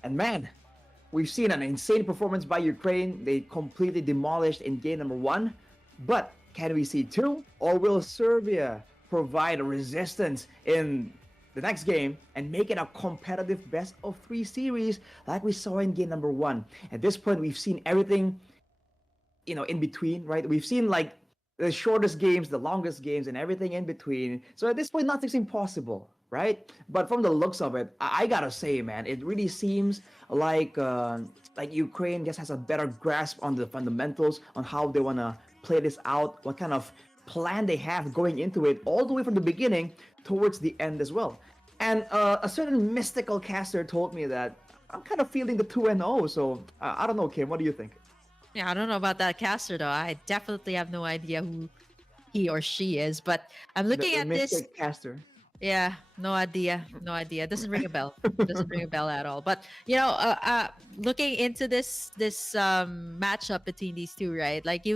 And man, we've seen an insane performance by Ukraine. They completely demolished in game number one. But can we see two? Or will Serbia provide a resistance in the next game and make it a competitive best of three series like we saw in game number one? At this point, we've seen everything, in between, right? We've seen like the shortest games, the longest games, and everything in between. So at this point, nothing's impossible, right? But from the looks of it, I gotta say, man, it really seems like Ukraine just has a better grasp on the fundamentals, on how they wanna play this out, what kind of plan they have going into it, all the way from the beginning towards the end as well. And a certain mystical caster told me that I'm kind of feeling the 2-0. So I don't know, Kim. What do you think? Yeah, I don't know about that caster though. I definitely have no idea who he or she is, but I'm looking The at this. mystic caster. Yeah, no idea, no idea. Doesn't ring a bell. Doesn't ring a bell at all. But looking into this matchup between these two, right? Like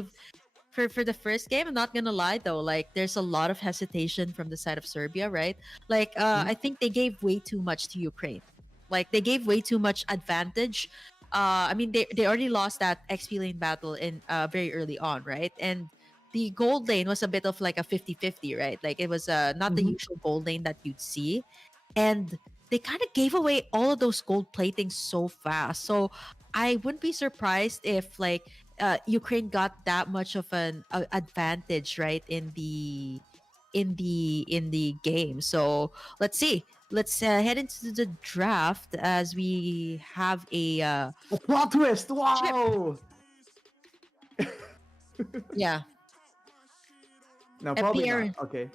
for the first game, I'm not gonna lie though. Like there's a lot of hesitation from the side of Serbia, right? Like I think they gave way too much to Ukraine. Like they gave way too much advantage. I mean, they already lost that XP lane battle in very early on, right? And the gold lane was a bit of like a 50-50, right? Like it was not the Mhm. usual gold lane that you'd see. And they kind of gave away all of those gold platings so fast. So I wouldn't be surprised if like Ukraine got that much of an advantage, right, in the game. So let's see. Let's head into the draft as we have a A plot twist! chip. Wow! Yeah, No, probably not. FPR. Okay.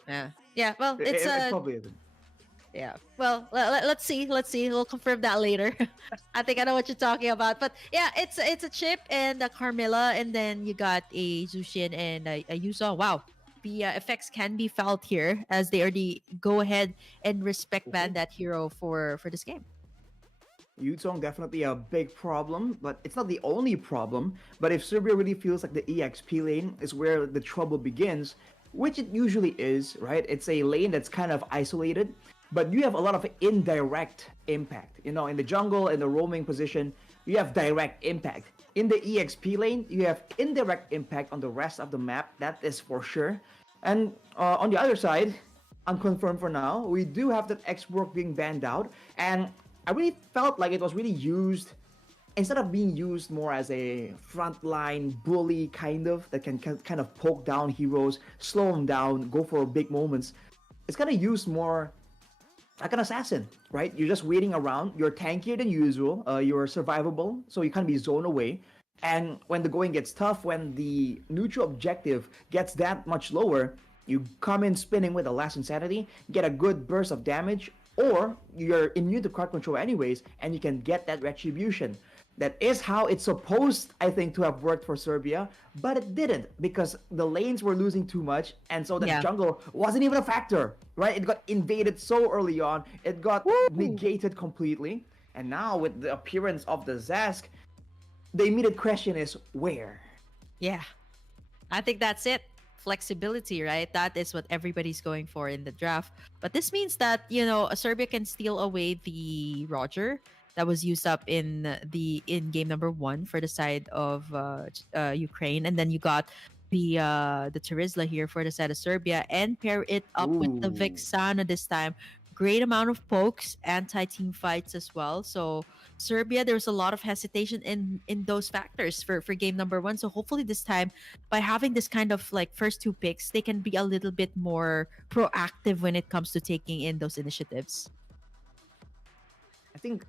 Yeah. Well, it's It probably isn't. yeah. Well, let's see. Let's see. We'll confirm that later. I think I know what you're talking about. But yeah, it's a chip and a Carmilla, and then you got a Zushin and a Yuzong. Wow. The effects can be felt here as they already go ahead and respect ban that hero for this game. Yuzong definitely a big problem, but it's not the only problem. But if Serbia really feels like the EXP lane is where the trouble begins, which it usually is, right? It's a lane that's kind of isolated, but you have a lot of indirect impact. In the jungle, in the roaming position, you have direct impact. In the EXP lane, you have indirect impact on the rest of the map, that is for sure. And on the other side, unconfirmed for now, we do have that X-Work being banned out, and I really felt like it was really used, instead of being used more as a frontline bully kind of, that can kind of poke down heroes, slow them down, go for big moments. It's kind of used more like an assassin, right? You're just waiting around. You're tankier than usual. You're survivable, so you can't be zoned away. And when the going gets tough, when the neutral objective gets that much lower, you come in spinning with a Last Insanity, get a good burst of damage, or you're immune to card control anyways, and you can get that retribution. That is how it's supposed, I think, to have worked for Serbia, but it didn't because the lanes were losing too much, and so the Yeah. jungle wasn't even a factor, right? It got invaded so early on, it got negated completely, and now with the appearance of the Zask, the immediate question is where? Yeah. I think that's it. Flexibility, right? That is what everybody's going for in the draft. But this means that, Serbia can steal away the Roger that was used up in game number one for the side of Ukraine. And then you got the Terizla here for the side of Serbia and pair it up with the Ooh. Vexana this time. Great amount of pokes, anti-team fights as well. So Serbia, there was a lot of hesitation in those factors for game number one. So hopefully this time, by having this kind of like first two picks, they can be a little bit more proactive when it comes to taking in those initiatives. I think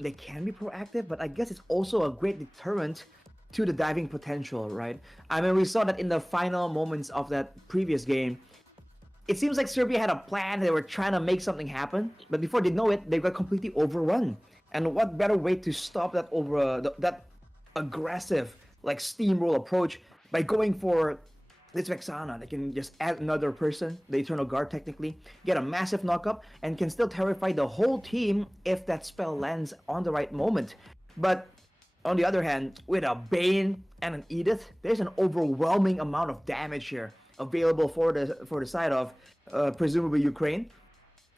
they can be proactive, but I guess it's also a great deterrent to the diving potential, right? I mean, we saw that in the final moments of that previous game. It seems like Serbia had a plan. They were trying to make something happen, but before they know it, they got completely overrun. And what better way to stop that aggressive, like steamroll approach by going for this Vexana? They can just add another person, the Eternal Guard technically, get a massive knockup, and can still terrify the whole team if that spell lands on the right moment. But on the other hand, with a Bane and an Edith, there's an overwhelming amount of damage here. available for the side of presumably Ukraine.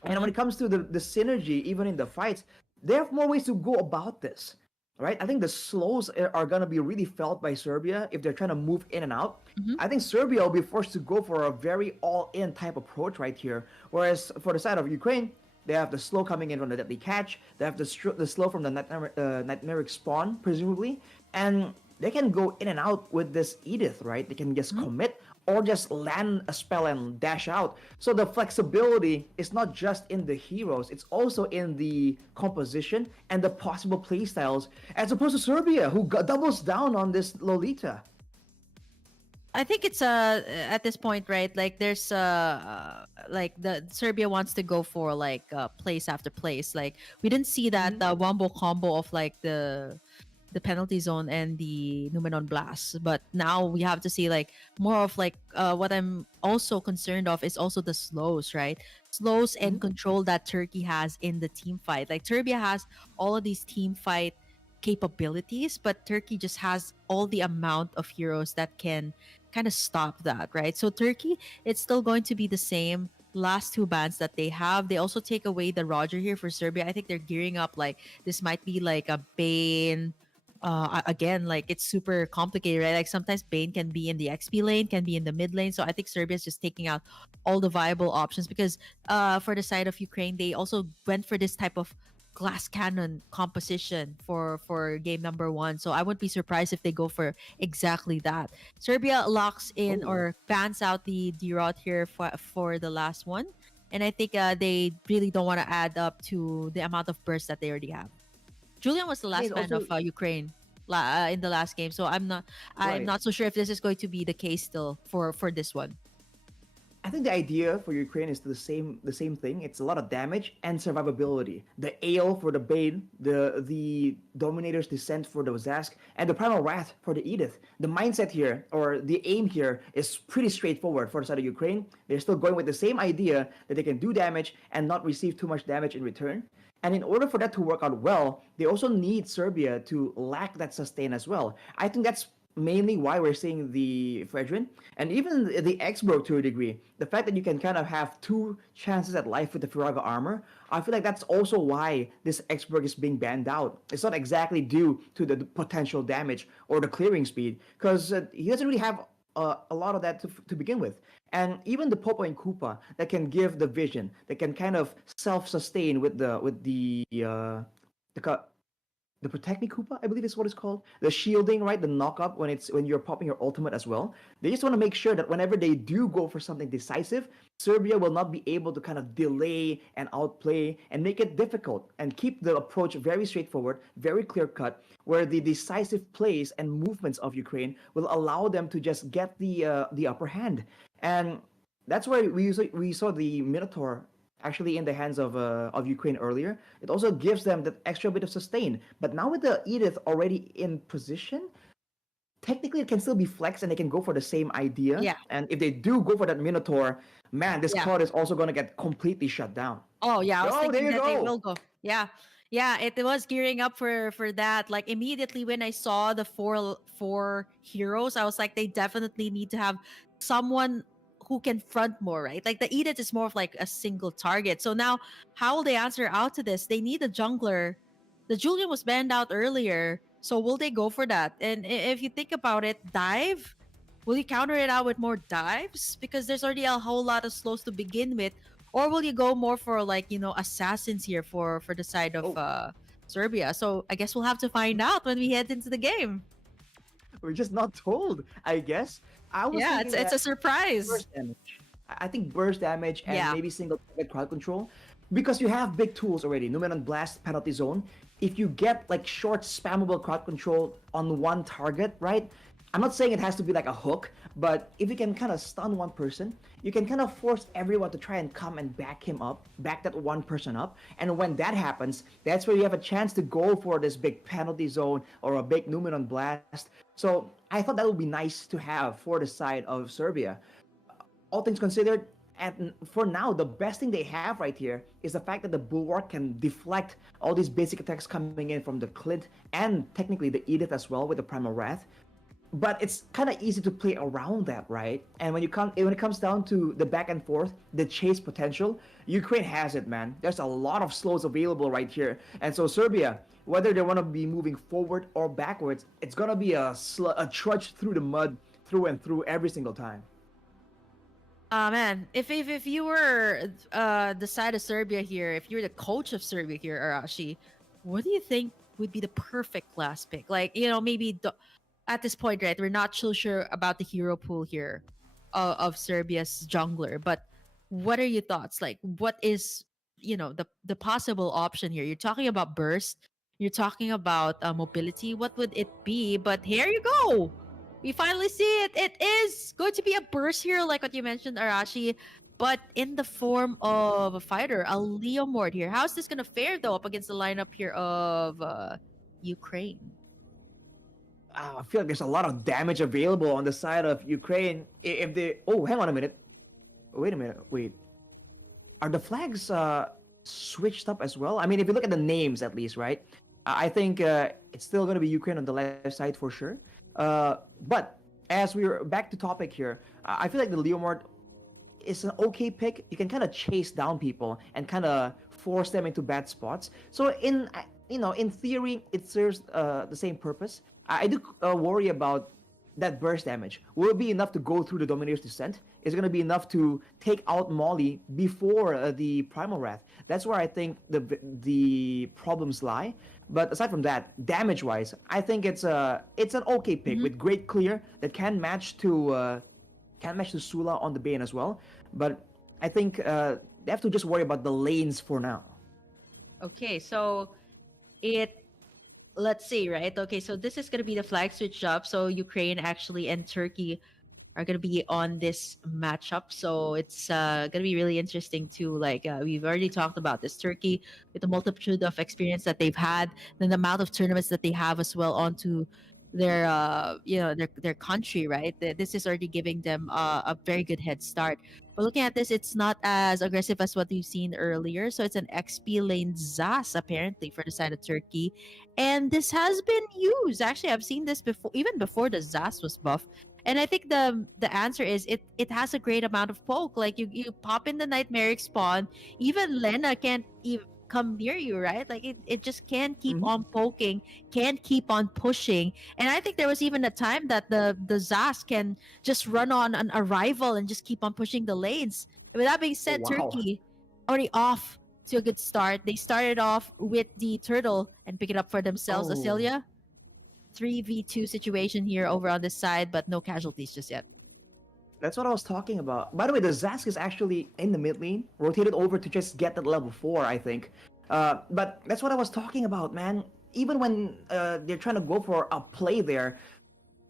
And when it comes to the synergy, even in the fights, they have more ways to go about this, right? I think the slows are going to be really felt by Serbia if they're trying to move in and out. Mhm. I think Serbia will be forced to go for a very all-in type approach right here. Whereas for the side of Ukraine, they have the slow coming in from the deadly catch. They have the slow from the nightmaric spawn, presumably, and they can go in and out with this Edith, right? They can just commit or just land a spell and dash out. So the flexibility is not just in the heroes, it's also in the composition and the possible playstyles, as opposed to Serbia, who doubles down on this Lolita. I think it's at this point, right? Like there's like the Serbia wants to go for like place after place. Like we didn't see that wombo combo of like the penalty zone and the Numenon blast, but now we have to see like more of like what I'm also concerned of is also the slows, right? Slows and control that Turkey has in the team fight. Like Serbia has all of these team fight capabilities, but Turkey just has all the amount of heroes that can kind of stop that, right? So Turkey, it's still going to be the same last two bans that they have. They also take away the Roger here for Serbia. I think they're gearing up like this might be like a Bane. Again, like it's super complicated, right? Like sometimes Bane can be in the XP lane, can be in the mid lane. So I think Serbia is just taking out all the viable options because for the side of Ukraine, they also went for this type of glass cannon composition for game number one. So I wouldn't be surprised if they go for exactly that. Serbia locks in or bans out the D-Rot here for the last one. And I think they really don't want to add up to the amount of bursts that they already have. Julian was the last man of Ukraine in the last game, so I'm not so sure if this is going to be the case still for this one. I think the idea for Ukraine is the same thing. It's a lot of damage and survivability. The Ale for the Bane, the Dominator's Descent for the Zask, and the Primal Wrath for the Edith. The mindset here, or the aim here, is pretty straightforward for the side of Ukraine. They're still going with the same idea that they can do damage and not receive too much damage in return. And in order for that to work out well, they also need Serbia to lack that sustain as well. I think that's mainly why we're seeing the Fredrin and even the X-Bro to a degree. The fact that you can kind of have two chances at life with the Firaga armor, I feel like that's also why this X-Bro is being banned out. It's not exactly due to the potential damage or the clearing speed, because he doesn't really have a lot of that to begin with. And even the Popo and Koopa that can give the vision, that can kind of self-sustain with the Protect Me Koopa, I believe is what it's called. The shielding, right? The knock-up when you're popping your ultimate as well. They just want to make sure that whenever they do go for something decisive, Serbia will not be able to kind of delay and outplay and make it difficult and keep the approach very straightforward, very clear-cut, where the decisive plays and movements of Ukraine will allow them to just get the upper hand. And that's where we saw the Minotaur actually in the hands of Ukraine earlier. It also gives them that extra bit of sustain. But now with the Edith already in position, technically it can still be flexed and they can go for the same idea. Yeah. And if they do go for that Minotaur, man, this Yeah. card is also going to get completely shut down. Oh yeah, I was Oh, there thinking you that they go. will go. Yeah. Yeah, it was gearing up for that. Like immediately when I saw the four heroes, I was like, they definitely need to have someone who can front more, right? Like the Edith is more of like a single target. So now how will they answer out to this? They need a jungler. The Julian was banned out earlier. So will they go for that? And if you think about it, dive, will you counter it out with more dives? Because there's already a whole lot of slows to begin with. Or will you go more for like, assassins here for the side of Serbia? So I guess we'll have to find out when we head into the game. We're just not told, I guess. I was Yeah, thinking it's a surprise. burst damage. I think burst damage and Yeah. maybe single target crowd control, because you have big tools already. Numenon Blast, penalty zone. If you get like short spammable crowd control on one target, right? I'm not saying it has to be like a hook, but if you can kind of stun one person, you can kind of force everyone to try and come and back that one person up. And when that happens, that's where you have a chance to go for this big penalty zone or a big Numenon Blast. So I thought that would be nice to have for the side of Serbia. All things considered, and for now, the best thing they have right here is the fact that the Bulwark can deflect all these basic attacks coming in from the Clint and technically the Edith as well with the Primal Wrath. but it's kind of easy to play around that, right? And when it comes down to the back and forth, the chase potential, Ukraine has it, man. There's a lot of slows available right here, and so Serbia, whether they want to be moving forward or backwards, it's gonna be a trudge through the mud, through and through every single time. Man, if you were the side of Serbia here, if you're the coach of Serbia here, Arashi, what do you think would be the perfect last pick? Like, maybe at this point, right, we're not so sure about the hero pool here of Serbia's jungler, but what are your thoughts? Like, what is the possible option here? You're talking about burst, you're talking about mobility. What would it be? But here you go. We finally see it. It is going to be a burst hero, like what you mentioned, Arashi, but in the form of a fighter, a Leomord here. How's this going to fare, though, up against the lineup here of Ukraine? I feel like there's a lot of damage available on the side of Ukraine. If they, oh, hang on a minute, wait a minute, wait, are the flags switched up as well? I mean, if you look at the names at least, right? I think it's still going to be Ukraine on the left side for sure. But as we're back to topic here, I feel like the Leomord is an okay pick. You can kind of chase down people and kind of force them into bad spots. So in theory, it serves the same purpose. I do worry about that burst damage. Will it be enough to go through the Domineer's Descent? Is it going to be enough to take out Molly before the Primal Wrath? That's where I think the problems lie. But aside from that, damage-wise, I think it's an okay pick with great clear that can match to Sula on the Bane as well. But I think they have to just worry about the lanes for now. Okay, so it let's see, right? Okay, so this is going to be the flag switch up. So Ukraine actually and Turkey are going to be on this matchup. So it's going to be really interesting too. Like we've already talked about this Turkey with the multitude of experience that they've had, then the amount of tournaments that they have as well onto their their country, right? This is already giving them a very good head start. But looking at this, it's not as aggressive as what we've seen earlier. So it's an XP lane Zas apparently for the side of Turkey, and this has been used. Actually, I've seen this before, even before the Zas was buff. And I think the answer is it has a great amount of poke. Like you pop in the Nightmaric spawn, even Lena can't even come near you, right? Like it just can't keep on poking, can't keep on pushing. And I think there was even a time that the Zas can just run on an arrival and just keep on pushing the lanes. With that being said, Wow. Turkey already off to a good start. They started off with the turtle and pick it up for themselves. Oh. Acelia, 3v2 situation here over on this side, but no casualties just yet. That's what I was talking about. By the way, the Zask is actually in the mid lane, rotated over to just get that level 4, I think. But that's what I was talking about, man. Even when they're trying to go for a play there,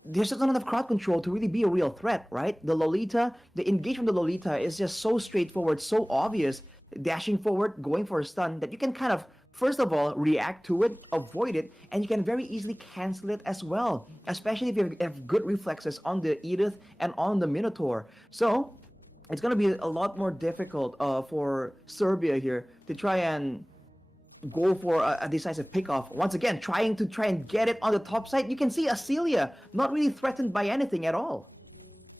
there's just not enough crowd control to really be a real threat, right? The Lolita, the engagement of the Lolita is just so straightforward, so obvious, dashing forward, going for a stun, that you can kind of, first of all, react to it, avoid it, and you can very easily cancel it as well, especially if you have good reflexes on the Edith and on the Minotaur. So it's going to be a lot more difficult for Serbia here to try and go for a decisive pickoff. Once again, trying and get it on the top side. You can see Acelia not really threatened by anything at all.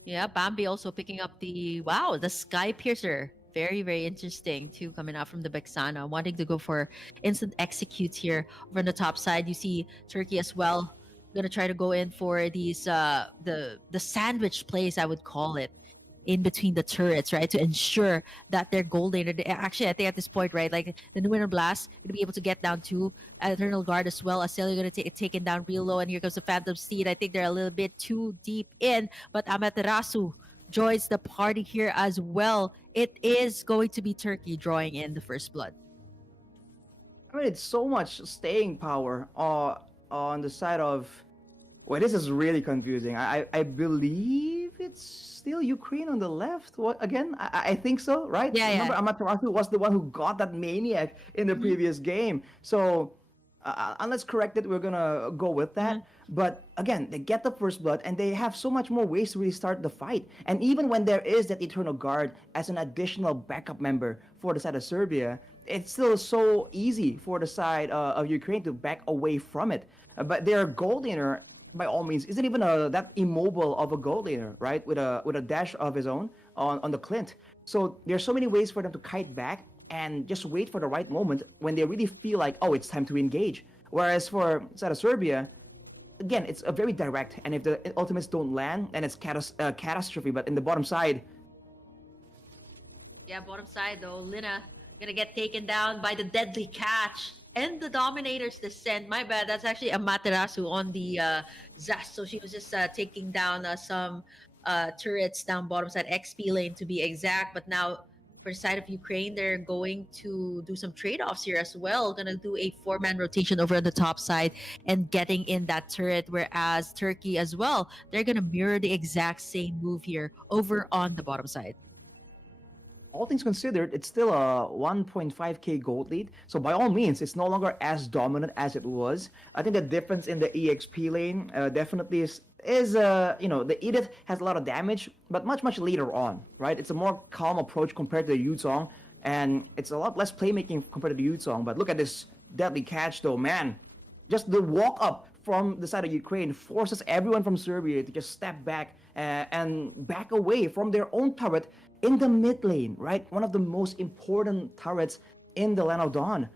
Yeah, Bambi also picking up the Sky Piercer. Very, very interesting too, coming out from the Bexana, wanting to go for instant executes here over on the top side. You see Turkey as well, gonna try to go in for these the sandwich plays, I would call it, in between the turrets, right, to ensure that their gold laner. Actually, I think at this point, right, like the Winter Blast gonna be able to get down to Eternal Guard as well. Acelia gonna take it taken down real low, and here comes the Phantom Steed. I think they're a little bit too deep in, but Amaterasu joins the party here as well. It is going to be Turkey drawing in the first blood. I mean, it's so much staying power on the side of. Wait, this is really confusing. I believe it's still Ukraine on the left. What again? I think so, right? Yeah, Remember, yeah. Amaterasu was the one who got that maniac in the previous game. So unless corrected, we're gonna go with that. But again, they get the first blood, and they have so much more ways to really start the fight. And even when there is that Eternal Guard as an additional backup member for the side of Serbia, it's still so easy for the side of Ukraine to back away from it. But their gold laner by all means, isn't even that immobile of a goal leader, right? With a dash of his own on the Clint. So there's so many ways for them to kite back and just wait for the right moment when they really feel like, oh, it's time to engage. Whereas for side of Serbia, again, it's a very direct, and if the ultimates don't land, then it's catastrophe. But in the bottom side, Yeah, bottom side though, Lina gonna get taken down by the deadly catch and the Dominator's descent. My bad, that's actually a Materasu on the Zest. So she was just taking down some turrets down bottom side, XP lane to be exact. But now for the side of Ukraine, they're going to do some trade-offs here as well. Gonna do a 4-man rotation over on the top side and getting in that turret. Whereas Turkey as well, they're gonna mirror the exact same move here over on the bottom side. all things considered, it's still a 1.5k gold lead. So by all means, it's no longer as dominant as it was. I think the difference in the EXP lane definitely is the Edith has a lot of damage, but much later on, right? It's a more calm approach compared to the Yuzong, and it's a lot less playmaking compared to the Yuzong. But look at this deadly catch, though, man. Just the walk up from the side of Ukraine forces everyone from Serbia to just step back and back away from their own turret in the mid lane, right? One of the most important turrets in the Land of Dawn.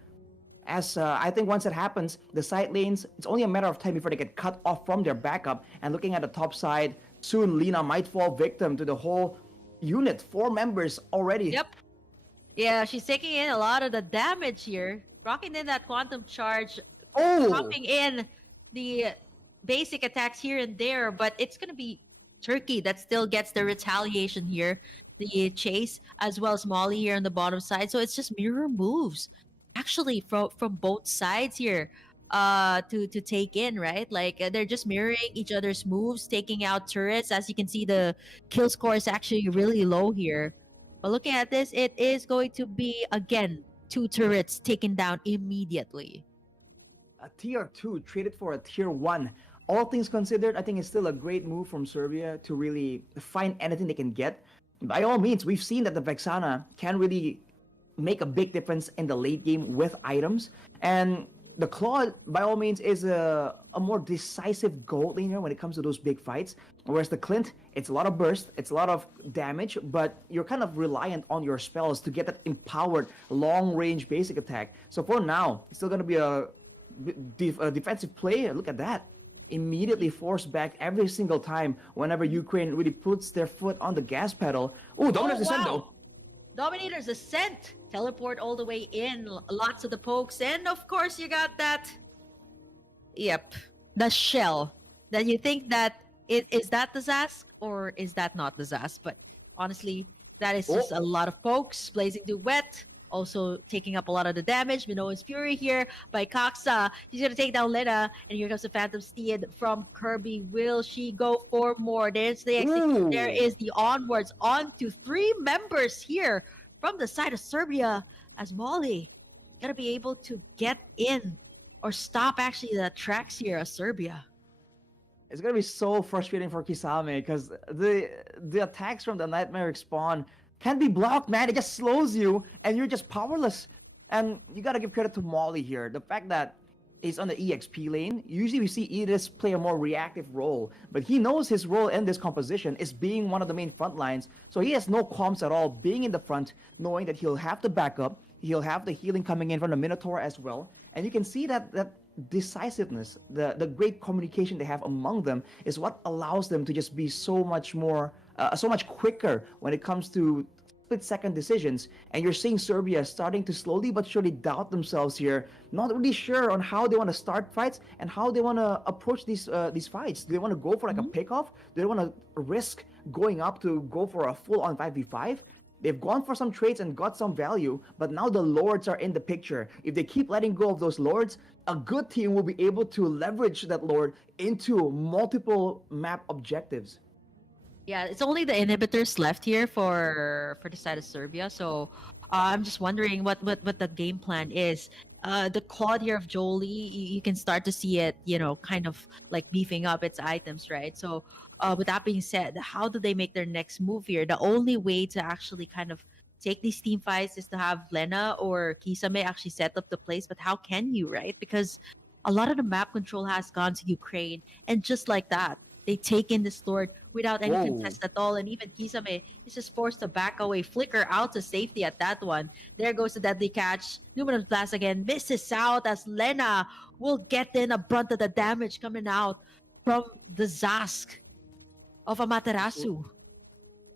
As I think once it happens, the side lanes, it's only a matter of time before they get cut off from their backup. And looking at the top side, soon Lina might fall victim to the whole unit. 4 members already. Yep. Yeah, she's taking in a lot of the damage here. Rocking in that quantum charge, popping in the basic attacks here and there, but it's going to be Turkey that still gets the retaliation here, the chase, as well as Molly here on the bottom side. So it's just mirror moves, actually, from both sides here to take in, right? Like they're just mirroring each other's moves, taking out turrets. As you can see, the kill score is actually really low here. But looking at this, it is going to be, again, 2 turrets taken down immediately. A tier 2 traded for a tier 1. All things considered, I think it's still a great move from Serbia to really find anything they can get. By all means, we've seen that the Vexana can really make a big difference in the late game with items. And the Claw, by all means, is a more decisive gold laner when it comes to those big fights. Whereas the Clint, it's a lot of burst, it's a lot of damage, but you're kind of reliant on your spells to get that empowered long-range basic attack. So for now, it's still going to be a defensive play. Look at that. Immediately forced back every single time whenever Ukraine really puts their foot on the gas pedal. Oh, Dominator's Descent though. Dominator's Ascent. Teleport all the way in. Lots of the pokes. And of course, you got that. Yep. The shell. That you think that is that the Zask or is that not the Zask? But honestly, that is just a lot of pokes. Blazing Duet. Also taking up a lot of the damage. Minoan's Fury here by Kaksa. He's going to take down Lena. And here comes the Phantom Steed from Kirby. Will she go for more? There's the execution. There is the onwards on to 3 members here from the side of Serbia. As Molly going to be able to get in or stop actually the tracks here of Serbia. It's going to be so frustrating for Kisame because the attacks from the Nightmare Spawn can't be blocked, man. It just slows you, and you're just powerless. And you gotta give credit to Molly here. The fact that he's on the EXP lane, usually we see Edith play a more reactive role, but he knows his role in this composition is being one of the main front lines, so he has no qualms at all being in the front, knowing that he'll have the backup, he'll have the healing coming in from the Minotaur as well, and you can see that decisiveness, the great communication they have among them is what allows them to just be so much more so much quicker when it comes to split-second decisions. And you're seeing Serbia starting to slowly but surely doubt themselves here, not really sure on how they want to start fights and how they want to approach these fights. Do they want to go for like a pick-off? Do they want to risk going up to go for a full-on 5v5? They've gone for some trades and got some value, but now the Lords are in the picture. If they keep letting go of those Lords, a good team will be able to leverage that Lord into multiple map objectives. Yeah, it's only the inhibitors left here for the side of Serbia. So I'm just wondering what the game plan is. The Claude here of Jolie, you can start to see it, kind of like beefing up its items, right? So with that being said, how do they make their next move here? The only way to actually kind of take these team fights is to have Lena or Kisame actually set up the place. But how can you, right? Because a lot of the map control has gone to Ukraine. And just like that, they take in the Lord without any Whoa. contest at all. And even Kisame is just forced to back away, flicker out to safety at that one. There goes the deadly catch. Numinous Blast again misses out as Lena will get in a brunt of the damage coming out from the Zask of Amaterasu.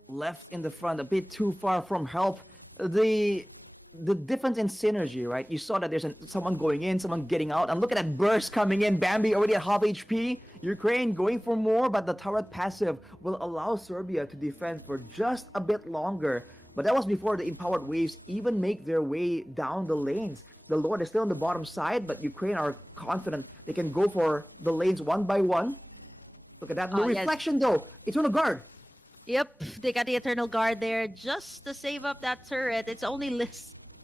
Left in the front, a bit too far from help. The difference in synergy, right? You saw that there's someone going in, someone getting out, and look at that burst coming in. Bambi already at half HP. Ukraine going for more, but the turret passive will allow Serbia to defend for just a bit longer. But that was before the empowered waves even make their way down the lanes. The Lord is still on the bottom side, but Ukraine are confident they can go for the lanes one by one. Look at that. No reflection though. It's on a guard. Yep, they got the Eternal Guard there just to save up that turret. It's only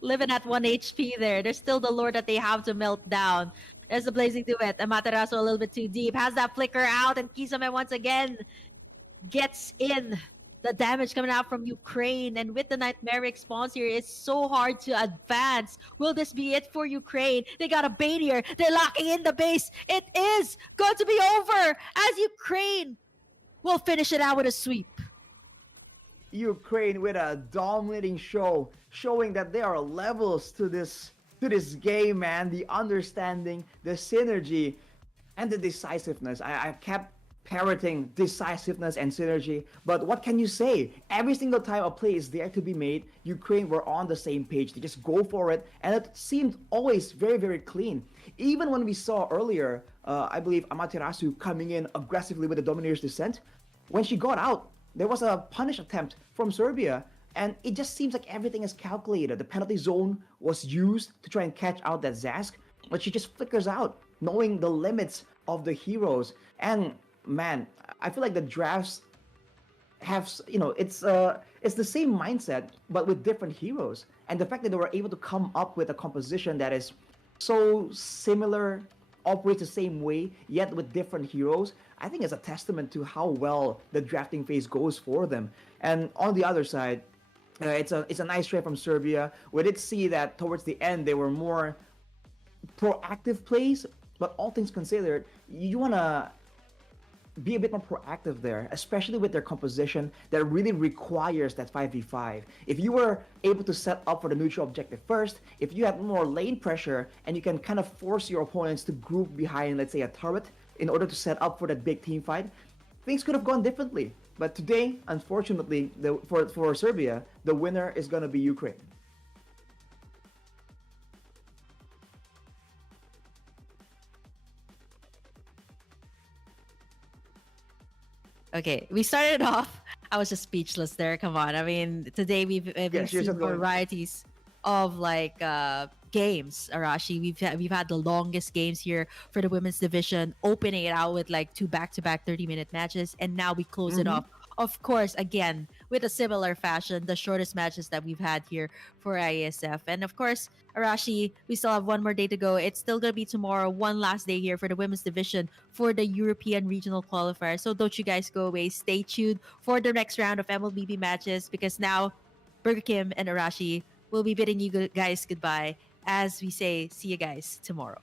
living at 1 HP there. There's still the Lord that they have to melt down. There's the Blazing Duet. Amaterasu a little bit too deep. Has that flicker out, and Kisame once again gets in. The damage coming out from Ukraine, and with the Nightmaric spawns here, it's so hard to advance. Will this be it for Ukraine? They got a bait here. They're locking in the base. It is going to be over as Ukraine will finish it out with a sweep. Ukraine with a dominating show, showing that there are levels to this game, man. The understanding, the synergy, and the decisiveness. I kept parroting decisiveness and synergy, but what can you say? Every single time a play is there to be made, Ukraine were on the same page. They just go for it, and it seemed always very, very clean. Even when we saw earlier, I believe Amaterasu coming in aggressively with the Domineer's Descent, when she got out, there was a punish attempt from Serbia, and it just seems like everything is calculated. The penalty zone was used to try and catch out that Zask, but she just flickers out, knowing the limits of the heroes. And man, I feel like the drafts have, it's the same mindset, but with different heroes. And the fact that they were able to come up with a composition that is so similar, operates the same way, yet with different heroes, I think is a testament to how well the drafting phase goes for them. And on the other side, it's a nice trade from Serbia. We did see that towards the end they were more proactive plays, but all things considered, you want to be a bit more proactive there, especially with their composition that really requires that 5v5. If you were able to set up for the neutral objective first, if you have more lane pressure and you can kind of force your opponents to group behind, let's say, a turret in order to set up for that big team fight, things could have gone differently. But today, unfortunately, for Serbia, the winner is going to be Ukraine. Okay, we started off. I was just speechless there. Come on. I mean, today we've seen varieties of like games. Arashi, we've had the longest games here for the women's division, opening it out with like 2 back-to-back 30-minute matches, and now we close it off. Of course, again, with a similar fashion, the shortest matches that we've had here for IESF. And of course, Arashi, we still have one more day to go. It's still going to be tomorrow, one last day here for the women's division for the European regional qualifier. So don't you guys go away. Stay tuned for the next round of MLBB matches, because now Burger Kim and Arashi will be bidding you guys goodbye as we say, see you guys tomorrow.